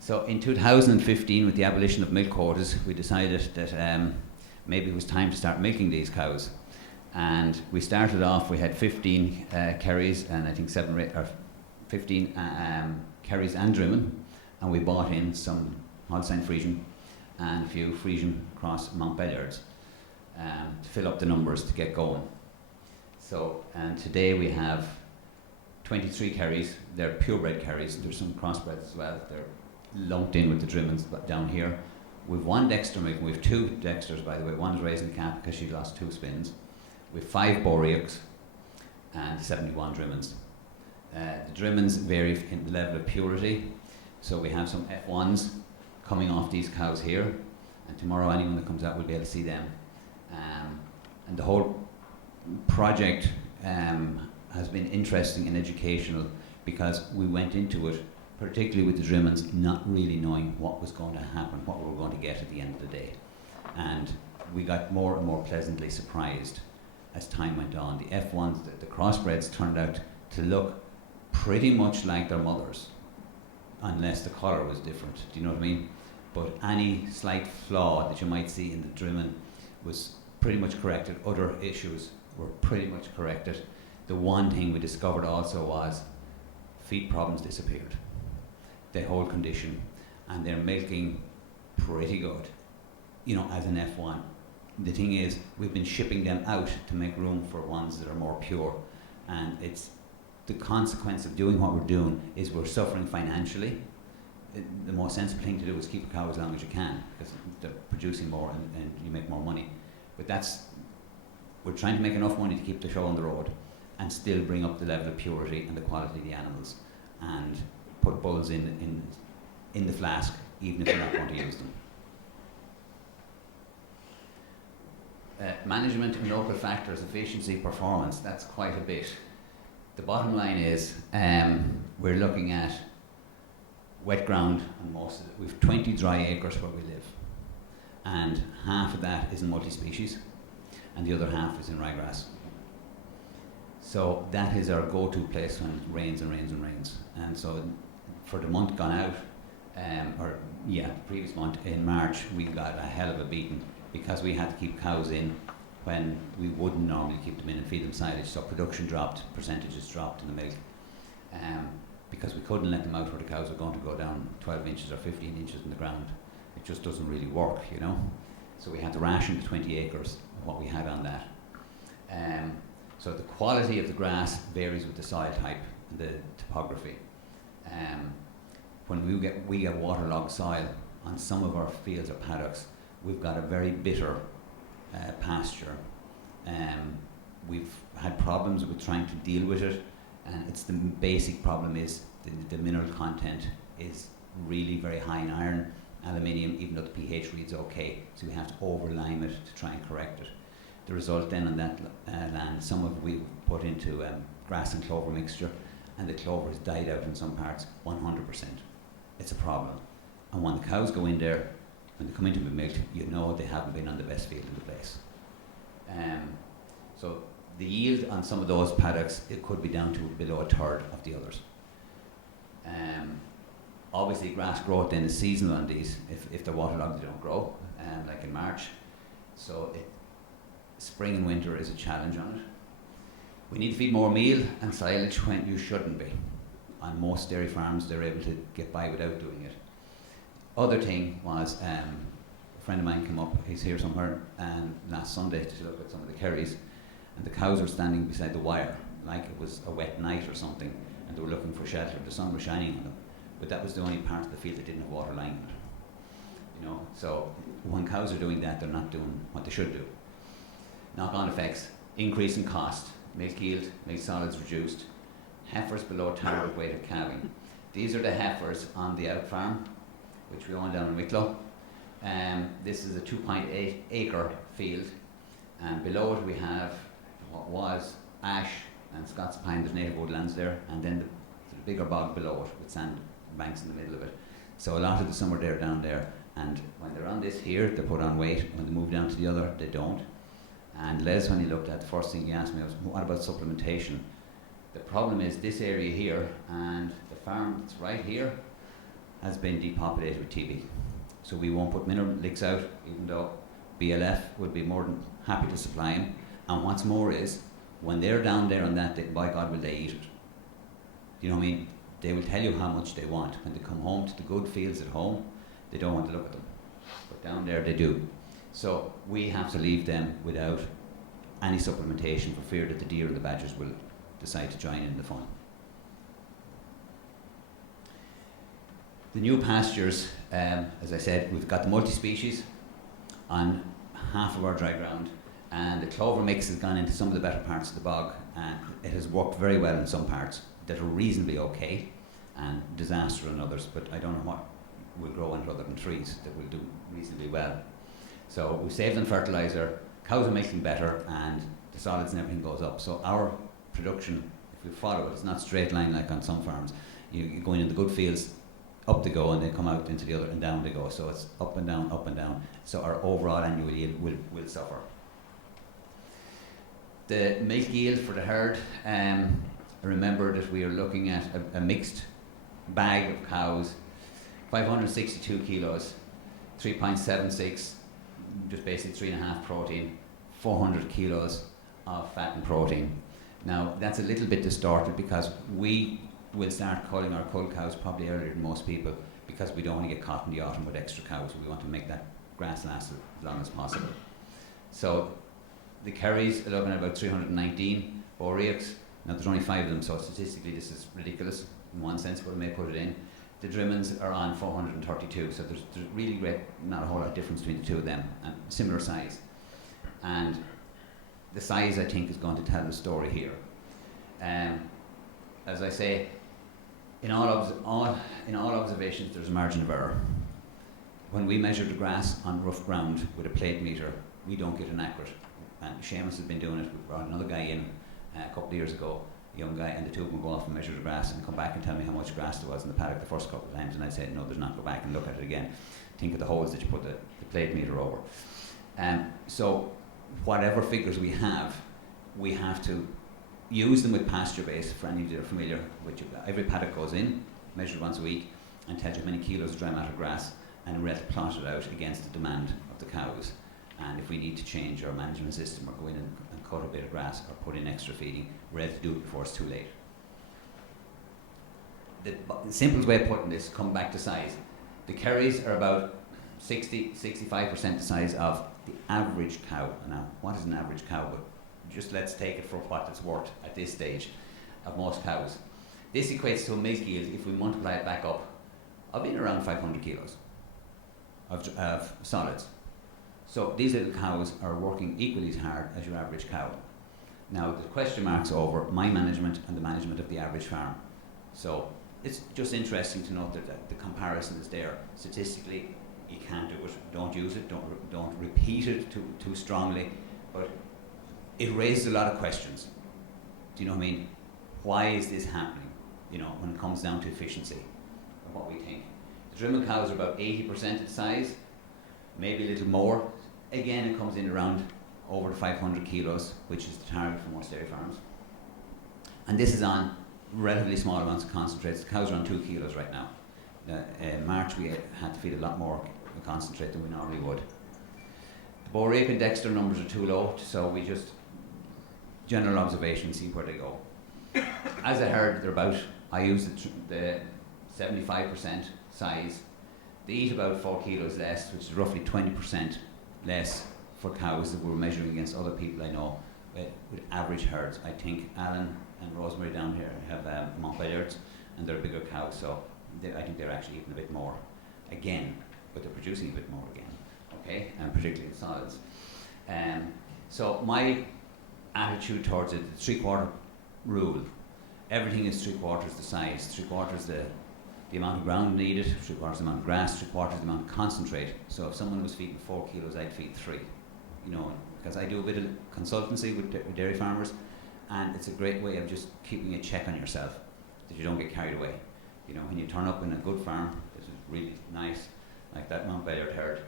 So in 2015, with the abolition of milk quotas, we decided that maybe it was time to start milking these cows. And we started off, we had 15 Kerrys and I think 15 Kerrys and Drimmen, and we bought in some Holstein Friesian and a few Friesian cross Montbelliards to fill up the numbers to get going. So, and today we have 23 Kerrys. They're purebred Kerrys. There's some crossbreds as well. They're lumped in with the Drimmens down here. We've 1 Dexter milk. We've 2 Dexters, by the way. One is raising the calf because she lost 2 spins. We've 5 Boreacs and 71 Drimmens. The Drimmens vary in the level of purity. So we have some F1s coming off these cows here, And tomorrow, anyone that comes out will be able to see them. And the whole project has been interesting and educational, because we went into it, particularly with the Drummonds, not really knowing what was going to happen, what we were going to get at the end of the day. And we got more and more pleasantly surprised as time went on. The F1s, the crossbreds, turned out to look pretty much like their mothers, unless the colour was different. Do you know what I mean? But any slight flaw that you might see in the Drummond was pretty much corrected. Other issues were pretty much corrected. The one thing we discovered also was feet problems disappeared. The whole condition, and they're milking pretty good, you know, as an F1. The thing is, we've been shipping them out to make room for ones that are more pure, and it's the consequence of doing what we're doing is we're suffering financially. The most sensible thing to do is keep a cow as long as you can, because they're producing more and you make more money. But we're trying to make enough money to keep the show on the road and still bring up the level of purity and the quality of the animals, and put bulls in the flask, even if we're not going to use them. Management and local factors, efficiency, performance, that's quite a bit. The bottom line is we're looking at wet ground on most of it. We've 20 dry acres where we live, and half of that is in multi-species and the other half is in ryegrass. So that is our go-to place when it rains and rains and rains. And so for the month gone out, previous month in March, we got a hell of a beating because we had to keep cows in when we wouldn't normally keep them in and feed them silage. So production dropped, percentages dropped in the milk, because we couldn't let them out where the cows were going to go down 12 inches or 15 inches in the ground. It just doesn't really work, you know. So we had to ration the 20 acres of what we had on that. So the quality of the grass varies with the soil type and the topography. When we get waterlogged soil on some of our fields or paddocks, we've got a very bitter pasture. We've had problems with trying to deal with it, and it's the basic problem is the mineral content is really very high in iron, aluminium, even though the pH reads okay, so we have to overlime it to try and correct it. The result then on that land, some of it we put into grass and clover mixture, and the clover has died out in some parts 100%. It's a problem. And when the cows go in there, when they come in to be milked, you know they haven't been on the best field in the place. So the yield on some of those paddocks, it could be down to below a third of the others. Obviously grass growth then is seasonal on these. If they're waterlogged, they don't grow, like in March. So spring and winter is a challenge on it. We need to feed more meal and silage when you shouldn't be. On most dairy farms, they're able to get by without doing it. Other thing was, a friend of mine came up, he's here somewhere, last Sunday to look at some of the kerries, and the cows were standing beside the wire, like it was a wet night or something, and they were looking for shelter. The sun was shining on them, but that was the only part of the field that didn't have water lying in it. You know, so when cows are doing that, they're not doing what they should do. Knock-on effects: increase in cost, milk yield, milk solids reduced, heifers below target weight of calving. These are the heifers on the out farm, which we own down in Wicklow. This is a 2.8 acre field, and below it we have what was ash and Scots pine, there's native woodlands there, and then the bigger bog below it with sand banks in the middle of it. So a lot of the summer they're down there, and when they're on this here, they put on weight. When they move down to the other, they don't. And Les, when he looked at, the first thing he asked me was, what about supplementation? The problem is this area here and the farm that's right here has been depopulated with TB. So we won't put mineral licks out, even though BLF would be more than happy to supply them. And what's more is, when they're down there on that, by God will they eat it. You know what I mean? They will tell you how much they want. When they come home to the good fields at home, they don't want to look at them. But down there they do. So we have to leave them without any supplementation for fear that the deer and the badgers will decide to join in the fun. The new pastures, as I said, we've got the multi-species on half of our dry ground, and the clover mix has gone into some of the better parts of the bog, and it has worked very well in some parts that are reasonably okay, and disaster in others, but I don't know what will grow into other than trees that will do reasonably well. So we save on fertiliser, cows are milking better, and the solids and everything goes up. So our production, if we follow it, it's not straight line like on some farms. You go in the good fields, up they go, and they come out into the other, and down they go. So it's up and down, up and down. So our overall annual yield will suffer. The milk yield for the herd, remember that we are looking at a mixed bag of cows, 562 kilos, 3.76, just basically 3.5 protein, 400 kilos of fat and protein. Now that's a little bit distorted because we will start culling our cull cows probably earlier than most people, because we don't want to get caught in the autumn with extra cows. We want to make that grass last as long as possible. So the Kerrys are looking at about 319 Boreacs. Now there's only 5 of them, so statistically this is ridiculous in one sense, but I may put it in. The Drimmons are on 432, so there's really not a whole lot of difference between the two of them, and similar size. And the size, I think, is going to tell the story here. As I say, in all observations, there's a margin of error. When we measure the grass on rough ground with a plate meter, we don't get an accurate. And Seamus has been doing it. We brought another guy in a couple of years ago, a young guy, and the two of them go off and measure the grass and come back and tell me how much grass there was in the paddock the first couple of times, and I'd say, no, there's not, go back and look at it again. Think of the holes that you put the plate meter over. So whatever figures we have to use them with pasture base. For any of you that are familiar with every paddock goes in, measured once a week, and tells you how many kilos of dry matter grass, and we're plot it out against the demand of the cows. And if we need to change our management system or go in and cut a bit of grass or put in extra feeding, we're able to do it before it's too late. The simplest way of putting this, come back to size. The Kerrys are about 60-65% the size of the average cow. Now, what is an average cow? But just let's take it for what it's worth at this stage of most cows. This equates to a milk yield, if we multiply it back up, of in around 500 kilos of solids. So these little cows are working equally as hard as your average cow. Now the question mark's over my management and the management of the average farm. So it's just interesting to note that the comparison is there. Statistically, you can't do it. Don't use it. Don't repeat it too strongly. But it raises a lot of questions. Do you know what I mean? Why is this happening? You know, when it comes down to efficiency and what we think. The Drimmel cows are about 80% the size, maybe a little more. Again, it comes in around over 500 kilos, which is the target for most dairy farms. And this is on relatively small amounts of concentrates. The cows are on 2 kilos right now. In March, we had to feed a lot more concentrate than we normally would. The Boreac and Dexter numbers are too low, so we just general observation, see where they go. As I heard, they're about, I use the 75% size. They eat about 4 kilos less, which is roughly 20% less for cows that we're measuring against other people I know with average herds. I think Alan and Rosemary down here have Montbelliards, and they're bigger cows, so I think they're actually eating a bit more again, but they're producing a bit more again, okay, and particularly in solids. So my attitude towards it, the 3/4 rule, everything is 3/4 the size, 3/4 the amount of ground needed, 3/4 the amount of grass, 3/4 the amount of concentrate. So if someone was feeding 4 kilos, I'd feed 3, you know, because I do a bit of consultancy with dairy farmers, and it's a great way of just keeping a check on yourself, that you don't get carried away. You know, when you turn up in a good farm, this is really nice, like that Montbelliard herd,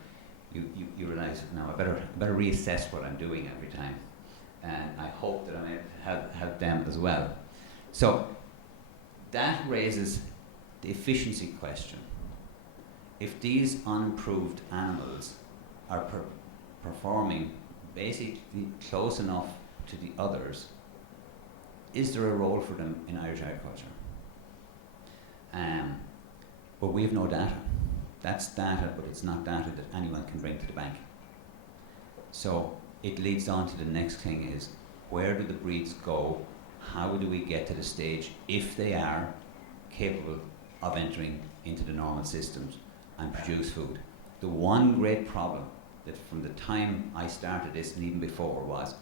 you realise, now I better reassess what I'm doing every time, and I hope that I may help them as well. So that raises the efficiency question. If these unimproved animals are performing basically close enough to the others, is there a role for them in Irish agriculture? But we have no data. That's data, but it's not data that anyone can bring to the bank. So it leads on to the next thing is, where do the breeds go? How do we get to the stage, if they are capable of entering into the normal systems and produce food? The one great problem that from the time I started this and even before was,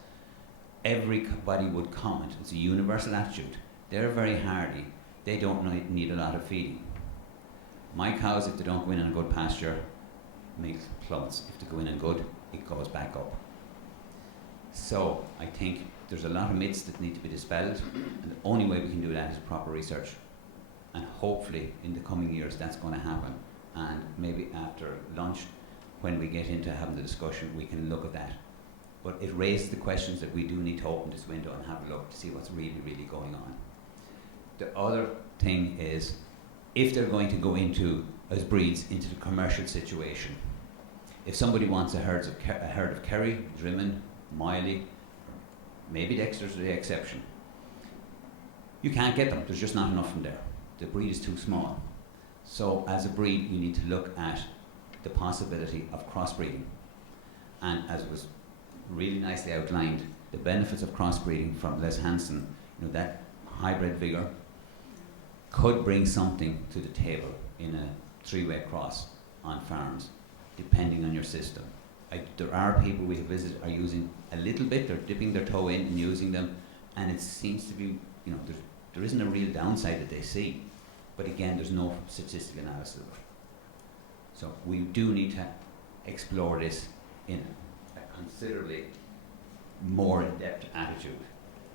everybody would comment, it's a universal attitude, they're very hardy, they don't need a lot of feeding. My cows, if they don't go in on a good pasture, milk plummets. If they go in on good, it goes back up. So I think there's a lot of myths that need to be dispelled, and the only way we can do that is proper research. And hopefully in the coming years that's going to happen. And maybe after lunch, when we get into having the discussion, we can look at that. But it raised the questions that we do need to open this window and have a look to see what's really, really going on. The other thing is, if they're going to go into, as breeds, into the commercial situation, if somebody wants a herd of Kerry, Drimmen, Miley, maybe Dexter's are the exception, you can't get them. There's just not enough from there. The breed is too small. So as a breed, you need to look at the possibility of crossbreeding. And as was really nicely outlined, the benefits of crossbreeding from Les Hansen, that hybrid vigour could bring something to the table in a three-way cross on farms, depending on your system. There are people we have visited are using a little bit, they're dipping their toe in and using them, and it seems to be, there isn't a real downside that they see. But again, there's no statistical analysis of it. So we do need to explore this in a considerably more in-depth attitude.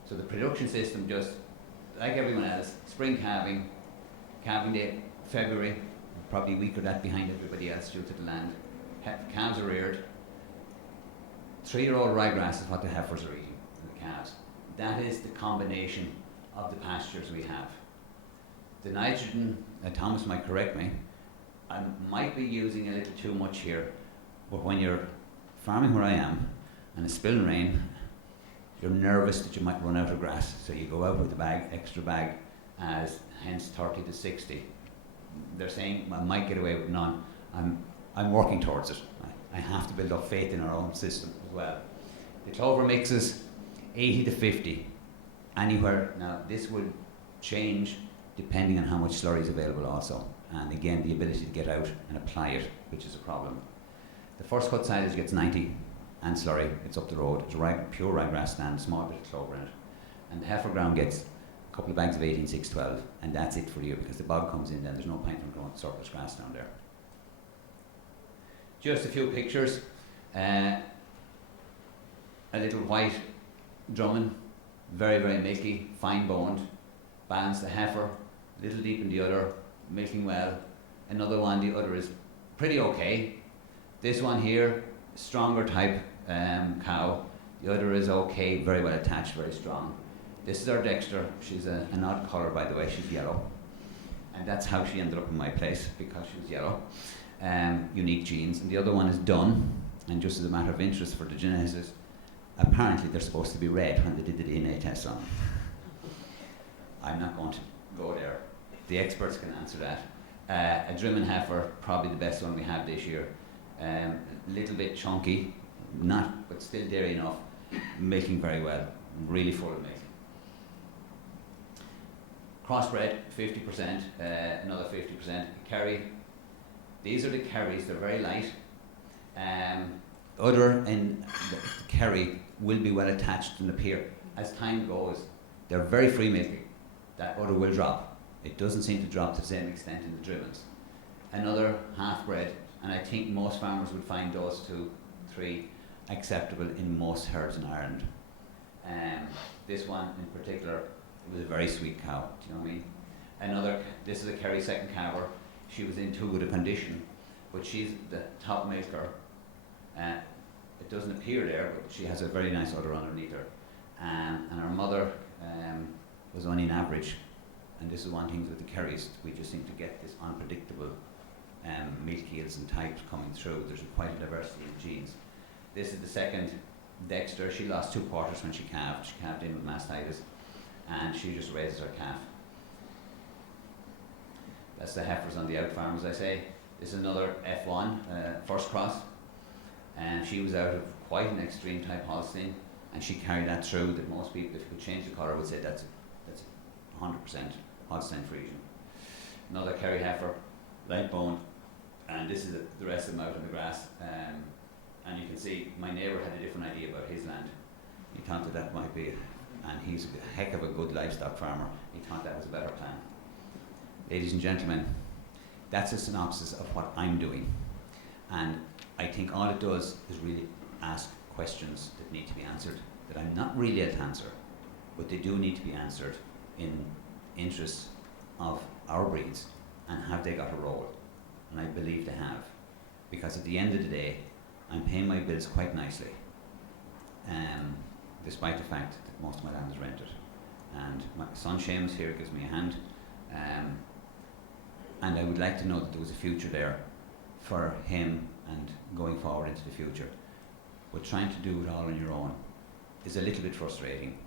So the production system, just like everyone else, spring calving day, February, probably a week or that behind everybody else due to the land. Calves are reared. 3-year-old ryegrass is what the heifers are eating, the calves. That is the combination of the pastures we have. The nitrogen, Thomas might correct me, I might be using a little too much here, but when you're farming where I am and it's spilling rain, you're nervous that you might run out of grass, so you go out with a bag, extra bag, as hence 30 to 60. They're saying I might get away with none. I'm working towards it. I have to build up faith in our own system as well. The clover mixes 80 to 50 anywhere. Now this would change depending on how much slurry is available also. And again, the ability to get out and apply it, which is a problem. The first cut silage gets 90 and slurry, it's up the road. It's a pure ryegrass stand, small bit of clover in it. And the heifer ground gets a couple of bags of 18-6-12, and that's it for you, because the bog comes in then, there's no point in growing surplus grass down there. Just a few pictures. A little white Drummond, very, very milky, fine boned. Balance the heifer, little deep in the udder, milking well. Another one, the udder is pretty okay. This one here, stronger type cow. The udder is okay, very well attached, very strong. This is our Dexter. She's an odd colour, by the way, she's yellow. And that's how she ended up in my place, because she was yellow. Unique genes. And the other one is Dunn, and just as a matter of interest for the geneticist, apparently they're supposed to be red when they did the DNA test on them. I'm not going to go there. The experts can answer that. A Drimmen heifer, probably the best one we have this year. Little bit chunky, but still dairy enough, milking very well, really full of milk. Crossbred, 50%, another 50%. Kerry, these are the Kerrys, they're very light. Udder and the Kerry will be well attached and appear. As time goes, they're very free milking. That udder will drop. It doesn't seem to drop to the same extent in the Drimmens. Another half-bred, and I think most farmers would find those 2, 3 acceptable in most herds in Ireland. This one in particular, it was a very sweet cow, do you know what I mean? This is a Kerry second calver. She was in too good a condition, but she's the top milker. It doesn't appear there, but she has a very nice udder underneath her. And her mother was only an average. And this is one thing with the Kerrys, we just seem to get this unpredictable milk yields and types coming through. There's quite a diversity in genes. This is the second Dexter. She lost 2 quarters when she calved. She calved in with mastitis, and she just raises her calf. That's the heifers on the out farm, as I say. This is another F1, first cross. And she was out of quite an extreme type Holstein, and she carried that through that most people, if you could change the colour, would say that's 100% Holstein Friesian. Another Kerry heifer, light boned, and this is the rest of them out in the grass. And you can see my neighbour had a different idea about his land. He thought that might be, and he's a heck of a good livestock farmer. He thought that was a better plan. Ladies and gentlemen, that's a synopsis of what I'm doing. And I think all it does is really ask questions that need to be answered, that I'm not really able to answer, but they do need to be answered in interest of our breeds, and have they got a role? And I believe they have, because at the end of the day, I'm paying my bills quite nicely, despite the fact that most of my land is rented. And my son Seamus here gives me a hand, and I would like to know that there was a future there for him and going forward into the future. But trying to do it all on your own is a little bit frustrating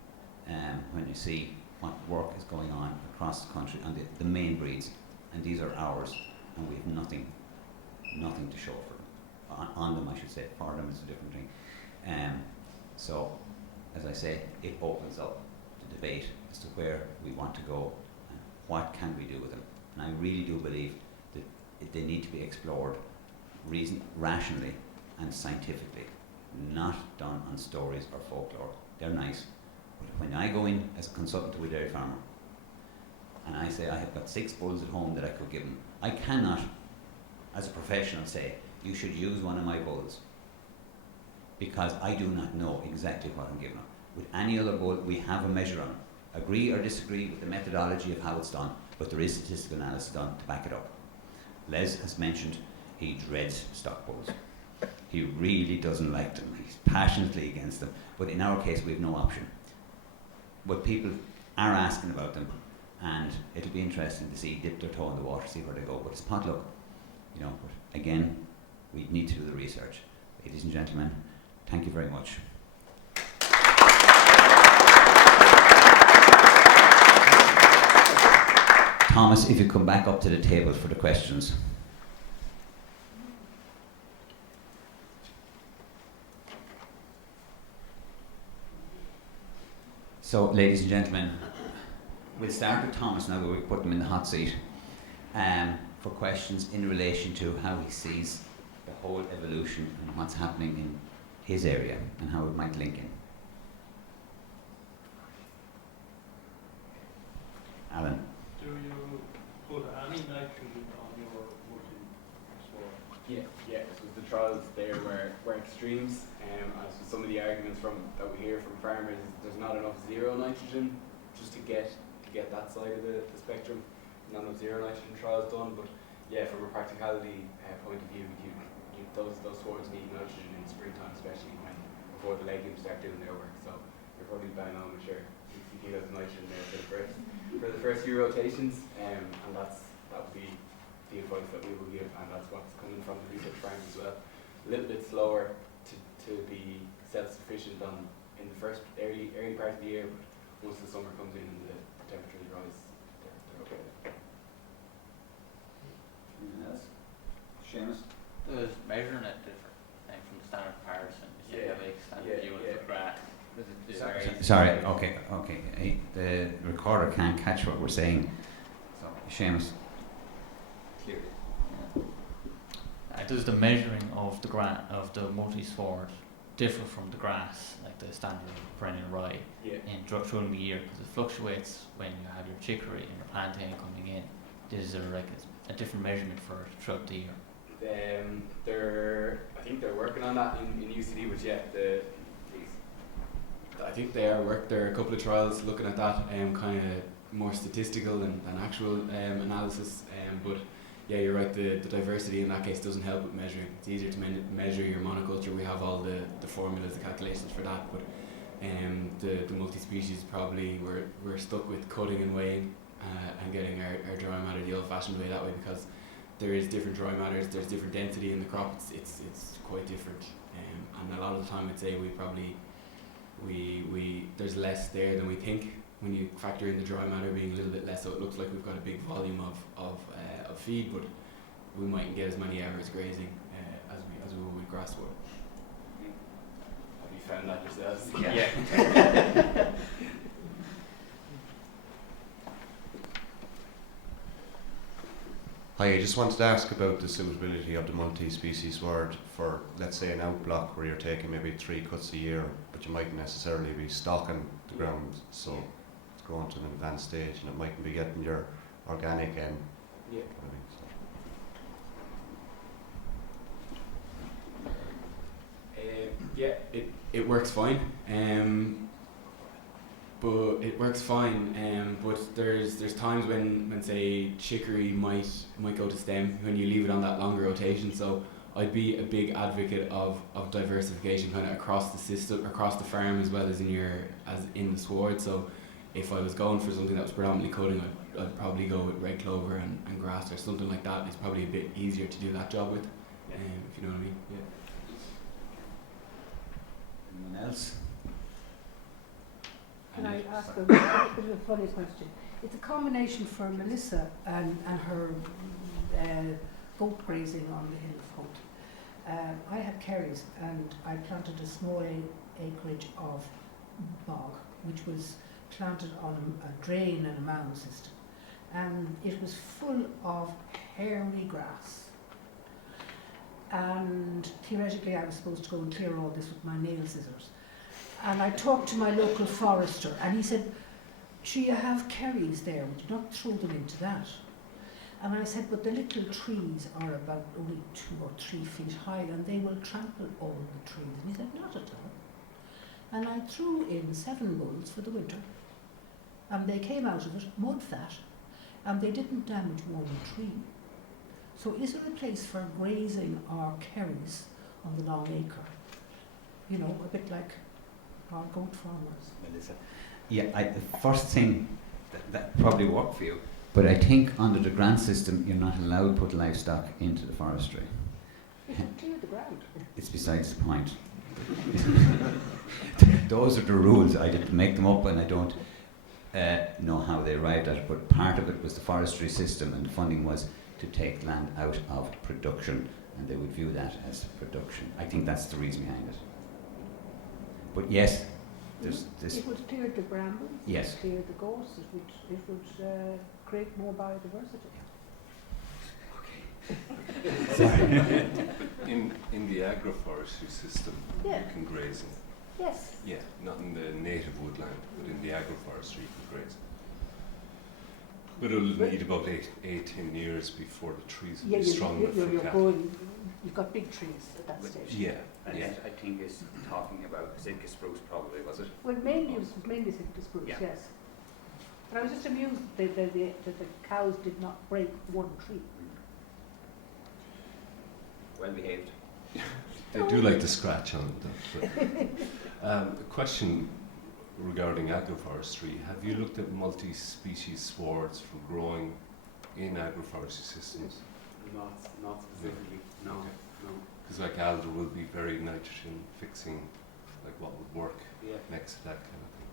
when you see what work is going on across the country on the main breeds, and these are ours, and we have nothing to show for them. On them, I should say. For them, it's a different thing. So, as I say, it opens up the debate as to where we want to go and what can we do with them. And I really do believe that they need to be explored rationally and scientifically, not done on stories or folklore. They're nice, but when I go in as a consultant to a dairy farmer and I say I have got 6 bulls at home that I could give them, I cannot, as a professional, say you should use one of my bulls, because I do not know exactly what I'm giving them. With any other bull, we have a measure on it. Agree or disagree with the methodology of how it's done, but there is statistical analysis done to back it up. Les has mentioned he dreads stock bulls. He really doesn't like them. He's passionately against them. But in our case, we have no option. But people are asking about them, and it'll be interesting to see dip their toe in the water, see where they go. But it's potluck, you know. But again, we need to do the research. Ladies and gentlemen, thank you very much. Thomas, if you come back up to the table for the questions. So, ladies and gentlemen, we'll start with Thomas now that we've put him in the hot seat for questions in relation to how he sees the whole evolution and what's happening in his area and how it might link in. Alan. Do you put any nitrogen on your multi-sport? Yeah. So the trials there were extremes. As with some of the arguments that we hear from farmers, is there's not enough zero nitrogen just to get that side of the spectrum. Not enough zero nitrogen trials done, but yeah, from a practicality point of view, those swards need nitrogen in springtime, especially before the legumes start doing their work. So you're probably bang on with your 60 kilos of nitrogen there for the first few rotations, and that would be the advice that we will give, and that's what's coming from the research farms as well. A little bit slower to be self-sufficient in the first early part of the year, but once the summer comes in and the temperatures rise, they're okay. Anything else? Seamus? There's measuring it different from the standard comparison. Standard units of grass. Sorry, okay. The recorder can't catch what we're saying. So, Seamus. Clearly. Does the measuring of the multi-sword differ from the grass, like the standard perennial rye, during the year? Because it fluctuates when you have your chicory and your plantain coming in. Is there like a different measurement for it throughout the year? I think they're working on that in UCD, but I think they are there are a couple of trials looking at that, kind of more statistical than actual analysis. But yeah, you're right. The diversity in that case doesn't help with measuring. It's easier to measure your monoculture. We have all the formulas, the calculations for that. But the multi-species probably we're stuck with cutting and weighing and getting our dry matter the old-fashioned way that way, because there is different dry matters. There's different density in the crop. It's quite different. And a lot of the time, I'd say there's less there than we think when you factor in the dry matter being a little bit less. So it looks like we've got a big volume of feed, but we mightn't get as many hours grazing as we would with grass would. Have you found that yourselves? Yeah. Hi, I just wanted to ask about the suitability of the multi-species sward for, let's say, an outblock where you're taking maybe 3 cuts a year, but you mightn't necessarily be stocking the ground, so it's going to an advanced stage and it mightn't be getting your organic in. Yeah. Yeah, it works fine. But it works fine. But there's times when say chicory might go to stem when you leave it on that longer rotation. So I'd be a big advocate of diversification kind of across the system, across the farm as well as in the sward. So if I was going for something that was predominantly cutting, I'd probably go with red clover and grass or something like that. It's probably a bit easier to do that job with, if you know what I mean. Yeah. Anyone else? Can I ask a bit of a funny question? It's a combination for Melissa and her goat grazing on the Hill of Hope. I had kerries and I planted a small acreage of bog, which was planted on a drain and a mound system. And it was full of hairy grass. And theoretically I was supposed to go and clear all this with my nail scissors. And I talked to my local forester and he said, "Sure, you have kerries there, would you not throw them into that?" And I said, "But the little trees are about only 2 or 3 feet high and they will trample all the trees." And he said, "Not at all." And I threw in 7 bulls for the winter and they came out of it mud fat and they didn't damage one tree. So is there a place for grazing our kerries on the long acre? You know, a bit like our goat farmers. Melissa. Yeah, the first thing that probably worked for you, but I think under the grant system you're not allowed to put livestock into the forestry. You can clear the ground. It's besides the point. Those are the rules. I didn't make them up and I don't know how they arrived at it, but part of it was the forestry system and the funding was to take land out of production and they would view that as production. I think that's the reason behind it. But yes, there's this. It would clear the brambles. Yes. It would clear the gorse. It would create more biodiversity. Okay. Sorry. In the agroforestry system, Yeah. you can graze in. Yes. Yeah, not in the native woodland, but in the agroforestry you can graze. But it'll need about 8-10 years before the trees will be strong enough for cattle. You've got big trees at that stage. Yeah, And yeah. I think is talking about Sitka spruce probably, was it? Well, mainly it was mainly Sitka spruce, Yeah. yes. But I was just amused that the cows did not break one tree. Well behaved. They do like to scratch on them. A question regarding agroforestry. Have you looked at multi-species swards for growing in agroforestry systems? Not specifically, no. Because like alder will be very nitrogen fixing, like what would work Yeah. next to that kind of thing.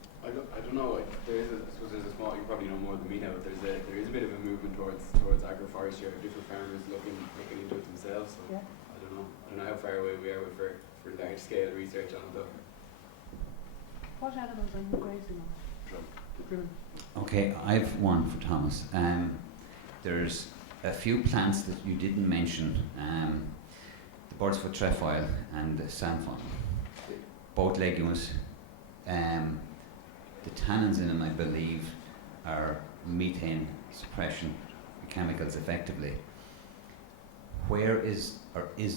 I don't know. I suppose there's a small. You probably know more than me now. But there is a bit of a movement towards agroforestry. Different farmers looking into it themselves. So Yeah. I don't know how far away we are for large scale research on it though. What animals are you grazing on? The drum. Okay, I've one for Thomas. There's a few plants that you didn't mention. The bird's foot trefoil and the sandfern. Both legumes. The tannins in them, I believe, are methane suppression chemicals effectively. Where is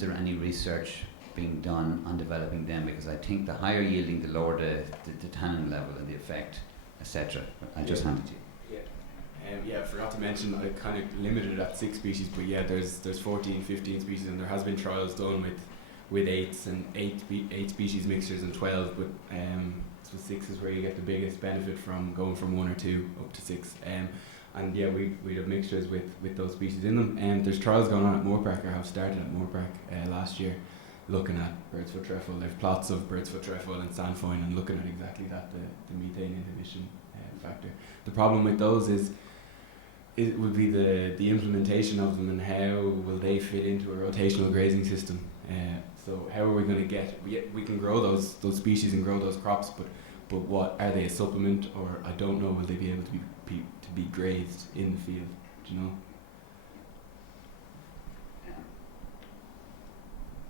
there any research being done on developing them? Because I think the higher yielding, the lower the tannin level and the effect, etc. I just handed you. Yeah, I forgot to mention I kind of limited it at 6 species, but yeah, there's 14, 15 species, and there has been trials done with 8s and 8 species mixtures and 12, but so 6 is where you get the biggest benefit from going from 1 or 2 up to 6. And yeah, we have mixtures with those species in them. And there's trials going on at Moorpark, or have started at Moorpark last year, looking at bird's foot trefoil. There's plots of bird's foot trefoil and sandfoin, and looking at exactly that, the methane inhibition factor. The problem with those is it would be the implementation of them and how will they fit into a rotational grazing system. So how are we going to get? We can grow those species and grow those crops, but what are they, a supplement, or I don't know, will they be able to be grazed in the field? Do you know?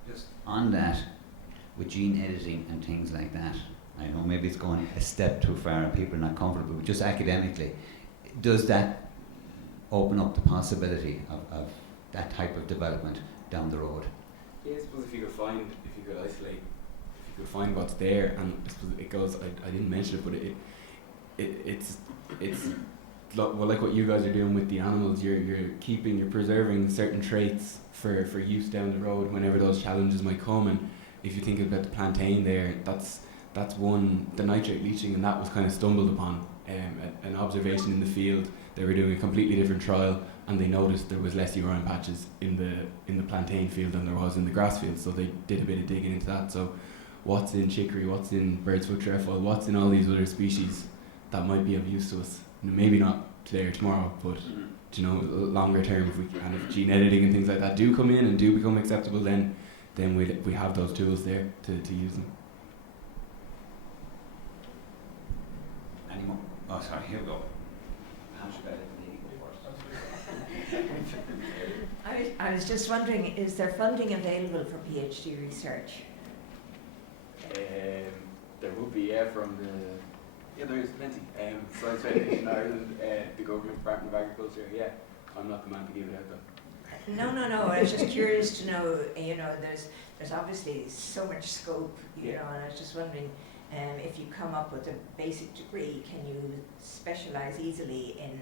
Just on that, with gene editing and things like that, I know maybe it's going a step too far and people are not comfortable, but just academically, does that open up the possibility of that type of development down the road? Yeah, I suppose if you could isolate you'll find what's there, and I suppose it goes. I didn't mention it, but it's well, like what you guys are doing with the animals. You're preserving certain traits for use down the road whenever those challenges might come. And if you think about the plantain there, that's one, the nitrate leaching, and that was kind of stumbled upon. An observation in the field. They were doing a completely different trial, and they noticed there was less urine patches in the plantain field than there was in the grass field. So they did a bit of digging into that. So what's in chicory, what's in bird's foot trefoil, what's in all these other species that might be of use to us? Maybe not today or tomorrow, but longer term, if we kind of gene editing and things like that do come in and do become acceptable, then we have those tools there to use them. Any more? Oh, sorry, here we go. I was just wondering, is there funding available for PhD research? There would be, from there is plenty. Science Foundation Ireland, the Government Department of Agriculture, I'm not the man to give it out though. No, I was just curious to know, there's obviously so much scope, and I was just wondering, if you come up with a basic degree, can you specialise easily in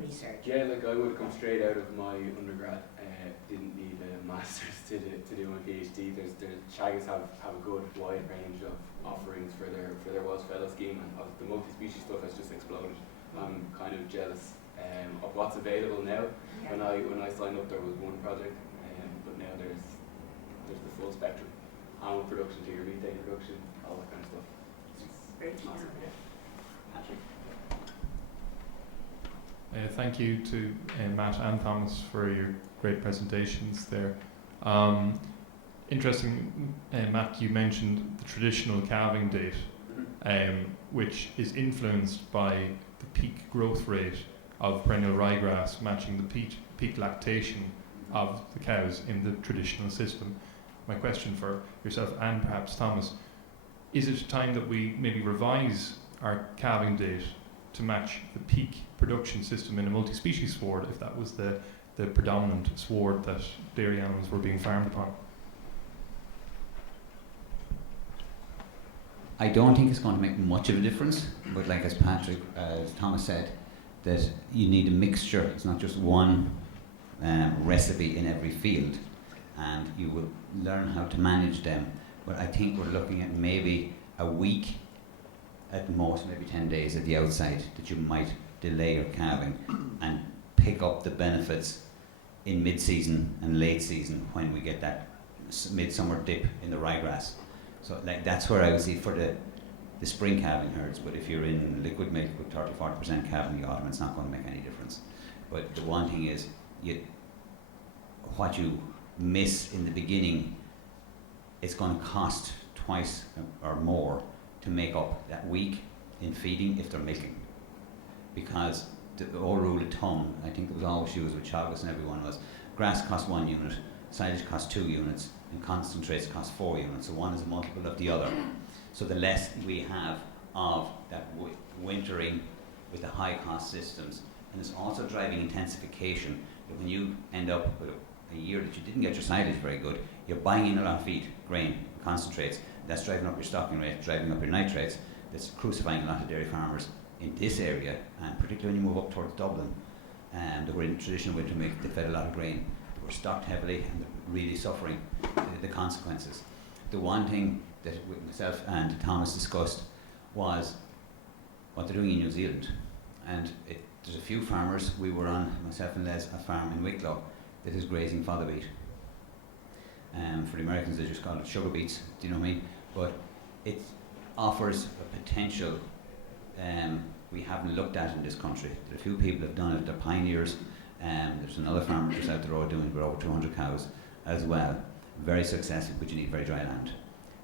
research? Yeah, like I would have come straight out of my undergrad, didn't need a master's to do my PhD. Teagasc have a good wide range of offerings for their Was Fellow scheme, and the multi-species stuff has just exploded. I'm kind of jealous of what's available now. Yeah. When I signed up, there was one project, but now there's the full spectrum. Animal production to your methane production, all that kind of stuff. It's massive, Thank you to Matt and Thomas for your great presentations there. Interesting, Matt, you mentioned the traditional calving date, which is influenced by the peak growth rate of perennial ryegrass matching the peak lactation of the cows in the traditional system. My question for yourself and perhaps Thomas, is it time that we maybe revise our calving date to match the peak production system in a multi-species sward, if that was the predominant sward that dairy animals were being farmed upon? I don't think it's going to make much of a difference, but like as Thomas said, that you need a mixture. It's not just one recipe in every field, and you will learn how to manage them. But I think we're looking at maybe a week at most, maybe 10 days at the outside, that you might delay your calving and pick up the benefits in mid-season and late season when we get that midsummer dip in the ryegrass. So like that's where I would see for the spring calving herds, but if you're in liquid milk with 30-40% calving in the autumn, it's not going to make any difference. But the one thing is, what you miss in the beginning, it's going to cost twice or more to make up that week in feeding if they're milking. Because the old rule of thumb, I think it was always used with Teagasc and everyone, was grass costs 1 unit, silage costs 2 units, and concentrates cost 4 units. So one is a multiple of the other. So the less we have of that wintering with the high cost systems, and it's also driving intensification. When you end up with a year that you didn't get your silage very good, you're buying in a lot of feed, grain, concentrates. That's driving up your stocking rate, driving up your nitrates. That's crucifying a lot of dairy farmers in this area, and particularly when you move up towards Dublin. They were in traditional winter milk, they fed a lot of grain. They were stocked heavily and they're really suffering the consequences. The one thing that myself and Thomas discussed was what they're doing in New Zealand. And there's a few farmers, we were on, myself and Les, a farm in Wicklow that is grazing fodder beet. For the Americans, they just call it sugar beets, do you know what I mean? But it offers a potential we haven't looked at in this country. There are a few people that have done it, they're pioneers. There's another farmer just out the road doing it with over 200 cows as well. Very successful, but you need very dry land.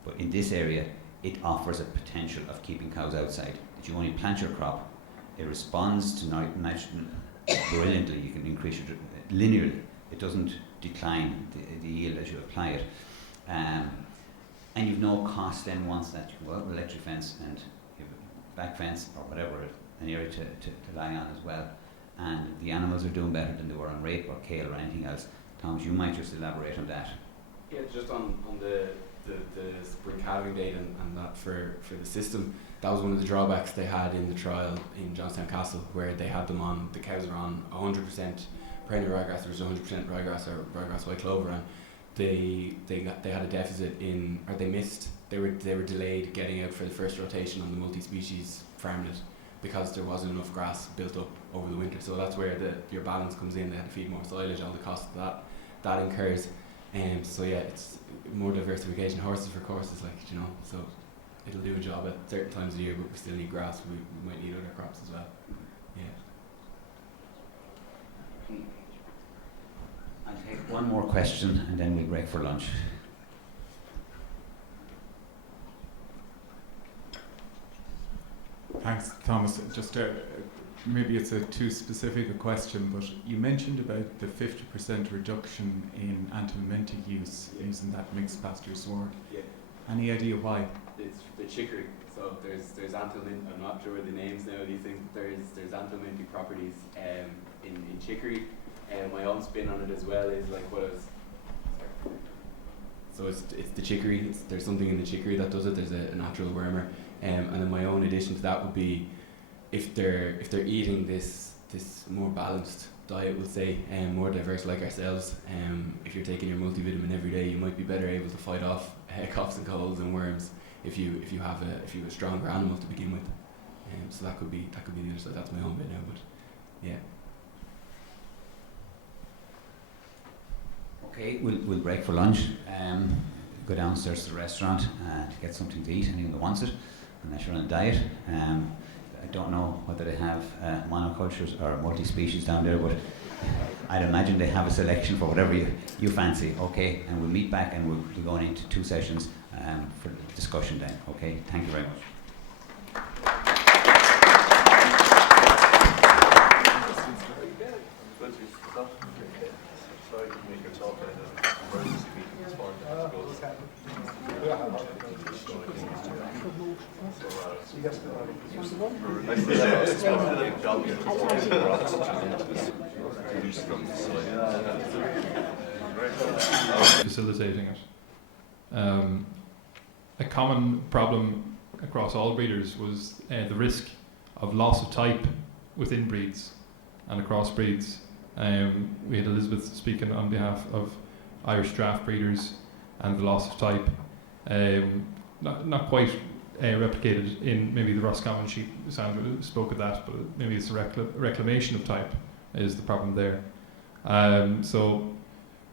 But in this area, it offers a potential of keeping cows outside. That you only plant your crop, it responds to nitrogen brilliantly. You can increase your linearly. It doesn't decline the yield as you apply it. And you've no cost then once that you go out with electric fence and you have a back fence or whatever, an area to lie on as well. And the animals are doing better than they were on rape or kale or anything else. Thomas, you might just elaborate on that. Yeah, just on the the spring calving date and that for the system, that was one of the drawbacks they had in the trial in Johnstown Castle, where they had them on, the cows were on 100% perennial ryegrass, there was 100% ryegrass or ryegrass white clover, and they had a deficit in, or they missed, they were delayed getting out for the first rotation on the multi-species farmlet because there wasn't enough grass built up over the winter. So that's where your balance comes in. They had to feed more silage, all the cost of that incurs. So yeah, it's more diversification. Horses for courses, like, you know, so it'll do a job at certain times of the year, but we still need grass. We might need other crops as well. Yeah. I'll take one more question and then we'll break for lunch. Thanks, Thomas. Just maybe it's a too specific a question, but you mentioned about the 50% reduction in anthelmintic use using that mixed pasture sward. Yeah. Any idea why? It's the chicory. So there's anthelmintic. I'm not sure the names now of these things, but there's anthelmintic properties in chicory. And my own spin on it as well is like what I was. So it's the chicory. There's something in the chicory that does it. There's a natural wormer. And then my own addition to that would be if they're eating this more balanced diet, we'll say, more diverse like ourselves. If you're taking your multivitamin every day, you might be better able to fight off coughs and colds and worms if you have a stronger animal to begin with. So that could be the other side. That's my own bit now, but yeah. Okay, we'll break for lunch. Go downstairs to the restaurant to get something to eat. Anyone that wants it, unless you're on a diet. I don't know whether they have monocultures or multi-species down there, but I'd imagine they have a selection for whatever you fancy. Okay, and we'll meet back and we'll be going into 2 sessions for discussion then. Okay, thank you very much. Facilitating it. A common problem across all breeders was the risk of loss of type within breeds and across breeds. We had Elizabeth speaking on behalf of Irish draft breeders and the loss of type. Not quite replicated in maybe the Roscommon sheep. Sandra spoke of that, but maybe it's a reclamation of type is the problem there. So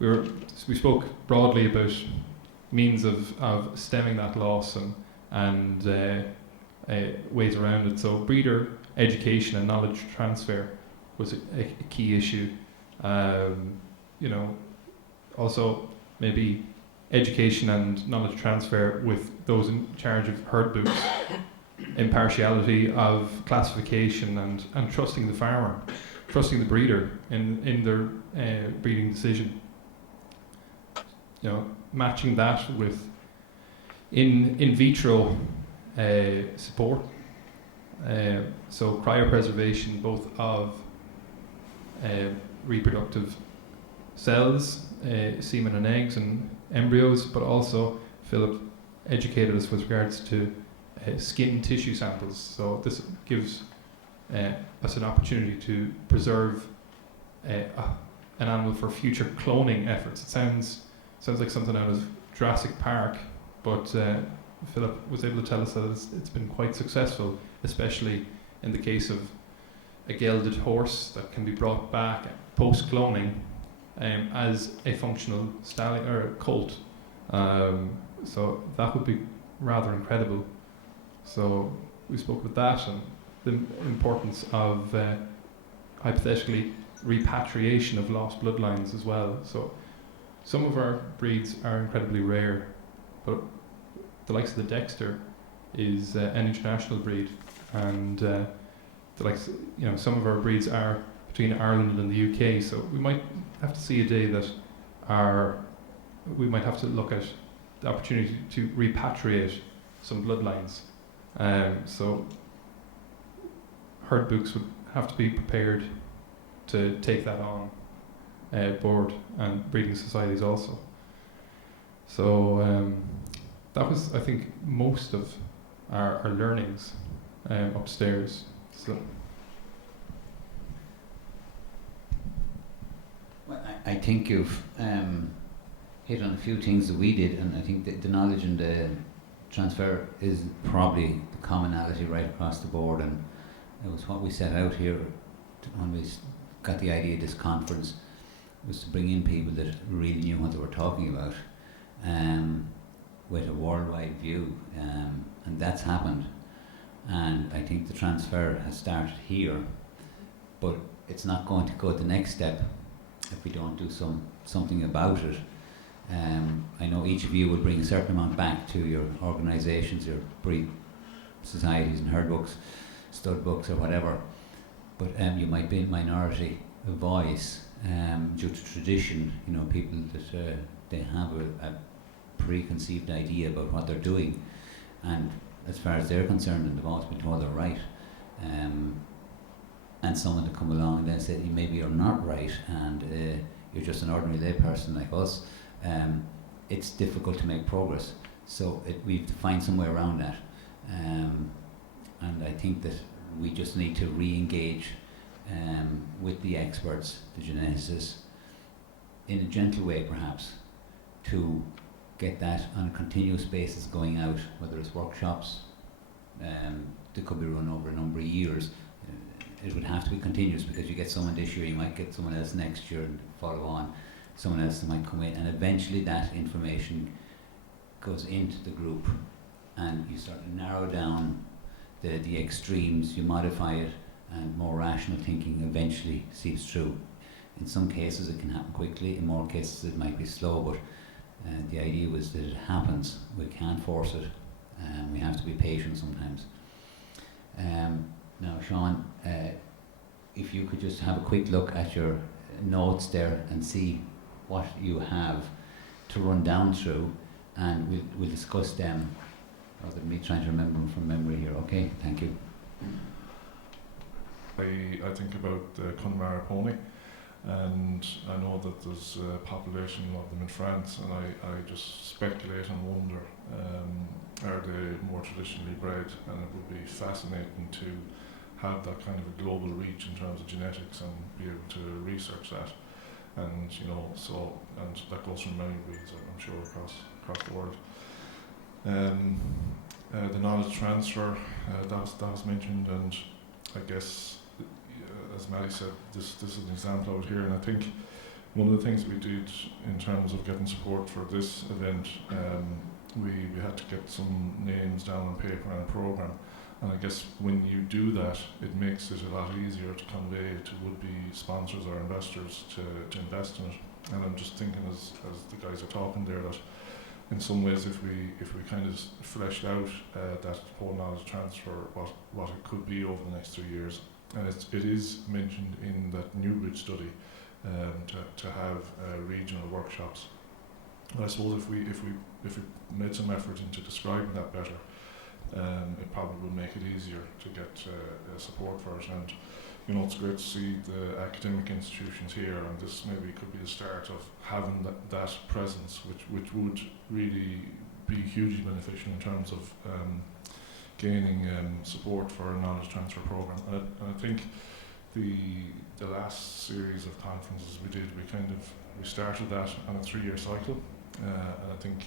we spoke broadly about means of stemming that loss and ways around it. So breeder education and knowledge transfer was a key issue. Also maybe education and knowledge transfer with those in charge of herd books, impartiality of classification and trusting the farmer, trusting the breeder in their breeding decision. Matching that with in vitro support. So cryopreservation both of reproductive cells, semen and eggs and embryos, but also Philip educated us with regards to skin tissue samples. So this gives us an opportunity to preserve an animal for future cloning efforts. It sounds like something out of Jurassic Park, but Philip was able to tell us that it's been quite successful, especially in the case of a gelded horse that can be brought back post-cloning as a functional stallion or a colt. So that would be rather incredible. So we spoke about that and the importance of hypothetically repatriation of lost bloodlines as well. So some of our breeds are incredibly rare, but the likes of the Dexter is an international breed, and some of our breeds are between Ireland and the UK. So we might have to see a day that we might have to look at the opportunity to repatriate some bloodlines. So herd books would have to be prepared to take that on board, and breeding societies also. So that was, I think, most of our learnings upstairs. So. Well, I think you've hit on a few things that we did, and I think the knowledge and the transfer is probably the commonality right across the board, and it was what we set out here when we got the idea of this conference, was to bring in people that really knew what they were talking about, with a worldwide view, and that's happened. And I think the transfer has started here, but it's not going to go the next step if we don't do something about it. I know each of you will bring a certain amount back to your organisations, your breed societies and herd books, stud books or whatever, but you might be a minority voice due to tradition, you know, people that they have a preconceived idea about what they're doing, and as far as they're concerned, and they've always been told they're right, and someone to come along and then say maybe you're not right, and you're just an ordinary lay person like us, it's difficult to make progress. So we have to find some way around that, and I think that we just need to re-engage with the experts, the geneticists, in a gentle way perhaps, to get that on a continuous basis going out, whether it's workshops that could be run over a number of years. It would have to be continuous, because you get someone this year, you might get someone else next year and follow on, someone else that might come in, and eventually that information goes into the group and you start to narrow down the extremes, you modify it, and more rational thinking eventually seeps through. In some cases it can happen quickly, in more cases it might be slow, but the idea was that it happens. We can't force it, we have to be patient sometimes. Now Sean, if you could just have a quick look at your notes there and see what you have to run down through, and we'll discuss them, rather than me trying to remember them from memory here. Okay, thank you. I think about the Connemara pony, and I know that there's a population of them in France, and I just speculate and wonder, are they more traditionally bred? And it would be fascinating to have that kind of a global reach in terms of genetics and be able to research that. And you know, so, and that goes from many breeds, I'm sure, across the world. The knowledge transfer, that was mentioned, and I guess, as Maddie said, this is an example out here, and I think one of the things we did in terms of getting support for this event, we had to get some names down on paper and a program, and I guess when you do that, it makes it a lot easier to convey to would-be sponsors or investors to invest in it. And I'm just thinking, as the guys are talking there, that in some ways, if we kind of fleshed out that whole knowledge transfer, what it could be over the next 3 years, and it is mentioned in that Newbridge study, to have regional workshops. But I suppose if we made some effort into describing that better, it probably would make it easier to get support for it. And you know, it's great to see the academic institutions here, and this maybe could be the start of having that presence, which would really be hugely beneficial in terms of gaining support for a knowledge transfer program. And I think the last series of conferences we did, we started that on a 3-year cycle, and I think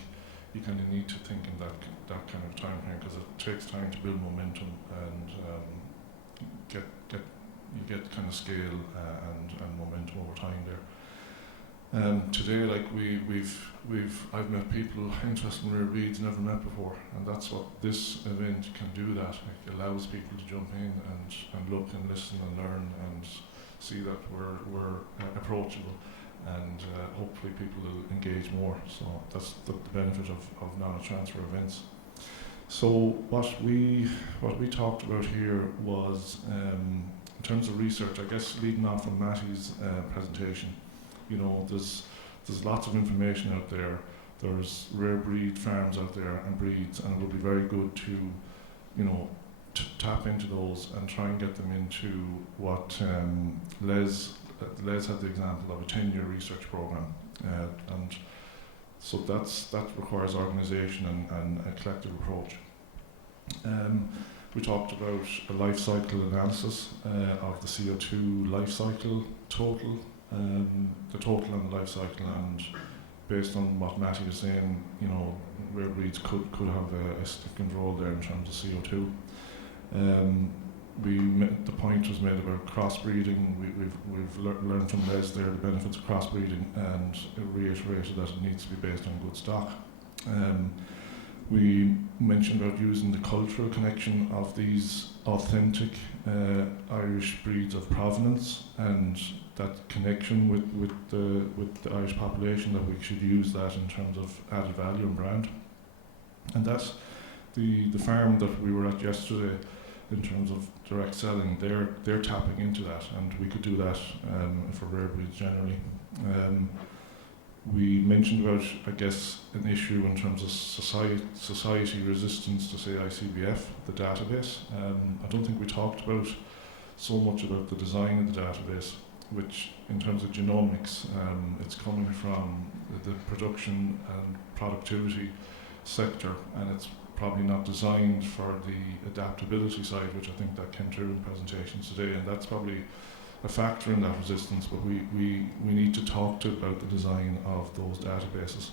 you kind of need to think in that kind of time frame, because it takes time to build momentum and you get kind of scale and momentum over time there. Today, like I've met people interested in rare breeds never met before, and that's what this event can do. That it allows people to jump in and look and listen and learn and see that we're approachable, and hopefully people will engage more. So that's the benefit of knowledge transfer events. So what we talked about here was, in terms of research, I guess leading on from Matty's presentation, you know, there's lots of information out there. There's rare breed farms out there and breeds, and it would be very good to, you know, tap into those and try and get them into what Les had the example of a 10-year research program, and So that requires organisation and a collective approach. We talked about a life cycle analysis of the CO2 life cycle total, the total and the life cycle, and based on what Matty was saying, you know, rare breeds could have a significant role there in terms of CO2. The point was made about crossbreeding. We've learned from Les there the benefits of crossbreeding, and reiterated that it needs to be based on good stock. We mentioned about using the cultural connection of these authentic Irish breeds of provenance, and that connection with the Irish population, that we should use that in terms of added value and brand. And that's the farm that we were at yesterday, in terms of direct selling, they're tapping into that, and we could do that for rare breeds generally. We mentioned about, I guess, an issue in terms of society resistance to, say, ICBF, the database. I don't think we talked about so much about the design of the database, which in terms of genomics, it's coming from the production and productivity sector, and it's probably not designed for the adaptability side, which I think that came through in presentations today, and that's probably a factor in that resistance, but we need to talk about the design of those databases.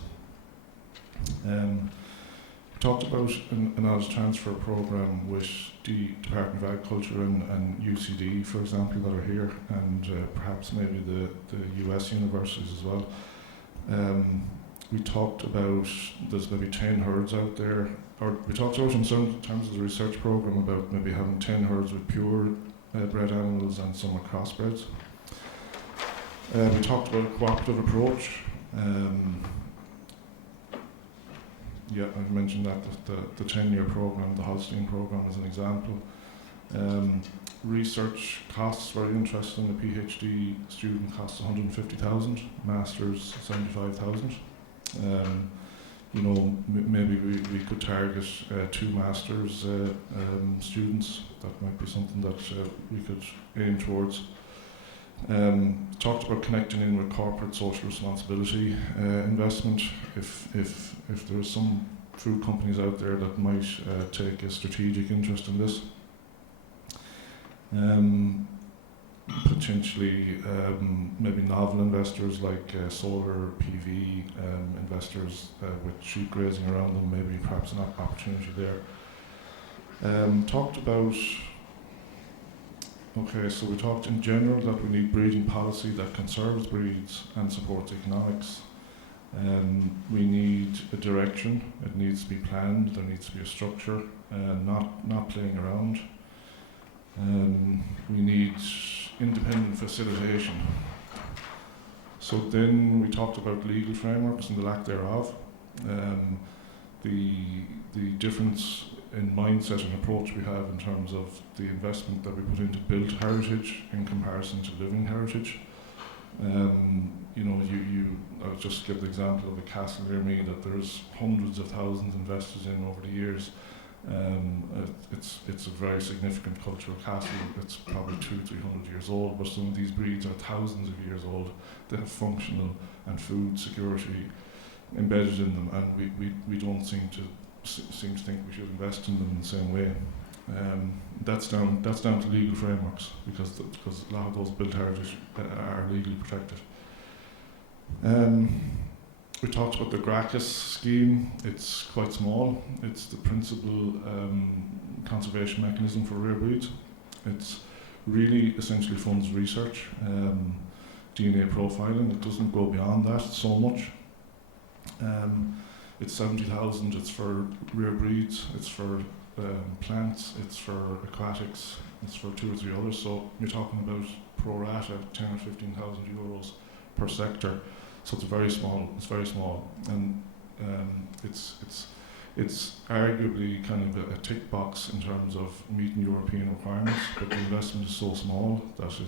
We talked about a knowledge transfer program with the Department of Agriculture and UCD, for example, that are here, and perhaps maybe the US universities as well. We talked about there's maybe 10 herds out there, or we talked about in terms of the research program about maybe having 10 herds with pure bred animals and some are crossbreds. We talked about a cooperative approach. Yeah, I've mentioned that the 10-year program, the Holstein program, as an example. Research costs, very interesting. The PhD student costs 150,000, masters 75,000. You know, maybe we could target 2 masters students. That might be something that we could aim towards. Talked about connecting in with corporate social responsibility investment. If there are some food companies out there that might take a strategic interest in this. Potentially maybe novel investors like solar PV investors with sheep grazing around them, maybe perhaps an opportunity there. Talked about, okay, so we talked in general that we need breeding policy that conserves breeds and supports economics. We need a direction, it needs to be planned, there needs to be a structure, not playing around. We need independent facilitation. So then we talked about legal frameworks and the lack thereof. The difference in mindset and approach we have in terms of the investment that we put into built heritage in comparison to living heritage. You know, I'll just give the example of a castle near me that there's hundreds of thousands invested in over the years. It's a very significant cultural castle. It's probably 200-300 years old, but some of these breeds are thousands of years old. They have functional and food security embedded in them, and we don't seem to think we should invest in them in the same way. That's down to legal frameworks, because a lot of those built heritage are legally protected. We talked about the GRACIS scheme. It's quite small. It's the principal conservation mechanism for rare breeds. It's really essentially funds research, DNA profiling. It doesn't go beyond that so much. It's 70,000. It's for rare breeds. It's for plants. It's for aquatics. It's for 2 or 3 others. So you're talking about pro rata 10 or 15,000 euros per sector. So it's very small. It's very small, and it's arguably kind of a tick box in terms of meeting European requirements. But the investment is so small that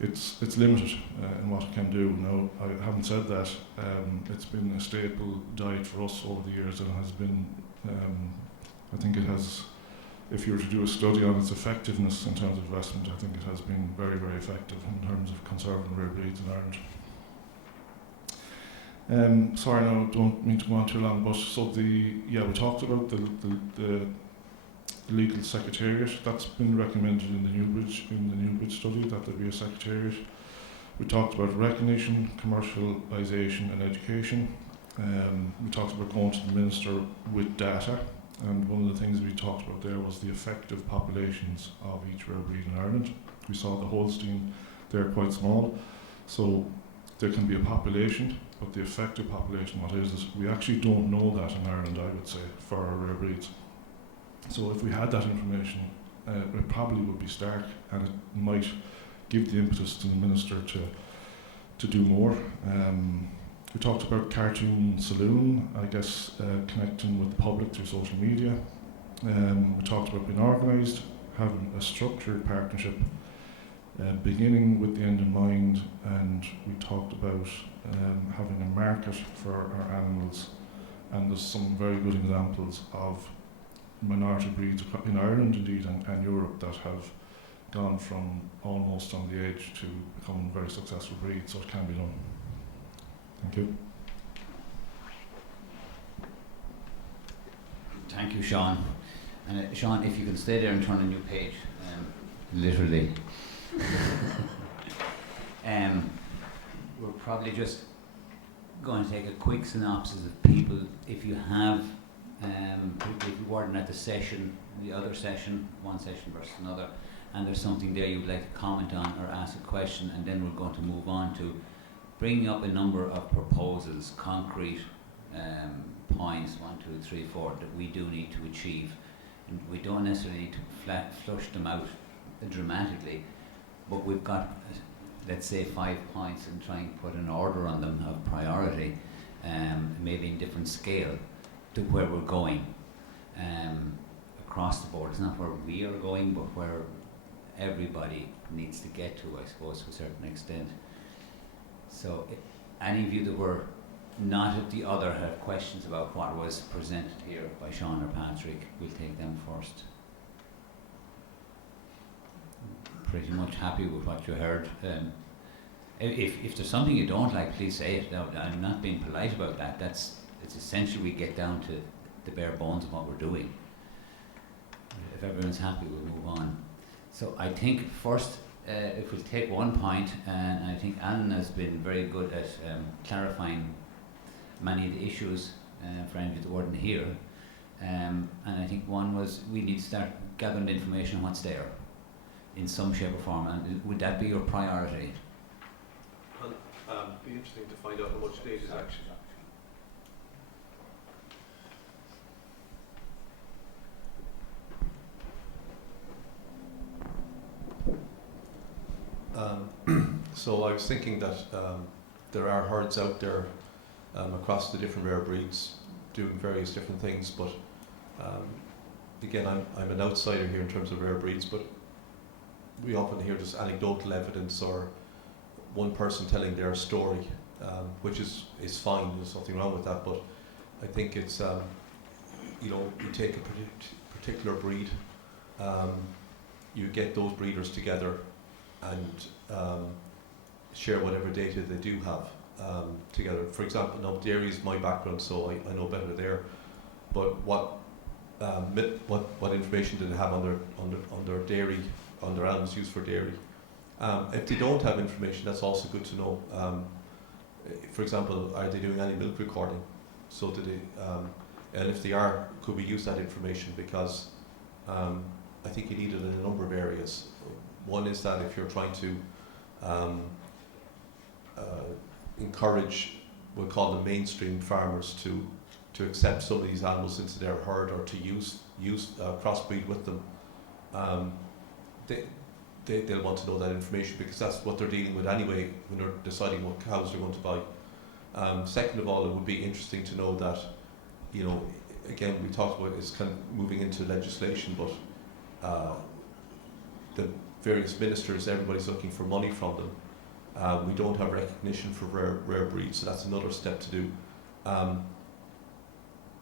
it's limited in what it can do. Now, having said that, it's been a staple diet for us over the years, and has been. I think it has. If you were to do a study on its effectiveness in terms of investment, I think it has been very, very effective in terms of conserving rare breeds in Ireland. Sorry, no, don't mean to go on too long, but so we talked about the legal secretariat. That's been recommended in the Newbridge study, that there be a secretariat. We talked about recognition, commercialisation and education. We talked about going to the Minister with data, and one of the things we talked about there was the effective populations of each rare breed in Ireland. We saw the Holstein, they're quite small, so there can be a population, but the effective population, what is we actually don't know that in Ireland, I would say, for our rare breeds. So if we had that information, it probably would be stark, and it might give the impetus to the Minister to do more. We talked about Cartoon Saloon, I guess, connecting with the public through social media. We talked about being organised, having a structured partnership, beginning with the end in mind, and we talked about having a market for our animals. And there's some very good examples of minority breeds in Ireland, indeed, and Europe, that have gone from almost on the edge to becoming very successful breeds, so it can be done. Thank you. Thank you, Sean. And Sean, if you can stay there and turn a new page, literally. We're probably just going to take a quick synopsis of people. If you have, if you weren't at the session, the other session, one session versus another, and there's something there you'd like to comment on or ask a question, and then we're going to move on to bringing up a number of proposals, concrete points, 1, 2, 3, 4, that we do need to achieve. And we don't necessarily need to flush them out dramatically, but we've got, let's say, 5 points, and try and put an order on them of priority, maybe in different scale to where we're going across the board. It's not where we are going, but where everybody needs to get to, I suppose, to a certain extent. So any of you that were not at the other have questions about what was presented here by Sean or Patrick, we'll take them first. Pretty much happy with what you heard. If there's something you don't like, please say it. No, I'm not being polite about that. It's essentially we get down to the bare bones of what we're doing. If everyone's happy, we'll move on. So I think first, if we'll take one point, and I think Alan has been very good at clarifying many of the issues for any of you that weren't here. And I think one was we need to start gathering the information on what's there in some shape or form. And would that be your priority? Well, be interesting to find out how much data is actually. So I was thinking that there are herds out there across the different rare breeds doing various different things, but again, I'm an outsider here in terms of rare breeds, but we often hear just anecdotal evidence or one person telling their story, which is fine, there's nothing wrong with that, but I think it's, you take a particular breed, you get those breeders together and share whatever data they do have together. For example, now dairy is my background, so I know better there. But what information do they have on their dairy, on their animals used for dairy? If they don't have information, that's also good to know. For example, are they doing any milk recording? So do they, and if they are, could we use that information? Because I think you need it in a number of areas. One is that if you're trying to encourage, we'll call them mainstream farmers to accept some of these animals into their herd or to use crossbreed with them, they'll want to know that information because that's what they're dealing with anyway when they're deciding what cows they're going to buy. Second of all, it would be interesting to know that, again, we talked about it's kind of moving into legislation, but the various ministers, everybody's looking for money from them. We don't have recognition for rare breeds, so that's another step to do.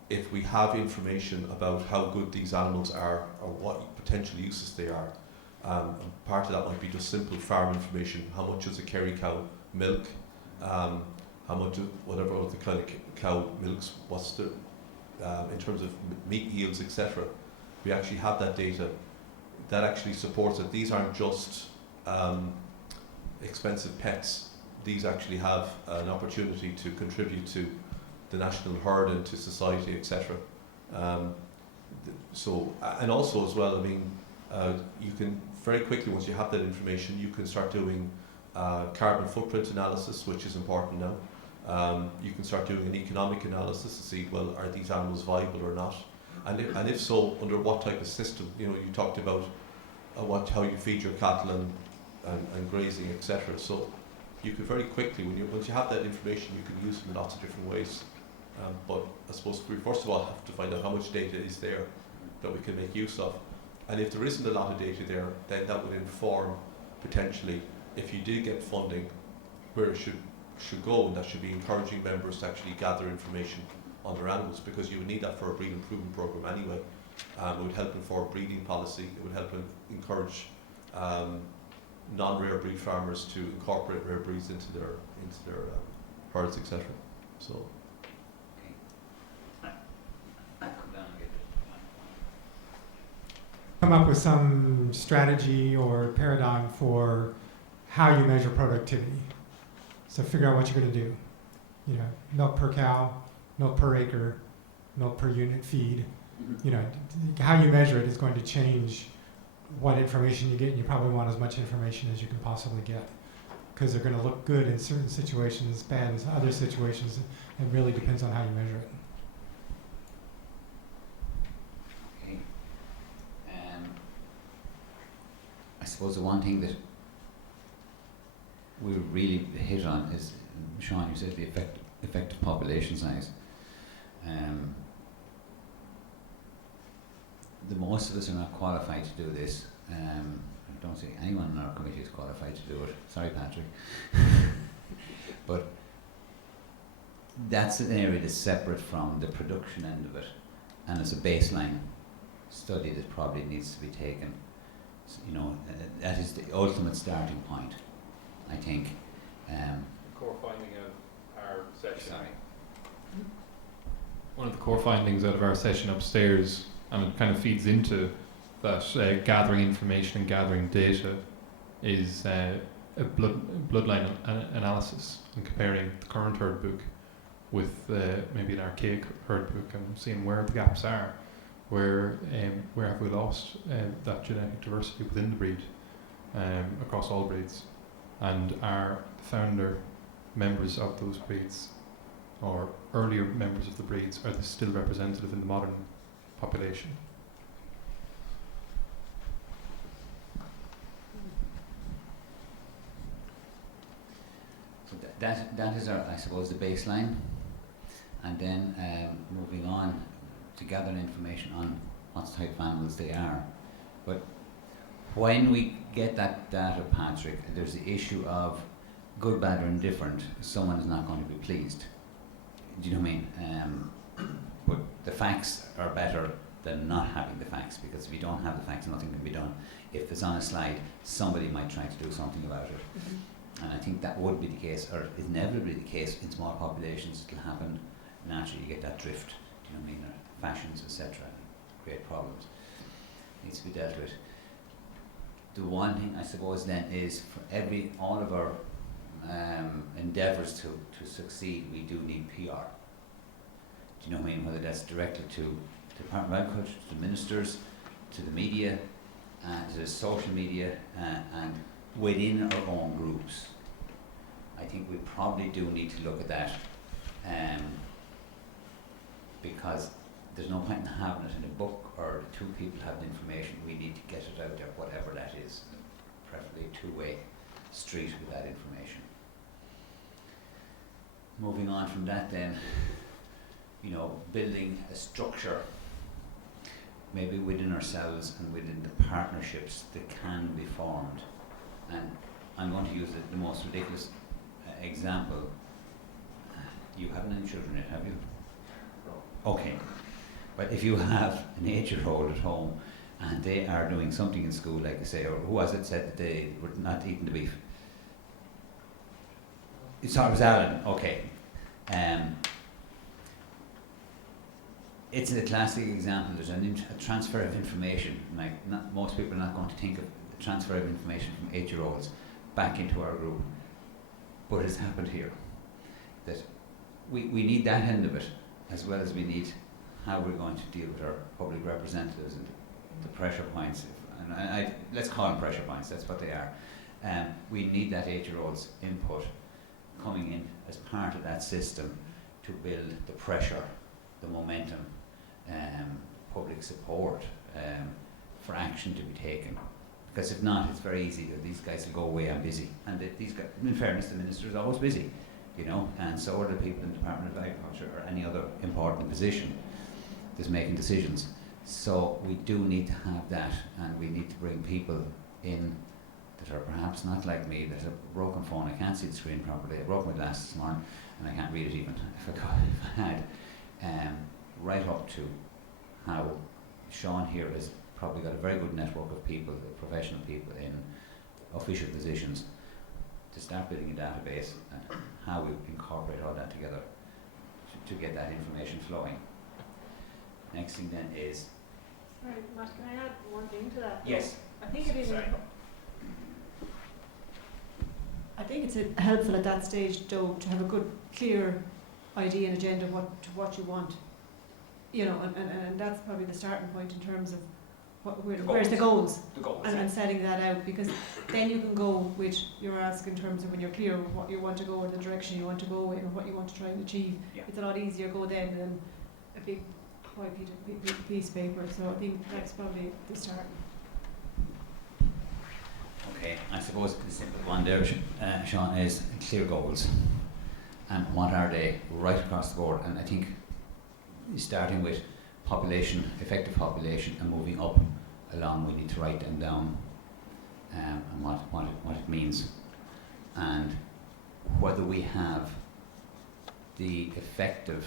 If we have information about how good these animals are or what potential uses they are, part of that might be just simple farm information. How much is a Kerry cow milk? how much of whatever the kind of cow milks, what's the, in terms of meat yields, etc. We actually have that data that actually supports it. These aren't just expensive pets. These actually have an opportunity to contribute to the national herd and to society, etc. So, and also as well, I mean, you can very quickly, once you have that information, you can start doing carbon footprint analysis, which is important now. You can start doing an economic analysis to see, well, are these animals viable or not? And if so, under what type of system? You know, you talked about how you feed your cattle and grazing, etc. So you could very quickly, once you have that information, you can use them in lots of different ways. But I suppose we first of all have to find out how much data is there that we can make use of. And if there isn't a lot of data there, then that would inform potentially, if you did get funding, where it should go, and that should be encouraging members to actually gather information on their animals, because you would need that for a breed improvement program anyway. It would help inform breeding policy. It would help encourage non-rare breed farmers to incorporate rare breeds into their herds, etc. So. Come up with some strategy or paradigm for how you measure productivity. So figure out what you're going to do. You know, milk per cow, milk per acre, milk per unit feed. You know, how you measure it is going to change what information you get, and you probably want as much information as you can possibly get, because they're going to look good in certain situations, bad in other situations. It really depends on how you measure it. Okay. I suppose the one thing that we really hit on is, Sean, you said the effective population size. The most of us are not qualified to do this. I don't think anyone in our committee is qualified to do it. Sorry, Patrick. But that's an area that's separate from the production end of it, and it's a baseline study that probably needs to be taken. So, you know, that is the ultimate starting point, I think. The core finding of our session. Sorry. One of the core findings out of our session upstairs, and it kind of feeds into that gathering information and gathering data, is a bloodline analysis and comparing the current herd book with maybe an archaic herd book and seeing where the gaps are, where have we lost that genetic diversity within the breed, across all breeds, and are the founder members of those breeds or earlier members of the breeds, are they still representative in the modern population? So that is our, I suppose, the baseline, and then moving on to gather information on what type of animals they are. But when we get that data, Patrick, there's the issue of good, bad, or indifferent. Someone is not going to be pleased. Do you know what I mean? But the facts are better than not having the facts, because if you don't have the facts, nothing can be done. If it's on a slide, somebody might try to do something about it. And I think that would be the case, or is inevitably the case in small populations. It'll happen naturally. You get that drift, do you know what I mean, or fashions, etc. Create problems. Needs to be dealt with. The one thing I suppose then is, for all of our endeavours to succeed, we do need PR. Do you know what I mean? Whether that's directed to the Department of Agriculture, to the ministers, to the media, to the social media, and within our own groups. I think we probably do need to look at that, because there's no point in having it in a book or two people have the information. We need to get it out there, whatever that is, preferably a two-way street with that information. Moving on from that then, you know, building a structure, maybe within ourselves and within the partnerships that can be formed. And I'm going to use the most ridiculous example. You haven't any children yet, have you? No. Okay. But if you have an 8-year-old at home and they are doing something in school, like I say, or who was it said that they were not eating the beef? It was Alan. Okay. It's a classic example. There's a transfer of information. Like, most people are not going to think of the transfer of information from 8-year-olds back into our group, but it's happened here. That we need that end of it, as well as we need how we're going to deal with our public representatives and the pressure points. And let's call them pressure points. That's what they are. We need that 8-year-olds' input coming in as part of that system to build the pressure, the momentum, public support for action to be taken. Because if not, it's very easy that these guys will go away, I'm busy. And these guys, in fairness, the minister is always busy, you know, and so are the people in the Department of Agriculture or any other important position that's making decisions. So we do need to have that, and we need to bring people in that are perhaps not like me, that have a broken phone, I can't see the screen properly, I broke my glasses this morning, and I can't read it even, if I had. Right up to how Sean here has probably got a very good network of people, professional people in official positions, to start building a database and how we incorporate all that together to get that information flowing. Next thing then is... Sorry, Matt, can I add one thing to that? Yes. I think it is... I think it's helpful at that stage, though, to have a good, clear idea and agenda what you want. You know, and that's probably the starting point in terms of where's the goals, and setting that out, because then you can go with your ask in terms of when you're clear of what you want to go or the direction you want to go in or what you want to try and achieve. Yeah. It's a lot easier go then than a big white piece of paper. So I think that's probably the start. Okay, I suppose the simple one there, Sean, is clear goals. And what are they right across the board? And I think starting with population, effective population, and moving up along, we need to write them down, and what it means, and whether we have the effective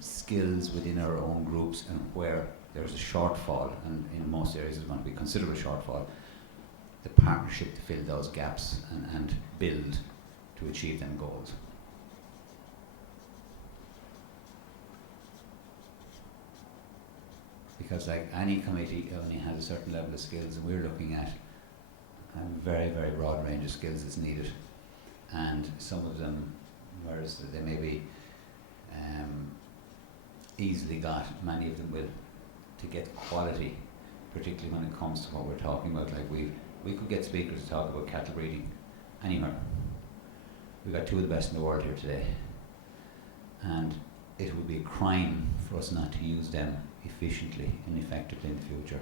skills within our own groups, and where there's a shortfall, and in most areas there's going to be considerable shortfall, the partnership to fill those gaps and build to achieve them goals. Because like any committee only has a certain level of skills, and we're looking at a very, very broad range of skills that's needed. And some of them, whereas they may be easily got, many of them will, to get quality, particularly when it comes to what we're talking about. Like we could get speakers to talk about cattle breeding anywhere. We've got two of the best in the world here today. And it would be a crime for us not to use them efficiently and effectively in the future,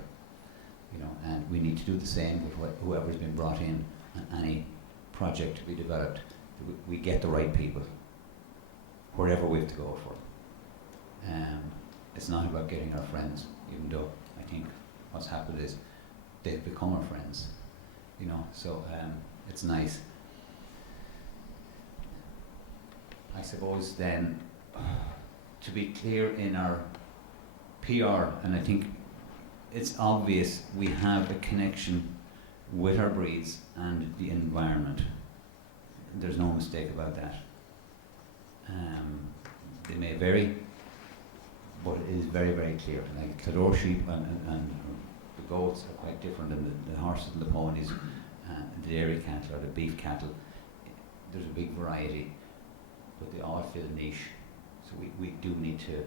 you know. And we need to do the same with whoever's been brought in on any project to be developed. We get the right people wherever we have to go for. It's not about getting our friends, even though I think what's happened is they've become our friends, you know. So it's nice. I suppose then, to be clear in our PR, and I think it's obvious we have a connection with our breeds and the environment. There's no mistake about that. They may vary, but it is very, very clear. Like Clodagh sheep and the goats are quite different than the horses and the ponies, the dairy cattle or the beef cattle. There's a big variety, but they all fill a niche. So we do need to,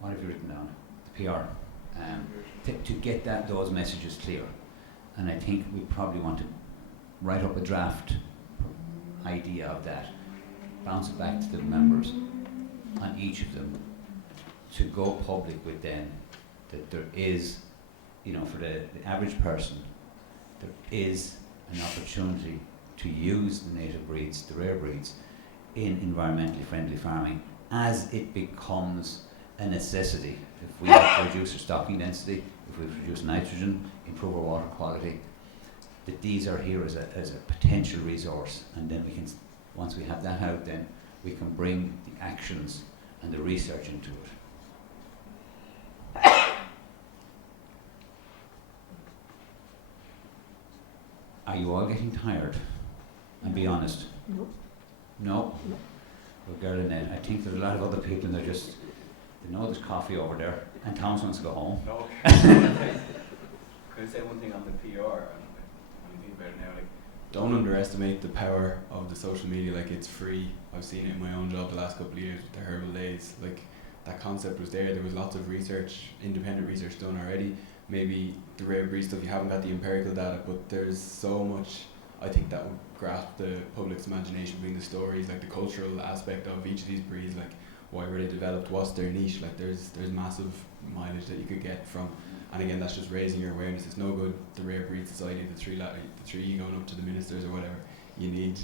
what have you written down? The PR. To get those messages clear. And I think we probably want to write up a draft idea of that, bounce it back to the members on each of them, to go public with them, that there is, you know, for the average person, there is an opportunity to use the native breeds, the rare breeds, in environmentally friendly farming as it becomes a necessity. If we have to reduce our stocking density, if we reduce nitrogen, improve our water quality, that these are here as a potential resource, and then we can, once we have that out, then we can bring the actions and the research into it. Are you all getting tired? And be honest. No. No? a girl in there. I think there's a lot of other people, and they know there's coffee over there, and Thomas wants to go home. No. Can I say one thing on the PR? When you think about it now, like, don't underestimate the power of the social media. Like, it's free. I've seen it in my own job the last couple of years with the Herbal Days. Like, that concept was there. There was lots of research, independent research done already. Maybe the rare breed stuff, you haven't got the empirical data, but there's so much, I think, that would grasp the public's imagination, being the stories, like the cultural aspect of each of these breeds, like why were they developed, what's their niche, like there's massive mileage that you could get from, and again, that's just raising your awareness. It's no good the Rare Breed Society, the three going up to the ministers or whatever. You need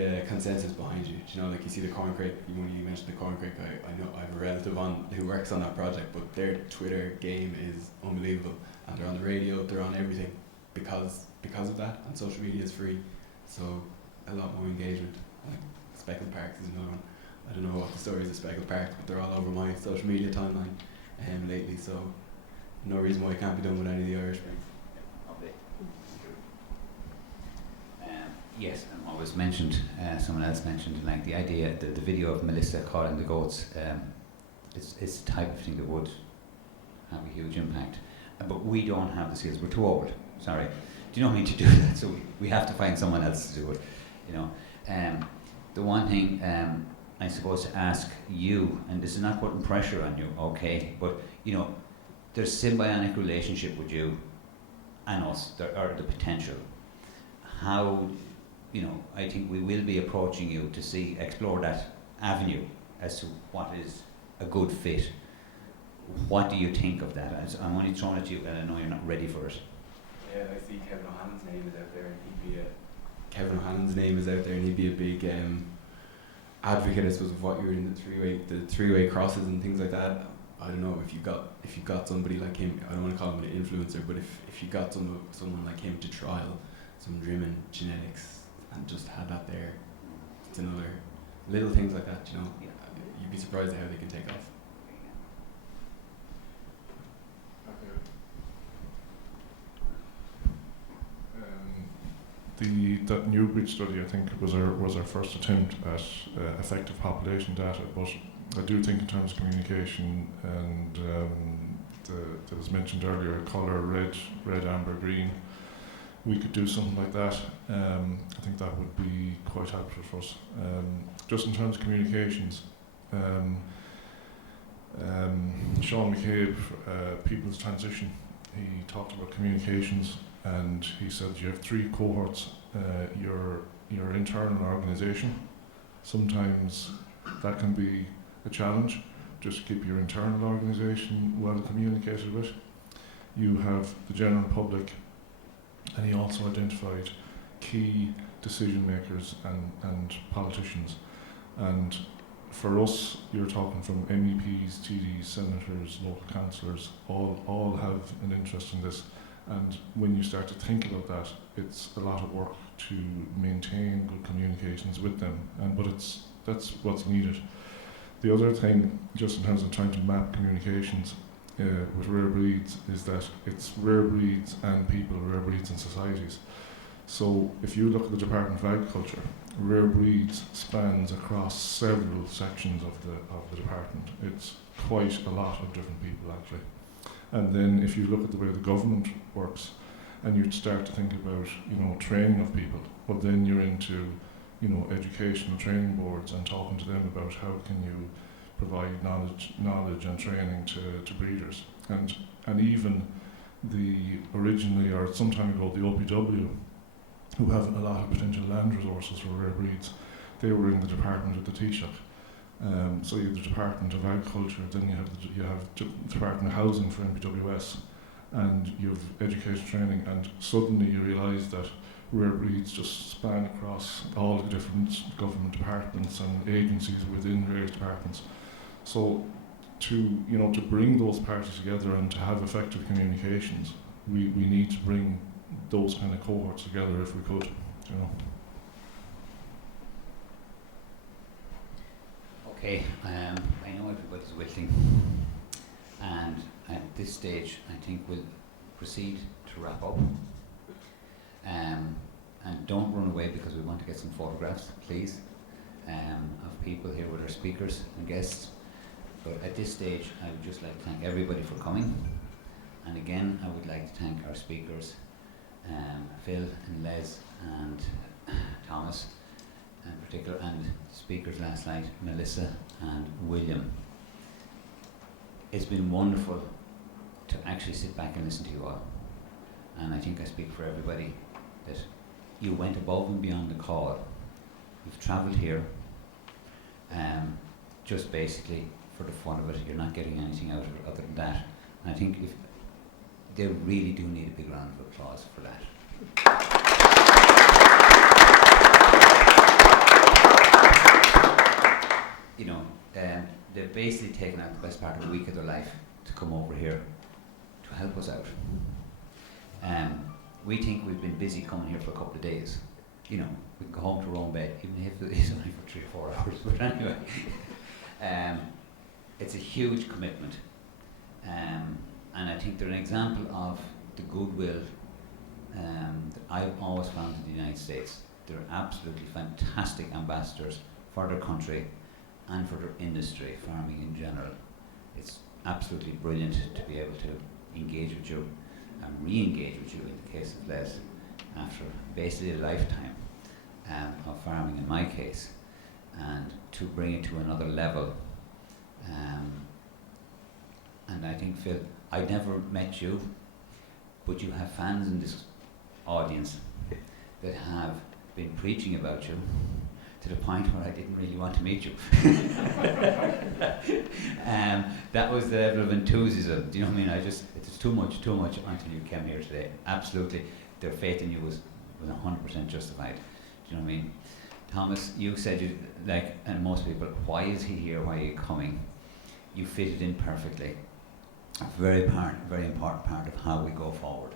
a consensus behind you. You know, like you see the Corn Crake, when you mentioned the Corn Crake, I know I have a relative who works on that project, but their Twitter game is unbelievable, and they're on the radio, they're on everything because of that, and social media is free, so a lot more engagement. Like Speckled Parks is another one. I don't know what the story is of Speckled Parks, but they're all over my social media timeline lately, so no reason why it can't be done with any of the Irish breeds. Yes, and what was mentioned, someone else mentioned, like the idea, the video of Melissa calling the goats, it's the type of thing that would have a huge impact. But we don't have the skills, we're too old, sorry. Do you know what I mean, to do that? So we have to find someone else to do it, you know. The one thing I suppose to ask you, and this is not putting pressure on you, okay, but you know, there's symbiotic relationship with you and us, or the potential. How, you know, I think we will be approaching you to explore that avenue as to what is a good fit. What do you think of that? I'm only throwing it to you, and I know you're not ready for it. Yeah, I see Kevin O'Hannon's name is out there, and he'd be a big advocate, I suppose, of what you're in the three-way crosses and things like that. I don't know if you got somebody like him. I don't want to call him an influencer, but if you got someone like him to trial some Driven genetics and just had that there, it's another little things like that. You know, you'd be surprised at how they can take off. That Newbridge study, I think, was our first attempt at effective population data, but I do think in terms of communication, and that was mentioned earlier, colour, red, amber, green, we could do something like that. I think that would be quite helpful for us. Just in terms of communications, Sean McCabe, People's Transition, he talked about communications, and he said you have three cohorts. Your internal organisation, sometimes that can be a challenge, just keep your internal organisation well communicated with. You have the general public, and he also identified key decision makers and politicians. And for us, you're talking from MEPs, TDs, senators, local councillors, all have an interest in this. And when you start to think about that, it's a lot of work to maintain good communications with them. But that's what's needed. The other thing, just in terms of trying to map communications with rare breeds, is that it's rare breeds and people, rare breeds and societies. So if you look at the Department of Agriculture, rare breeds spans across several sections of the department. It's quite a lot of different people, actually. And then if you look at the way the government works, and you start to think about, training of people, well, then you're into, educational training boards and talking to them about how can you provide knowledge and training to breeders. And even originally, or some time ago, the OPW, who have a lot of potential land resources for rare breeds, they were in the department of the Taoiseach. So you have the Department of Agriculture, then you have the Department of Housing for MPWS, and you have education training, and suddenly you realise that rare breeds just span across all the different government departments and agencies within various departments. So to bring those parties together and to have effective communications, we need to bring those kind of cohorts together if we could, Okay, I know everybody's waiting, and at this stage I think we'll proceed to wrap up. And don't run away, because we want to get some photographs, please. of people here with our speakers and guests. But at this stage, I would just like to thank everybody for coming. And again, I would like to thank our speakers, Phil and Les and Thomas in particular, and speakers last night, Melissa and William. It's been wonderful to actually sit back and listen to you all. And I think I speak for everybody that you went above and beyond the call. You've travelled here just basically for the fun of it. You're not getting anything out of it other than that. And I think if they really do need a big round of applause for that. You know, they've basically taken out the best part of a week of their life to come over here to help us out. We think we've been busy coming here for a couple of days. You know, we can go home to our own bed, even if it's only for 3 or 4 hours. But anyway, it's a huge commitment. And I think they're an example of the goodwill that I've always found in the United States. They're absolutely fantastic ambassadors for their country and for their industry, farming in general. It's absolutely brilliant to be able to engage with you and re-engage with you in the case of Les after basically a lifetime of farming in my case, and to bring it to another level. And I think, Phil, I never met you, but you have fans in this audience that have been preaching about you to the point where I didn't really want to meet you. That was the level of enthusiasm. Do you know what I mean? It's too much until you came here today. Absolutely, their faith in you was 100% justified. Do you know what I mean? Thomas, you said you, like, and most people, why is he here? Why are you coming? You fitted in perfectly. A very important part of how we go forward.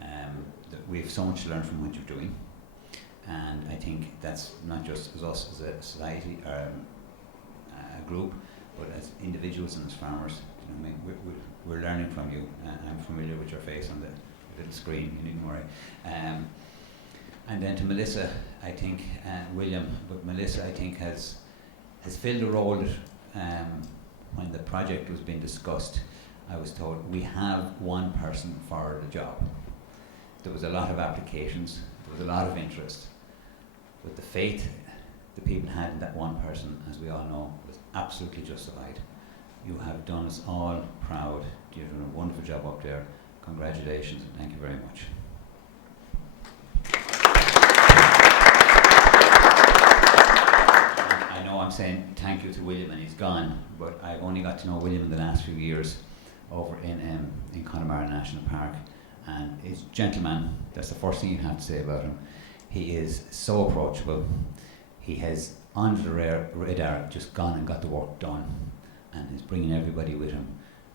That we have so much to learn from what you're doing. And I think that's not just as us as a society, a group, but as individuals and as farmers. You know what I mean? We're learning from you. I'm familiar with your face on the little screen, you needn't worry. And then to Melissa, I think, William, but Melissa, I think, has filled a role that when the project was being discussed, I was told we have one person for the job. There was a lot of applications, there was a lot of interest. But the faith the people had in that one person, as we all know, was absolutely justified. You have done us all proud. You've done a wonderful job up there. Congratulations and thank you very much. I know I'm saying thank you to William and he's gone, but I've only got to know William in the last few years over in Connemara National Park, and he's a gentleman. That's the first thing you have to say about him. He is so approachable. He has, under the radar, just gone and got the work done, and is bringing everybody with him.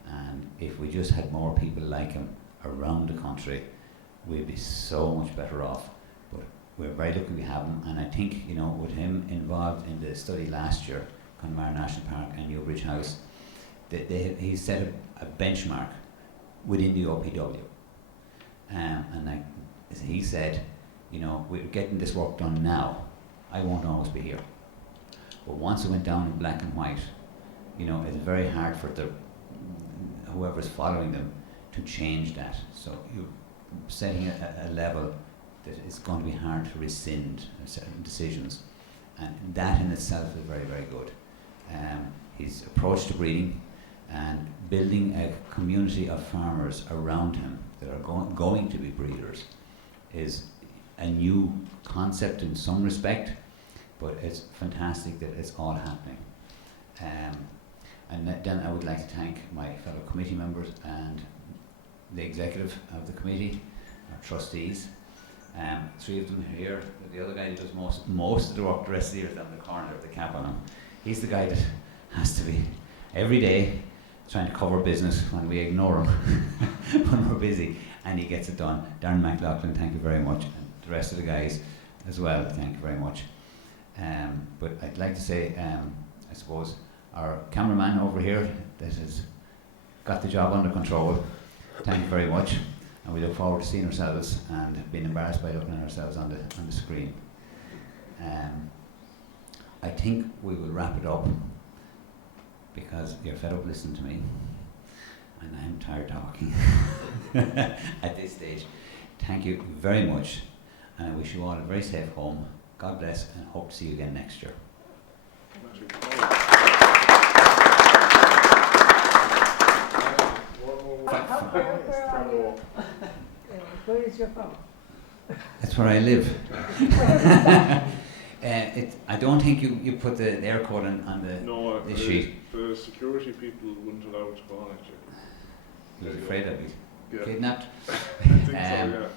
And if we just had more people like him around the country, we'd be so much better off. But we're very lucky we have him, and I think, you know, with him involved in the study last year, Connemara National Park and Newbridge House, he set a benchmark within the OPW. And like he said, you know, we're getting this work done now. I won't always be here. But once it went down in black and white, you know, it's very hard for whoever's following them to change that. So you're setting a level that it's going to be hard to rescind certain decisions. And that in itself is very, very good. His approach to breeding and building a community of farmers around him that are going to be breeders is a new concept in some respect, but it's fantastic that it's all happening. And then I would like to thank my fellow committee members and the executive of the committee, our trustees. 3 of them are here. The other guy who does most of the work, the rest of the year is down in the corner with the cap on him. He's the guy that has to be every day trying to cover business when we ignore him when we're busy, and he gets it done. Darren McLaughlin, thank you very much, and the rest of the guys as well, thank you very much. But I'd like to say, I suppose, our cameraman over here that has got the job under control, thank you very much, and we look forward to seeing ourselves and being embarrassed by looking at ourselves on the screen. I think we will wrap it up because you're fed up listening to me and I'm tired talking at this stage. Thank you very much, and I wish you all a very safe home. God bless, and hope to see you again next year. Where is your phone? That's where I live. I don't think you put the air code on the sheet. The security people wouldn't allow it to go on actually. You're afraid of it? Yeah. Kidnapped? I think so, yeah.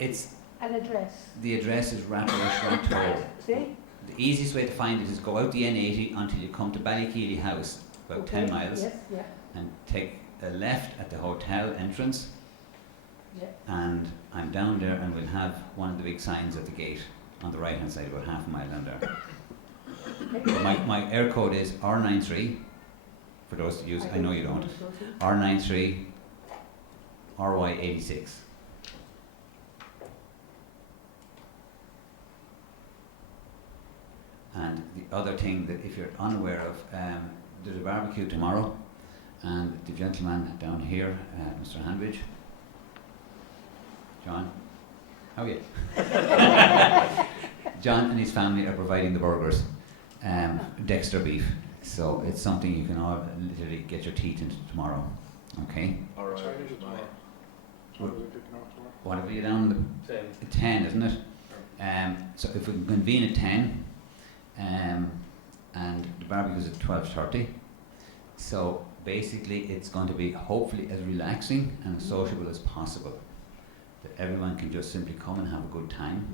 It's An address. the address is Rattleshrock. See? The easiest way to find it is go out the N80 until you come to Ballykeely House, about 10 miles, Yes, yeah. and take a left at the hotel entrance. Yeah. And I'm down there, and we'll have one of the big signs at the gate on the right hand side, about half a mile down there. But my air code is R93, for those that use, I know you don't, R93 RY86. And the other thing that if you're unaware of, there's a barbecue tomorrow, and the gentleman down here, Mr. Hanbridge, John, how are you? John and his family are providing the burgers, Dexter beef. So it's something you can all literally get your teeth into tomorrow. Okay? Alright. What are you down at 10, isn't it? So if we can convene at 10, and the barbecue is at 12:30. So basically it's going to be hopefully as relaxing and as sociable as possible. That everyone can just simply come and have a good time.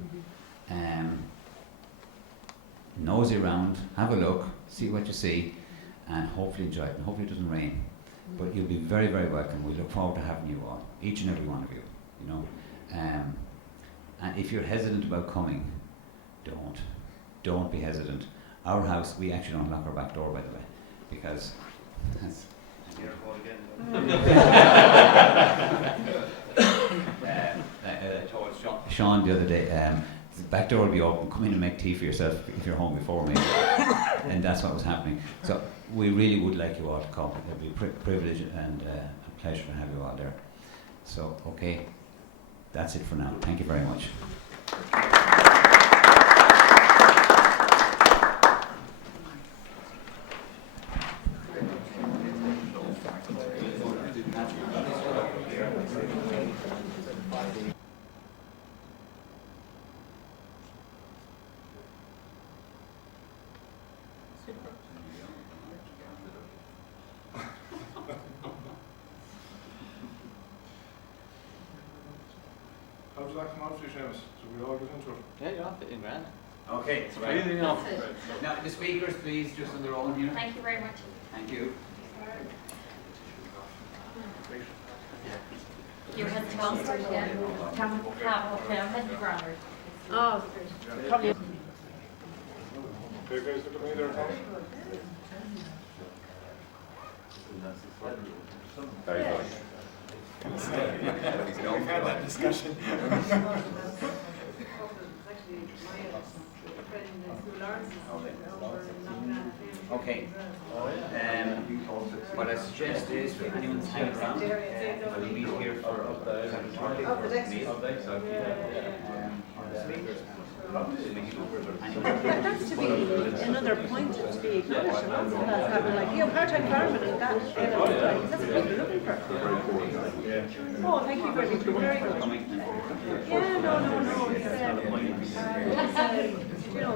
Nosy around, have a look, see what you see, and hopefully enjoy it. And hopefully it doesn't rain. But you'll be very, very welcome. We look forward to having you all, each and every one of you. You know, and if you're hesitant about coming, don't be hesitant. Our house, we actually don't lock our back door, by the way, because that's I told Sean the other day, the back door will be open, come in and make tea for yourself if you're home before me. And that's what was happening. So we really would like you all to come. It would be a privilege and a pleasure to have you all there. So, okay, that's it for now. Thank you very much. How does that come out for you, Seamus? So we all get into it? Yeah, you're off it in grand. Okay, It's really enough. Now, the speakers, please, just on their own here. Thank you very much. Thank you. You had the monsters, yeah? Okay, I'm heading to Grammar. Oh, Okay, probably. guys, look at me there, Tom. Very good. We've had that discussion. Okay. What I suggest is for anyone to hang around, we'll be here for That has to be another point to be acknowledged. That's happened, like, part-time farming and that, that's what people are looking for. Oh, thank you very much, you're very good. Yeah, no, it's, you know,